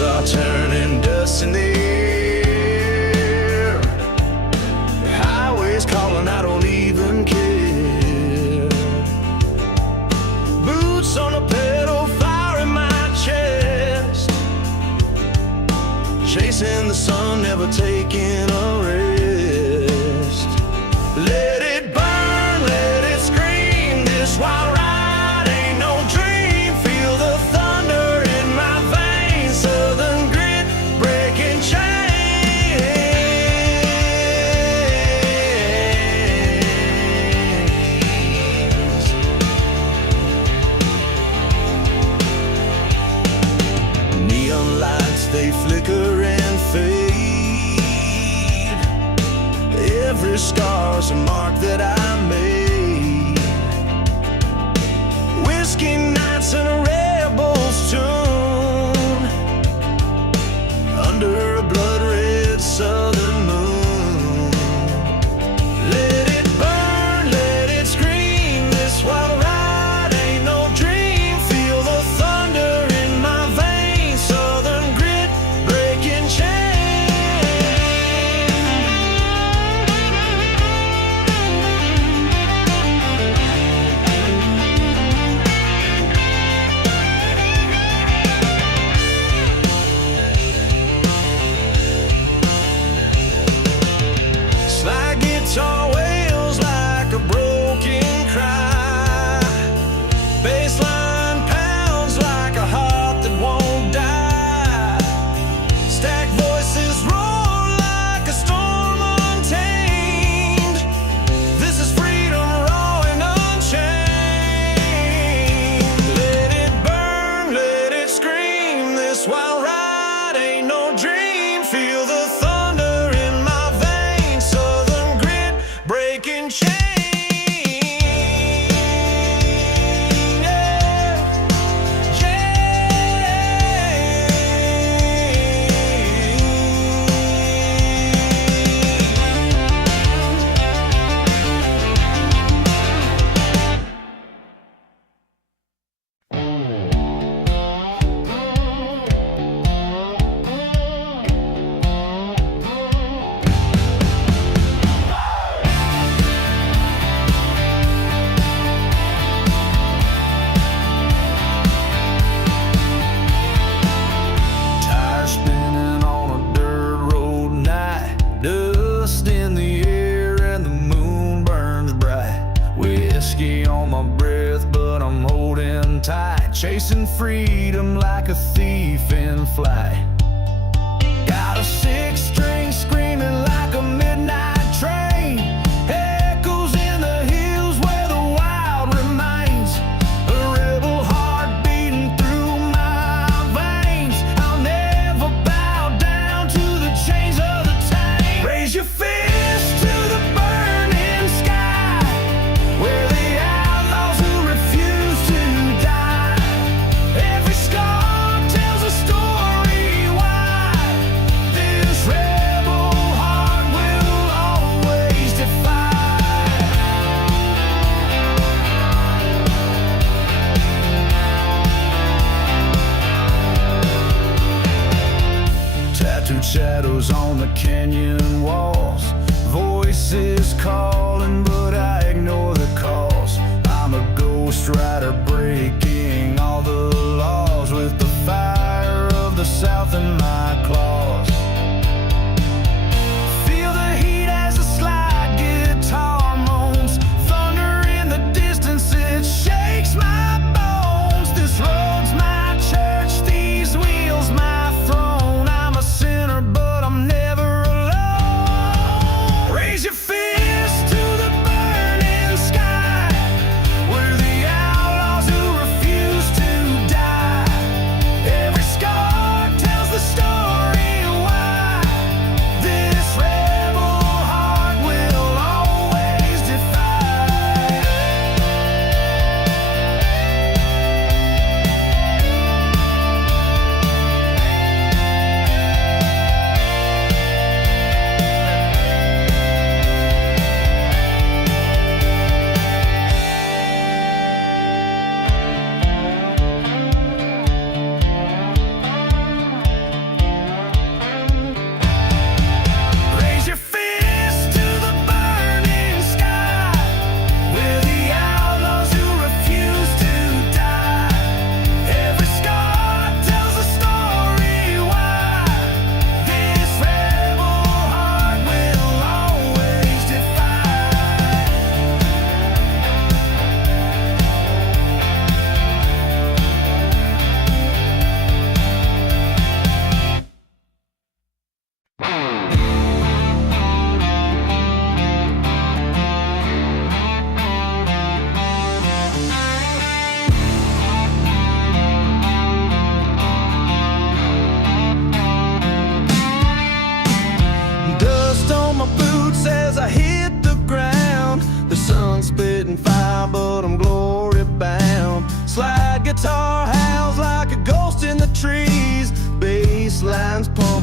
Wheels are turning, dust in the air. Highways calling, I don't even care. Boots on the pedal, fire in my chest. Chasing the sun, never taking a rest. Let it burn, let it scream. This wild ride ain't no dream. Feel the thunder in my veins. Southern grit, breaking chains. Neon lights, they flicker and fade. Every scar's a mark that I made. Whiskey nights and a rebel's tune under a blood-red southern moon. Let it burn, let it scream. This wild ride ain't no dream. Feel the thunder in my veins. Southern grit, breaking chains. Slide guitar wails like a broken cry. Bassline pounds like a heart that won't die. Stack voices roar like a storm untamed. This is freedom raw and unchained. Let it burn, let it scream. This wild ride ain't no dream. Feel the thunder in my veins. Southern grit, breaking chains. Tires spinning on a dirt road night. Dust in the air and the moon burns bright. Whiskey on my breath, but I'm holding tight. Chasing freedom like a thief in flight. Got a six-string screaming like a midnight train. Echoes in the hills where the wild remains. A rebel heart beating through my veins. I'll never bow down to the chains of the tame. Raise your fist to the burning sky, where the outlaws who refuse to die. Every scar tells a story why this rebel heart will always defy. Tattooed shadows on the canyon walls. Voices calling, but I ignore the calls. I'm a ghost rider breaking all the laws with the fire of the South in my claws. Feel the heat as the slide guitar moans. Thunder in the distance, it shakes my bones. This road's my church, these wheels my throne. I'm a sinner, but I'm never alone. Raise your fist to the burning sky, where the outlaws who refuse to die.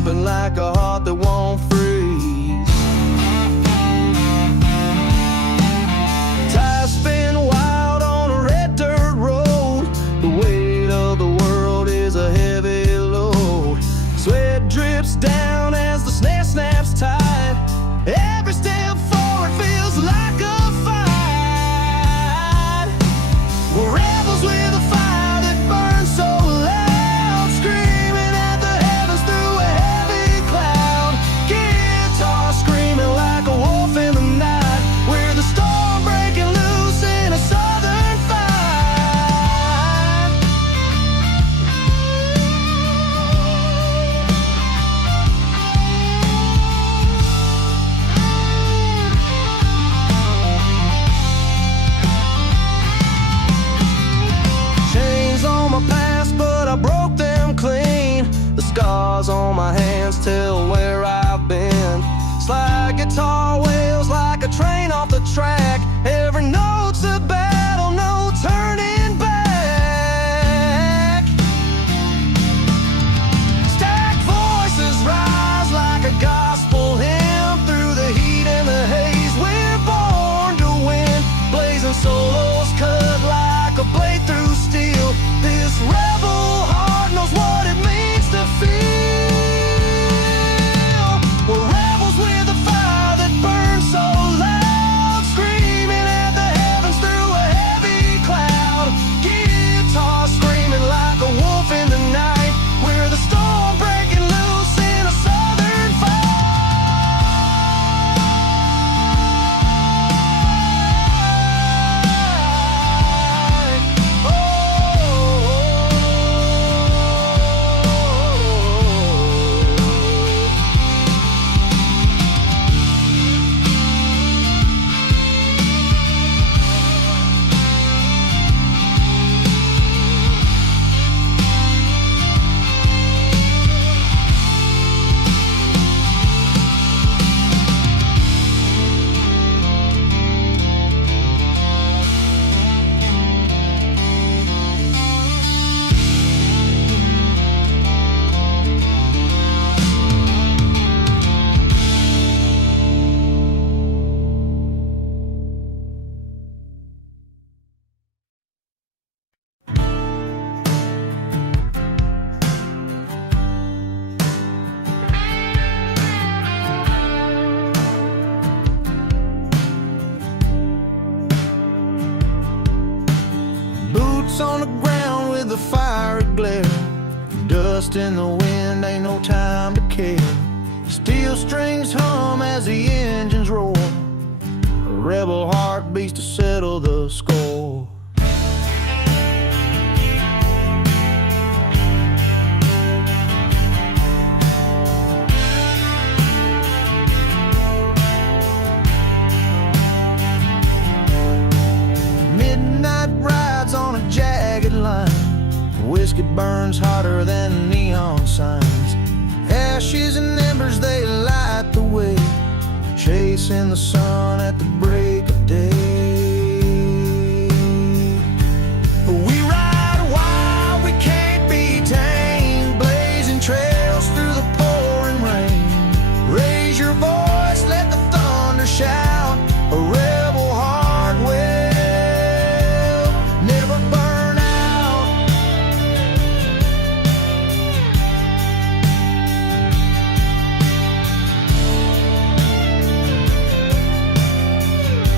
pumping like a heart that won't freeze. Tires spin wild on a red dirt road. The weight of the world is a heavy load. Sweat drips down as the snare snaps tight. Every step forward feels like a fight. We're rebels with a fire that burns so loud, screaming at the heavens through a heavy cloud. Guitar screaming like a wolf in the night. We're the storm breaking loose in a southern fight. Chains on my past, but I broke them clean. The scars on my hands tell where I've been. Slide guitar wails like a train off the track. Every note's a battle, no turning back. Stacked voices rise like a gospel hymn through the heat and the haze. We're born to win, blazing solos cut like a blade through steel. This rebel heart knows what it means to feel. We're rebels with a fire that burns so loud, screaming at the heavens through a heavy cloud. Guitar screaming like a wolf in the night. We're the storm breaking loose in a southern fight. Oh. Boots on the ground with the fiery glare. Dust in the wind, ain't no time to care. Steel strings hum as the engines roar. A rebel heart beats to settle the score. Midnight rides on a jagged line. Whiskey burns hotter than neon signs. Ashes and embers, they light the way, chasing the sun at the break of day. We ride wild, we can't be tamed, blazing trails through the pouring rain. Raise your voice, let the thunder shout, a rebel heart will never burn out.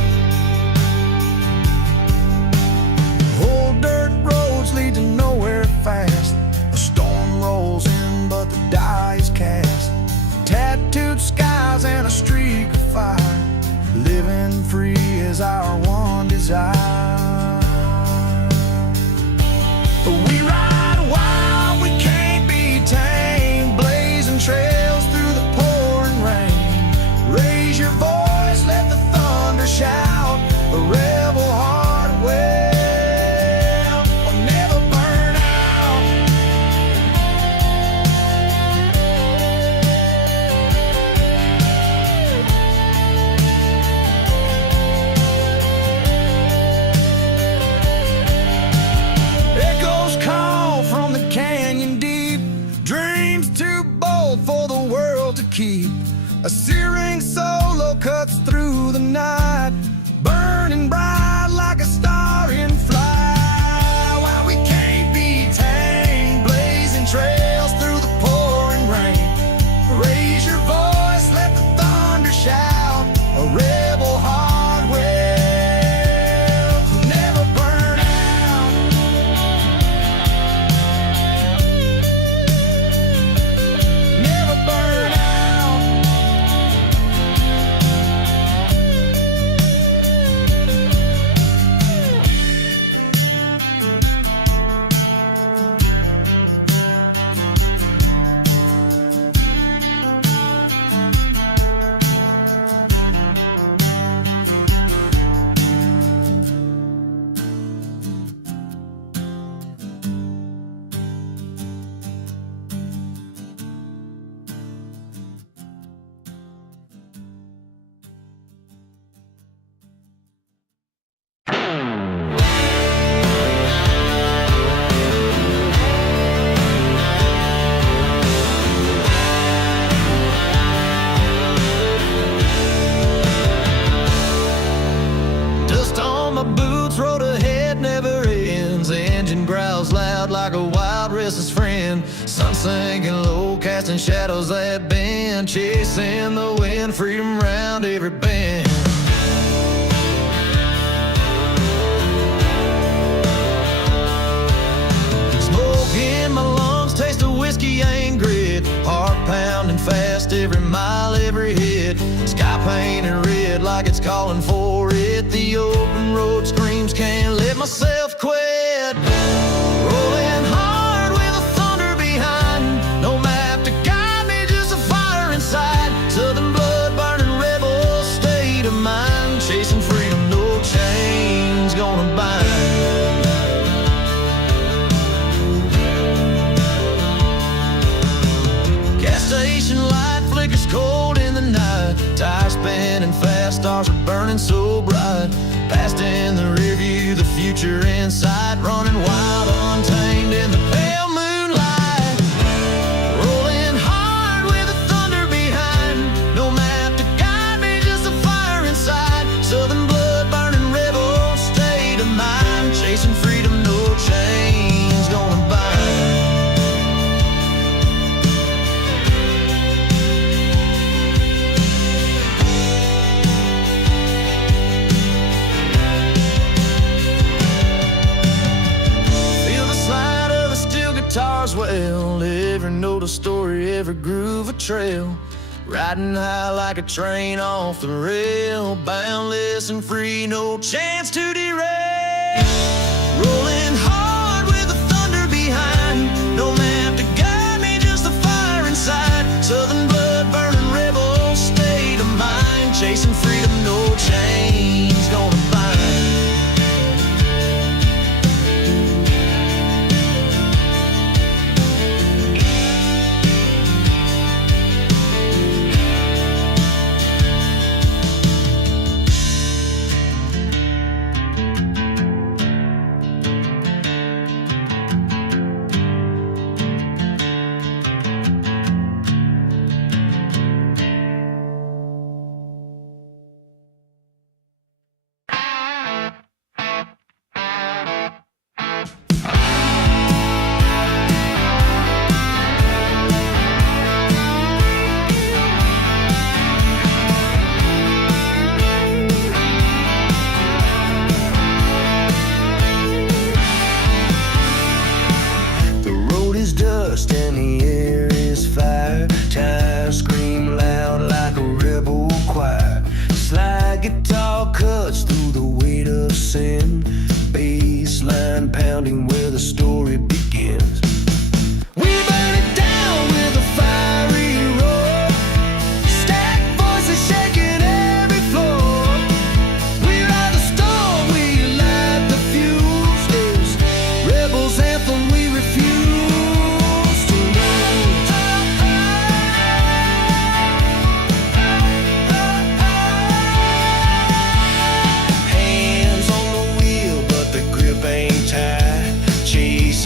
growls loud like a wild restless friend. Sun sinking low, casting shadows that bend, chasing the wind, freedom round every bend. Smoke in my lungs, taste of whiskey and grit, heart pounding fast every mile, every hit. Sky painted red like it's calling for it. The open road screams, can't let myself quit. Rolling hard with the thunder behind, no map to guide me, just a fire inside. Southern blood burning rebel state of mind, chasing freedom, no chains gonna bind. Gas station light flickers cold in the night, tires spinning fast, stars are burning so bright. Past in the rear view, the future in sight, running wild, untamed in the pale moonlight. Rolling hard with the thunder behind, no map to guide me, just a fire inside. Southern blood burning rebel state of mind, chasing freedom, no chains gonna bind. Guitars well, every note a story, every groove a trail. Riding high like a train off the rail, boundless and free, no chance to derail. Rolling hard with the thunder behind, no map to guide me, just a fire inside. Southern blood burning rebel state of mind, chasing freedom, no chains gonna bind. And the air is fire, tires scream loud like a rebel choir. Slide guitar cuts through the weight of sin, bass line pounding where the story begins. We burn it down with a fiery roar, stack voices shaking every floor. We ride the storm, we light the fuse, this rebel's anthem we refuse. Chase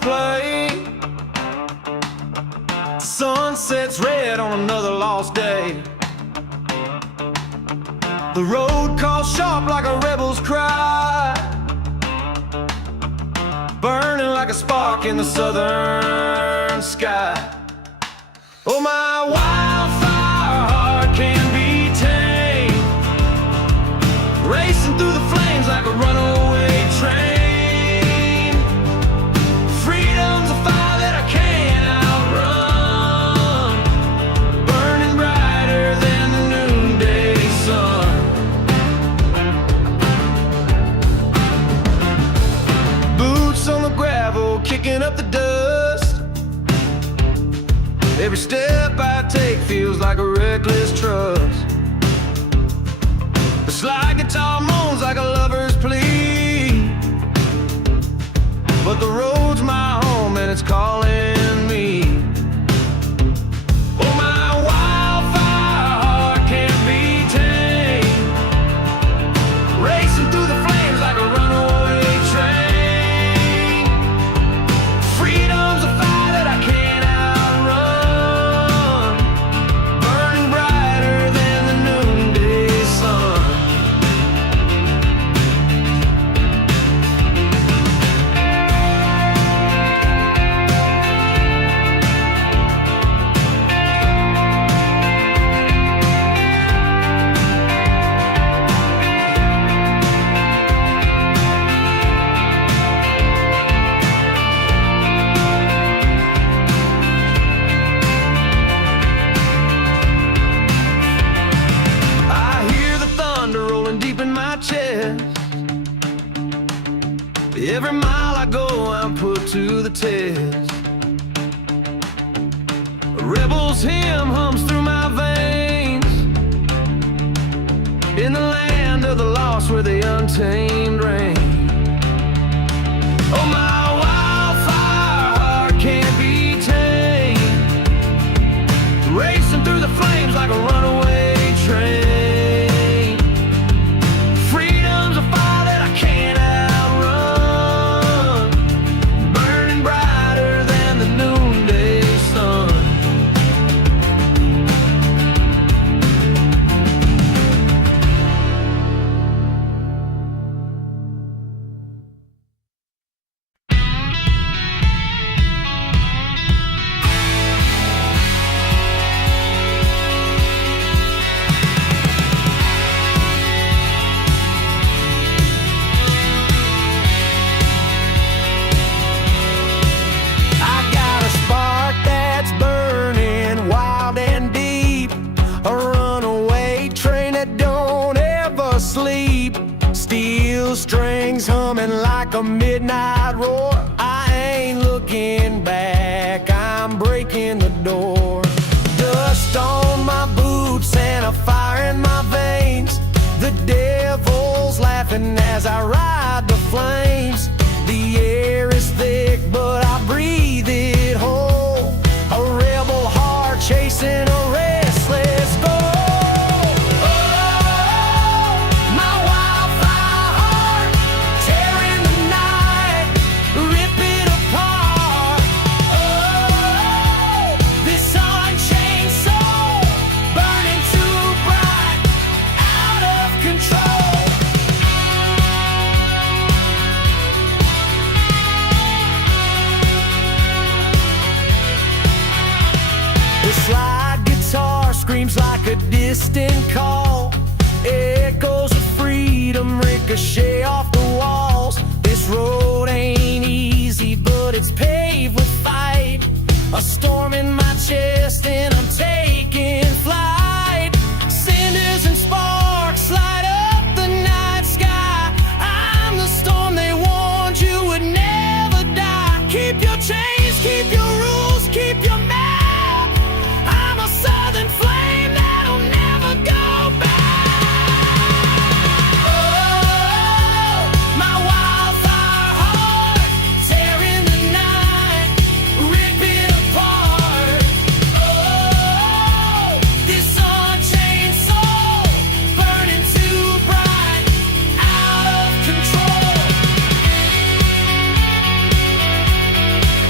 play. Sun sets red on another lost day. The road calls sharp like a rebel's cry, burning like a spark in the southern sky. Oh, my wildfire heart can't be tamed, racing through the flames like a runaway train. Freedom's a fire that I can't outrun, burning brighter than the noonday sun. Boots on the gravel, kicking up the dust. Every step I take feels like a reckless trust. The slide guitar moans like a lover's plea, but the road's my home and it's calling me. Oh, my wildfire heart can't be tamed, racing through the flames like a runaway train. Freedom's a fire that I can't outrun, burning brighter than the noonday sun. I hear the thunder rolling deep in my chest. Every mile I go, I'm put to the test. A rebel's hymn hums through my veins, in the land of the lost where the untamed reign. Oh, my wildfire heart can't be tamed, racing through the flames like a runaway train. Freedom's a fire that I can't outrun, burning brighter than the noonday sun. I got a spark that's burning wild and deep, a runaway train that don't ever sleep. Steel strings humming like a midnight roar. I ain't looking back, I'm breaking the door. Dust on my boots and a fire in my veins. The devil's laughing as I ride the flames. The air is thick, but I breathe it whole. A rebel heart chasing a restless goal. Oh, my wildfire heart, tearing the night, rip it apart. Oh, this unchained soul, burning too bright, out of control. The slide guitar screams like a distant call. Echoes of freedom ricochet off the walls. This road ain't easy, but it's paved with fight. A storm in my chest and I'm taking flight. Cinders and sparks light up the night sky. I'm the storm they warned you would never die. Keep your chains, keep your rules, keep your map. I'm a southern flame that'll never go back. Oh, my wildfire heart, tearing the night, rip it apart. Oh, this unchained soul, burning too bright, out of control.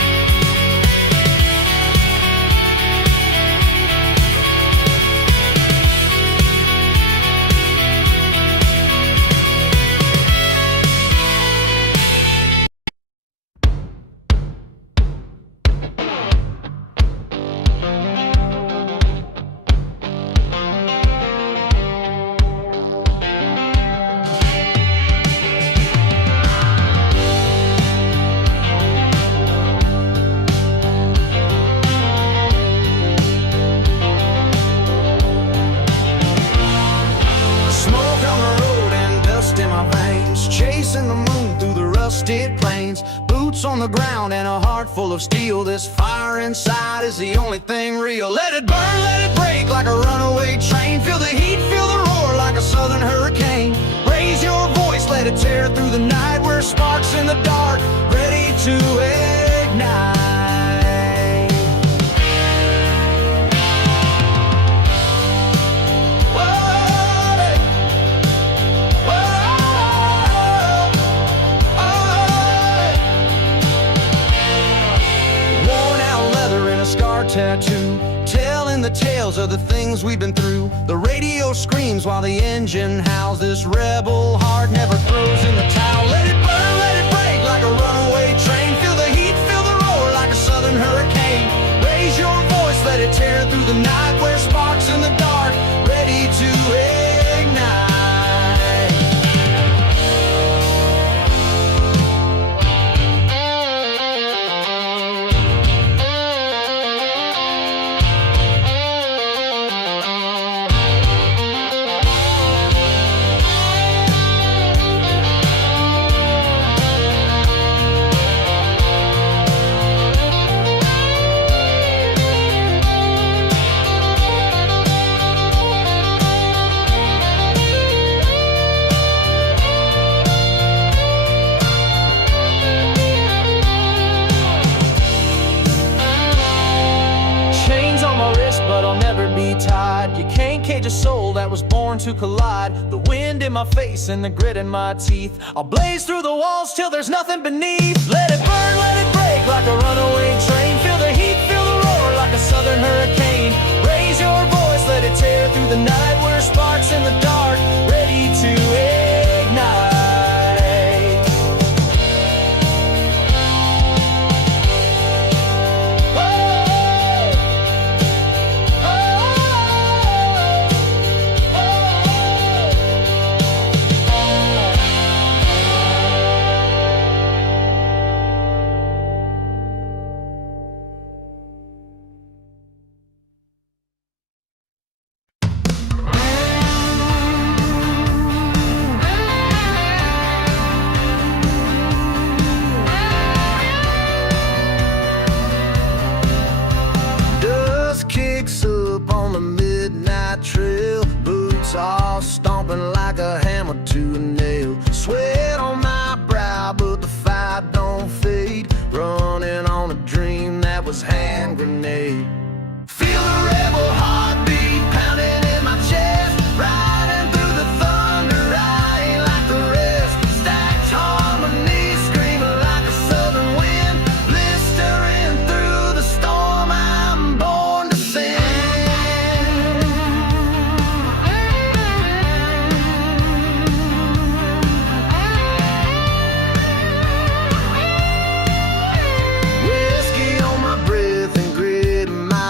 the ground and a heart full of steel. This fire inside is the only thing real. Let it burn, let it break like a runaway train. Feel the heat, feel the roar like a southern hurricane. Raise your voice, let it tear through the night. We're sparks in the dark, ready to ignite. Tattoo, telling the tales of the things we've been through. The radio screams while the engine howls. This rebel heart never throws in the towel. Let it burn, let it break like a runaway train. Feel the heat, feel the roar like a southern hurricane. Raise your voice, let it tear through the night. We're sparks in the dark, ready to ignite. You can't cage a soul that was born to collide. The wind in my face and the grit in my teeth. I'll blaze through the walls till there's nothing beneath. Let it burn, let it break like a runaway train. Feel the heat, feel the roar like a southern hurricane. Raise your voice, let it tear through the night. We're sparks in the dark, ready to ignite. Trail, boots all stomping like a hammer to a nail. Sweat on my brow, but the fire don't fade. Running on a dream that was hand grenade. Feel the rebel heartbeat pounding in my chest. Riding through the thunder, I ain't like the rest. Stacked harmonies, screaming like a southern wind. Blistering through the storm, I'm born to sing.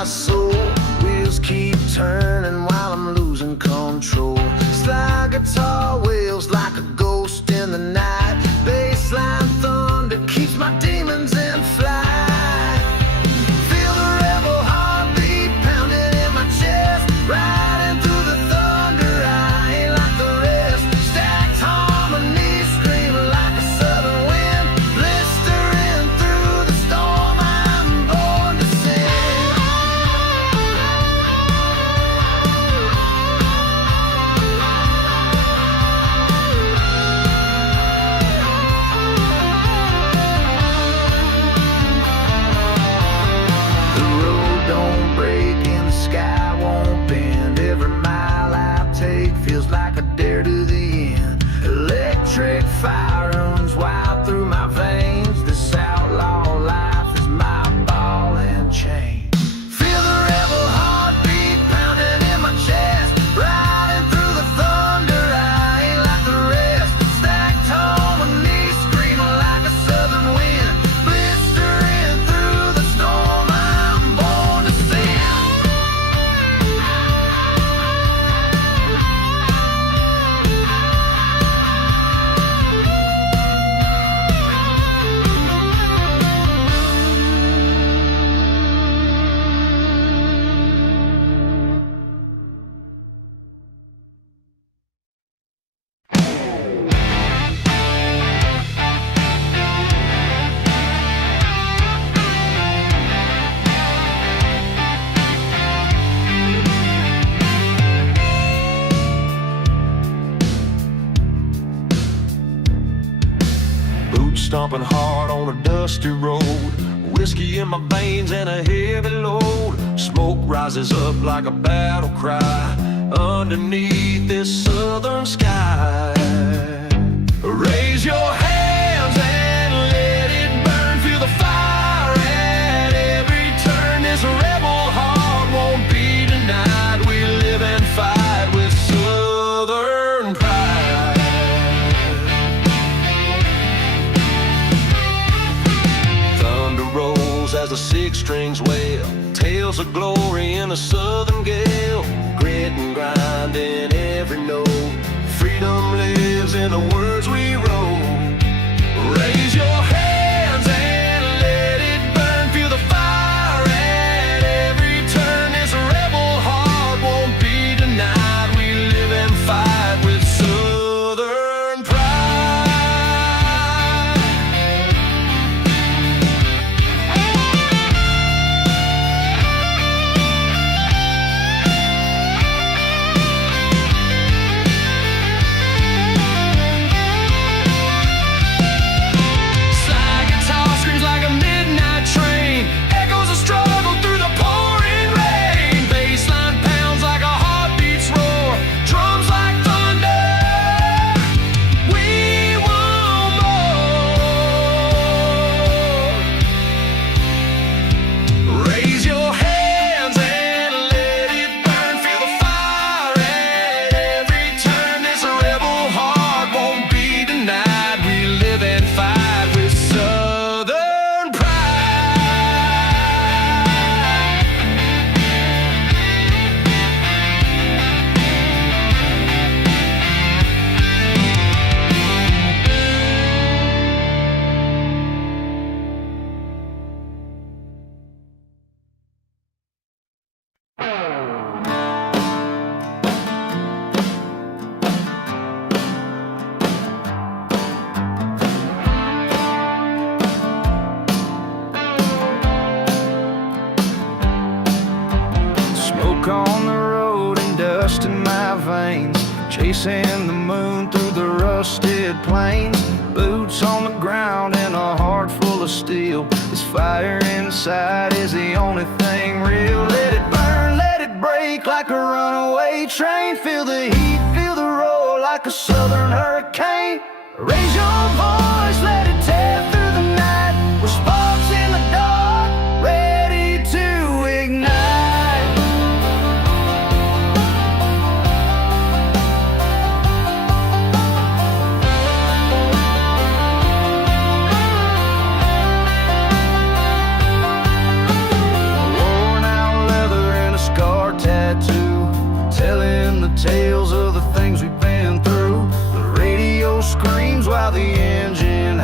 stomping hard on a dusty road. Whiskey in my veins and a heavy load. Smoke rises up like a battle cry underneath this southern sky. Raise your hands and let it burn. Feel the fire at every turn. This rebel heart won't be denied. We live and fight with southern pride. Thunder rolls as the six strings wail. Tales of glory in a southern gale. Grit and grind in every note. Freedom lives in the words we wrote. Raise your hands and let it burn. Feel the fire at every turn. This rebel heart won't be denied. We live and fight with southern pride. On the road and dust in my veins, chasing the moon through the rusted plains. Boots on the ground and a heart full of steel. This fire inside is the only thing real. Let it burn, let it break like a runaway train. Feel the heat, feel the roar like a southern hurricane. Raise your voice, let it tear through the night. We're sparks in the dark, ready to ignite. Telling the tales of the things we've been through. The radio screams while the engine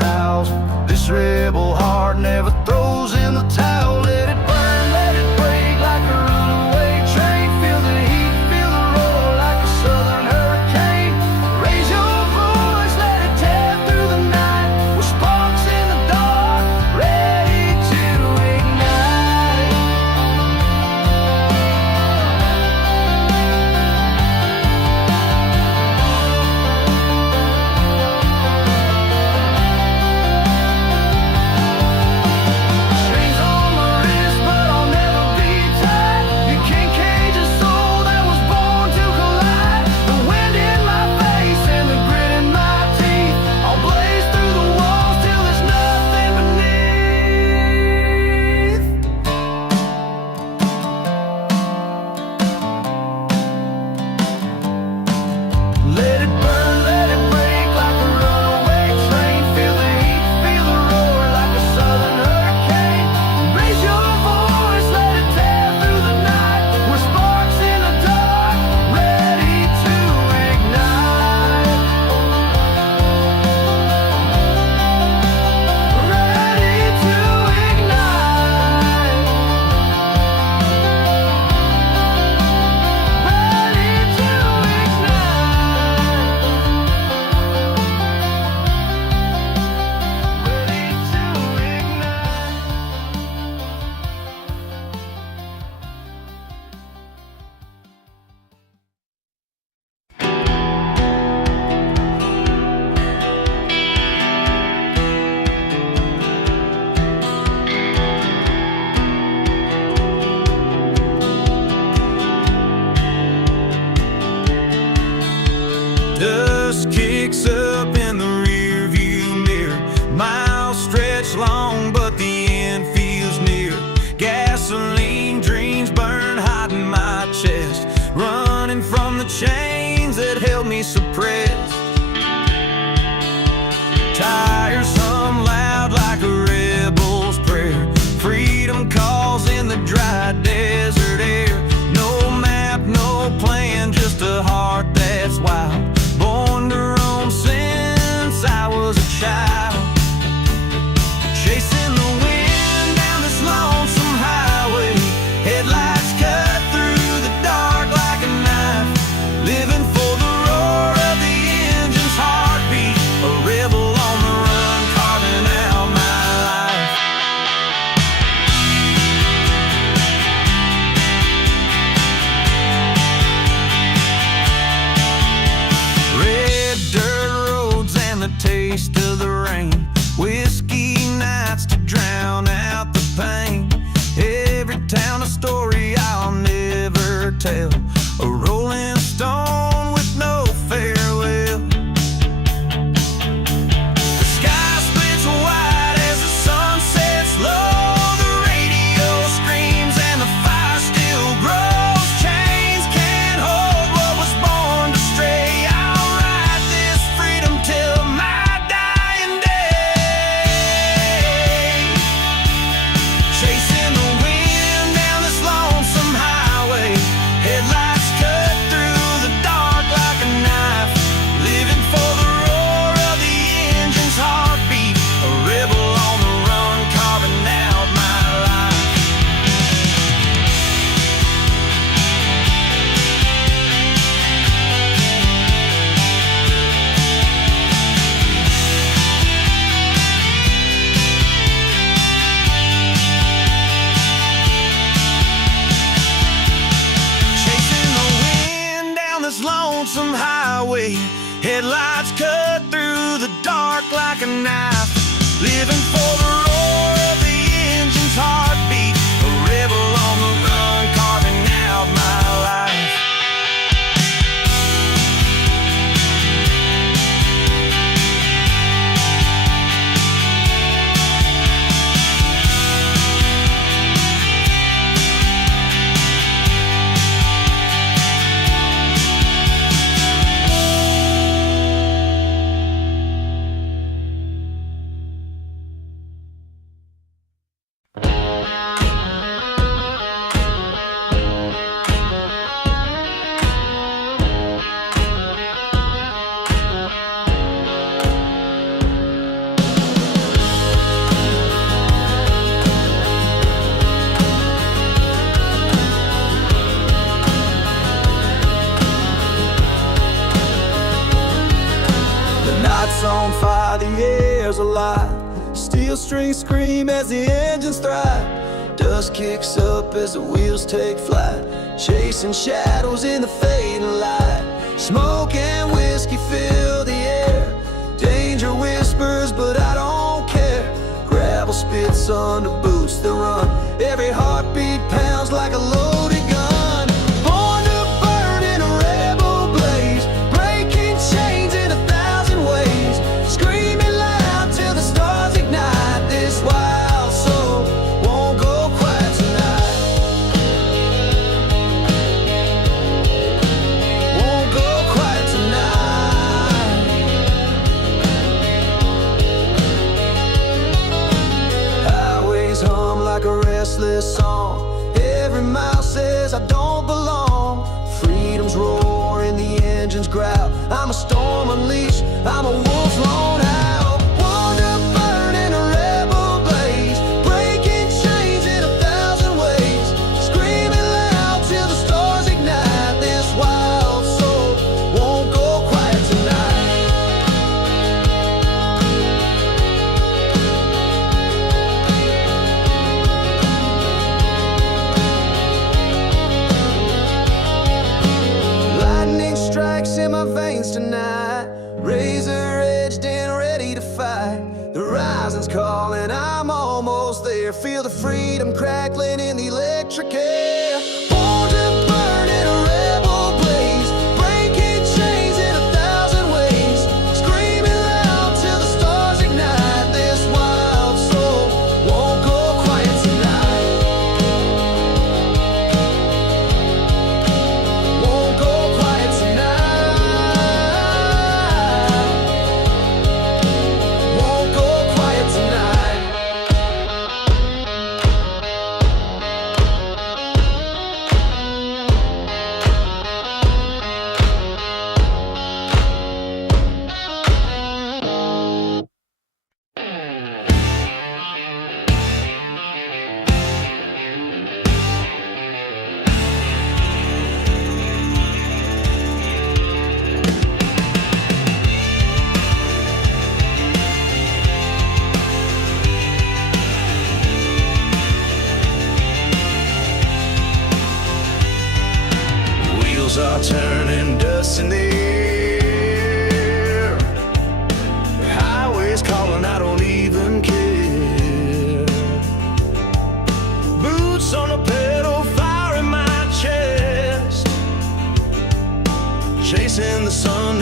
tell, a rolling stone with no farewell. The sky splits wide as the sun sets low. The radio screams and the fire still grows. Chains can't hold what was born to stray. I'll ride this freedom till my dying day. Chasing the wind down this lonesome highway. Headlights cut through the dark like a knife. Living for the roar of the engine's heartbeat. A rebel on the run, carving out my life. Chasing the wind down this lonesome highway. Headlights cut through the dark like a knife. Living for the roar of the engine's heartbeat. A rebel on the run, carving out my life. The night's on fire, the air's alive. Steel strings scream as the engines thrive. Dust kicks up as the wheels take flight. Chasing shadows in the fading light. Smoke and whiskey fill the air. Danger whispers, but I don't care. Gravel spits under boots that run. Every heartbeat pounds like a loaded gun. Born to burn in a rebel blaze. Breaking chains in 1,000 ways. Screaming loud till the stars ignite. This wild soul won't go quiet tonight. Won't go quiet tonight. Highways hum like a restless song. Every mile says I don't belong. Freedom's roar in the engine's growl. I'm a storm unleashed, I'm a wolf lone out. Born to burn in a rebel blaze. Breaking chains in 1,000 ways. Screaming loud till the stars ignite. This wild soul won't go quiet tonight. Lightning strikes in my veins tonight. Razor edged and ready to fight. The rising's calling, I'm almost there. Feel the freedom crackling in the electric air. Born to burn in a rebel blaze. Breaking chains in 1,000 ways. Screaming loud till the stars ignite. This wild soul won't go quiet tonight. Won't go quiet tonight. Won't go quiet tonight. Wheels are turning, dust in the air. Highways calling, I don't even care. Boots on the pedal, fire in my chest.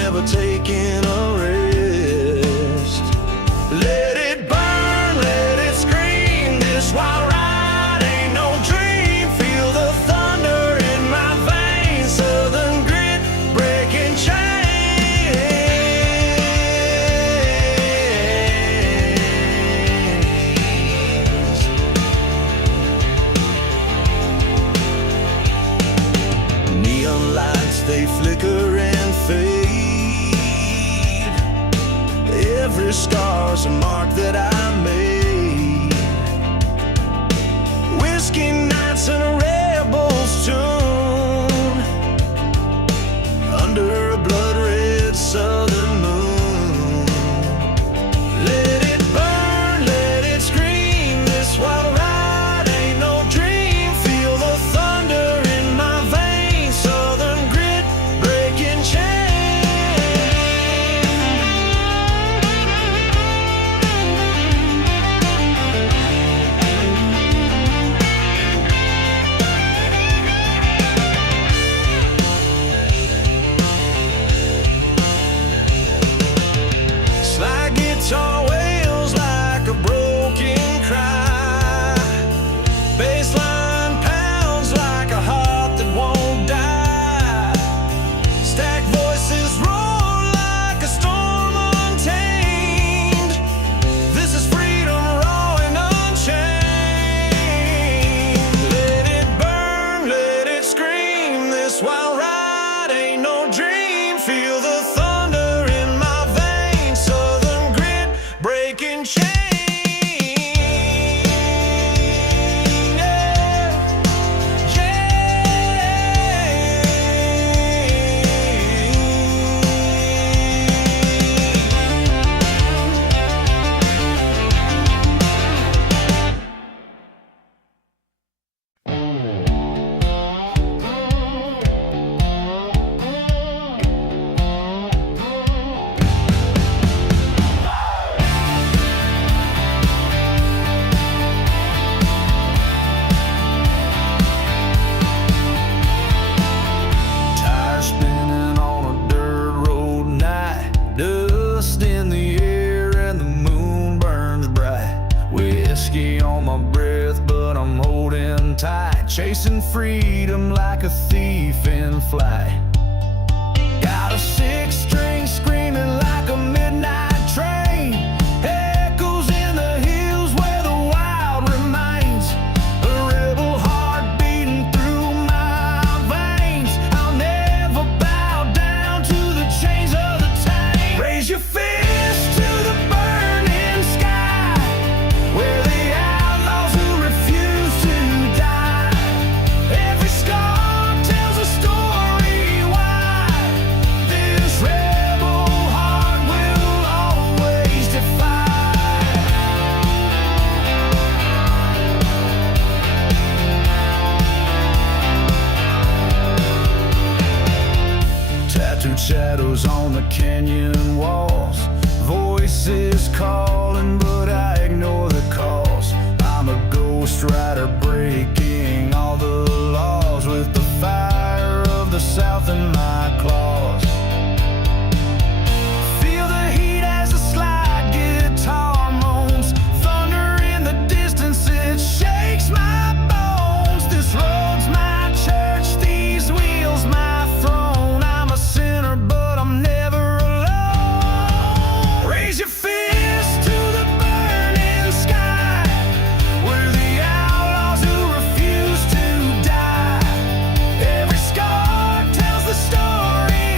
never taking a rest. Let it burn, let it scream, this wild ride ain't no dream. Feel the thunder in my veins, southern grit breaking chains. Neon lights, they flicker and fade. Every scar's a mark that I made. Whiskey nights and a rebel's tune under a blood-red southern moon. Let it burn, let it scream, this wild ride ain't no dream. Feel the thunder in my veins, southern grit breaking chains. Slide guitar wails like a broken cry. Bassline pounds like a heart that won't die. Stacked voices roar like a storm untamed. This is freedom raw and unchained. Let it burn, let it scream, this wild ride ain't no dream. Feel the thunder in my veins, southern grit breaking chains. Tires spinning on a dirt road night. Dust in the air and the moon burns bright. Whiskey on my breath, but I'm holding tight. Chasing freedom like a thief in flight. Got a six-string screaming like a midnight train. Echoes in the hills where the wild remains. A rebel heart beating through my veins. I'll never bow down to the chains of the tank. Raise your fist to the burning sky, where the outlaws who refuse to die. Every scar tells a story why this rebel heart will always defy. Tattooed shadows on the canyon walls. Voices calling, but I ignore the calls. I'm a ghost rider breaking all the laws, with the fire of the South in my claws. Feel the heat as the slide guitar moans. Thunder in the distance, it shakes my bones. This road's my church, these wheels my throne. I'm a sinner, but I'm never alone. Raise your fist to the burning sky, where the outlaws who refuse to die. Every scar tells the story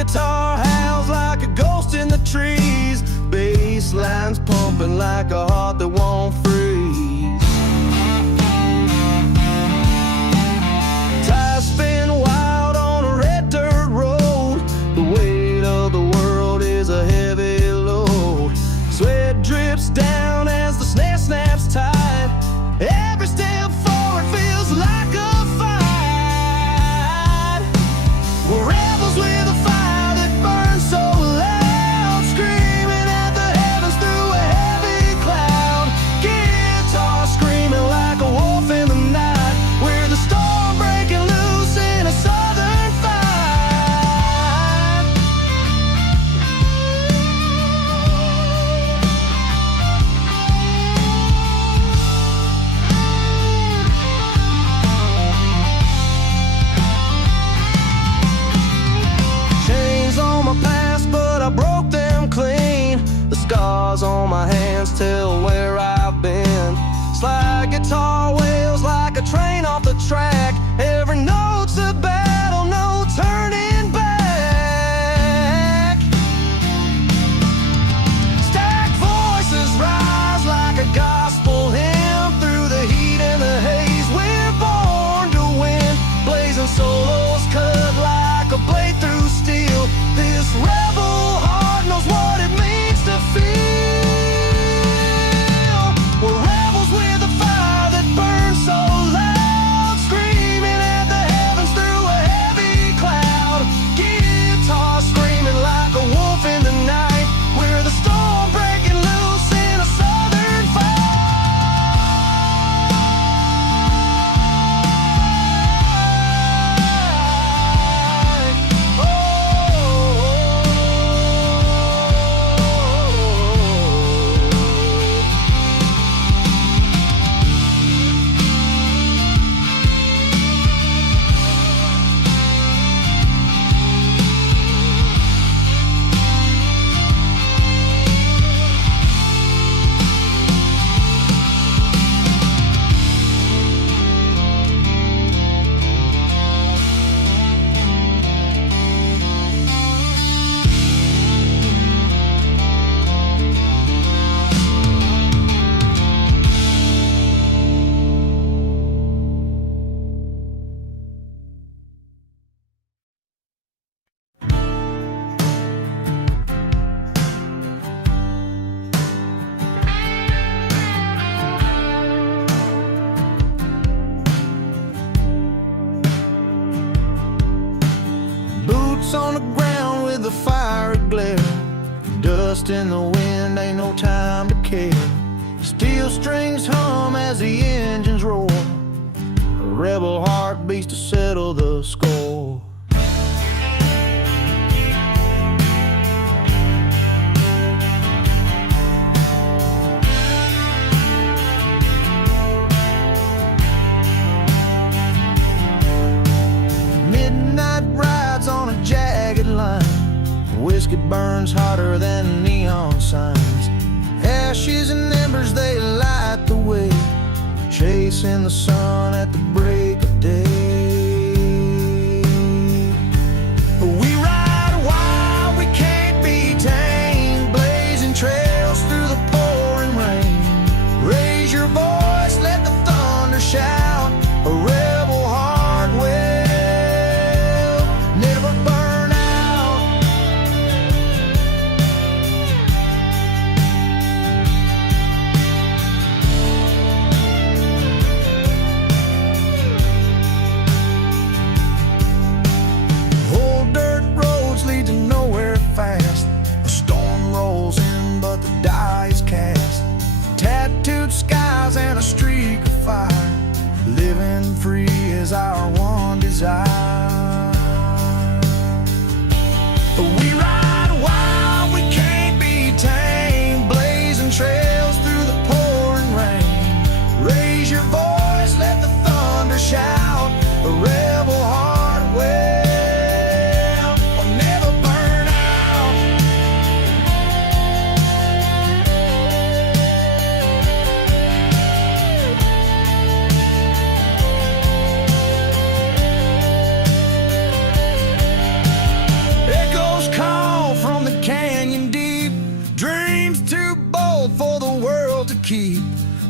guitar howls like a ghost in the trees. Bass lines pumping like a heart that won't freeze. Tires spin wild on a red dirt road. The weight of the world is a heavy load. Sweat drips down as the snare snaps tight. Every step forward feels like a fight. We're rebels with a fire that burns so loud, screaming at the heavens through a heavy cloud. Guitar screaming like a wolf in the night. We're the storm breaking loose in a southern fight. Chains on my past, but I broke them clean. The scars on my hands tell where I've been. Slide guitar wails like a train off the track. Every note's a battle, no turning back. Stacked voices rise like a gospel hymn through the heat and the haze. We're born to win, blazing solos cut like a blade through steel. This rebel heart knows what it means to feel. We're rebels with a fire that burns so loud, screaming at the heavens through a heavy cloud. Guitar screaming like a wolf in the night. We're the storm breaking loose in a southern fight. Oh. Boots on the ground with a fiery glare. Dust in the wind, ain't no time to care. Steel strings hum as the engines roar. A rebel heart beats to settle the score. Midnight rides on a jagged line. Whiskey burns hotter than neon signs. Ashes and embers, they light the way, chasing the sun at the break of day. We ride wild, we can't be tamed, blazing trails through the pouring rain. Raise your voice, let the thunder shout. A rebel heart will never burn out.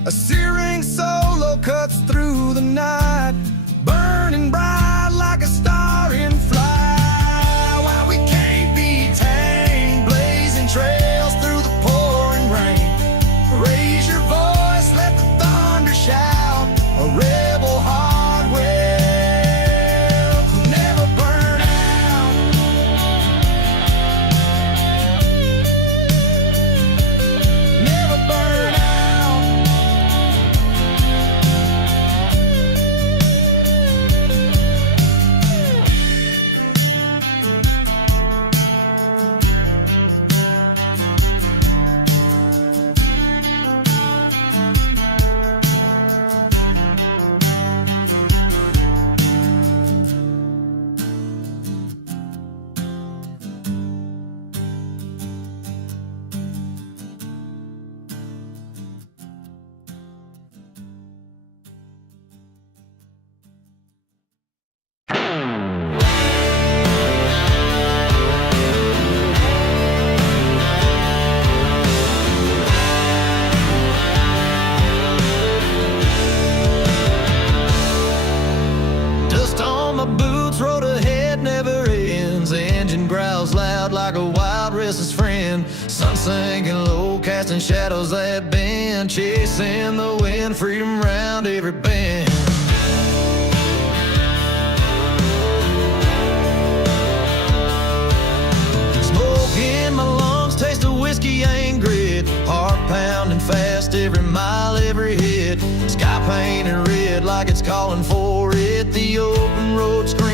A searing solo cuts through the night, burning bright like a star in flight. While we can't be tamed, blazing trails through the pouring rain. Raise your voice, let the thunder shout, a rebel heart will never burn out. Never burn out. Dust on my boots, road ahead never ends. Engine growls loud like a wild restless friend. Sun sinking low, casting shadows that bend. Chasing the wind, freedom round every bend. Smoke in my lungs, taste of whiskey and grit. Heart pounding fast, every mile, every hit. Sky painted red like it's calling for it. The open road